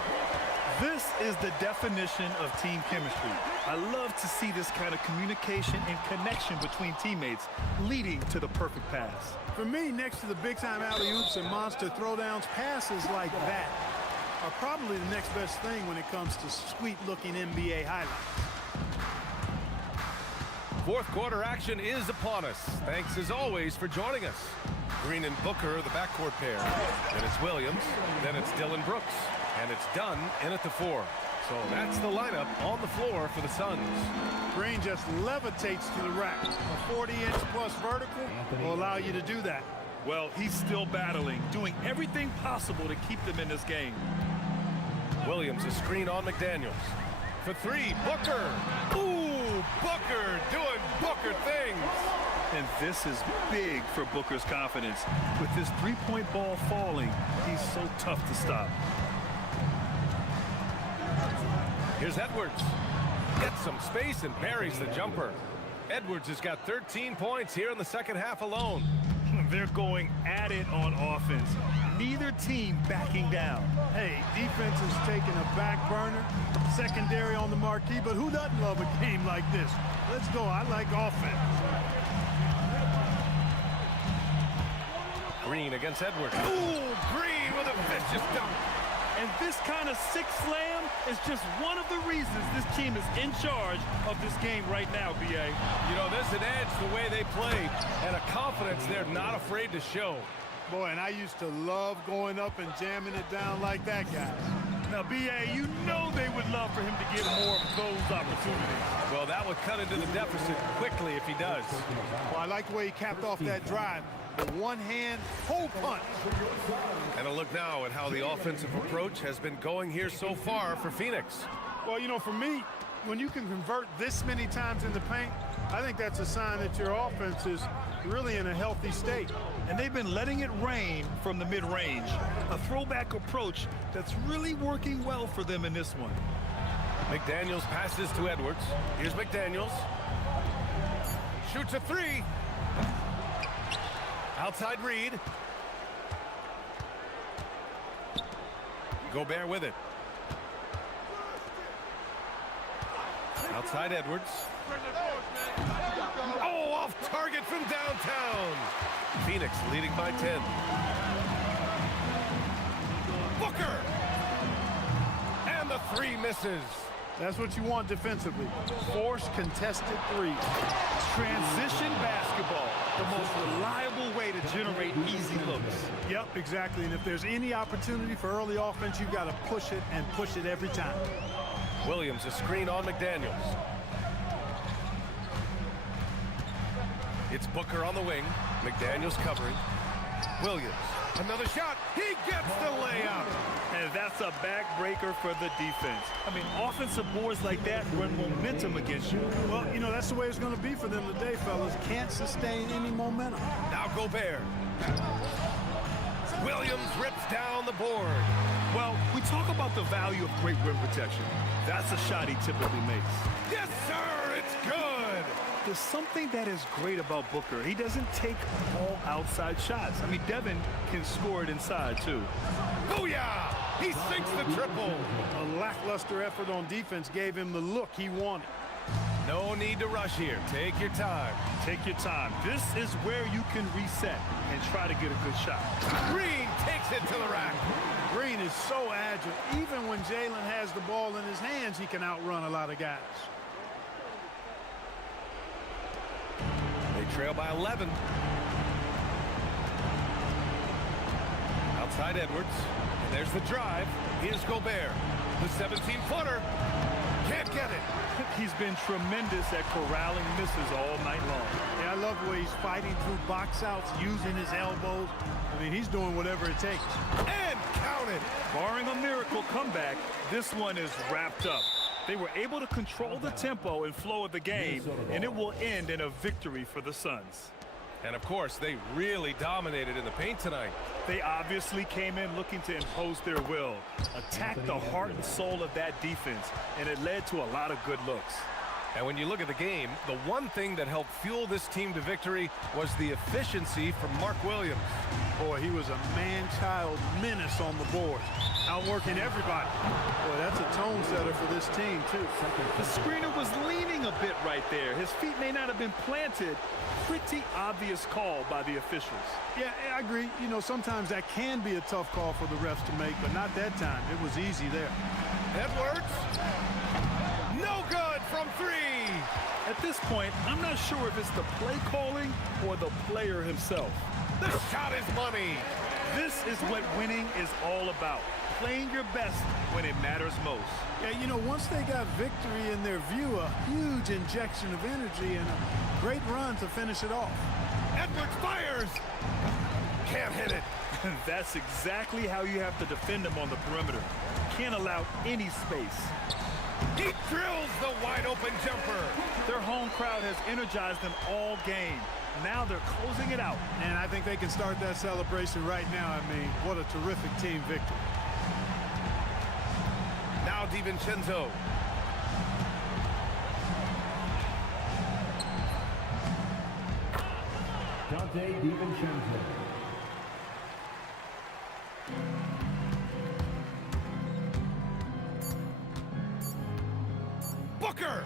This is the definition of team chemistry. I love to see this kind of communication and connection between teammates leading to the perfect pass. For me, next to the big-time alley-oops and monster throwdowns, passes like that are probably the next best thing when it comes to sweet-looking NBA highlights. Fourth quarter action is upon us. Thanks as always for joining us. Green and Booker, the backcourt pair. Then it's Williams. Then it's Dillon Brooks. And it's Dunn in at the 4. So that's the lineup on the floor for the Suns. Green just levitates to the rack. A 40-inch plus vertical will allow you to do that. Well, he's still battling, doing everything possible to keep them in this game. Williams, a screen on McDaniels. For 3, Booker. Ooh, Booker doing Booker things. And this is big for Booker's confidence. With his three-point ball falling, he's so tough to stop. Here's Edwards. Gets some space and buries the jumper. Edwards has got 13 points here in the second half alone. They're going at it on offense. Neither team backing down. Hey, defense is taking a back burner, secondary on the marquee, but who doesn't love a game like this? Let's go. I like offense. Green against Edwards. Ooh, Green with a vicious dunk. And this kind of sick slam is just one of the reasons this team is in charge of this game right now, B.A. You know, there's an edge the way they play and a confidence they're not afraid to show. Boy, and I used to love going up and jamming it down like that, guys. Now, B.A., you know they would love for him to get more of those opportunities. Well, that would cut into the deficit quickly if he does. Well, I like the way he capped off that drive. The one-hand hole punch. And a look now at how the offensive approach has been going here so far for Phoenix. Well, you know, for me, when you can convert this many times in the paint, I think that's a sign that your offense is really in a healthy state. And they've been letting it rain from the mid-range. A throwback approach that's really working well for them in this one. McDaniels passes to Edwards. Here's McDaniels. Shoots a three. Outside Reed. Gobert with it. Outside Edwards. Oh, off target from downtown. Phoenix leading by 10. Booker. And the three misses. That's what you want defensively. Force contested threes. Transition basketball, the most reliable way to generate easy looks. Yep, exactly. And if there's any opportunity for early offense, you've got to push it and push it every time. Williams, a screen on McDaniels. It's Booker on the wing. McDaniels covering. Williams, another shot. He gets the layup. And that's a backbreaker for the defense. I mean, offensive boards like that run momentum against you. Well, you know, that's the way it's going to be for them today, fellas. Can't sustain any momentum. Now Gobert. Williams rips down the board. Well, we talk about the value of great rim protection. That's a shot he typically makes. Yes, sir, it's good. There's something that is great about Booker. He doesn't take all outside shots. I mean, Devin can score it inside, too. Booyah! He sinks the triple. A lackluster effort on defense gave him the look he wanted. No need to rush here. Take your time. Take your time. This is where you can reset and try to get a good shot. Green takes it to the rack. Green is so agile. Even when Jalen has the ball in his hands, he can outrun a lot of guys. They trail by 11. Outside Edwards. And there's the drive. Here's Gobert. The 17-footer. Can't get it. He's been tremendous at corralling misses all night long. Yeah, I love the way he's fighting through box outs, using his elbows. I mean, he's doing whatever it takes. And counted. Barring a miracle comeback, this one is wrapped up. They were able to control the tempo and flow of the game, and it will end in a victory for the Suns. And, of course, they really dominated in the paint tonight. They obviously came in looking to impose their will, attack the heart and soul of that defense, and it led to a lot of good looks. And when you look at the game, the one thing that helped fuel this team to victory was the efficiency from Mark Williams. Boy, he was a man-child menace on the boards, outworking everybody. Boy, that's a tone setter for this team, too. The screener was leaning a bit right there. His feet may not have been planted. Pretty obvious call by the officials. Yeah, I agree. You know, sometimes that can be a tough call for the refs to make, but not that time. It was easy there. Edwards. No good from three. At this point, I'm not sure if it's the play calling or the player himself. The shot is money. This is what winning is all about. Playing your best when it matters most. Yeah, you know, once they got victory in their view, a huge injection of energy and a great run to finish it off. Edwards fires. Can't hit it. That's exactly how you have to defend them on the perimeter. Can't allow any space. He drills the wide-open jumper. Their home crowd has energized them all game. Now they're closing it out. And I think they can start that celebration right now. I mean, what a terrific team victory. Now DiVincenzo. Booker!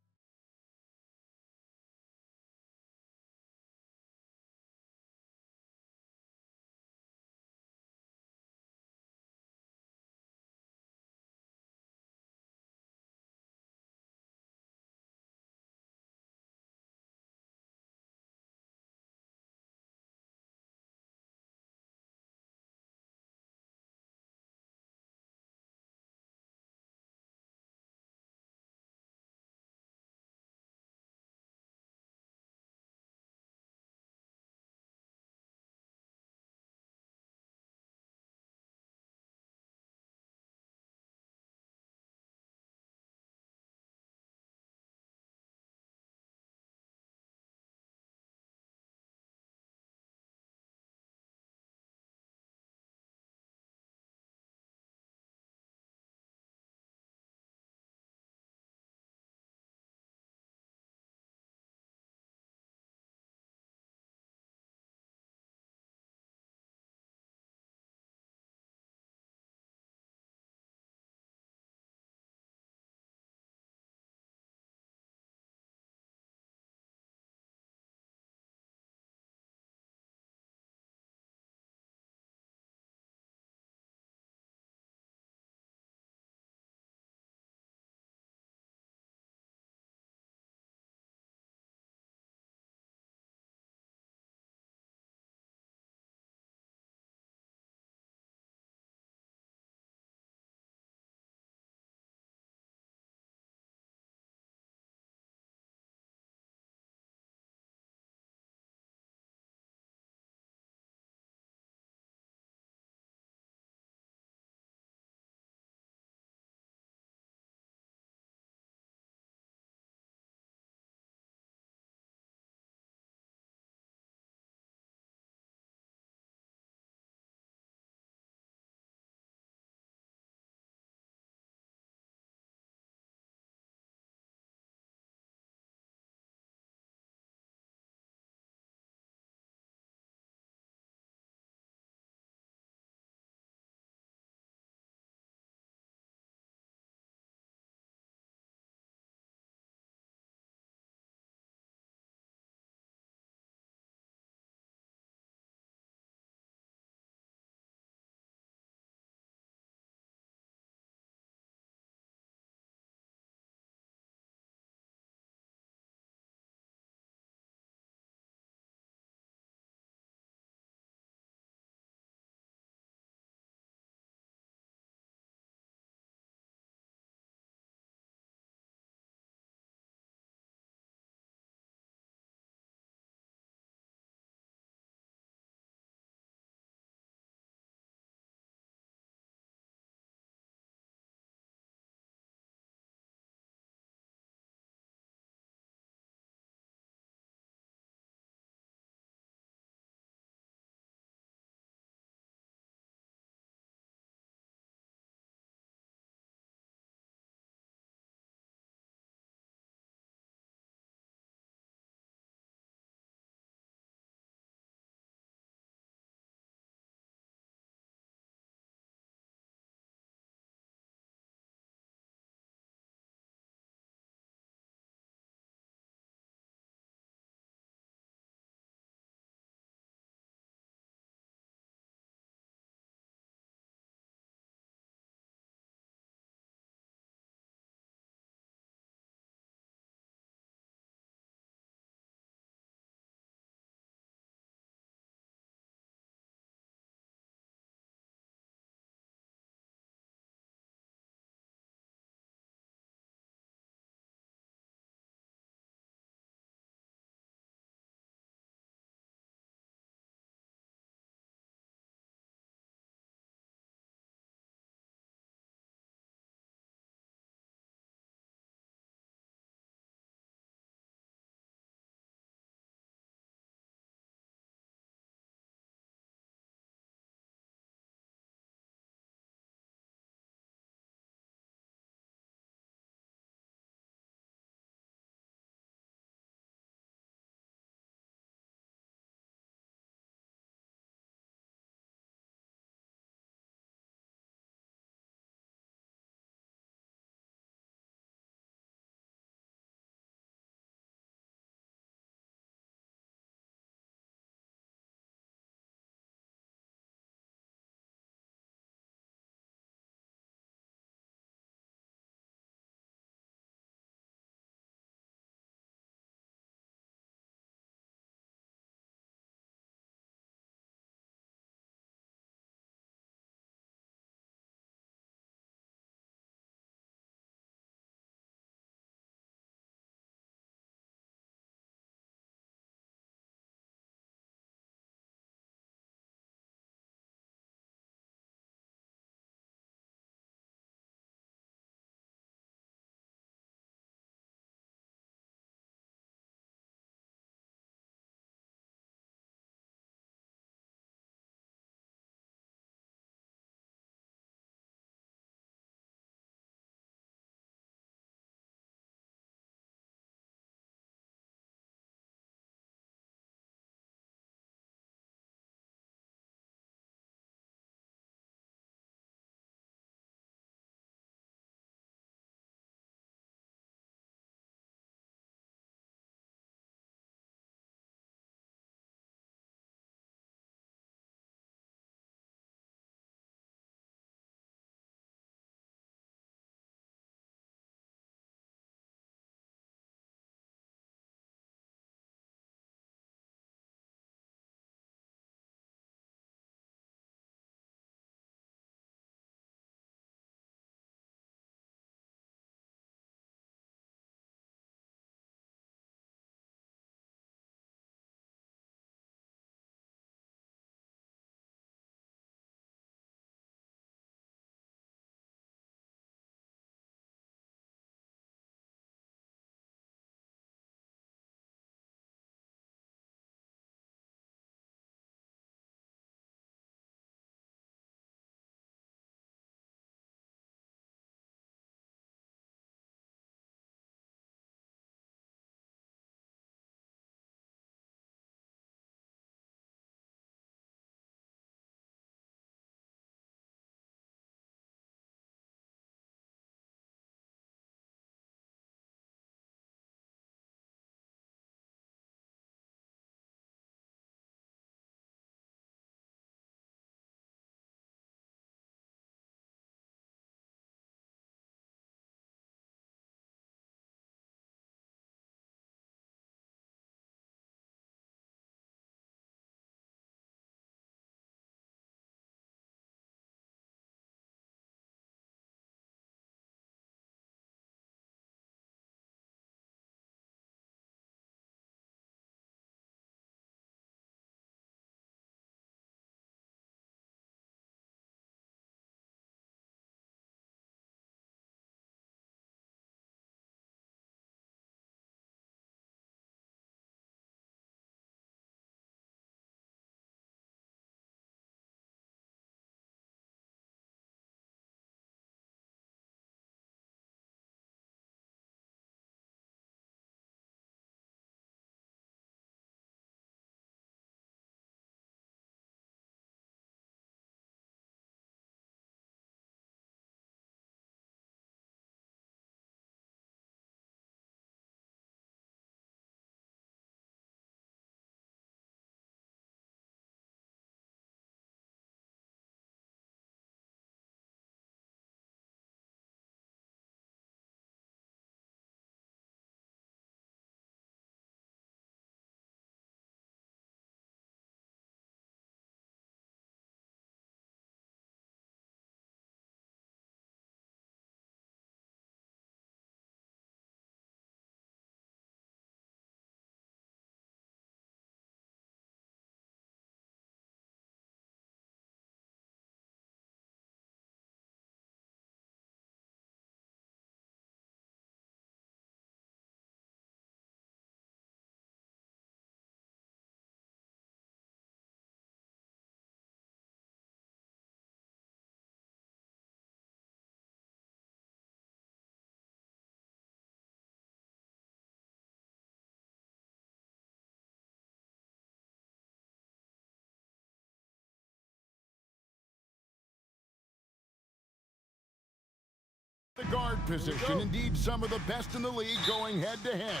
The guard position, indeed some of the best in the league going head-to-head.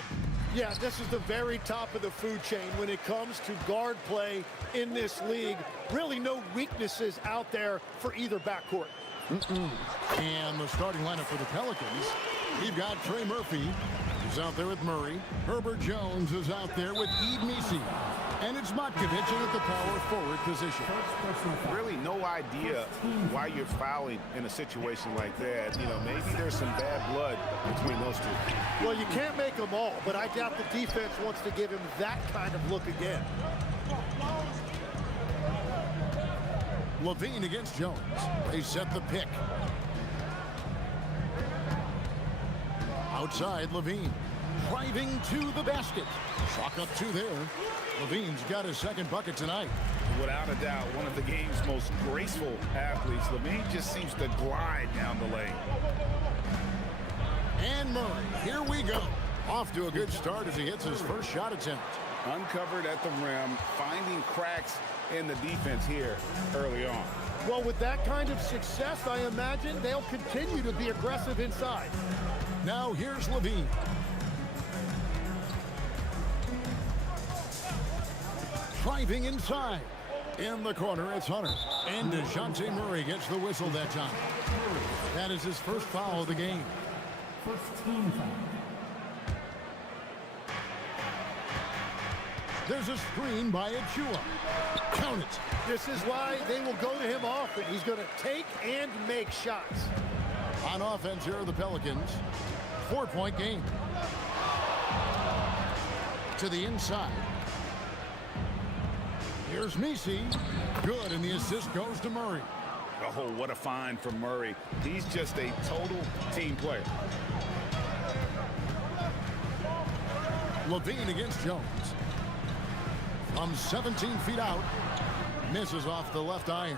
Yeah, this is the very top of the food chain when it comes to guard play in this league. Really no weaknesses out there for either backcourt. And the starting lineup for the Pelicans, we've got Trey Murphy. He's out there with Murray. Herbert Jones is out there with Misi. And it's Matkovic in at the power forward position. Really no idea why you're fouling in a situation like that. You know, maybe there's some bad blood between those two. Well, you can't make them all, but I doubt the defense wants to give him that kind of look again. Levine against Jones. They set the pick. Outside, Levine. Driving to the basket. Chalk up two there. Levine's got his second bucket tonight. Without a doubt, one of the game's most graceful athletes. Levine just seems to glide down the lane. And Murray, here we go. Off to a good start as he hits his first shot attempt. Uncovered at the rim, finding cracks in the defense here early on. Well, with that kind of success, I imagine they'll continue to be aggressive inside. Now here's Levine. Driving inside. In the corner, it's Hunter. And DeJounte Murray gets the whistle that time. That is his first foul of the game. First team foul. There's a screen by Achua. Count it. This is why they will go to him often. He's going to take and make shots. On offense here are the Pelicans. 4-point game. To the inside. Here's Misi. Good, and the assist goes to Murray. Oh, what a find from Murray. He's just a total team player. Levine against Jones. From 17 feet out. Misses off the left iron.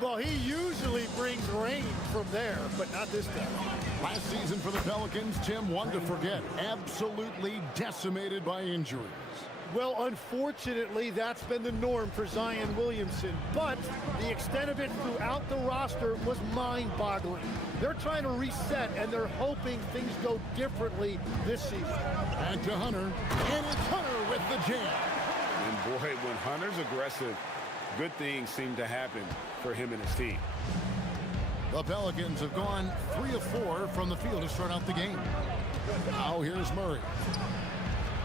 Well, he usually brings rain from there, but not this time. Last season for the Pelicans, Tim, one to forget. Absolutely decimated by injuries. Well, unfortunately, that's been the norm for Zion Williamson, but the extent of it throughout the roster was mind-boggling. They're trying to reset, and they're hoping things go differently this season. Back to Hunter, and it's Hunter with the jam. And boy, when Hunter's aggressive, good things seem to happen for him and his team. The Pelicans have gone 3 of 4 from the field to start out the game. Now here's Murray.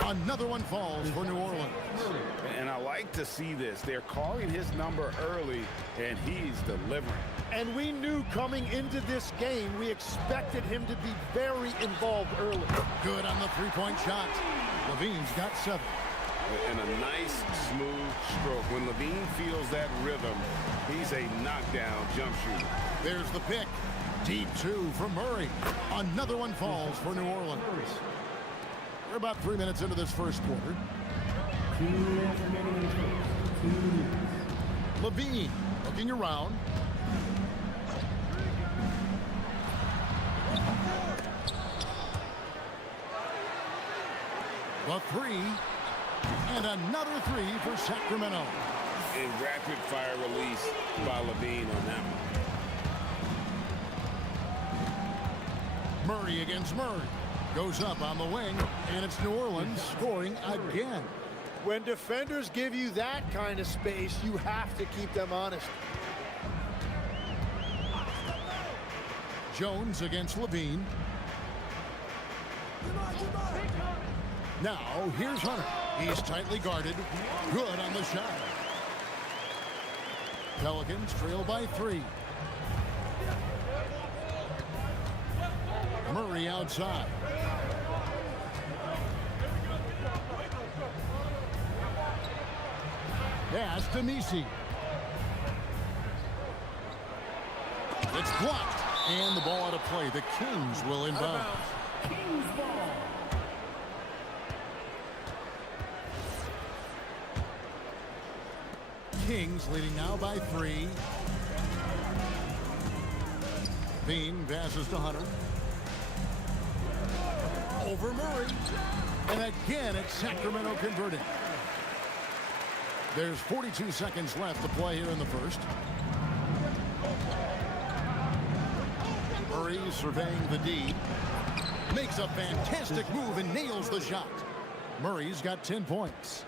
Another one falls for New Orleans. And I like to see this. They're calling his number early, and he's delivering. And we knew coming into this game, we expected him to be very involved early. Good on the three-point shot. Levine's got 7. And a nice, smooth stroke. When Levine feels that rhythm, he's a knockdown jump shooter. There's the pick. Deep 2 from Murray. Another one falls for New Orleans. We're about 3 minutes into this first quarter. 2 minutes remaining in the first. 2 minutes. Levine looking around. The 3. And another 3 for Sacramento. A rapid-fire release by Levine on that one. Murray against Murray. Goes up on the wing, and it's New Orleans scoring again. When defenders give you that kind of space, you have to keep them honest. Jones against Levine. Now, here's Hunter. He's tightly guarded. Good on the shot. Pelicans trail by 3. Murray outside. Pass to Misi. It's blocked. And the ball out of play. The Kings will inbound. Kings ball. Kings leading now by 3. Bean passes to Hunter. Over Murray. And again, it's Sacramento converting. There's 42 seconds left to play here in the first. Murray surveying the D. Makes a fantastic move and nails the shot. Murray's got 10 points.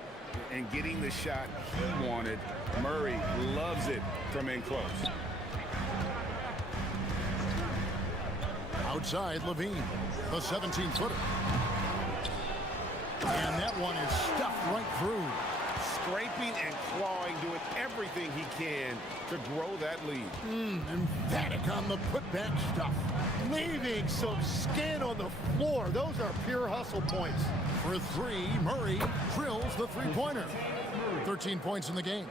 And getting the shot he wanted, Murray loves it from in close. Outside Levine, the 17-footer. And that one is stuffed right through. Scraping and clawing, doing everything he can to grow that lead. Emphatic on the putback stuff. Leaving some skin on the floor. Those are pure hustle points. For three, Murray drills the three-pointer. 13 points in the game.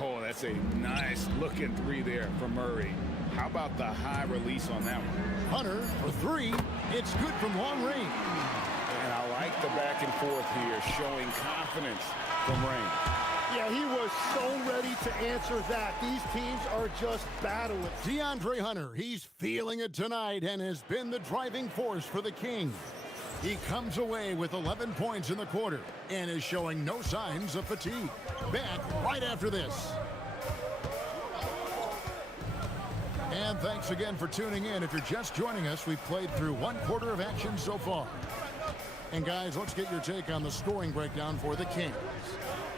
Oh, that's a nice looking three there from Murray. How about the high release on that one? Hunter for three. It's good from long range. And I like the back and forth here, showing confidence from Rain. Yeah, he was so ready to answer that. These teams are just battling. DeAndre Hunter, he's feeling it tonight and has been the driving force for the Kings. He comes away with 11 points in the quarter and is showing no signs of fatigue. Back right after this. And thanks again for tuning in. If you're just joining us, we've played through one quarter of action so far. And guys, let's get your take on the scoring breakdown for the Kings.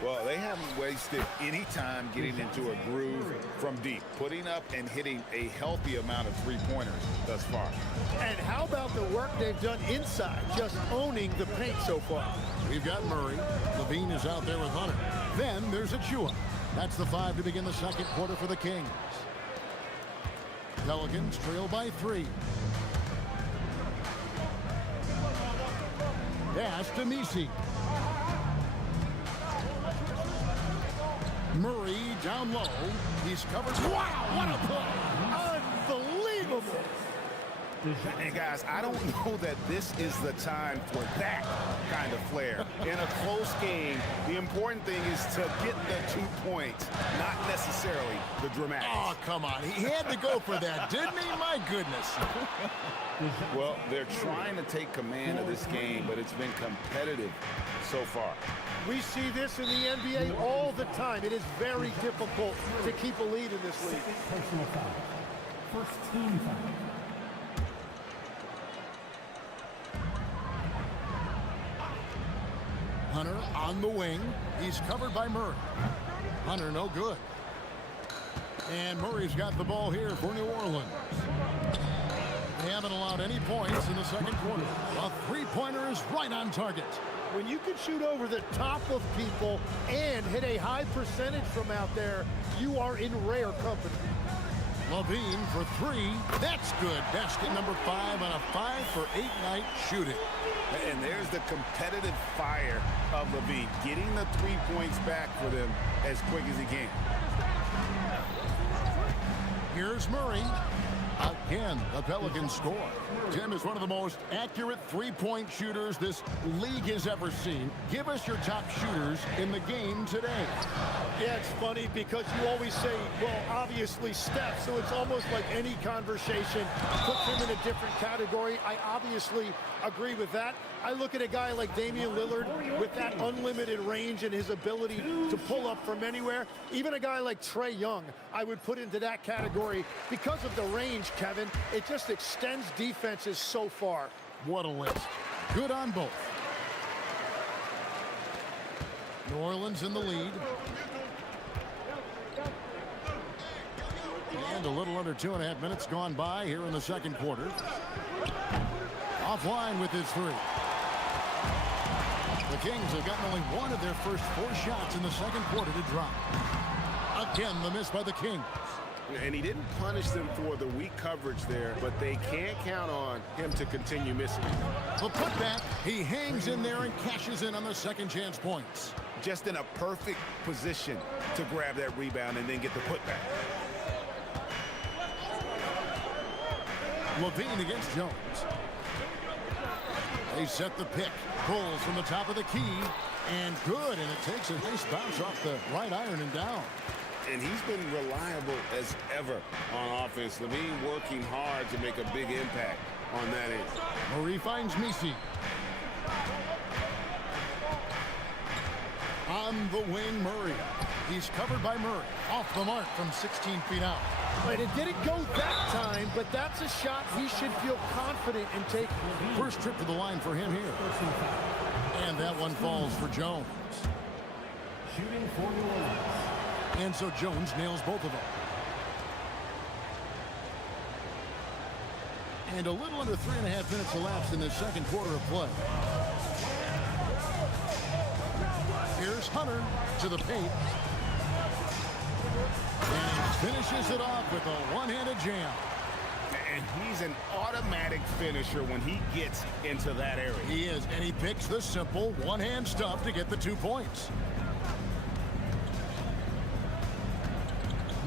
Well, they haven't wasted any time getting into a groove from deep, putting up and hitting a healthy amount of three-pointers thus far. And how about the work they've done inside, just owning the paint so far? We've got Murray. Levine is out there with Hunter. Then there's Achua. That's the 5 to begin the second quarter for the Kings. Pelicans trail by 3. Pass to Misi. Murray down low. He's covered. Wow, what a play! Unbelievable! And guys, I don't know that this is the time for that kind of flair. In a close game, the important thing is to get the 2 points, not necessarily the dramatics. Oh, come on. He had to go for that, didn't he? My goodness. Well, they're trying to take command of this game, but it's been competitive so far. We see this in the NBA all the time. It is very difficult to keep a lead in this league. Personal foul. First team foul. Hunter on the wing. He's covered by Murray. Hunter no good. And Murray's got the ball here for New Orleans. They haven't allowed any points in the second quarter. A three-pointer is right on target. When you can shoot over the top of people and hit a high percentage from out there, you are in rare company. Levine for 3. That's good. Basket number 5 on a 5-for-8 night shooting. And there's the competitive fire of Levine, getting the 3 points back for them as quick as he can. Here's Murray. Again, the Pelicans score. Tim is one of the most accurate three-point shooters this league has ever seen. Give us your top shooters in the game today. Yeah, it's funny because you always say, well, obviously Steph, so it's almost like any conversation puts him in a different category. I obviously agree with that. I look at a guy like Damian Lillard with that unlimited range and his ability to pull up from anywhere. Even a guy like Trae Young, I would put into that category because of the range, Kevin. It just extends defenses so far. What a list. Good on both. New Orleans in the lead. And a little under 2.5 minutes gone by here in the second quarter. Offline with his 3. The Kings have gotten only one of their first 4 shots in the second quarter to drop. Again, the miss by the Kings. And he didn't punish them for the weak coverage there, but they can't count on him to continue missing. The putback, he hangs in there and cashes in on the second chance points. Just in a perfect position to grab that rebound and then get the putback. Levine against Jones. They set the pick. Pulls from the top of the key. And good. And it takes a nice bounce off the right iron and down. And he's been reliable as ever on offense. Levine working hard to make a big impact on that end. Murray finds Misi. On the wing, Murray. He's covered by Murray. Off the mark from 16 feet out. And it didn't go that time, but that's a shot he should feel confident in taking. First trip to the line for him here. And that one falls for Jones. Shooting for New Orleans. And so Jones nails both of them. And a little under 3.5 minutes elapsed in the second quarter of play. Here's Hunter to the paint. And he finishes it off with a one-handed jam. And he's an automatic finisher when he gets into that area. He is, and he picks the simple one-hand stuff to get the 2 points.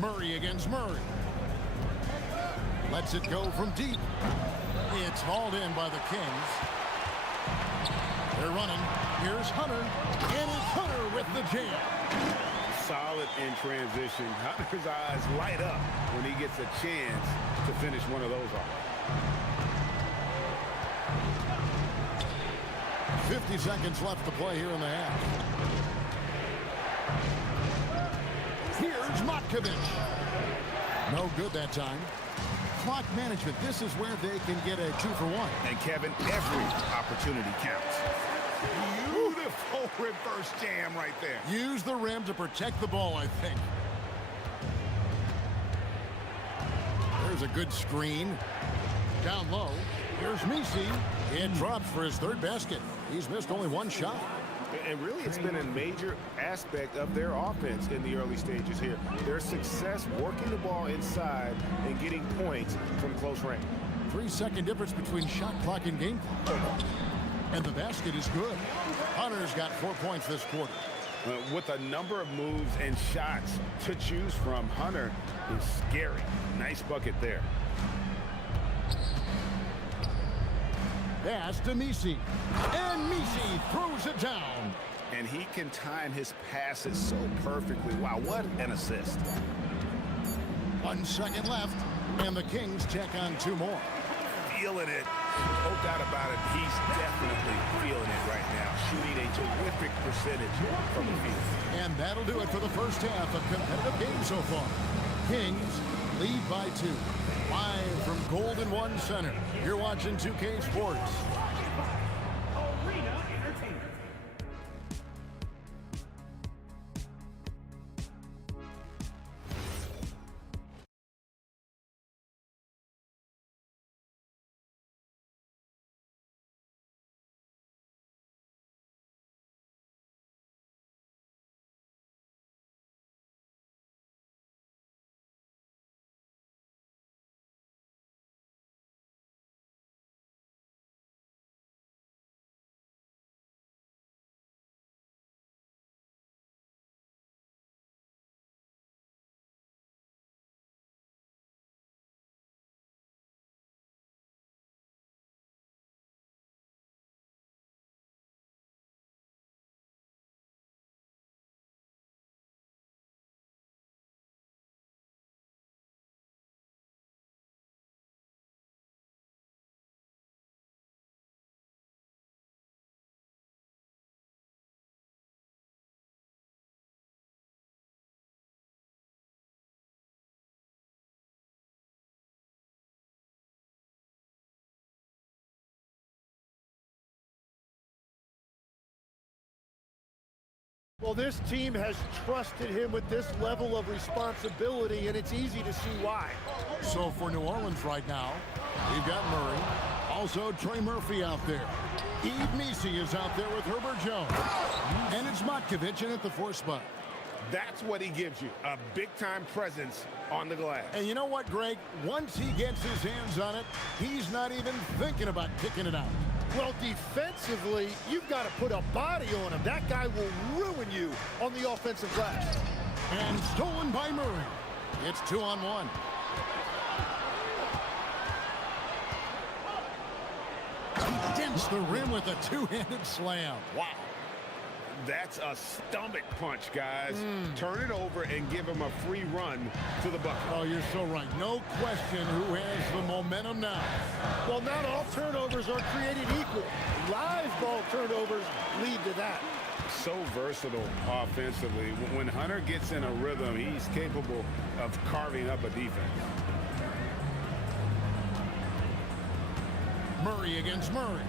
Murray against Murray. Lets it go from deep. It's hauled in by the Kings. They're running. Here's Hunter. And it's Hunter with the jam. Solid in transition. Hunter's eyes light up when he gets a chance to finish one of those off. 50 seconds left to play here in the half. Here's Matkovic. No good that time. Clock management. This is where they can get a 2-for-1. And Kevin, every opportunity counts. Beautiful reverse jam right there. Use the rim to protect the ball, I think. There's a good screen. Down low. Here's Misi. It drops for his third basket. He's missed only one shot. And really, it's been a major aspect of their offense in the early stages here. Their success working the ball inside and getting points from close range. 3-second difference between shot clock and game clock. And the basket is good. Hunter's got 4 points this quarter. With a number of moves and shots to choose from, Hunter is scary. Nice bucket there. Pass to Misi. And Misi throws it down. And he can time his passes so perfectly. Wow, what an assist. 1 second left. And the Kings check on 2 more. Feeling it. No doubt about it. He's definitely feeling it right now. Shooting a terrific percentage from the field. And that'll do it for the first half. A competitive game so far. Kings lead by 2. Live from Golden One Center. You're watching 2K Sports. Arena Entertainment. Well, this team has trusted him with this level of responsibility, and it's easy to see why. So for New Orleans right now, we've got Murray. Also Trey Murphy out there. Eve Misi is out there with Herbert Jones. And it's Matkovic in at the 4th spot. That's what he gives you, a big-time presence on the glass. And you know what, Greg? Once he gets his hands on it, he's not even thinking about kicking it out. Well, defensively, you've got to put a body on him. That guy will ruin you on the offensive glass. And stolen by Murray. It's 2-on-1. He dents the rim with a 2-handed slam. Wow. That's a stomach punch, guys. Turn it over and give him a free run to the bucket. Oh, you're so right. No question who has the momentum now. Well, not all turnovers are created equal. Live ball turnovers lead to that. so versatile offensively. When Hunter gets in a rhythm, he's capable of carving up a defense. Murray against Murray.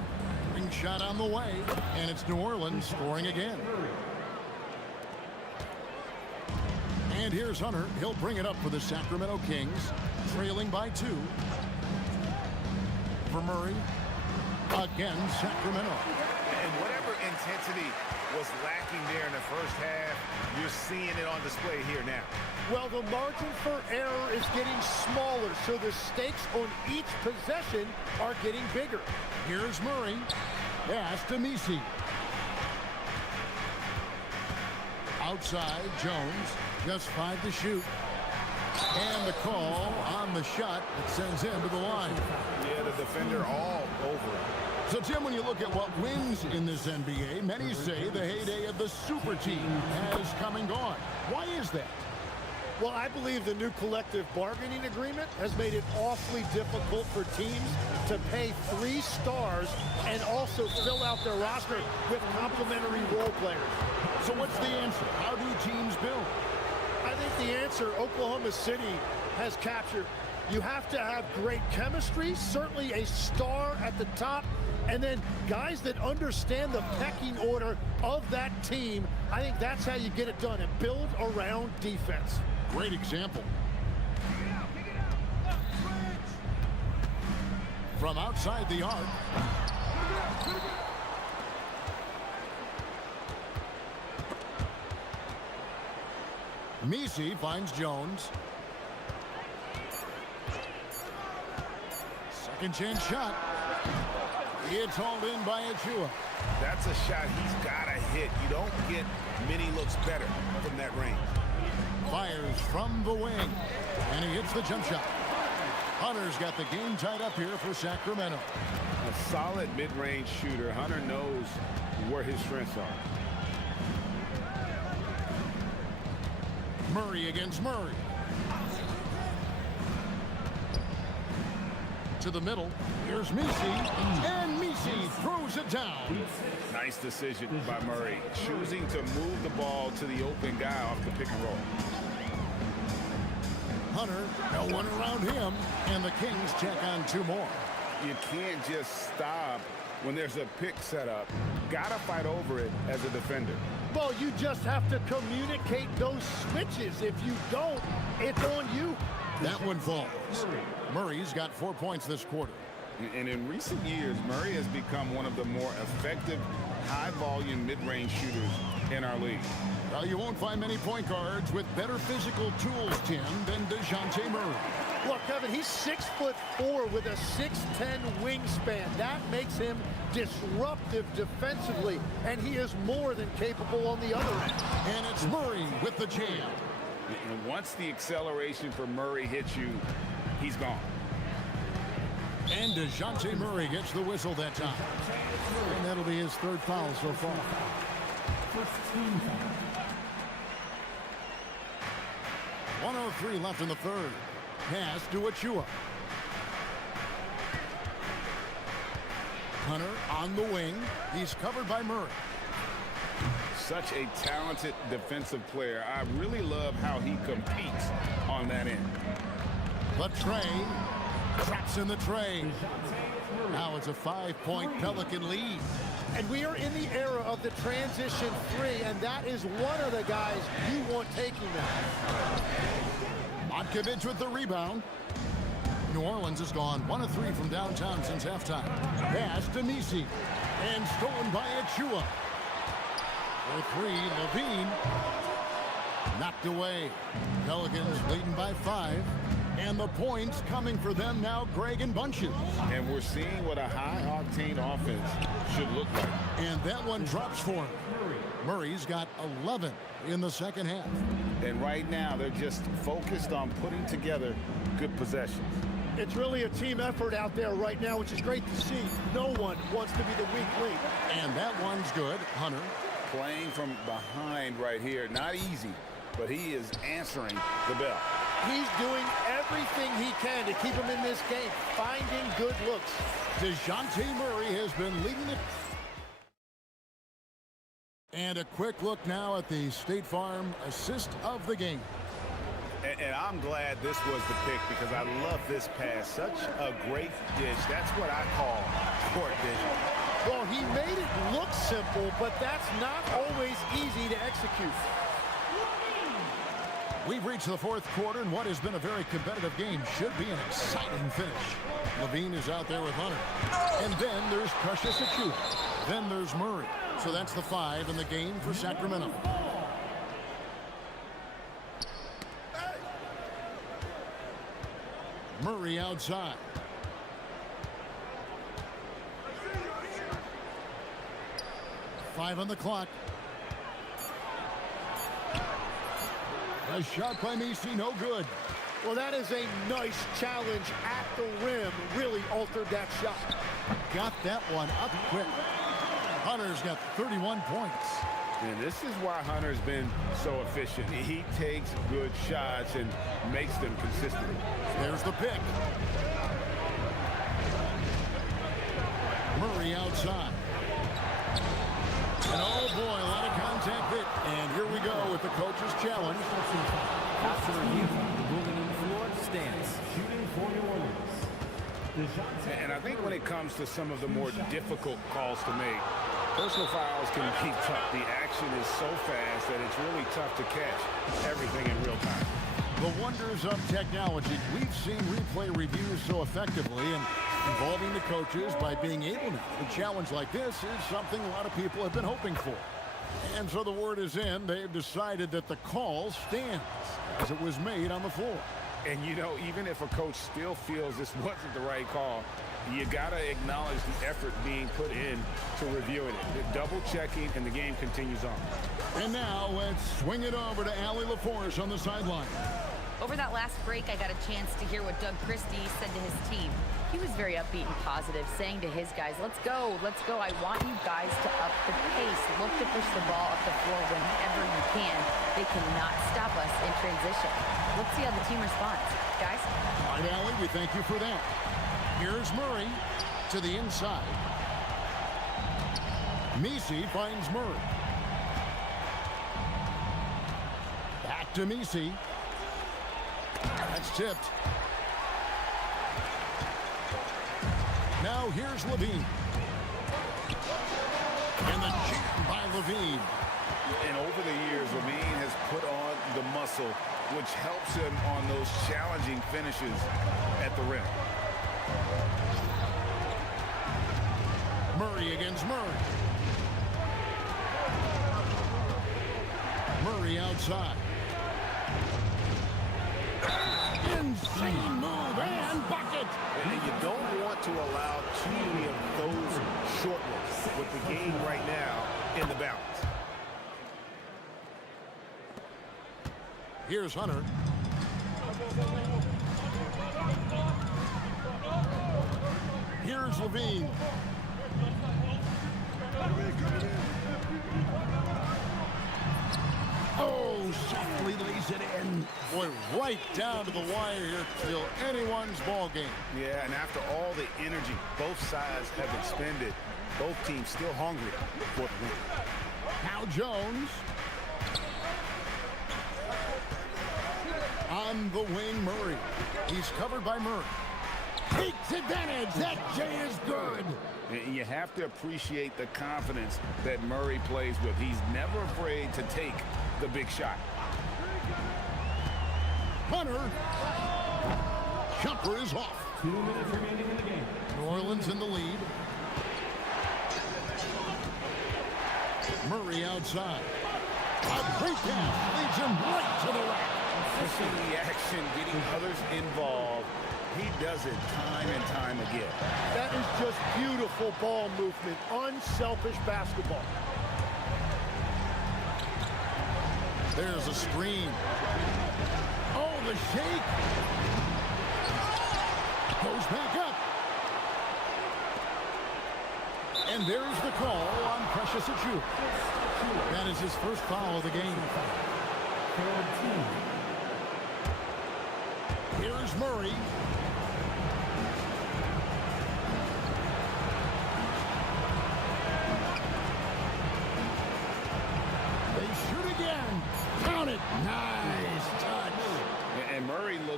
Ring shot on the way, and it's New Orleans scoring again. And here's Hunter. He'll bring it up for the Sacramento Kings, trailing by 2. For Murray, again, Sacramento. And whatever intensity was lacking there in the first half, you're seeing it on display here now. Well, the margin for error is getting smaller, so the stakes on each possession are getting bigger. Here's Murray. Pass to Misi. Outside, Jones. Just 5 to shoot. And the call on the shot that sends him to the line. Yeah, the defender all over it. So, Tim, when you look at what wins in this NBA, many say the heyday of the super team has come and gone. Why is that? Well, I believe the new collective bargaining agreement has made it awfully difficult for teams to pay 3 stars and also fill out their roster with complementary role players. So what's the answer? How do teams build? I think the answer Oklahoma City has captured. You have to have great chemistry, certainly a star at the top, and then guys that understand the pecking order of that team. I think that's how you get it done, and build around defense. Great example. From outside the arc. Misi finds Jones. Second chance shot. It's hauled in by Achua. That's a shot he's got to hit. You don't get many looks better from that range. Fires from the wing, and he hits the jump shot. Hunter's got the game tied up here for Sacramento. A solid mid-range shooter. Hunter knows where his strengths are. Murray against Murray. To the middle. Here's Misi, and Misi throws it down. Nice decision by Murray, choosing to move the ball to the open guy off the pick and roll. Hunter, no one around him, and the Kings check on 2 more. You can't just stop when there's a pick set up. Gotta fight over it as a defender. Well, you just have to communicate those switches. If you don't, it's on you. That one falls. Murray's got 4 points this quarter. And in recent years, Murray has become one of the more effective, high-volume mid-range shooters in our league. Well, you won't find many point guards with better physical tools, Tim, than DeJounte Murray. Look, Kevin, he's 6'4" with a 6'10" wingspan. That makes him disruptive defensively, and he is more than capable on the other end. And it's Murray with the jam. And once the acceleration for Murray hits you, he's gone. And DeJounte Murray gets the whistle that time. And that'll be his 3rd foul so far. First team foul. 1:03 left in the 3rd. Pass to Achua. Hunter on the wing. He's covered by Murray. Such a talented defensive player. I really love how he competes on that end. The tray. Traps in the tray. Now it's a 5-point Pelican lead. And we are in the era of the transition 3, and that is one of the guys you want taking that. Matkovich with the rebound. New Orleans has gone 1 of 3 from downtown since halftime. Pass to Misi. And stolen by Achua. For 3, Levine. Knocked away. Pelicans leading by 5. And the points coming for them now, Greg and bunches. And we're seeing what a high-octane offense should look like. And that one drops for him. Murray's got 11 in the second half. And right now, they're just focused on putting together good possessions. It's really a team effort out there right now, which is great to see. No one wants to be the weak link. And that one's good. Hunter. Playing from behind right here. Not easy, but he is answering the bell. He's doing everything he can to keep him in this game, finding good looks. DeJounte Murray has been leading it. And a quick look now at the State Farm assist of the game. And I'm glad this was the pick because I love this pass. Such a great dish. That's what I call court vision. Well, he made it look simple, but that's not always easy to execute. We've reached the fourth quarter, and what has been a very competitive game should be an exciting finish. Levine is out there with Hunter. And then there's Precious Achiuwa. Then there's Murray. So that's the 5 in the game for Sacramento. Murray outside. Five on the clock. A shot by Misi, no good. Well, that is a nice challenge at the rim. Really altered that shot. Got that one up quick. Hunter's got 31 points. And this is why Hunter's been so efficient. He takes good shots and makes them consistently. There's the pick. Murray outside. And oh boy, a lot of contact hit. And here we go with the coach's challenge. After review, the ruling on the floor stands. Shooting for New Orleans. And I think when it comes to some of the more difficult calls to make, personal fouls can be tough. The action is so fast that it's really tough to catch everything in real time. The wonders of technology. We've seen replay reviews so effectively, and involving the coaches by being able to challenge like this is something a lot of people have been hoping for. And so the word is in. They've decided that the call stands as it was made on the floor. And, you know, even if a coach still feels this wasn't the right call, you got to acknowledge the effort being put in to reviewing it. Double-checking, and the game continues on. And now let's swing it over to Allie LaForce on the sideline. Over that last break, I got a chance to hear what Doug Christie said to his team. He was very upbeat and positive, saying to his guys, let's go. I want you guys to up the pace. Look to push the ball up the floor whenever you can. They cannot stop us in transition. Let's see how the team responds. Guys? All right, Allie, we thank you for that. Here's Murray to the inside. Misi finds Murray. Back to Misi. That's tipped. Now here's Levine. And the jam by Levine. And over the years, Levine has put on the muscle, which helps him on those challenging finishes at the rim. Murray against Murray. Murray outside. Insane move and bucket. And you don't want to allow too many of those short ones with the game right now in the balance. Here's Hunter. Here's Levine. Oh, softly lays it in. Boy, right down to the wire here till anyone's ball game. Yeah, and after all the energy both sides have expended, both teams still hungry for the win. Now Jones. On the wing, Murray. He's covered by Murray. Takes advantage. That J is good. And you have to appreciate the confidence that Murray plays with. He's never afraid to take the big shot. Hunter. Jumper is off. 2 minutes remaining in the game. New Orleans in the lead. Murray outside. A great pass leads him right to the rack. Pushing the action, getting others involved. He does it time and time again. That is just beautiful ball movement. Unselfish basketball. There's a screen. Oh, the shake. Goes back up. And there's the call on Precious Achiuwa. That is his first foul of the game. Here's Murray.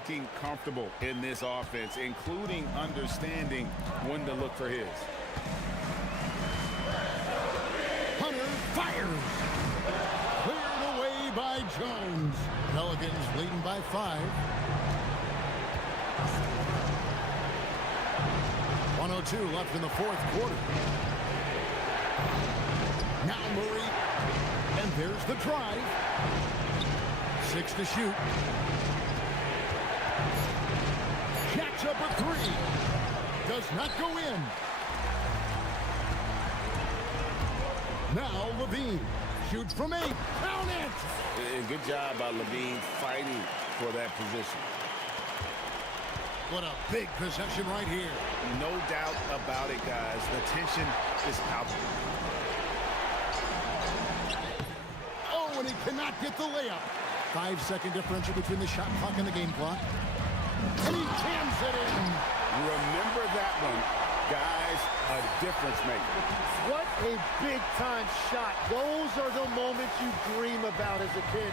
looking comfortable in this offense, including understanding when to look for his. Hunter fires. Cleared away by Jones. Pelicans leading by 5. 1:02 left in the fourth quarter. Now Murray. And there's the drive. 6 to shoot. Jacks up a 3. Does not go in. Now Levine shoots from 8. Count it! Good job by Levine fighting for that position. What a big possession right here. No doubt about it, guys. The tension is palpable. Oh, and he cannot get the layup. 5-second differential between the shot clock and the game clock. And he jams it in. Remember that one, guys, a difference maker. What a big-time shot. Those are the moments you dream about as a kid.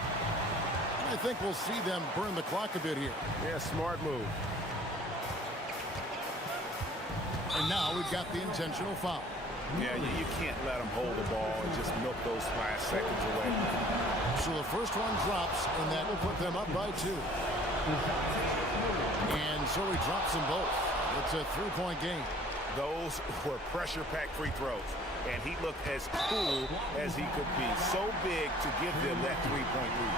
I think we'll see them burn the clock a bit here. Yeah, smart move. And now we've got the intentional foul. Yeah, you can't let them hold the ball and just milk those last seconds away. So the first one drops, and that will put them up by 2. And so he drops them both. It's a 3-point game. Those were pressure-packed free throws, and he looked as cool as he could be. So big to give them that 3-point lead.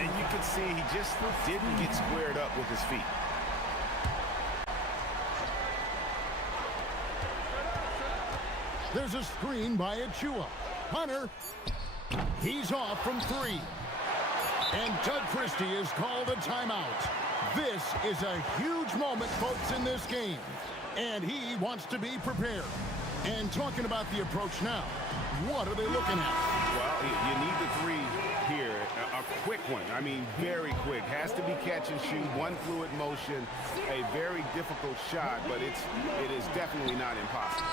And you could see he just didn't get squared up with his feet. There's a screen by Achua. Hunter, he's off from 3. And Doug Christie is called a timeout. This is a huge moment, folks, in this game. And he wants to be prepared. And talking about the approach now, what are they looking at? Well, you need the 3 here. A quick one. I mean, very quick. Has to be catch and shoot. One fluid motion. A very difficult shot, but it is definitely not impossible.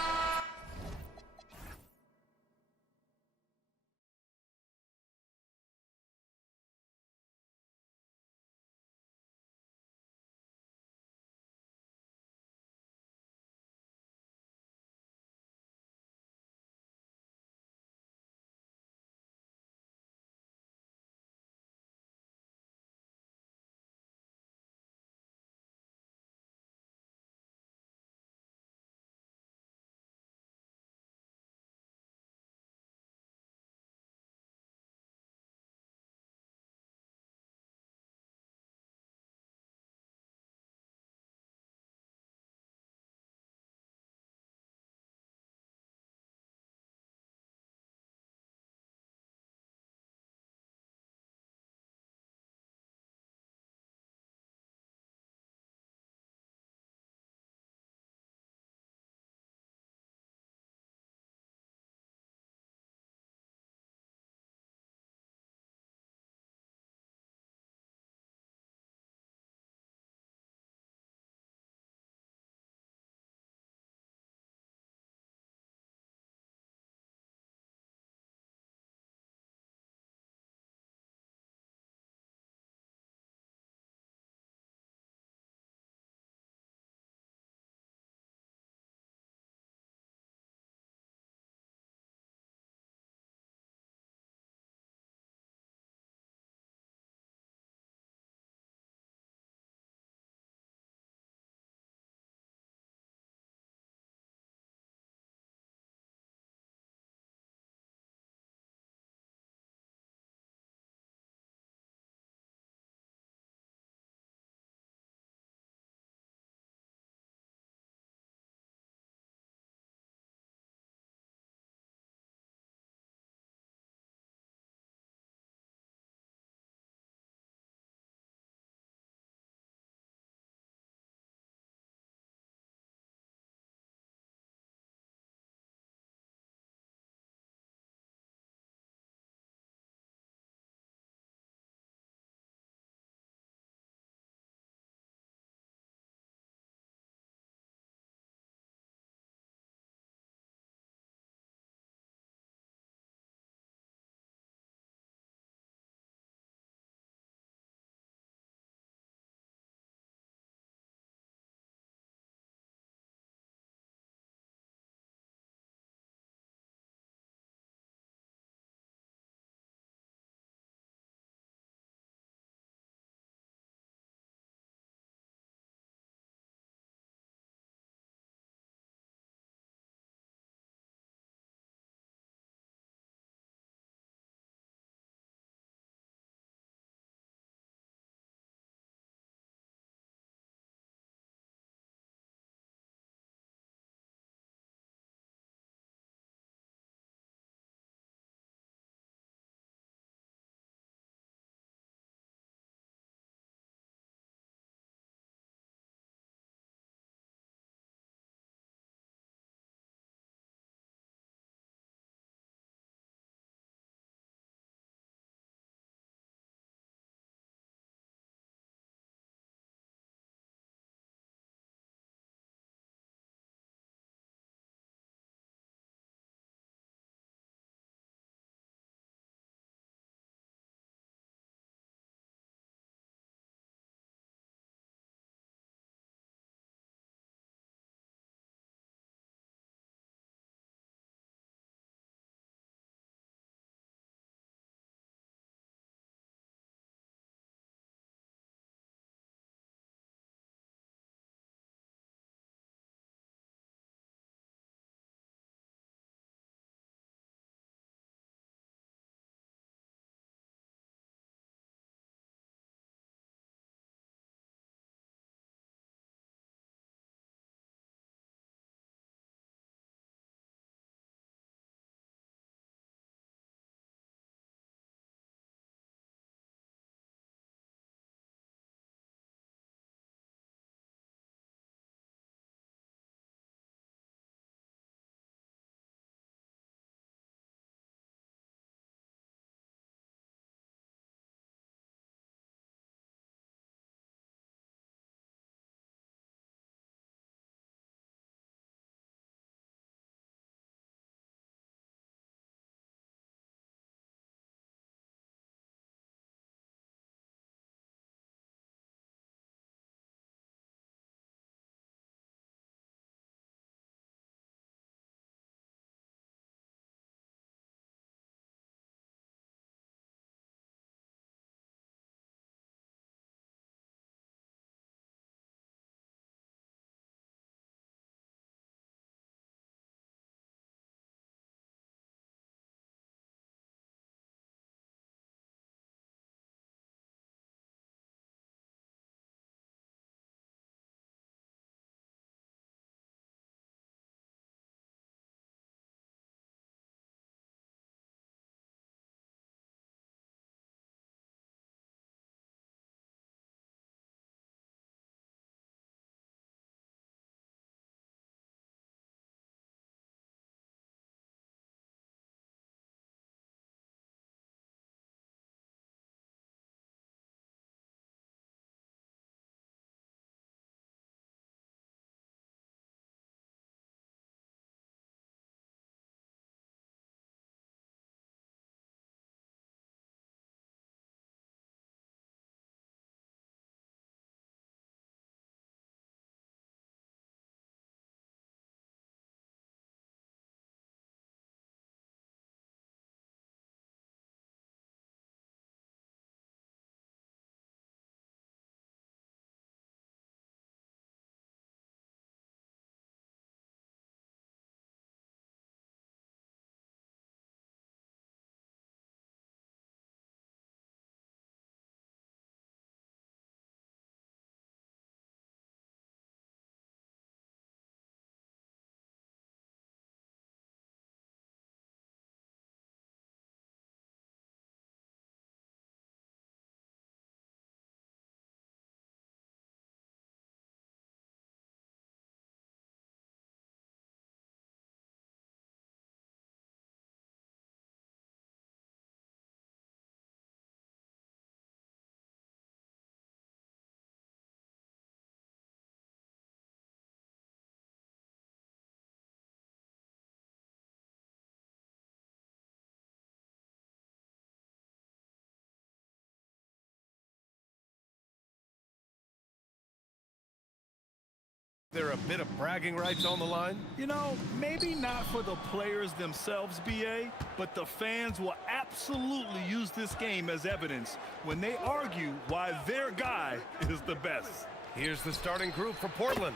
There a bit of bragging rights on the line? You know, maybe not for the players themselves, BA, but the fans will absolutely use this game as evidence when they argue why their guy is the best. Here's the starting group for Portland.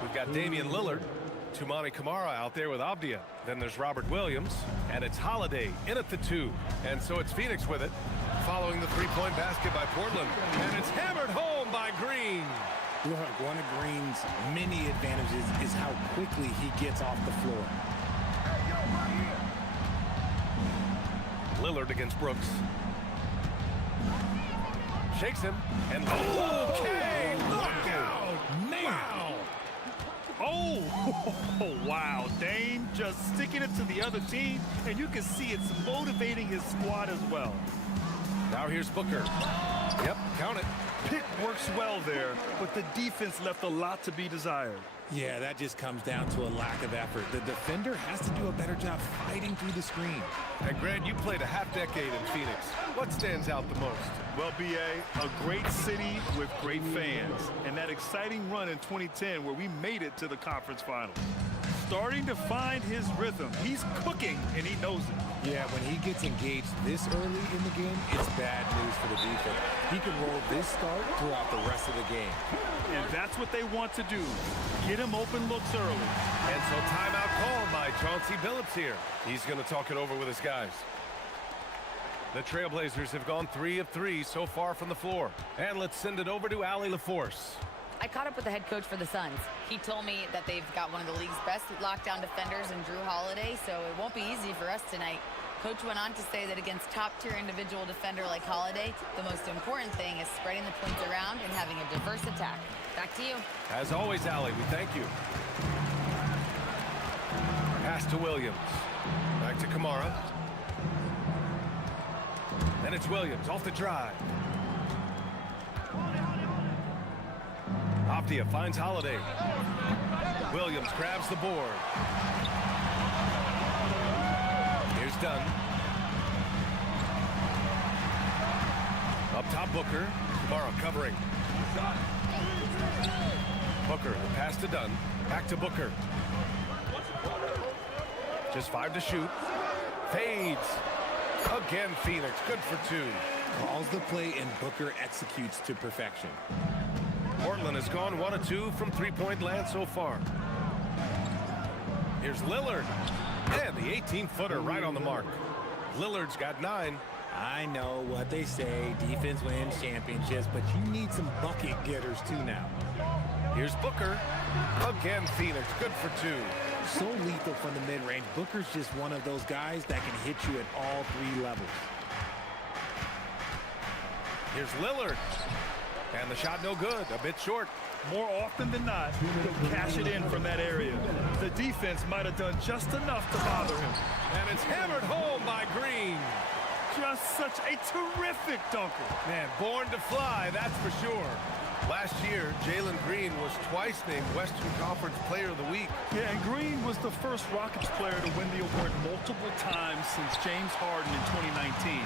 We've got Damian Lillard, Toumani Camara out there with Avdia. Then there's Robert Williams, and it's Holiday in at the 2. And so it's Phoenix with it, following the three-point basket by Portland. And it's hammered home by Green. Look, one of Green's many advantages is how quickly he gets off the floor. Lillard against Brooks. Shakes him, and okay, knockout! Wow! Oh, wow. Dame just sticking it to the other team, and you can see it's motivating his squad as well. Now here's Booker. Yep, count it. Pick works well there, but the defense left a lot to be desired. Yeah, that just comes down to a lack of effort. The defender has to do a better job fighting through the screen. And Grant, you played a half-decade in Phoenix. What stands out the most? Well, BA, a great city with great fans, and that exciting run in 2010 where we made it to the conference finals. Starting to find his rhythm. He's cooking, and he knows it. Yeah, when he gets engaged this early in the game, it's bad news for the defense. He can roll this start throughout the rest of the game. And that's what they want to do. Get him open looks early. And so timeout called by Chauncey Billups here. He's going to talk it over with his guys. The Trailblazers have gone 3 of 3 so far from the floor. And let's send it over to Allie LaForce. I caught up with the head coach for the Suns. He told me that they've got one of the league's best lockdown defenders in Drew Holiday, so it won't be easy for us tonight. Coach went on to say that against top-tier individual defender like Holiday, the most important thing is spreading the points around and having a diverse attack. Back to you. As always, Allie, we thank you. Pass to Williams. Back to Camara. And it's Williams off the drive. Avdia finds Holiday. Williams grabs the board. Here's Dunn. Up top, Booker. Camara covering. Booker, the pass to Dunn. Back to Booker. Just 5 to shoot. Fades. Again, Phoenix. Good for 2. Calls the play, and Booker executes to perfection. Portland has gone 1 of 2 from three-point land so far. Here's Lillard. And the 18-footer right on the mark. Lillard's got 9. I know what they say, defense wins championships, but you need some bucket getters too now. Here's Booker. Again, Phoenix. Good for 2. So lethal from the mid-range. Booker's just one of those guys that can hit you at all 3 levels. Here's Lillard. And the shot no good, a bit short. More often than not, he'll cash it in from that area. The defense might have done just enough to bother him. And it's hammered home by Green. Just such a terrific dunker. Man, born to fly, that's for sure. Last year, Jalen Green was twice named Western Conference Player of the Week. Yeah, and Green was the first Rockets player to win the award multiple times since James Harden in 2019.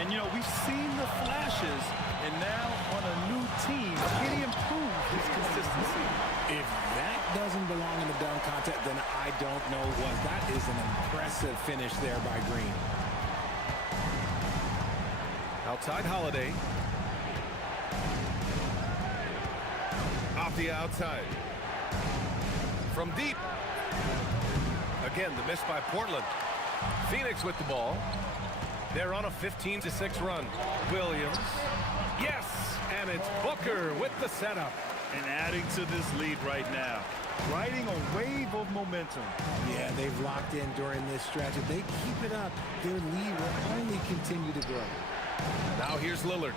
And, you know, we've seen the flashes, and now on a new team, can he improve his consistency? If that doesn't belong in the dunk contest, then I don't know what. That is an impressive finish there by Green. Outside Holiday. Off the outside. From deep. Again, the miss by Portland. Phoenix with the ball. They're on a 15-6 run. Williams. Yes! And it's Booker with the setup. And adding to this lead right now. Riding a wave of momentum. Yeah, they've locked in during this stretch. If they keep it up, their lead will only continue to grow. Now here's Lillard.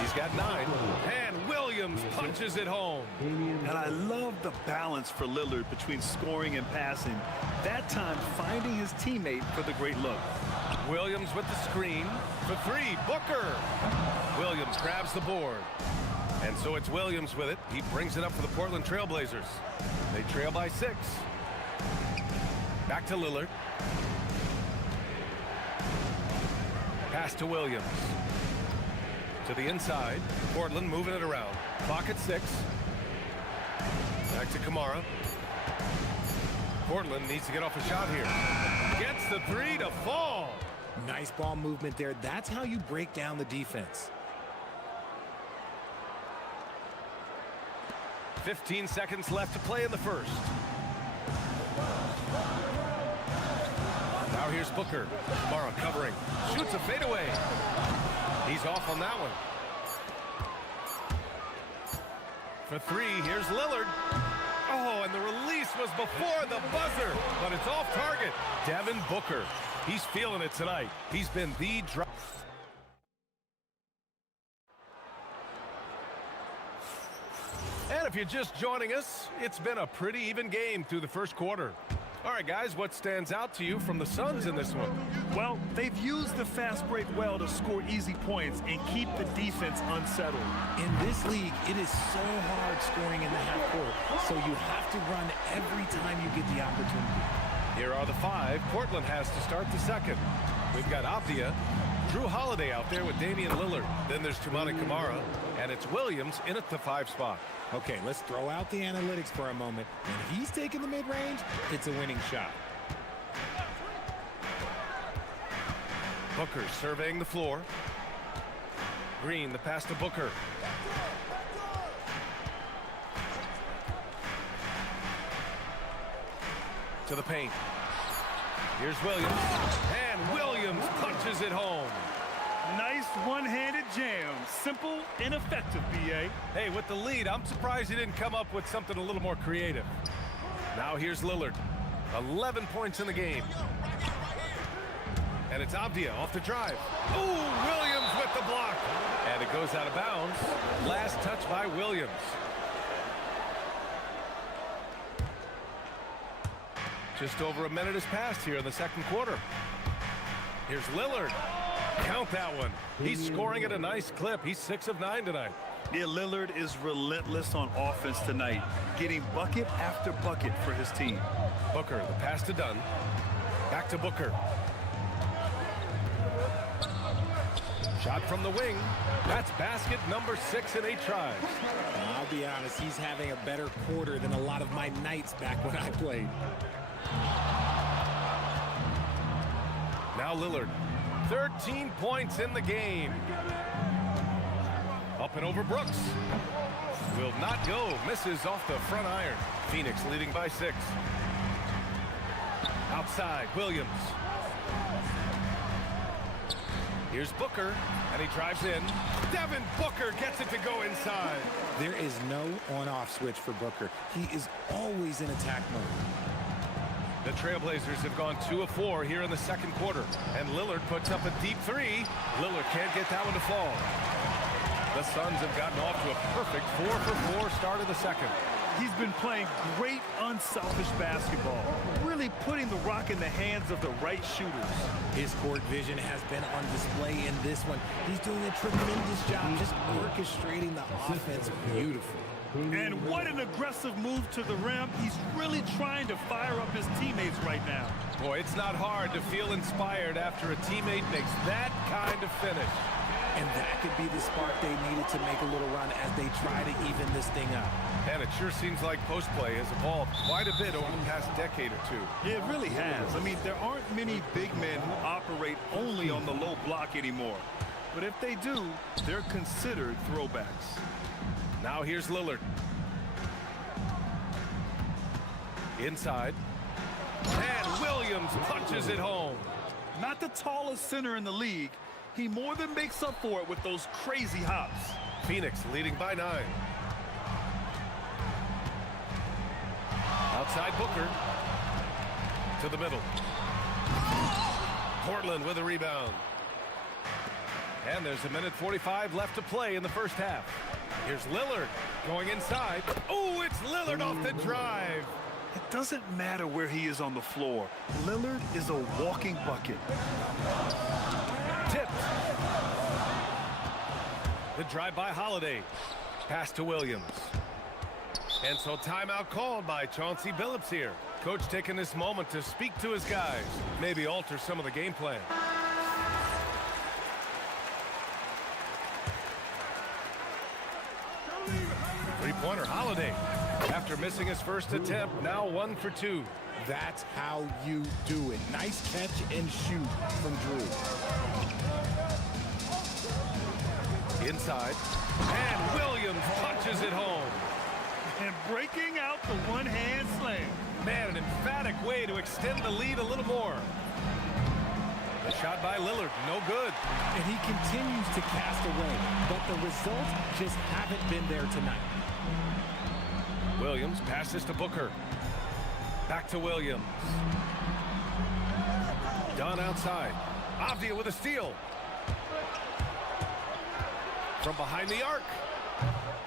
He's got 9. And Williams punches it home. And I love the balance for Lillard between scoring and passing. That time finding his teammate for the great look. Williams with the screen for 3. Booker. Williams grabs the board. And so it's Williams with it. He brings it up for the Portland Trailblazers. They trail by 6. Back to Lillard. Pass to Williams. To the inside. Portland moving it around. Clock at 6. Back to Kamara. Portland needs to get off a shot here. Gets the three to fall. Nice ball movement there. That's how you break down the defense. 15 seconds left to play in the first. Now here's Booker. Kamara covering. Shoots a fadeaway. He's off on that one. For three, here's Lillard. Oh, and the release was before the buzzer, but it's off target. Devin Booker. He's feeling it tonight. He's been the drop. And if you're just joining us, it's been a pretty even game through the first quarter. All right, guys, what stands out to you from the Suns in this one? Well, they've used the fast break well to score easy points and keep the defense unsettled. In this league, it is so hard scoring in the half court, so you have to run every time you get the opportunity. Here are the five Portland has to start the second. We've got Avdia, Drew Holiday out there with Damian Lillard. Then there's Toumani Kamara, and it's Williams in at the 5 spot. Okay, let's throw out the analytics for a moment. When he's taking the mid-range, it's a winning shot. Booker surveying the floor. Green, the pass to Booker. To the paint. Here's Williams. And Williams punches it home. Nice one-handed jam. Simple and effective, B.A. Hey, with the lead, I'm surprised he didn't come up with something a little more creative. Now here's Lillard. 11 points in the game. And it's Avdia off the drive. Ooh, Williams with the block. And it goes out of bounds. Last touch by Williams. Just over a minute has passed here in the second quarter. Here's Lillard. Count that one. He's scoring at a nice clip. He's 6 of 9 tonight. Yeah, Lillard is relentless on offense tonight, getting bucket after bucket for his team. Booker, the pass to Dunn. Back to Booker. Shot from the wing. That's basket number 6 in 8 tries. I'll be honest, he's having a better quarter than a lot of my nights back when I played. Now Lillard. 13 points in the game. Up and over Brooks. Will not go. Misses off the front iron. Phoenix leading by 6. Outside, Williams. Here's Booker, and he drives in. Devin Booker gets it to go inside. There is no on-off switch for Booker. He is always in attack mode. The Trailblazers have gone 2 of 4 here in the second quarter. And Lillard puts up a deep 3. Lillard can't get that one to fall. The Suns have gotten off to a perfect 4-for-4 start of the second. He's been playing great, unselfish basketball, really putting the rock in the hands of the right shooters. His court vision has been on display in this one. He's doing a tremendous job just orchestrating the offense beautifully. And what an aggressive move to the rim. He's really trying to fire up his teammates right now. Boy, it's not hard to feel inspired after a teammate makes that kind of finish. And that could be the spark they needed to make a little run as they try to even this thing up. And it sure seems like post-play has evolved quite a bit over the past decade or two. It really has. I mean, there aren't many big men who operate only on the low block anymore. But if they do, they're considered throwbacks. Now here's Lillard. Inside. And Williams punches it home. Not the tallest center in the league. He more than makes up for it with those crazy hops. Phoenix leading by 9. Outside Booker. To the middle. Portland with a rebound. And there's 1:45 left to play in the first half. Here's Lillard going inside. Oh, it's Lillard off the drive. It doesn't matter where he is on the floor. Lillard is a walking bucket. Tipped. The drive by Holiday. Pass to Williams. And so timeout called by Chauncey Billups here. Coach taking this moment to speak to his guys. Maybe alter some of the game plan. Three-pointer Holiday. After missing his first attempt, now 1 for 2. That's how you do it. Nice catch and shoot from Drew. Inside. And Williams punches it home. And breaking out the one-hand slam. Man, an emphatic way to extend the lead a little more. The shot by Lillard, no good. And he continues to cast away, but the results just haven't been there tonight. Williams passes to Booker. Back to Williams. Dunn outside. Avdia with a steal. From behind the arc.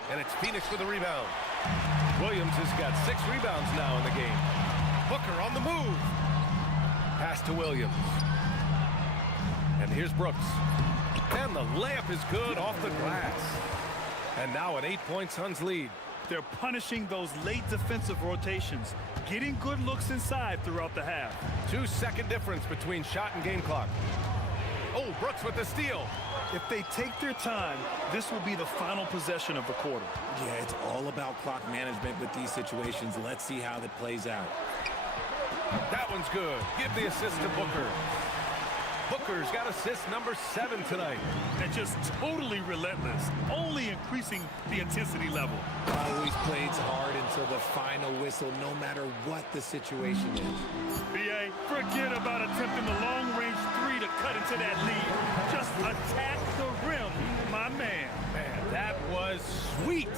And it's Phoenix with a rebound. Williams has got 6 rebounds now in the game. Booker on the move. Pass to Williams. And here's Brooks. And the layup is good off the glass. And now an 8-point Suns lead. They're punishing those late defensive rotations, getting good looks inside throughout the half. 2-second difference between shot and game clock. Oh, Brooks with the steal. If they take their time, this will be the final possession of the quarter. Yeah, it's all about clock management with these situations. Let's see how that plays out. That one's good. Give the assist to Booker. Booker's got assist number 7 tonight. And just totally relentless, only increasing the intensity level. Always plays hard until the final whistle, no matter what the situation is. BA, forget about attempting the long-range 3 to cut into that lead. Just attack the rim, my man. Man, that was sweet.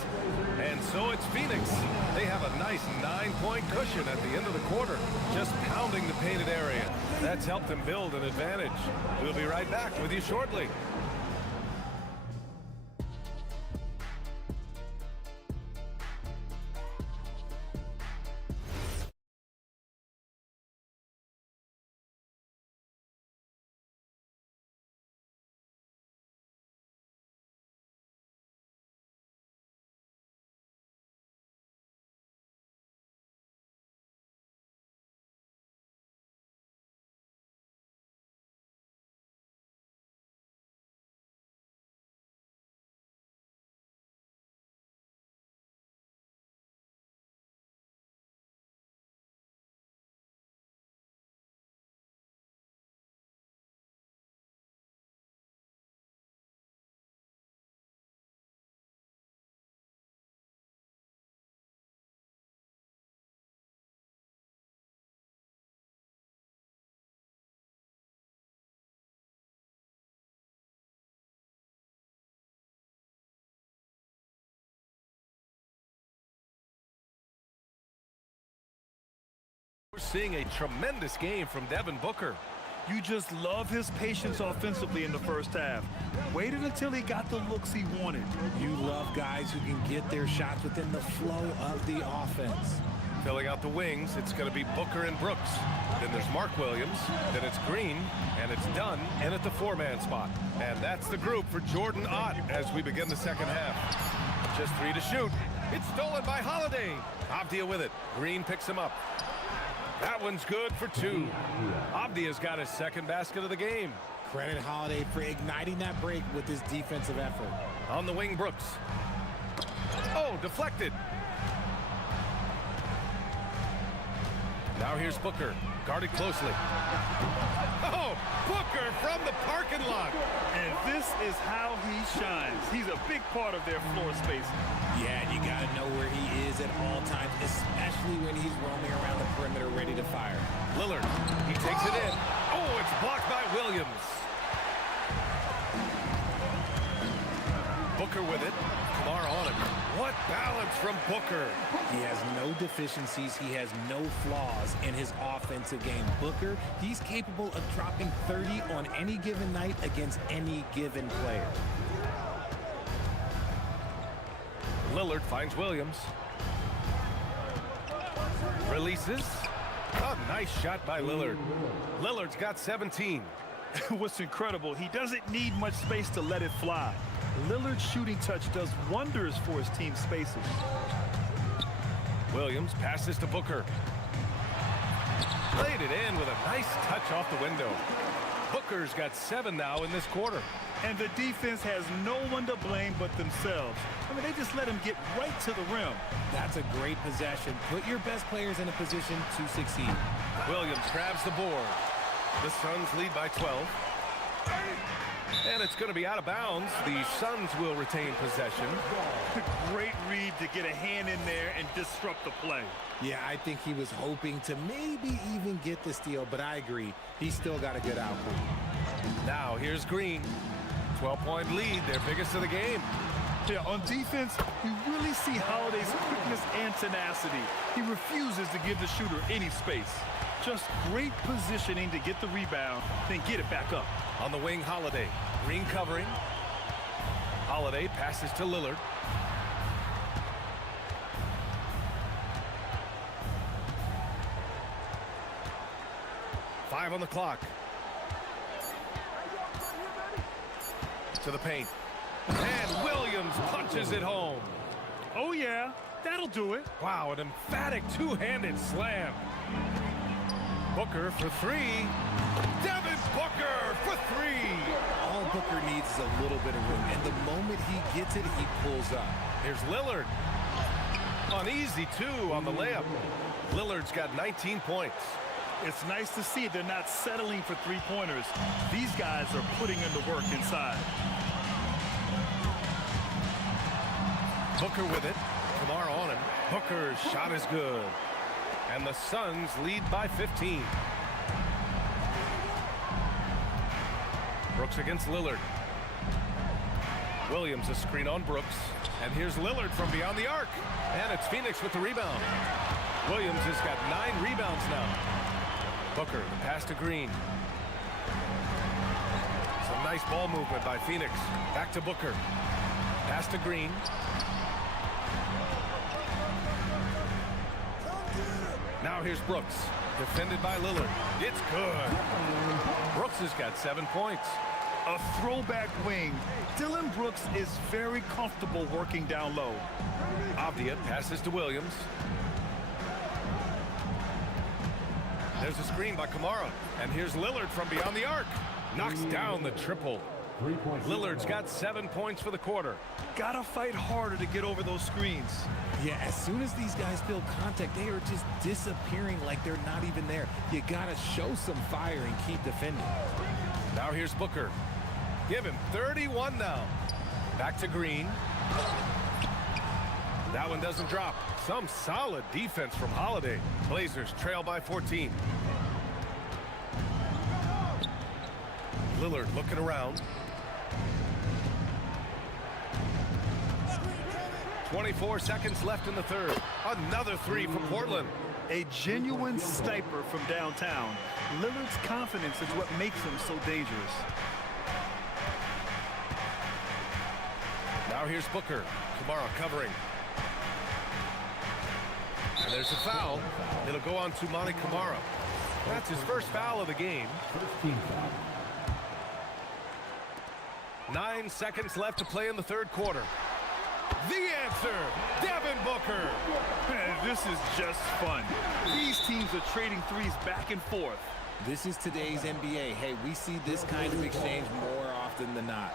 And so it's Phoenix. They have a nice 9-point cushion at the end of the quarter, just pounding the painted area. That's helped them build an advantage. We'll be right back with you shortly. We're seeing a tremendous game from Devin Booker. You just love his patience offensively in the first half. Waited until he got the looks he wanted. You love guys who can get their shots within the flow of the offense. Filling out the wings, it's going to be Booker and Brooks. Then there's Mark Williams, then it's Green, and it's Dunn in at the 4-man spot. And that's the group for Jordan Ott as we begin the second half. Just 3 to shoot. It's stolen by Holiday. Avdia with it. Green picks him up. That one's good for 2. Avdia's got his second basket of the game. Credit Holiday for igniting that break with his defensive effort. On the wing, Brooks. Oh, deflected. Now here's Booker, guarded closely. Oh, Booker from the parking lot. And this is how he shines. He's a big part of their floor space. Yeah, you got to know where he is at all times, especially when he's roaming around the perimeter ready to fire. Lillard, he takes it in. Oh, it's blocked by Williams. Booker with it. Kamara on it. What balance from Booker. He has no deficiencies. He has no flaws in his offensive game. Booker, he's capable of dropping 30 on any given night against any given player. Lillard finds Williams. Releases. A nice shot by Lillard. Lillard's got 17. What's incredible, he doesn't need much space to let it fly. Lillard's shooting touch does wonders for his team's spacing. Williams passes to Booker. Laid it in with a nice touch off the window. Booker's got 7 now in this quarter. And the defense has no one to blame but themselves. I mean, they just let him get right to the rim. That's a great possession. Put your best players in a position to succeed. Williams grabs the board. The Suns lead by 12. And it's going to be out of bounds. The Suns will retain possession. Great read to get a hand in there and disrupt the play. Yeah, I think he was hoping to maybe even get the steal, but I agree. He's still got a good output. Now here's Green. 12-point lead, their biggest of the game. Yeah, on defense, you really see Holiday's quickness and tenacity. He refuses to give the shooter any space. Just great positioning to get the rebound, then get it back up. On the wing, Holiday. Green covering. Holiday passes to Lillard. Five on the clock. To the paint. And Williams punches it home. Oh, yeah, that'll do it. Wow, an emphatic two-handed slam. Booker for three. Devin Booker for three. All Booker needs is a little bit of room, and the moment he gets it, he pulls up. Here's Lillard. On easy two on the layup. Lillard's got 19 points. It's nice to see they're not settling for three-pointers. These guys are putting in the work inside. Booker with it. Kamara on him. Booker's shot is good. And the Suns lead by 15. Brooks against Lillard. Williams a screen on Brooks. And here's Lillard from beyond the arc. And it's Phoenix with the rebound. Williams has got 9 rebounds now. Booker, the pass to Green. Some nice ball movement by Phoenix. Back to Booker. Pass to Green. Now here's Brooks. Defended by Lillard. It's good. Brooks has got 7 points. A throwback wing. Dylan Brooks is very comfortable working down low. Avdia passes to Williams. There's a screen by Kamara. And here's Lillard from beyond the arc. Knocks down the triple. Lillard's got 7 points for the quarter. Gotta fight harder to get over those screens. Yeah, as soon as these guys feel contact, they are just disappearing like they're not even there. You gotta show some fire and keep defending. Now here's Booker. Give him 31 now. Back to Green. That one doesn't drop. Some solid defense from Holiday. Blazers trail by 14. Lillard looking around. 24 seconds left in the third. Another three from Portland. A genuine sniper from downtown. Lillard's confidence is what makes him so dangerous. Now here's Booker. Kamara covering. And there's a foul. It'll go on to Monty Kamara. That's his first foul of the game. 9 seconds left to play in the third quarter. The answer, Devin Booker. This is just fun. These teams are trading threes back and forth. This is today's NBA. Hey, we see this kind of exchange more often than not.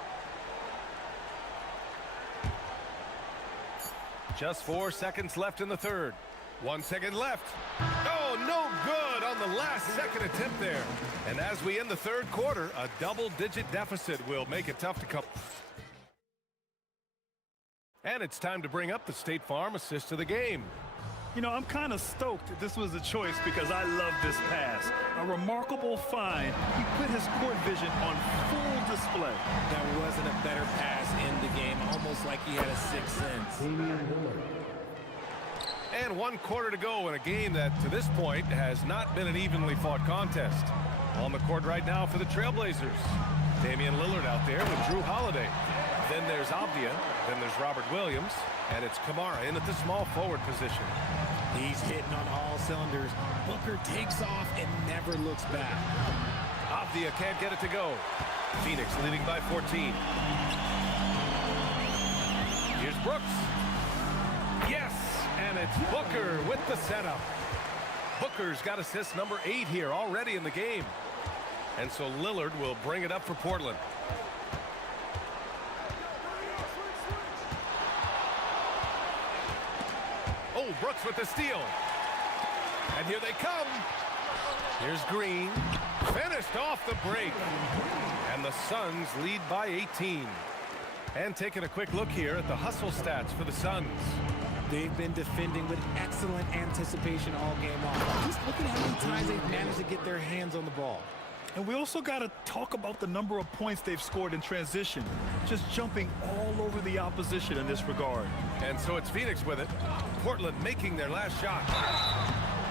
Just 4 seconds left in the third. 1 second left. Oh, no good on the last second attempt there. And as we end the third quarter, a double-digit deficit will make it tough to come. And it's time to bring up the State Farm assist of the game. You know, I'm kind of stoked this was a choice because I love this pass. A remarkable find. He put his court vision on full display. There wasn't a better pass in the game, almost like he had a sixth sense. And 1 quarter to go in a game that, to this point, has not been an evenly fought contest. On the court right now for the Trailblazers. Damian Lillard out there with Drew Holiday. Then there's Avdia. Then there's Robert Williams. And it's Kamara in at the small forward position. He's hitting on all cylinders. Booker takes off and never looks back. Avdia can't get it to go. Phoenix leading by 14. Here's Brooks. Yes, and it's Booker with the setup. Booker's got assist number 8 here already in the game. And so Lillard will bring it up for Portland. Oh, Brooks with the steal. And here they come. Here's Green. Finished off the break. And the Suns lead by 18. And taking a quick look here at the hustle stats for the Suns. They've been defending with excellent anticipation all game long. Just look at how many times they've managed to get their hands on the ball. And we also got to talk about the number of points they've scored in transition. Just jumping all over the opposition in this regard. And so it's Phoenix with it. Portland making their last shot.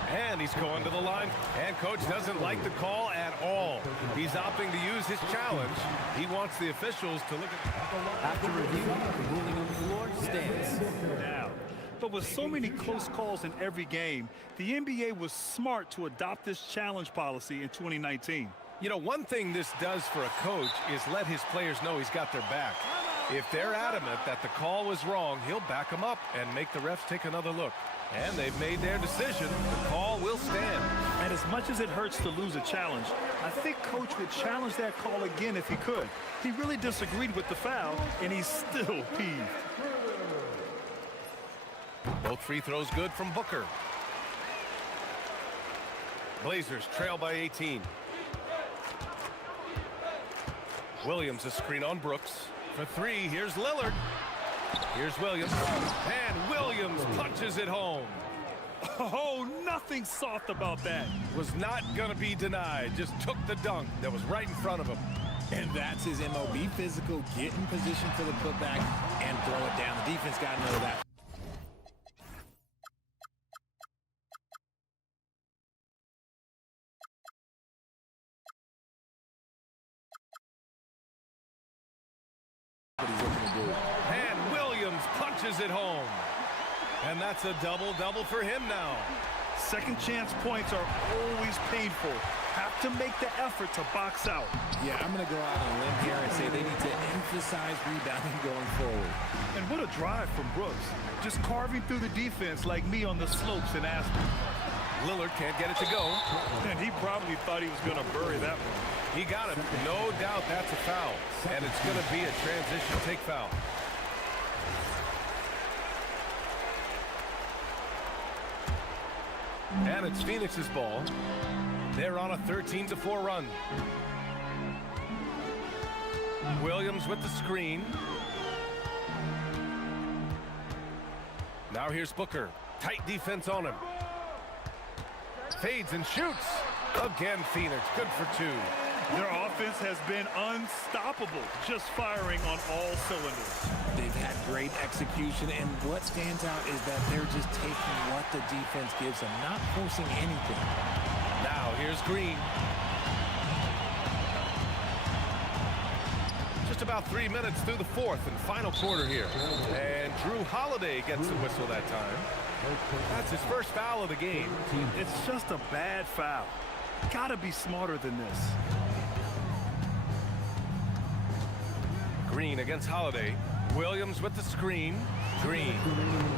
And he's going to the line. And coach doesn't like the call at all. He's opting to use his challenge. He wants the officials to look at... After review, the ruling on the floor stands. Now, but with so many close calls in every game, the NBA was smart to adopt this challenge policy in 2019. You know, one thing this does for a coach is let his players know he's got their back. If they're adamant that the call was wrong, he'll back them up and make the refs take another look. And they've made their decision. The call will stand. And as much as it hurts to lose a challenge, I think coach would challenge that call again if he could. He really disagreed with the foul, and he's still peeved. Both free throws good from Booker. Blazers trail by 18. Williams a screen on Brooks. For three, here's Lillard. Here's Williams. And Williams punches it home. Oh, nothing soft about that. Was not going to be denied. Just took the dunk that was right in front of him. And that's his MO. Be physical, get in position for the putback, and throw it down. The defense got to know that. And Williams punches it home. And that's a double-double for him now. Second chance points are always painful. Have to make the effort to box out. Yeah, I'm going to go out on a limb here and say they need to emphasize rebounding going forward. And what a drive from Brooks. Just carving through the defense like me on the slopes in Aspen. Lillard can't get it to go. And he probably thought he was going to bury that one. He got it. No doubt that's a foul. And it's going to be a transition take foul. And it's Phoenix's ball. They're on a 13-4 run. Williams with the screen. Now here's Booker. Tight defense on him. Fades and shoots. Again, Phoenix. Good for two. Their offense has been unstoppable, just firing on all cylinders. They've had great execution, and what stands out is that they're just taking what the defense gives them, not forcing anything. Now here's Green. Just about 3 minutes through the fourth and final quarter here. And Drew Holiday gets the whistle that time. That's his first foul of the game. It's just a bad foul. Gotta be smarter than this. Green against Holiday. Williams with the screen. Green.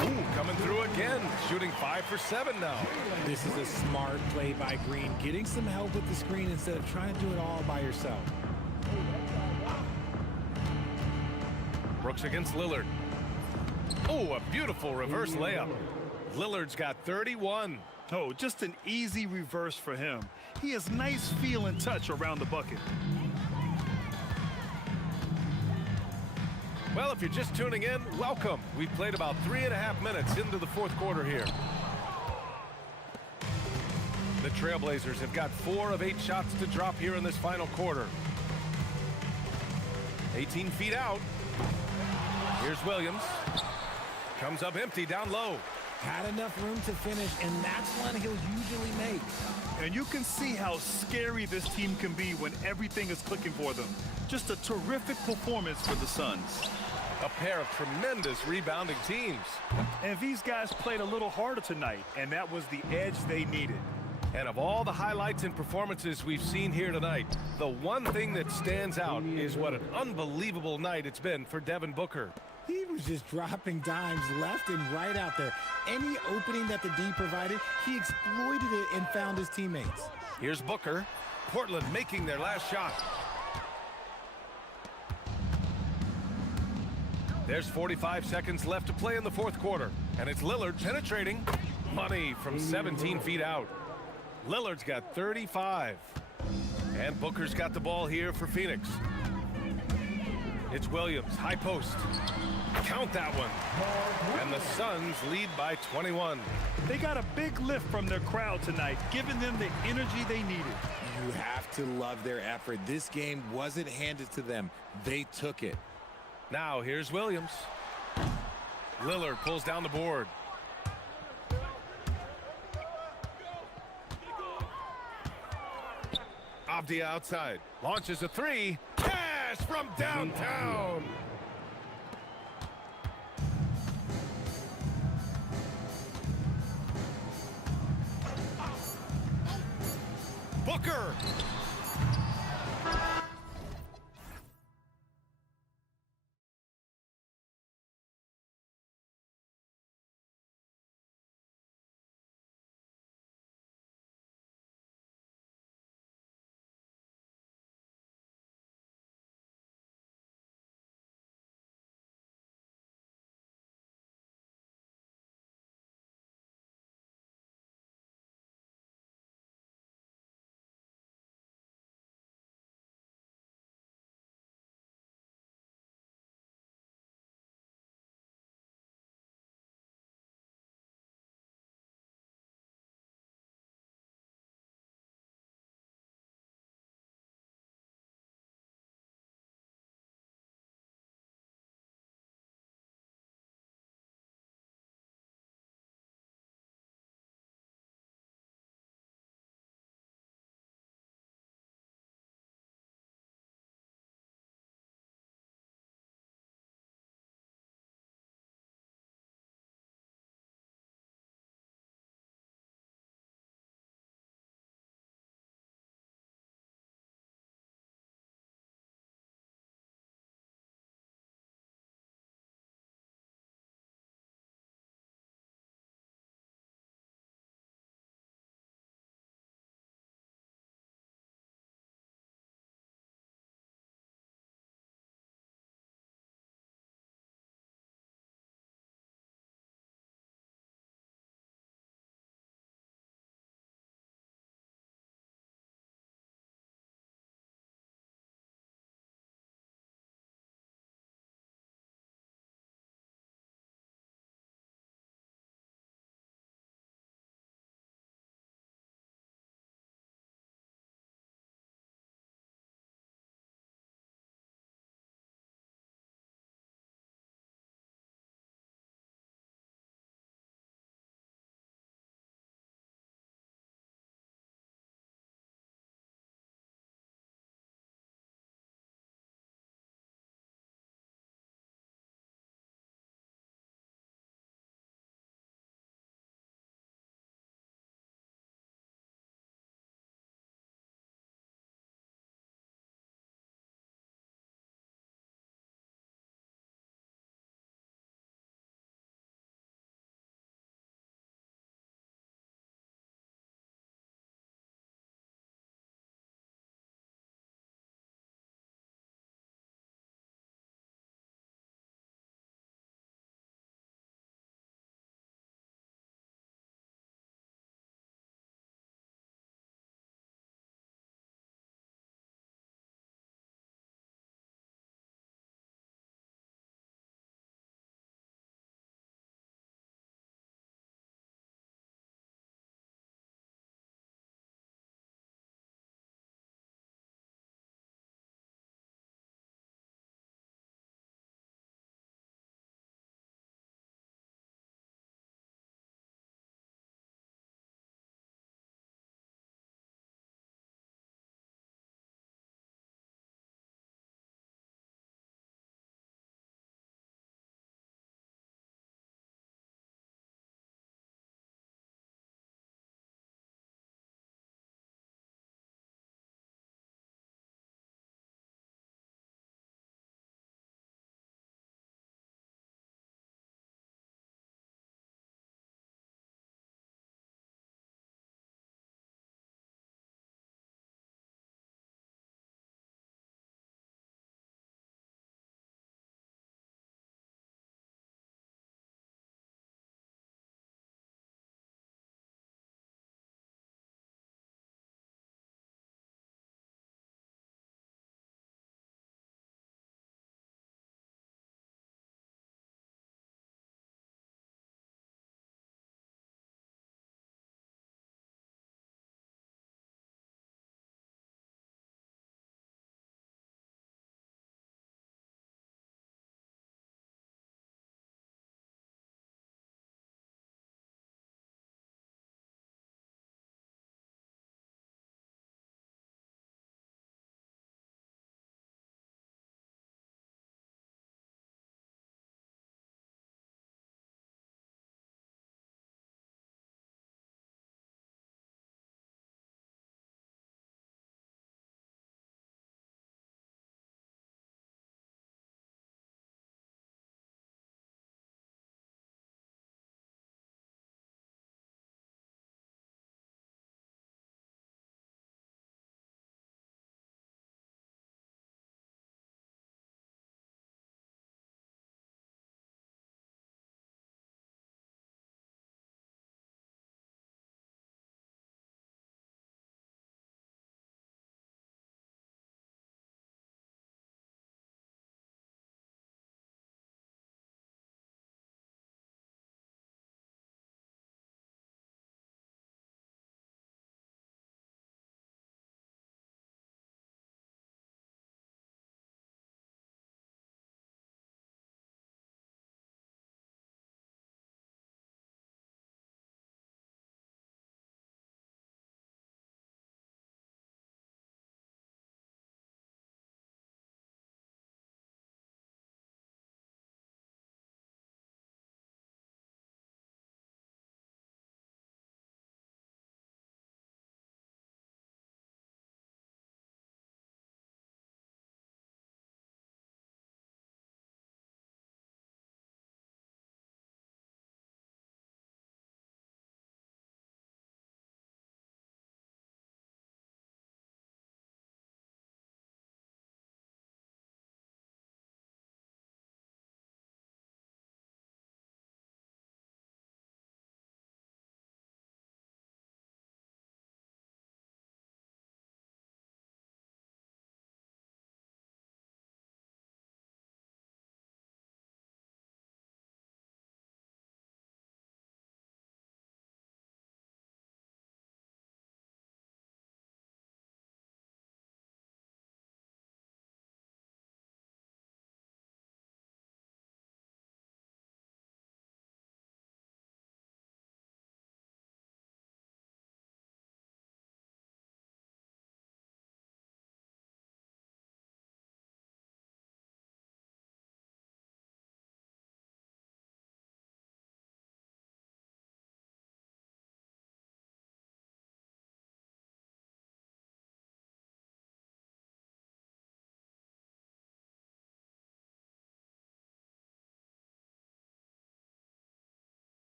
Ooh, coming through again. Shooting 5 for 7 now. This is a smart play by Green. Getting some help with the screen instead of trying to do it all by yourself. Brooks against Lillard. Oh, a beautiful reverse layup. Lillard's got 31. Oh, just an easy reverse for him. He has nice feel and touch around the bucket. Well, if you're just tuning in, welcome. We've played about 3.5 minutes into the fourth quarter here. The Trailblazers have got 4 of 8 shots to drop here in this final quarter. 18 feet out. Here's Williams. Comes up empty down low. Had enough room to finish, and that's one he'll usually make. And you can see how scary this team can be when everything is clicking for them. Just a terrific performance for the Suns. A pair of tremendous rebounding teams. And these guys played a little harder tonight, and that was the edge they needed. And of all the highlights and performances we've seen here tonight, the one thing that stands out is what an unbelievable night it's been for Devin Booker. He was just dropping dimes left and right out there. Any opening that the D provided, he exploited it and found his teammates. Here's Booker. Portland making their last shot. There's 45 seconds left to play in the fourth quarter. And it's Lillard penetrating. Money from 17 feet out. Lillard's got 35. And Booker's got the ball here for Phoenix. It's Williams, high post. Count that one. And the Suns lead by 21. They got a big lift from their crowd tonight, giving them the energy they needed. You have to love their effort. This game wasn't handed to them. They took it. Now here's Williams. Lillard pulls down the board. Abdia outside. Launches a three. Cash from downtown. Booker.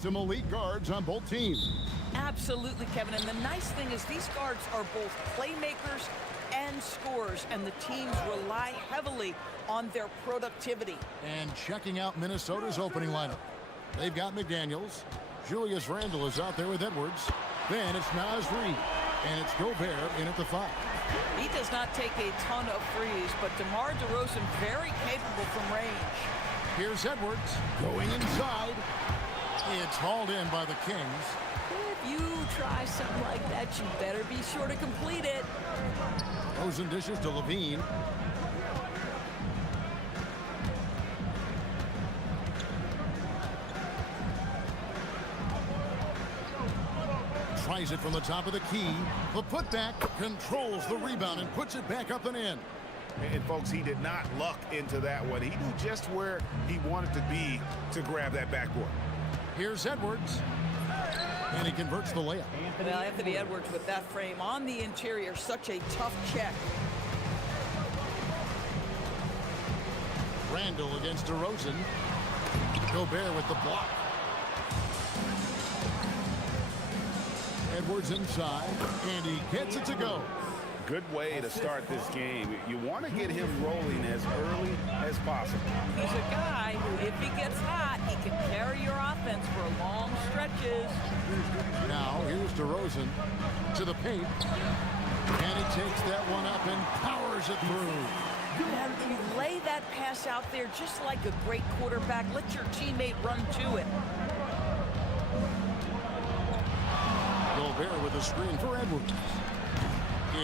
Some elite guards on both teams. Absolutely, Kevin. And the nice thing is these guards are both playmakers and scorers, and the teams rely heavily on their productivity. And checking out Minnesota's opening lineup. They've got McDaniels. Julius Randle is out there with Edwards. Then it's Naz Reid. And it's Gobert in at the 5. He does not take a ton of threes, but DeMar DeRozan very capable from range. Here's Edwards going inside. It's hauled in by the Kings. If you try something like that, you better be sure to complete it. Rosen dishes to Levine. Tries it from the top of the key. The putback controls the rebound and puts it back up and in. And folks, he did not luck into that one. He knew just where he wanted to be to grab that backboard. Here's Edwards. And he converts the layup. Well, Anthony Edwards with that frame on the interior, such a tough check. Randle against DeRozan. Gobert with the block. Edwards inside, and he gets it to go. Good way to start this game. You want to get him rolling as early as possible. He's a guy who, if he gets hot, he can carry your offense for long stretches. Now, here's DeRozan to the paint. And he takes that one up and powers it through. And you lay that pass out there just like a great quarterback. Let your teammate run to it. Gobert with a screen for Edwards.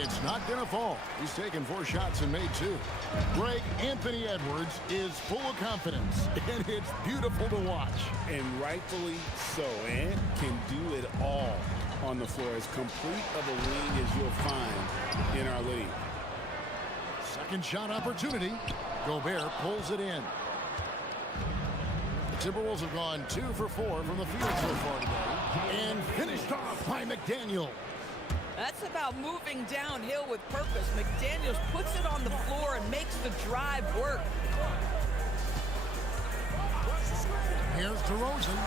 It's not going to fall. He's taken 4 shots and made 2. Greg, Anthony Edwards is full of confidence, and it's beautiful to watch. And rightfully so. Ant can do it all on the floor. As complete of a wing as you'll find in our league. Second shot opportunity. Gobert pulls it in. The Timberwolves have gone 2 for 4 from the field so far today. And finished off by McDaniel. That's about moving downhill with purpose. McDaniels puts it on the floor and makes the drive work. Here's DeRozan.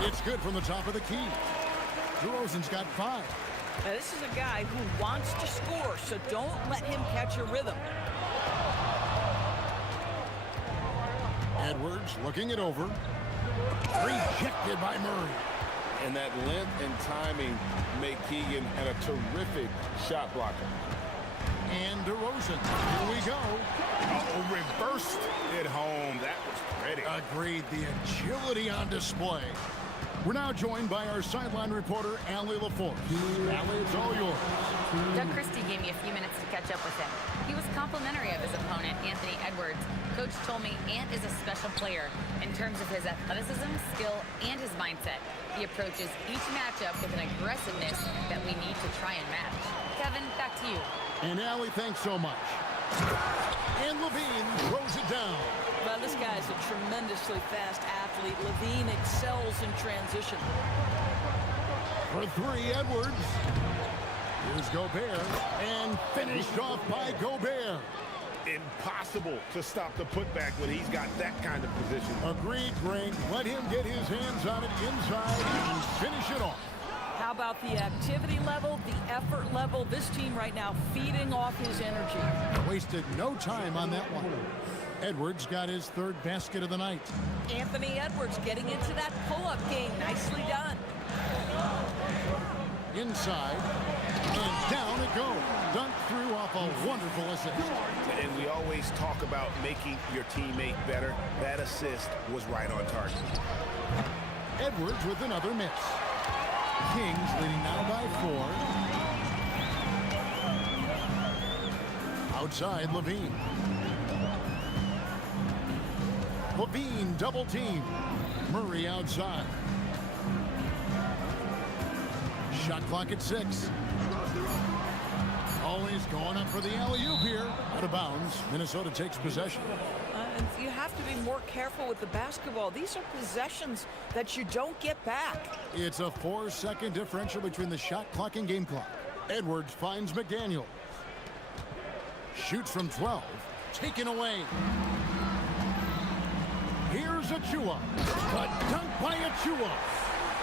It's good from the top of the key. DeRozan's got 5. Now, this is a guy who wants to score, so don't let him catch a rhythm. Edwards looking it over. Rejected by Murray. And that length and timing make Keegan and a terrific shot blocker. And DeRozan. Here we go. Oh, reversed it home. That was pretty. Agreed. The agility on display. We're now joined by our sideline reporter, Allie LaForce. Allie, it's all yours. Doug Christie gave me a few minutes to catch up with him. He was complimentary of his opponent, Anthony Edwards. Coach told me Ant is a special player in terms of his athleticism, skill, and his mindset. He approaches each matchup with an aggressiveness that we need to try and match. Kevin, back to you. And Allie, thanks so much. And Levine throws it down. Well, this guy's a tremendously fast athlete. Levine excels in transition. For 3, Edwards. Here's Gobert. And finished off by Gobert. Impossible to stop the putback when he's got that kind of position. Agreed, Greg. Let him get his hands on it inside and finish it off. How about the activity level, the effort level? This team right now feeding off his energy. Wasted no time on that one. Edwards got his 3rd basket of the night. Anthony Edwards getting into that pull-up game. Nicely done. Inside. And down it goes. Dunked through off a wonderful assist. And we always talk about making your teammate better. That assist was right on target. Edwards with another miss. Kings leading now by 4. Outside, Levine. Levine double team. Murray outside. Shot clock at 6. Always going up for the alley-oop here. Out of bounds. Minnesota takes possession. And you have to be more careful with the basketball. These are possessions that you don't get back. It's a 4-second differential between the shot clock and game clock. Edwards finds McDaniel. Shoots from 12. Taken away. Here's Achua. A dunk by Achua.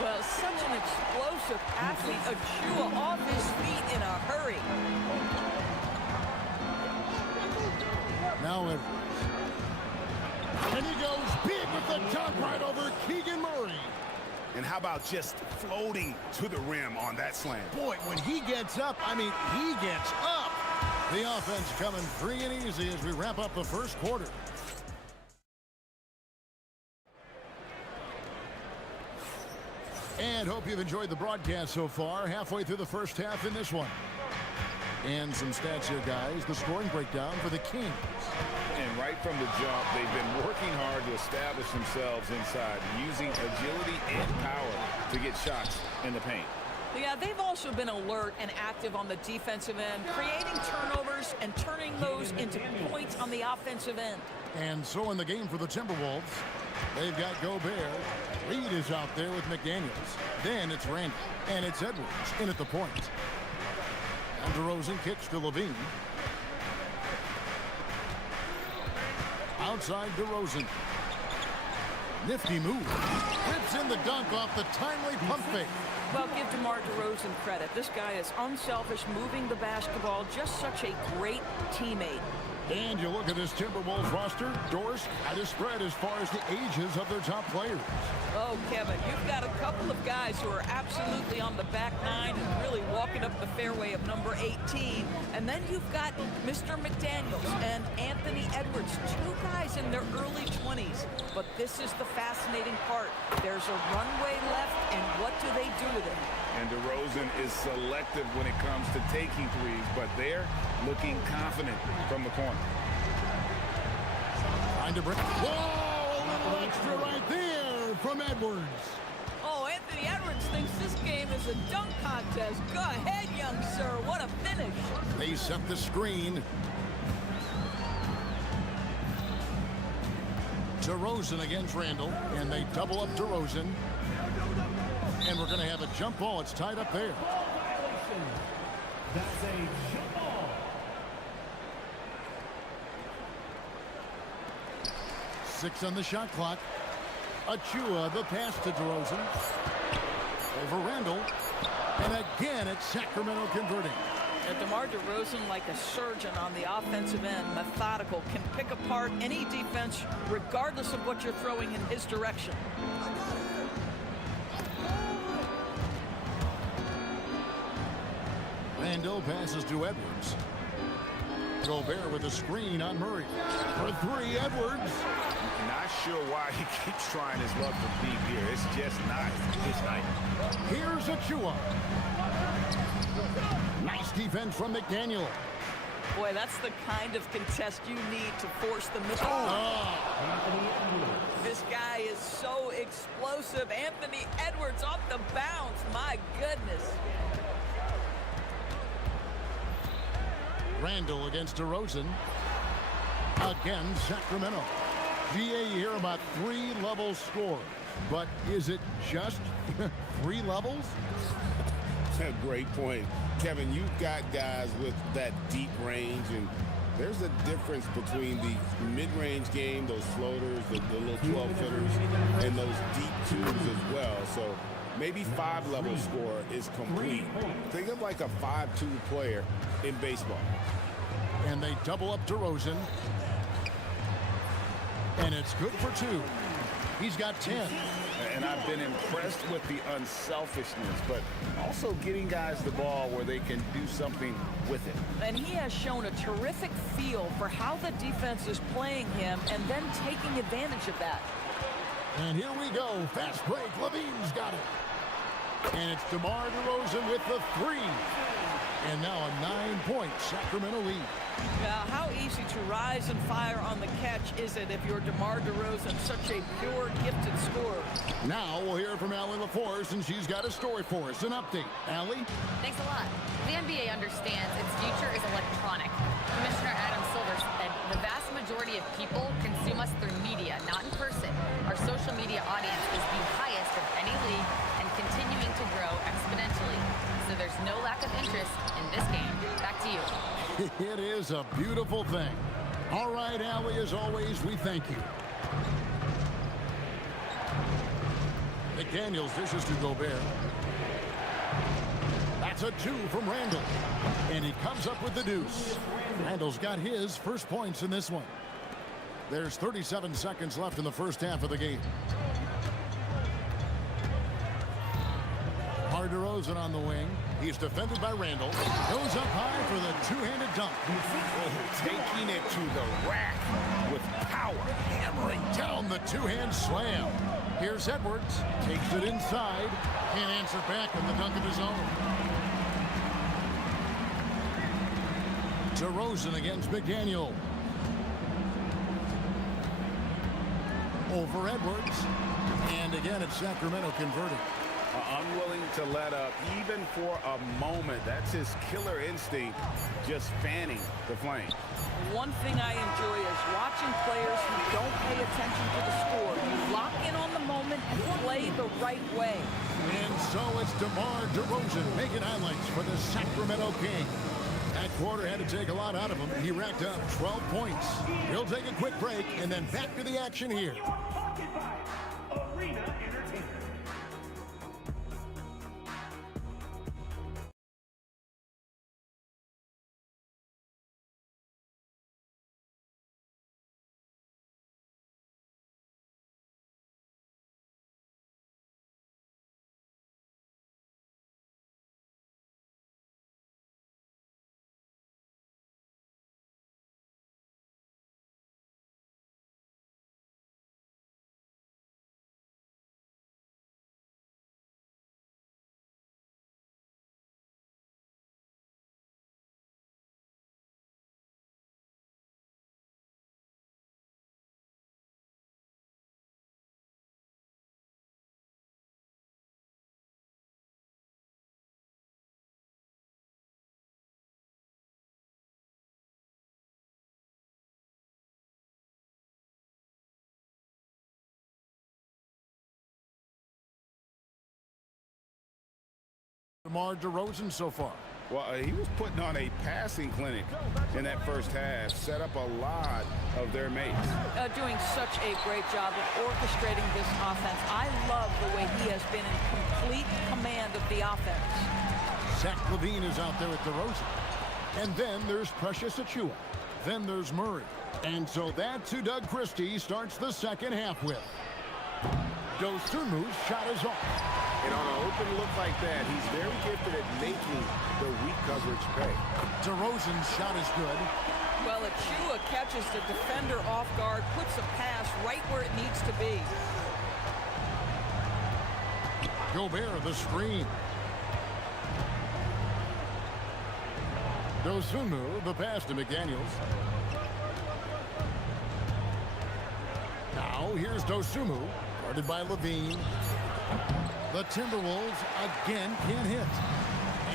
Well, such an explosive athlete. Achua off his feet in a hurry. Now Edwards. And he goes big with the dunk right over Keegan Murray. And how about just floating to the rim on that slam? Boy, when he gets up, I mean, he gets up. The offense coming free and easy as we wrap up the first quarter. And hope you've enjoyed the broadcast so far. Halfway through the first half in this one. And some stats here, guys. The scoring breakdown for the Kings. And right from the jump, they've been working hard to establish themselves inside, using agility and power to get shots in the paint. Yeah, they've also been alert and active on the defensive end, creating turnovers and turning those into points on the offensive end. And so in the game for the Timberwolves, they've got Gobert. Reed is out there with McDaniels. Then it's Randall. And it's Edwards in at the point. And DeRozan kicks to Levine. Outside DeRozan. Nifty move. Rips in the dunk off the timely pump fake. Well, give DeMar DeRozan credit. This guy is unselfish, moving the basketball, just such a great teammate. And you look at this Timberwolves roster, Doris, quite a spread as far as the ages of their top players. Oh, Kevin, you've got a couple of guys who are absolutely on the back nine and really walking up the fairway of number 18. And then you've got Mr. McDaniels and Anthony Edwards, two guys in their early 20s. But this is the fascinating part. There's a runway left, and what do they do with it? And DeRozan is selective when it comes to taking threes, but they're looking confident from the corner. Trying to bring. Whoa! A little extra right there from Edwards. Oh, Anthony Edwards thinks this game is a dunk contest. Go ahead, young sir. What a finish. They set the screen. DeRozan against Randall, and they double up DeRozan. And we're going to have a jump ball. It's tied up there. That's a jump ball. 6 on the shot clock. Achua, the pass to DeRozan. Over Randall. And again, it's Sacramento converting. DeMar DeRozan, like a surgeon on the offensive end, methodical, can pick apart any defense regardless of what you're throwing in his direction. Randall passes to Edwards. Gobert with a screen on Murray. For 3, Edwards. Not sure why he keeps trying his luck from deep here. It's just not his night. Here's Achua. Nice defense from McDaniel. Boy, that's the kind of contest you need to force the middle. This guy is so explosive. Anthony Edwards off the bounce. My goodness. Randall against DeRozan. Again, Sacramento. GA, you hear about 3-level score. But is it just 3 levels? That's a great point. Kevin, you've got guys with that deep range, and there's a difference between the mid-range game, those floaters, the little 12-footers, and those deep twos as well. So maybe 5-level score is complete. Think of like a 5-2 player in baseball. And they double up DeRozan. And it's good for 2. He's got 10. And I've been impressed with the unselfishness, but also getting guys the ball where they can do something with it. And he has shown a terrific feel for how the defense is playing him and then taking advantage of that. And here we go. Fast break. Levine's got it. And it's DeMar DeRozan with the 3. And now a 9-point Sacramento lead. How easy to rise and fire on the catch is it if you're DeMar DeRozan, such a pure, gifted scorer. Now we'll hear from Allie LaForce, and she's got a story for us. An update. Allie? Thanks a lot. The NBA understands its future is electronic. Commissioner Adam Silver said the vast majority of people consume us through media, not in person. Our social media audience is the highest of any league and continuing to grow exponentially. So there's no lack of interest in this game. Back to you. It is a beautiful thing. All right, Allie, as always, we thank you. The McDaniels dishes to Gobert. That's a 2 from Randall. And he comes up with the deuce. Randall's got his first points in this one. There's 37 seconds left in the first half of the game. DeRozan on the wing. He's defended by Randall. Goes up high for the two-handed dunk. Oh, taking it to the rack with power. Hammering down the two-hand slam. Here's Edwards. Takes it inside. Can't answer back on the dunk of his own. DeRozan against McDaniel. Over Edwards. And again, it's Sacramento converting. Unwilling to let up even for a moment. That's his killer instinct, just fanning the flame. One thing I enjoy is watching players who don't pay attention to the score. You lock in on the moment and play the right way. And so it's DeMar DeRozan making highlights for the Sacramento Kings. That quarter had to take a lot out of him. He racked up 12 points. He'll take a quick break and then back to the action here. DeMar DeRozan so far. Well, he was putting on a passing clinic in that first half, set up a lot of their mates. Doing such a great job of orchestrating this offense. I love the way he has been in complete command of the offense. Zach LaVine is out there with DeRozan. And then there's Precious Achiuwa. Then there's Murray. And so that's who Doug Christie starts the second half with. Dosunmu's shot is off. And on an open look like that, he's very gifted at making the weak coverage pay. DeRozan's shot is good. Well, Achiuwa catches the defender off guard, puts a pass right where it needs to be. Gobert, the screen. Dosunmu, the pass to McDaniels. Now, here's Dosunmu, guarded by LaVine. The Timberwolves again can't hit.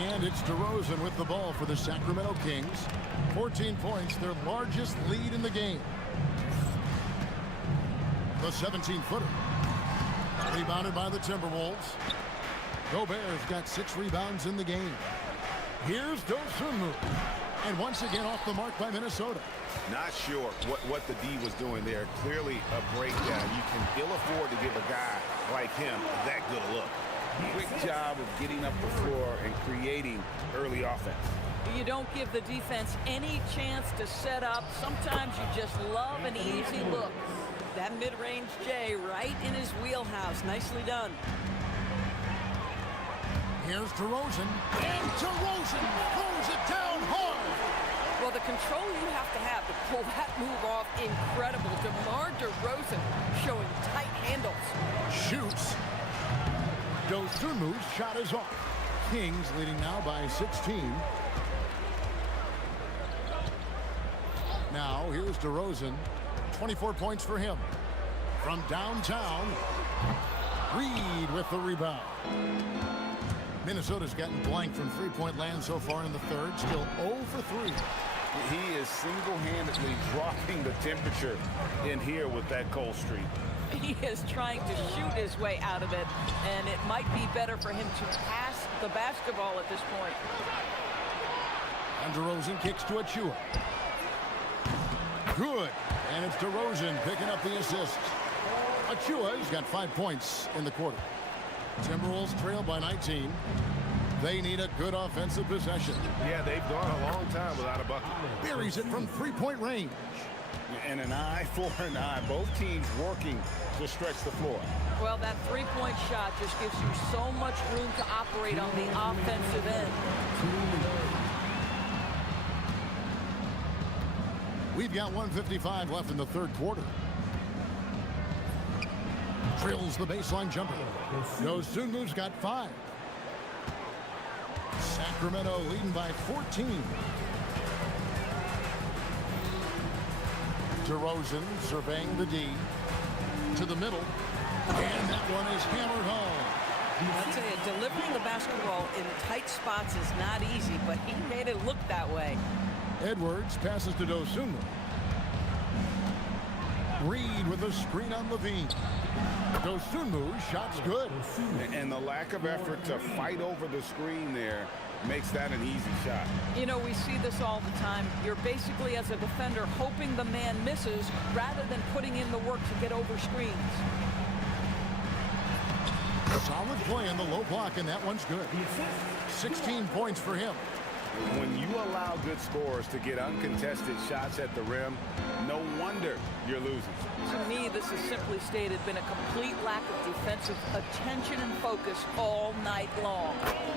And it's DeRozan with the ball for the Sacramento Kings. 14 points, their largest lead in the game. The 17-footer. Rebounded by the Timberwolves. Gobert's got 6 rebounds in the game. Here's Dosunmu. And once again off the mark by Minnesota. Not sure what the D was doing there. Clearly a breakdown. You can ill afford to give a guy like him that good a look. Quick job of getting up the floor and creating early offense. You don't give the defense any chance to set up. Sometimes you just love an easy look. That mid-range J right in his wheelhouse. Nicely done. Here's DeRozan. And DeRozan throws it down hard. Well, the control you have to pull that move off, incredible. DeMar DeRozan showing tight handles. Shoots. Dosunmu's shot is off. Kings leading now by 16. Now, here's DeRozan. 24 points for him. From downtown, Reed with the rebound. Minnesota's gotten blank from three-point land so far in the third. Still 0 for 3. He is single-handedly dropping the temperature in here with that cold streak. He is trying to shoot his way out of it, and it might be better for him to pass the basketball at this point. And DeRozan kicks to Achiuwa. Good. And it's DeRozan picking up the assist. Achiuwa's got 5 points in the quarter. Timberwolves trail by 19. They need a good offensive possession. Yeah, they've gone a long time without a bucket. Buries it from three-point range. And an eye for an eye. Both teams working to stretch the floor. Well, that three-point shot just gives you so much room to operate on the offensive end. We've got 1:55 left in the third quarter. Drills the baseline jumper. Dosunmu's got 5. Sacramento leading by 14. DeRozan surveying the D. To the middle. And that one is hammered home. I'll tell you, delivering the basketball in tight spots is not easy, but he made it look that way. Edwards passes to Dosunmu. Reed with a screen on Levine. Dosunmu, shot's good. And the lack of effort to fight over the screen there makes that an easy shot. You know, we see this all the time. You're basically, as a defender, hoping the man misses rather than putting in the work to get over screens. Solid play in the low block, and that one's good. 16 points for him. When you allow good scorers to get uncontested shots at the rim, no wonder you're losing. To me, this has simply stated been a complete lack of defensive attention and focus all night long.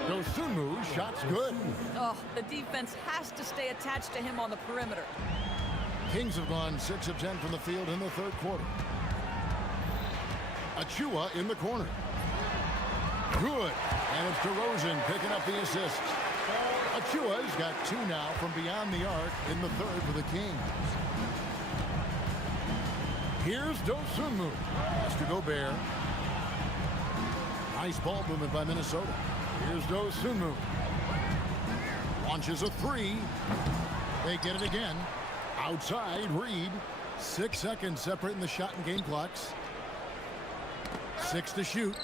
Dosunmu, shot's good. Oh, the defense has to stay attached to him on the perimeter. Kings have gone 6 of 10 from the field in the third quarter. Achua in the corner. Good. And it's DeRozan picking up the assist. Achua's got 2 now from beyond the arc in the third for the Kings. Here's Dosunmu. Has to Gobert. Nice ball movement by Minnesota. Here's Dosunmu. Launches a 3. They get it again. Outside, Reed. 6 seconds separating the shot and game clocks. 6 to shoot.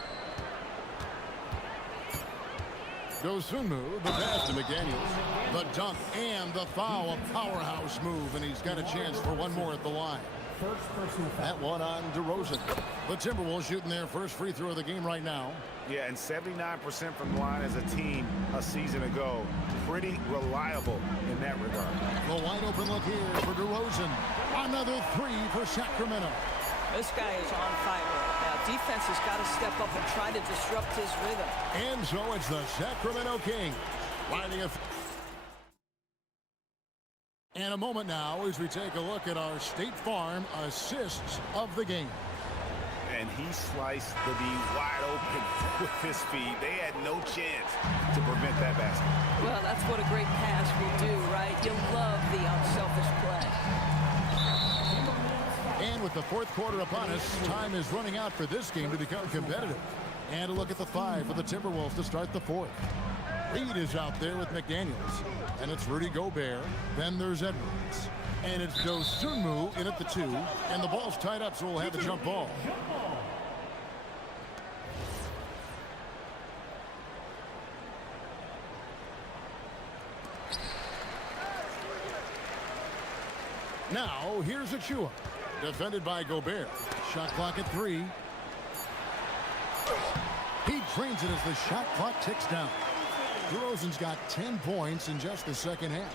Dosunmu, the pass to McDaniels. The dunk and the foul, a powerhouse move, and he's got a chance for one more at the line. That one on DeRozan. The Timberwolves shooting their first free throw of the game right now. Yeah, and 79% from the line as a team a season ago. Pretty reliable in that regard. The wide open look here for DeRozan. Another 3 for Sacramento. This guy is on fire right now. Defense has got to step up and try to disrupt his rhythm. And so it's the Sacramento Kings lining a... And a moment now as we take a look at our State Farm assists of the game. And he sliced the D wide open with his speed. They had no chance to prevent that basket. Well, that's what a great pass will do, right? You love the unselfish play. And with the fourth quarter upon us, time is running out for this game to become competitive. And a look at the 5 for the Timberwolves to start the fourth. Reed is out there with McDaniels. And it's Rudy Gobert. Then there's Edwards. And it's Dosunmu in at the 2. And the ball's tied up, so we'll have a jump ball. Now, here's Achua. Defended by Gobert. Shot clock at 3. He drains it as the shot clock ticks down. DeRozan's got 10 points in just the second half.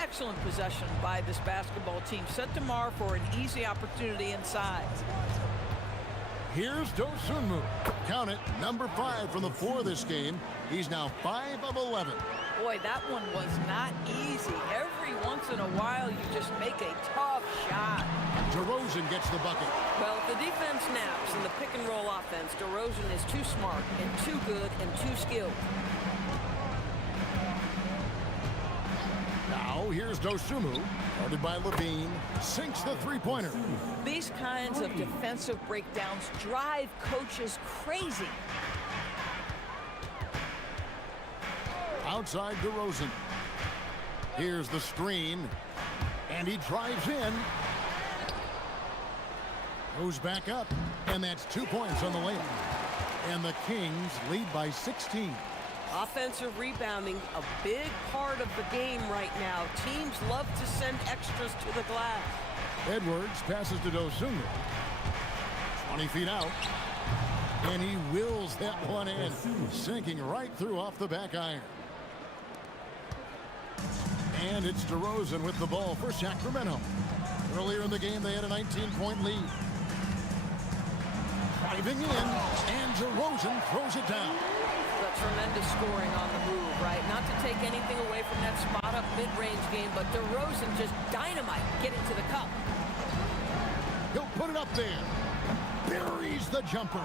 Excellent possession by this basketball team. Set to mar for an easy opportunity inside. Here's Dosunmu. Count it, number 5 from the floor this game. He's now 5 of 11. Boy, that one was not easy. Every once in a while, you just make a tough shot. DeRozan gets the bucket. Well, if the defense snaps in the pick-and-roll offense, DeRozan is too smart and too good and too skilled. Now, here's Dosunmu. Guarded by Levine. Sinks the three-pointer. These kinds of defensive breakdowns drive coaches crazy. Outside DeRozan. Here's the screen. And he drives in. Goes back up. And that's 2 points on the layup. And the Kings lead by 16. Offensive rebounding, a big part of the game right now. Teams love to send extras to the glass. Edwards passes to Dosunmu. 20 feet out. And he wills that one in, sinking right through off the back iron. And it's DeRozan with the ball for Sacramento. Earlier in the game, they had a 19-point lead. Driving in, and DeRozan throws it down. The tremendous scoring on the move, right? Not to take anything away from that spot-up mid-range game, but DeRozan just dynamite getting to the cup. He'll put it up there. Buries the jumper.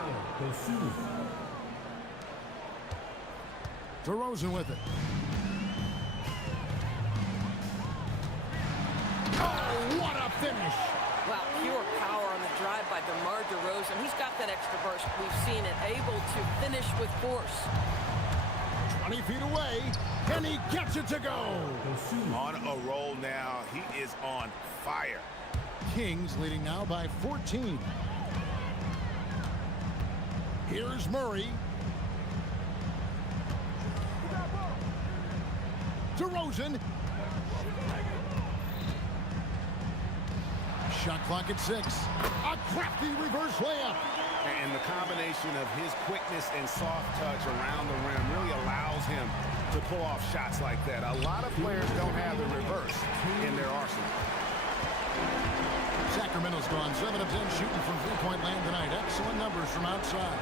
DeRozan with it. Oh, what a finish! Wow, pure power on the drive by DeMar DeRozan. He's got that extra burst. We've seen it, able to finish with force. 20 feet away, and he gets it to go. On a roll now. He is on fire. Kings leading now by 14. Here's Murray. DeRozan. Shot clock at 6. A crafty reverse layup. And the combination of his quickness and soft touch around the rim really allows him to pull off shots like that. A lot of players don't have the reverse in their arsenal. Sacramento's gone 7 of 10 shooting from three-point land tonight. Excellent numbers from outside.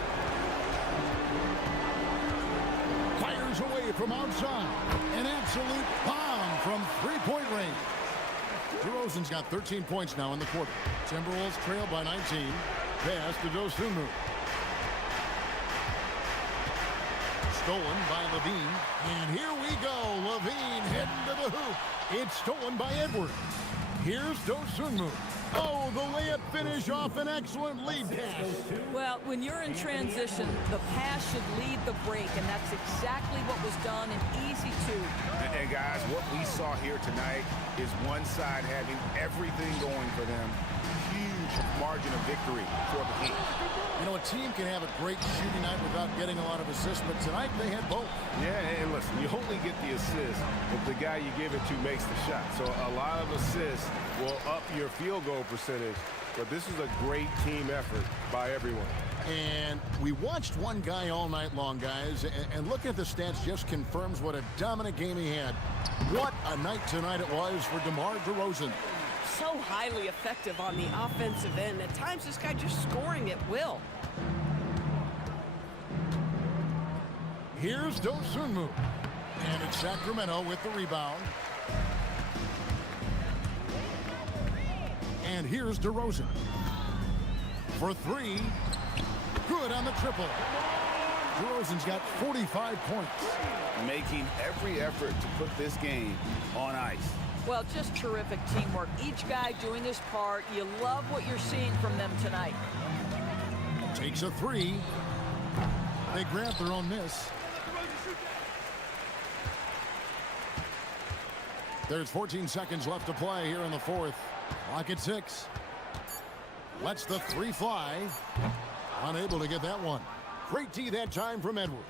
Fires away from outside. An absolute bomb from three-point range. DeRozan's got 13 points now in the quarter. Timberwolves trail by 19. Pass to Dosunmu. Stolen by Levine. And here we go. Levine heading to the hoop. It's stolen by Edwards. Here's Dosunmu. Oh, the layup finish off an excellent lead pass. Well, when you're in transition, the pass should lead the break, and that's exactly what was done in easy 2. And guys, what we saw here tonight is one side having everything going for them. Huge margin of victory for the Kings. You know, a team can have a great shooting night without getting a lot of assists, but tonight they had both. Yeah, and listen, you only get the assist if the guy you give it to makes the shot. So a lot of assists will up your field goal percentage, but this is a great team effort by everyone. And we watched one guy all night long, guys, and looking at the stats just confirms what a dominant game he had. What a night tonight it was for DeMar DeRozan. So highly effective on the offensive end. At times, this guy just scoring at will. Here's Dosunmu. And it's Sacramento with the rebound. And here's DeRozan. For 3. Good on the triple. DeRozan's got 45 points. Making every effort to put this game on ice. Well, just terrific teamwork. Each guy doing his part. You love what you're seeing from them tonight. Takes a 3. They grab their own miss. There's 14 seconds left to play here in the fourth. Clock at 6. Lets the 3 fly. Unable to get that one. Great D that time from Edwards.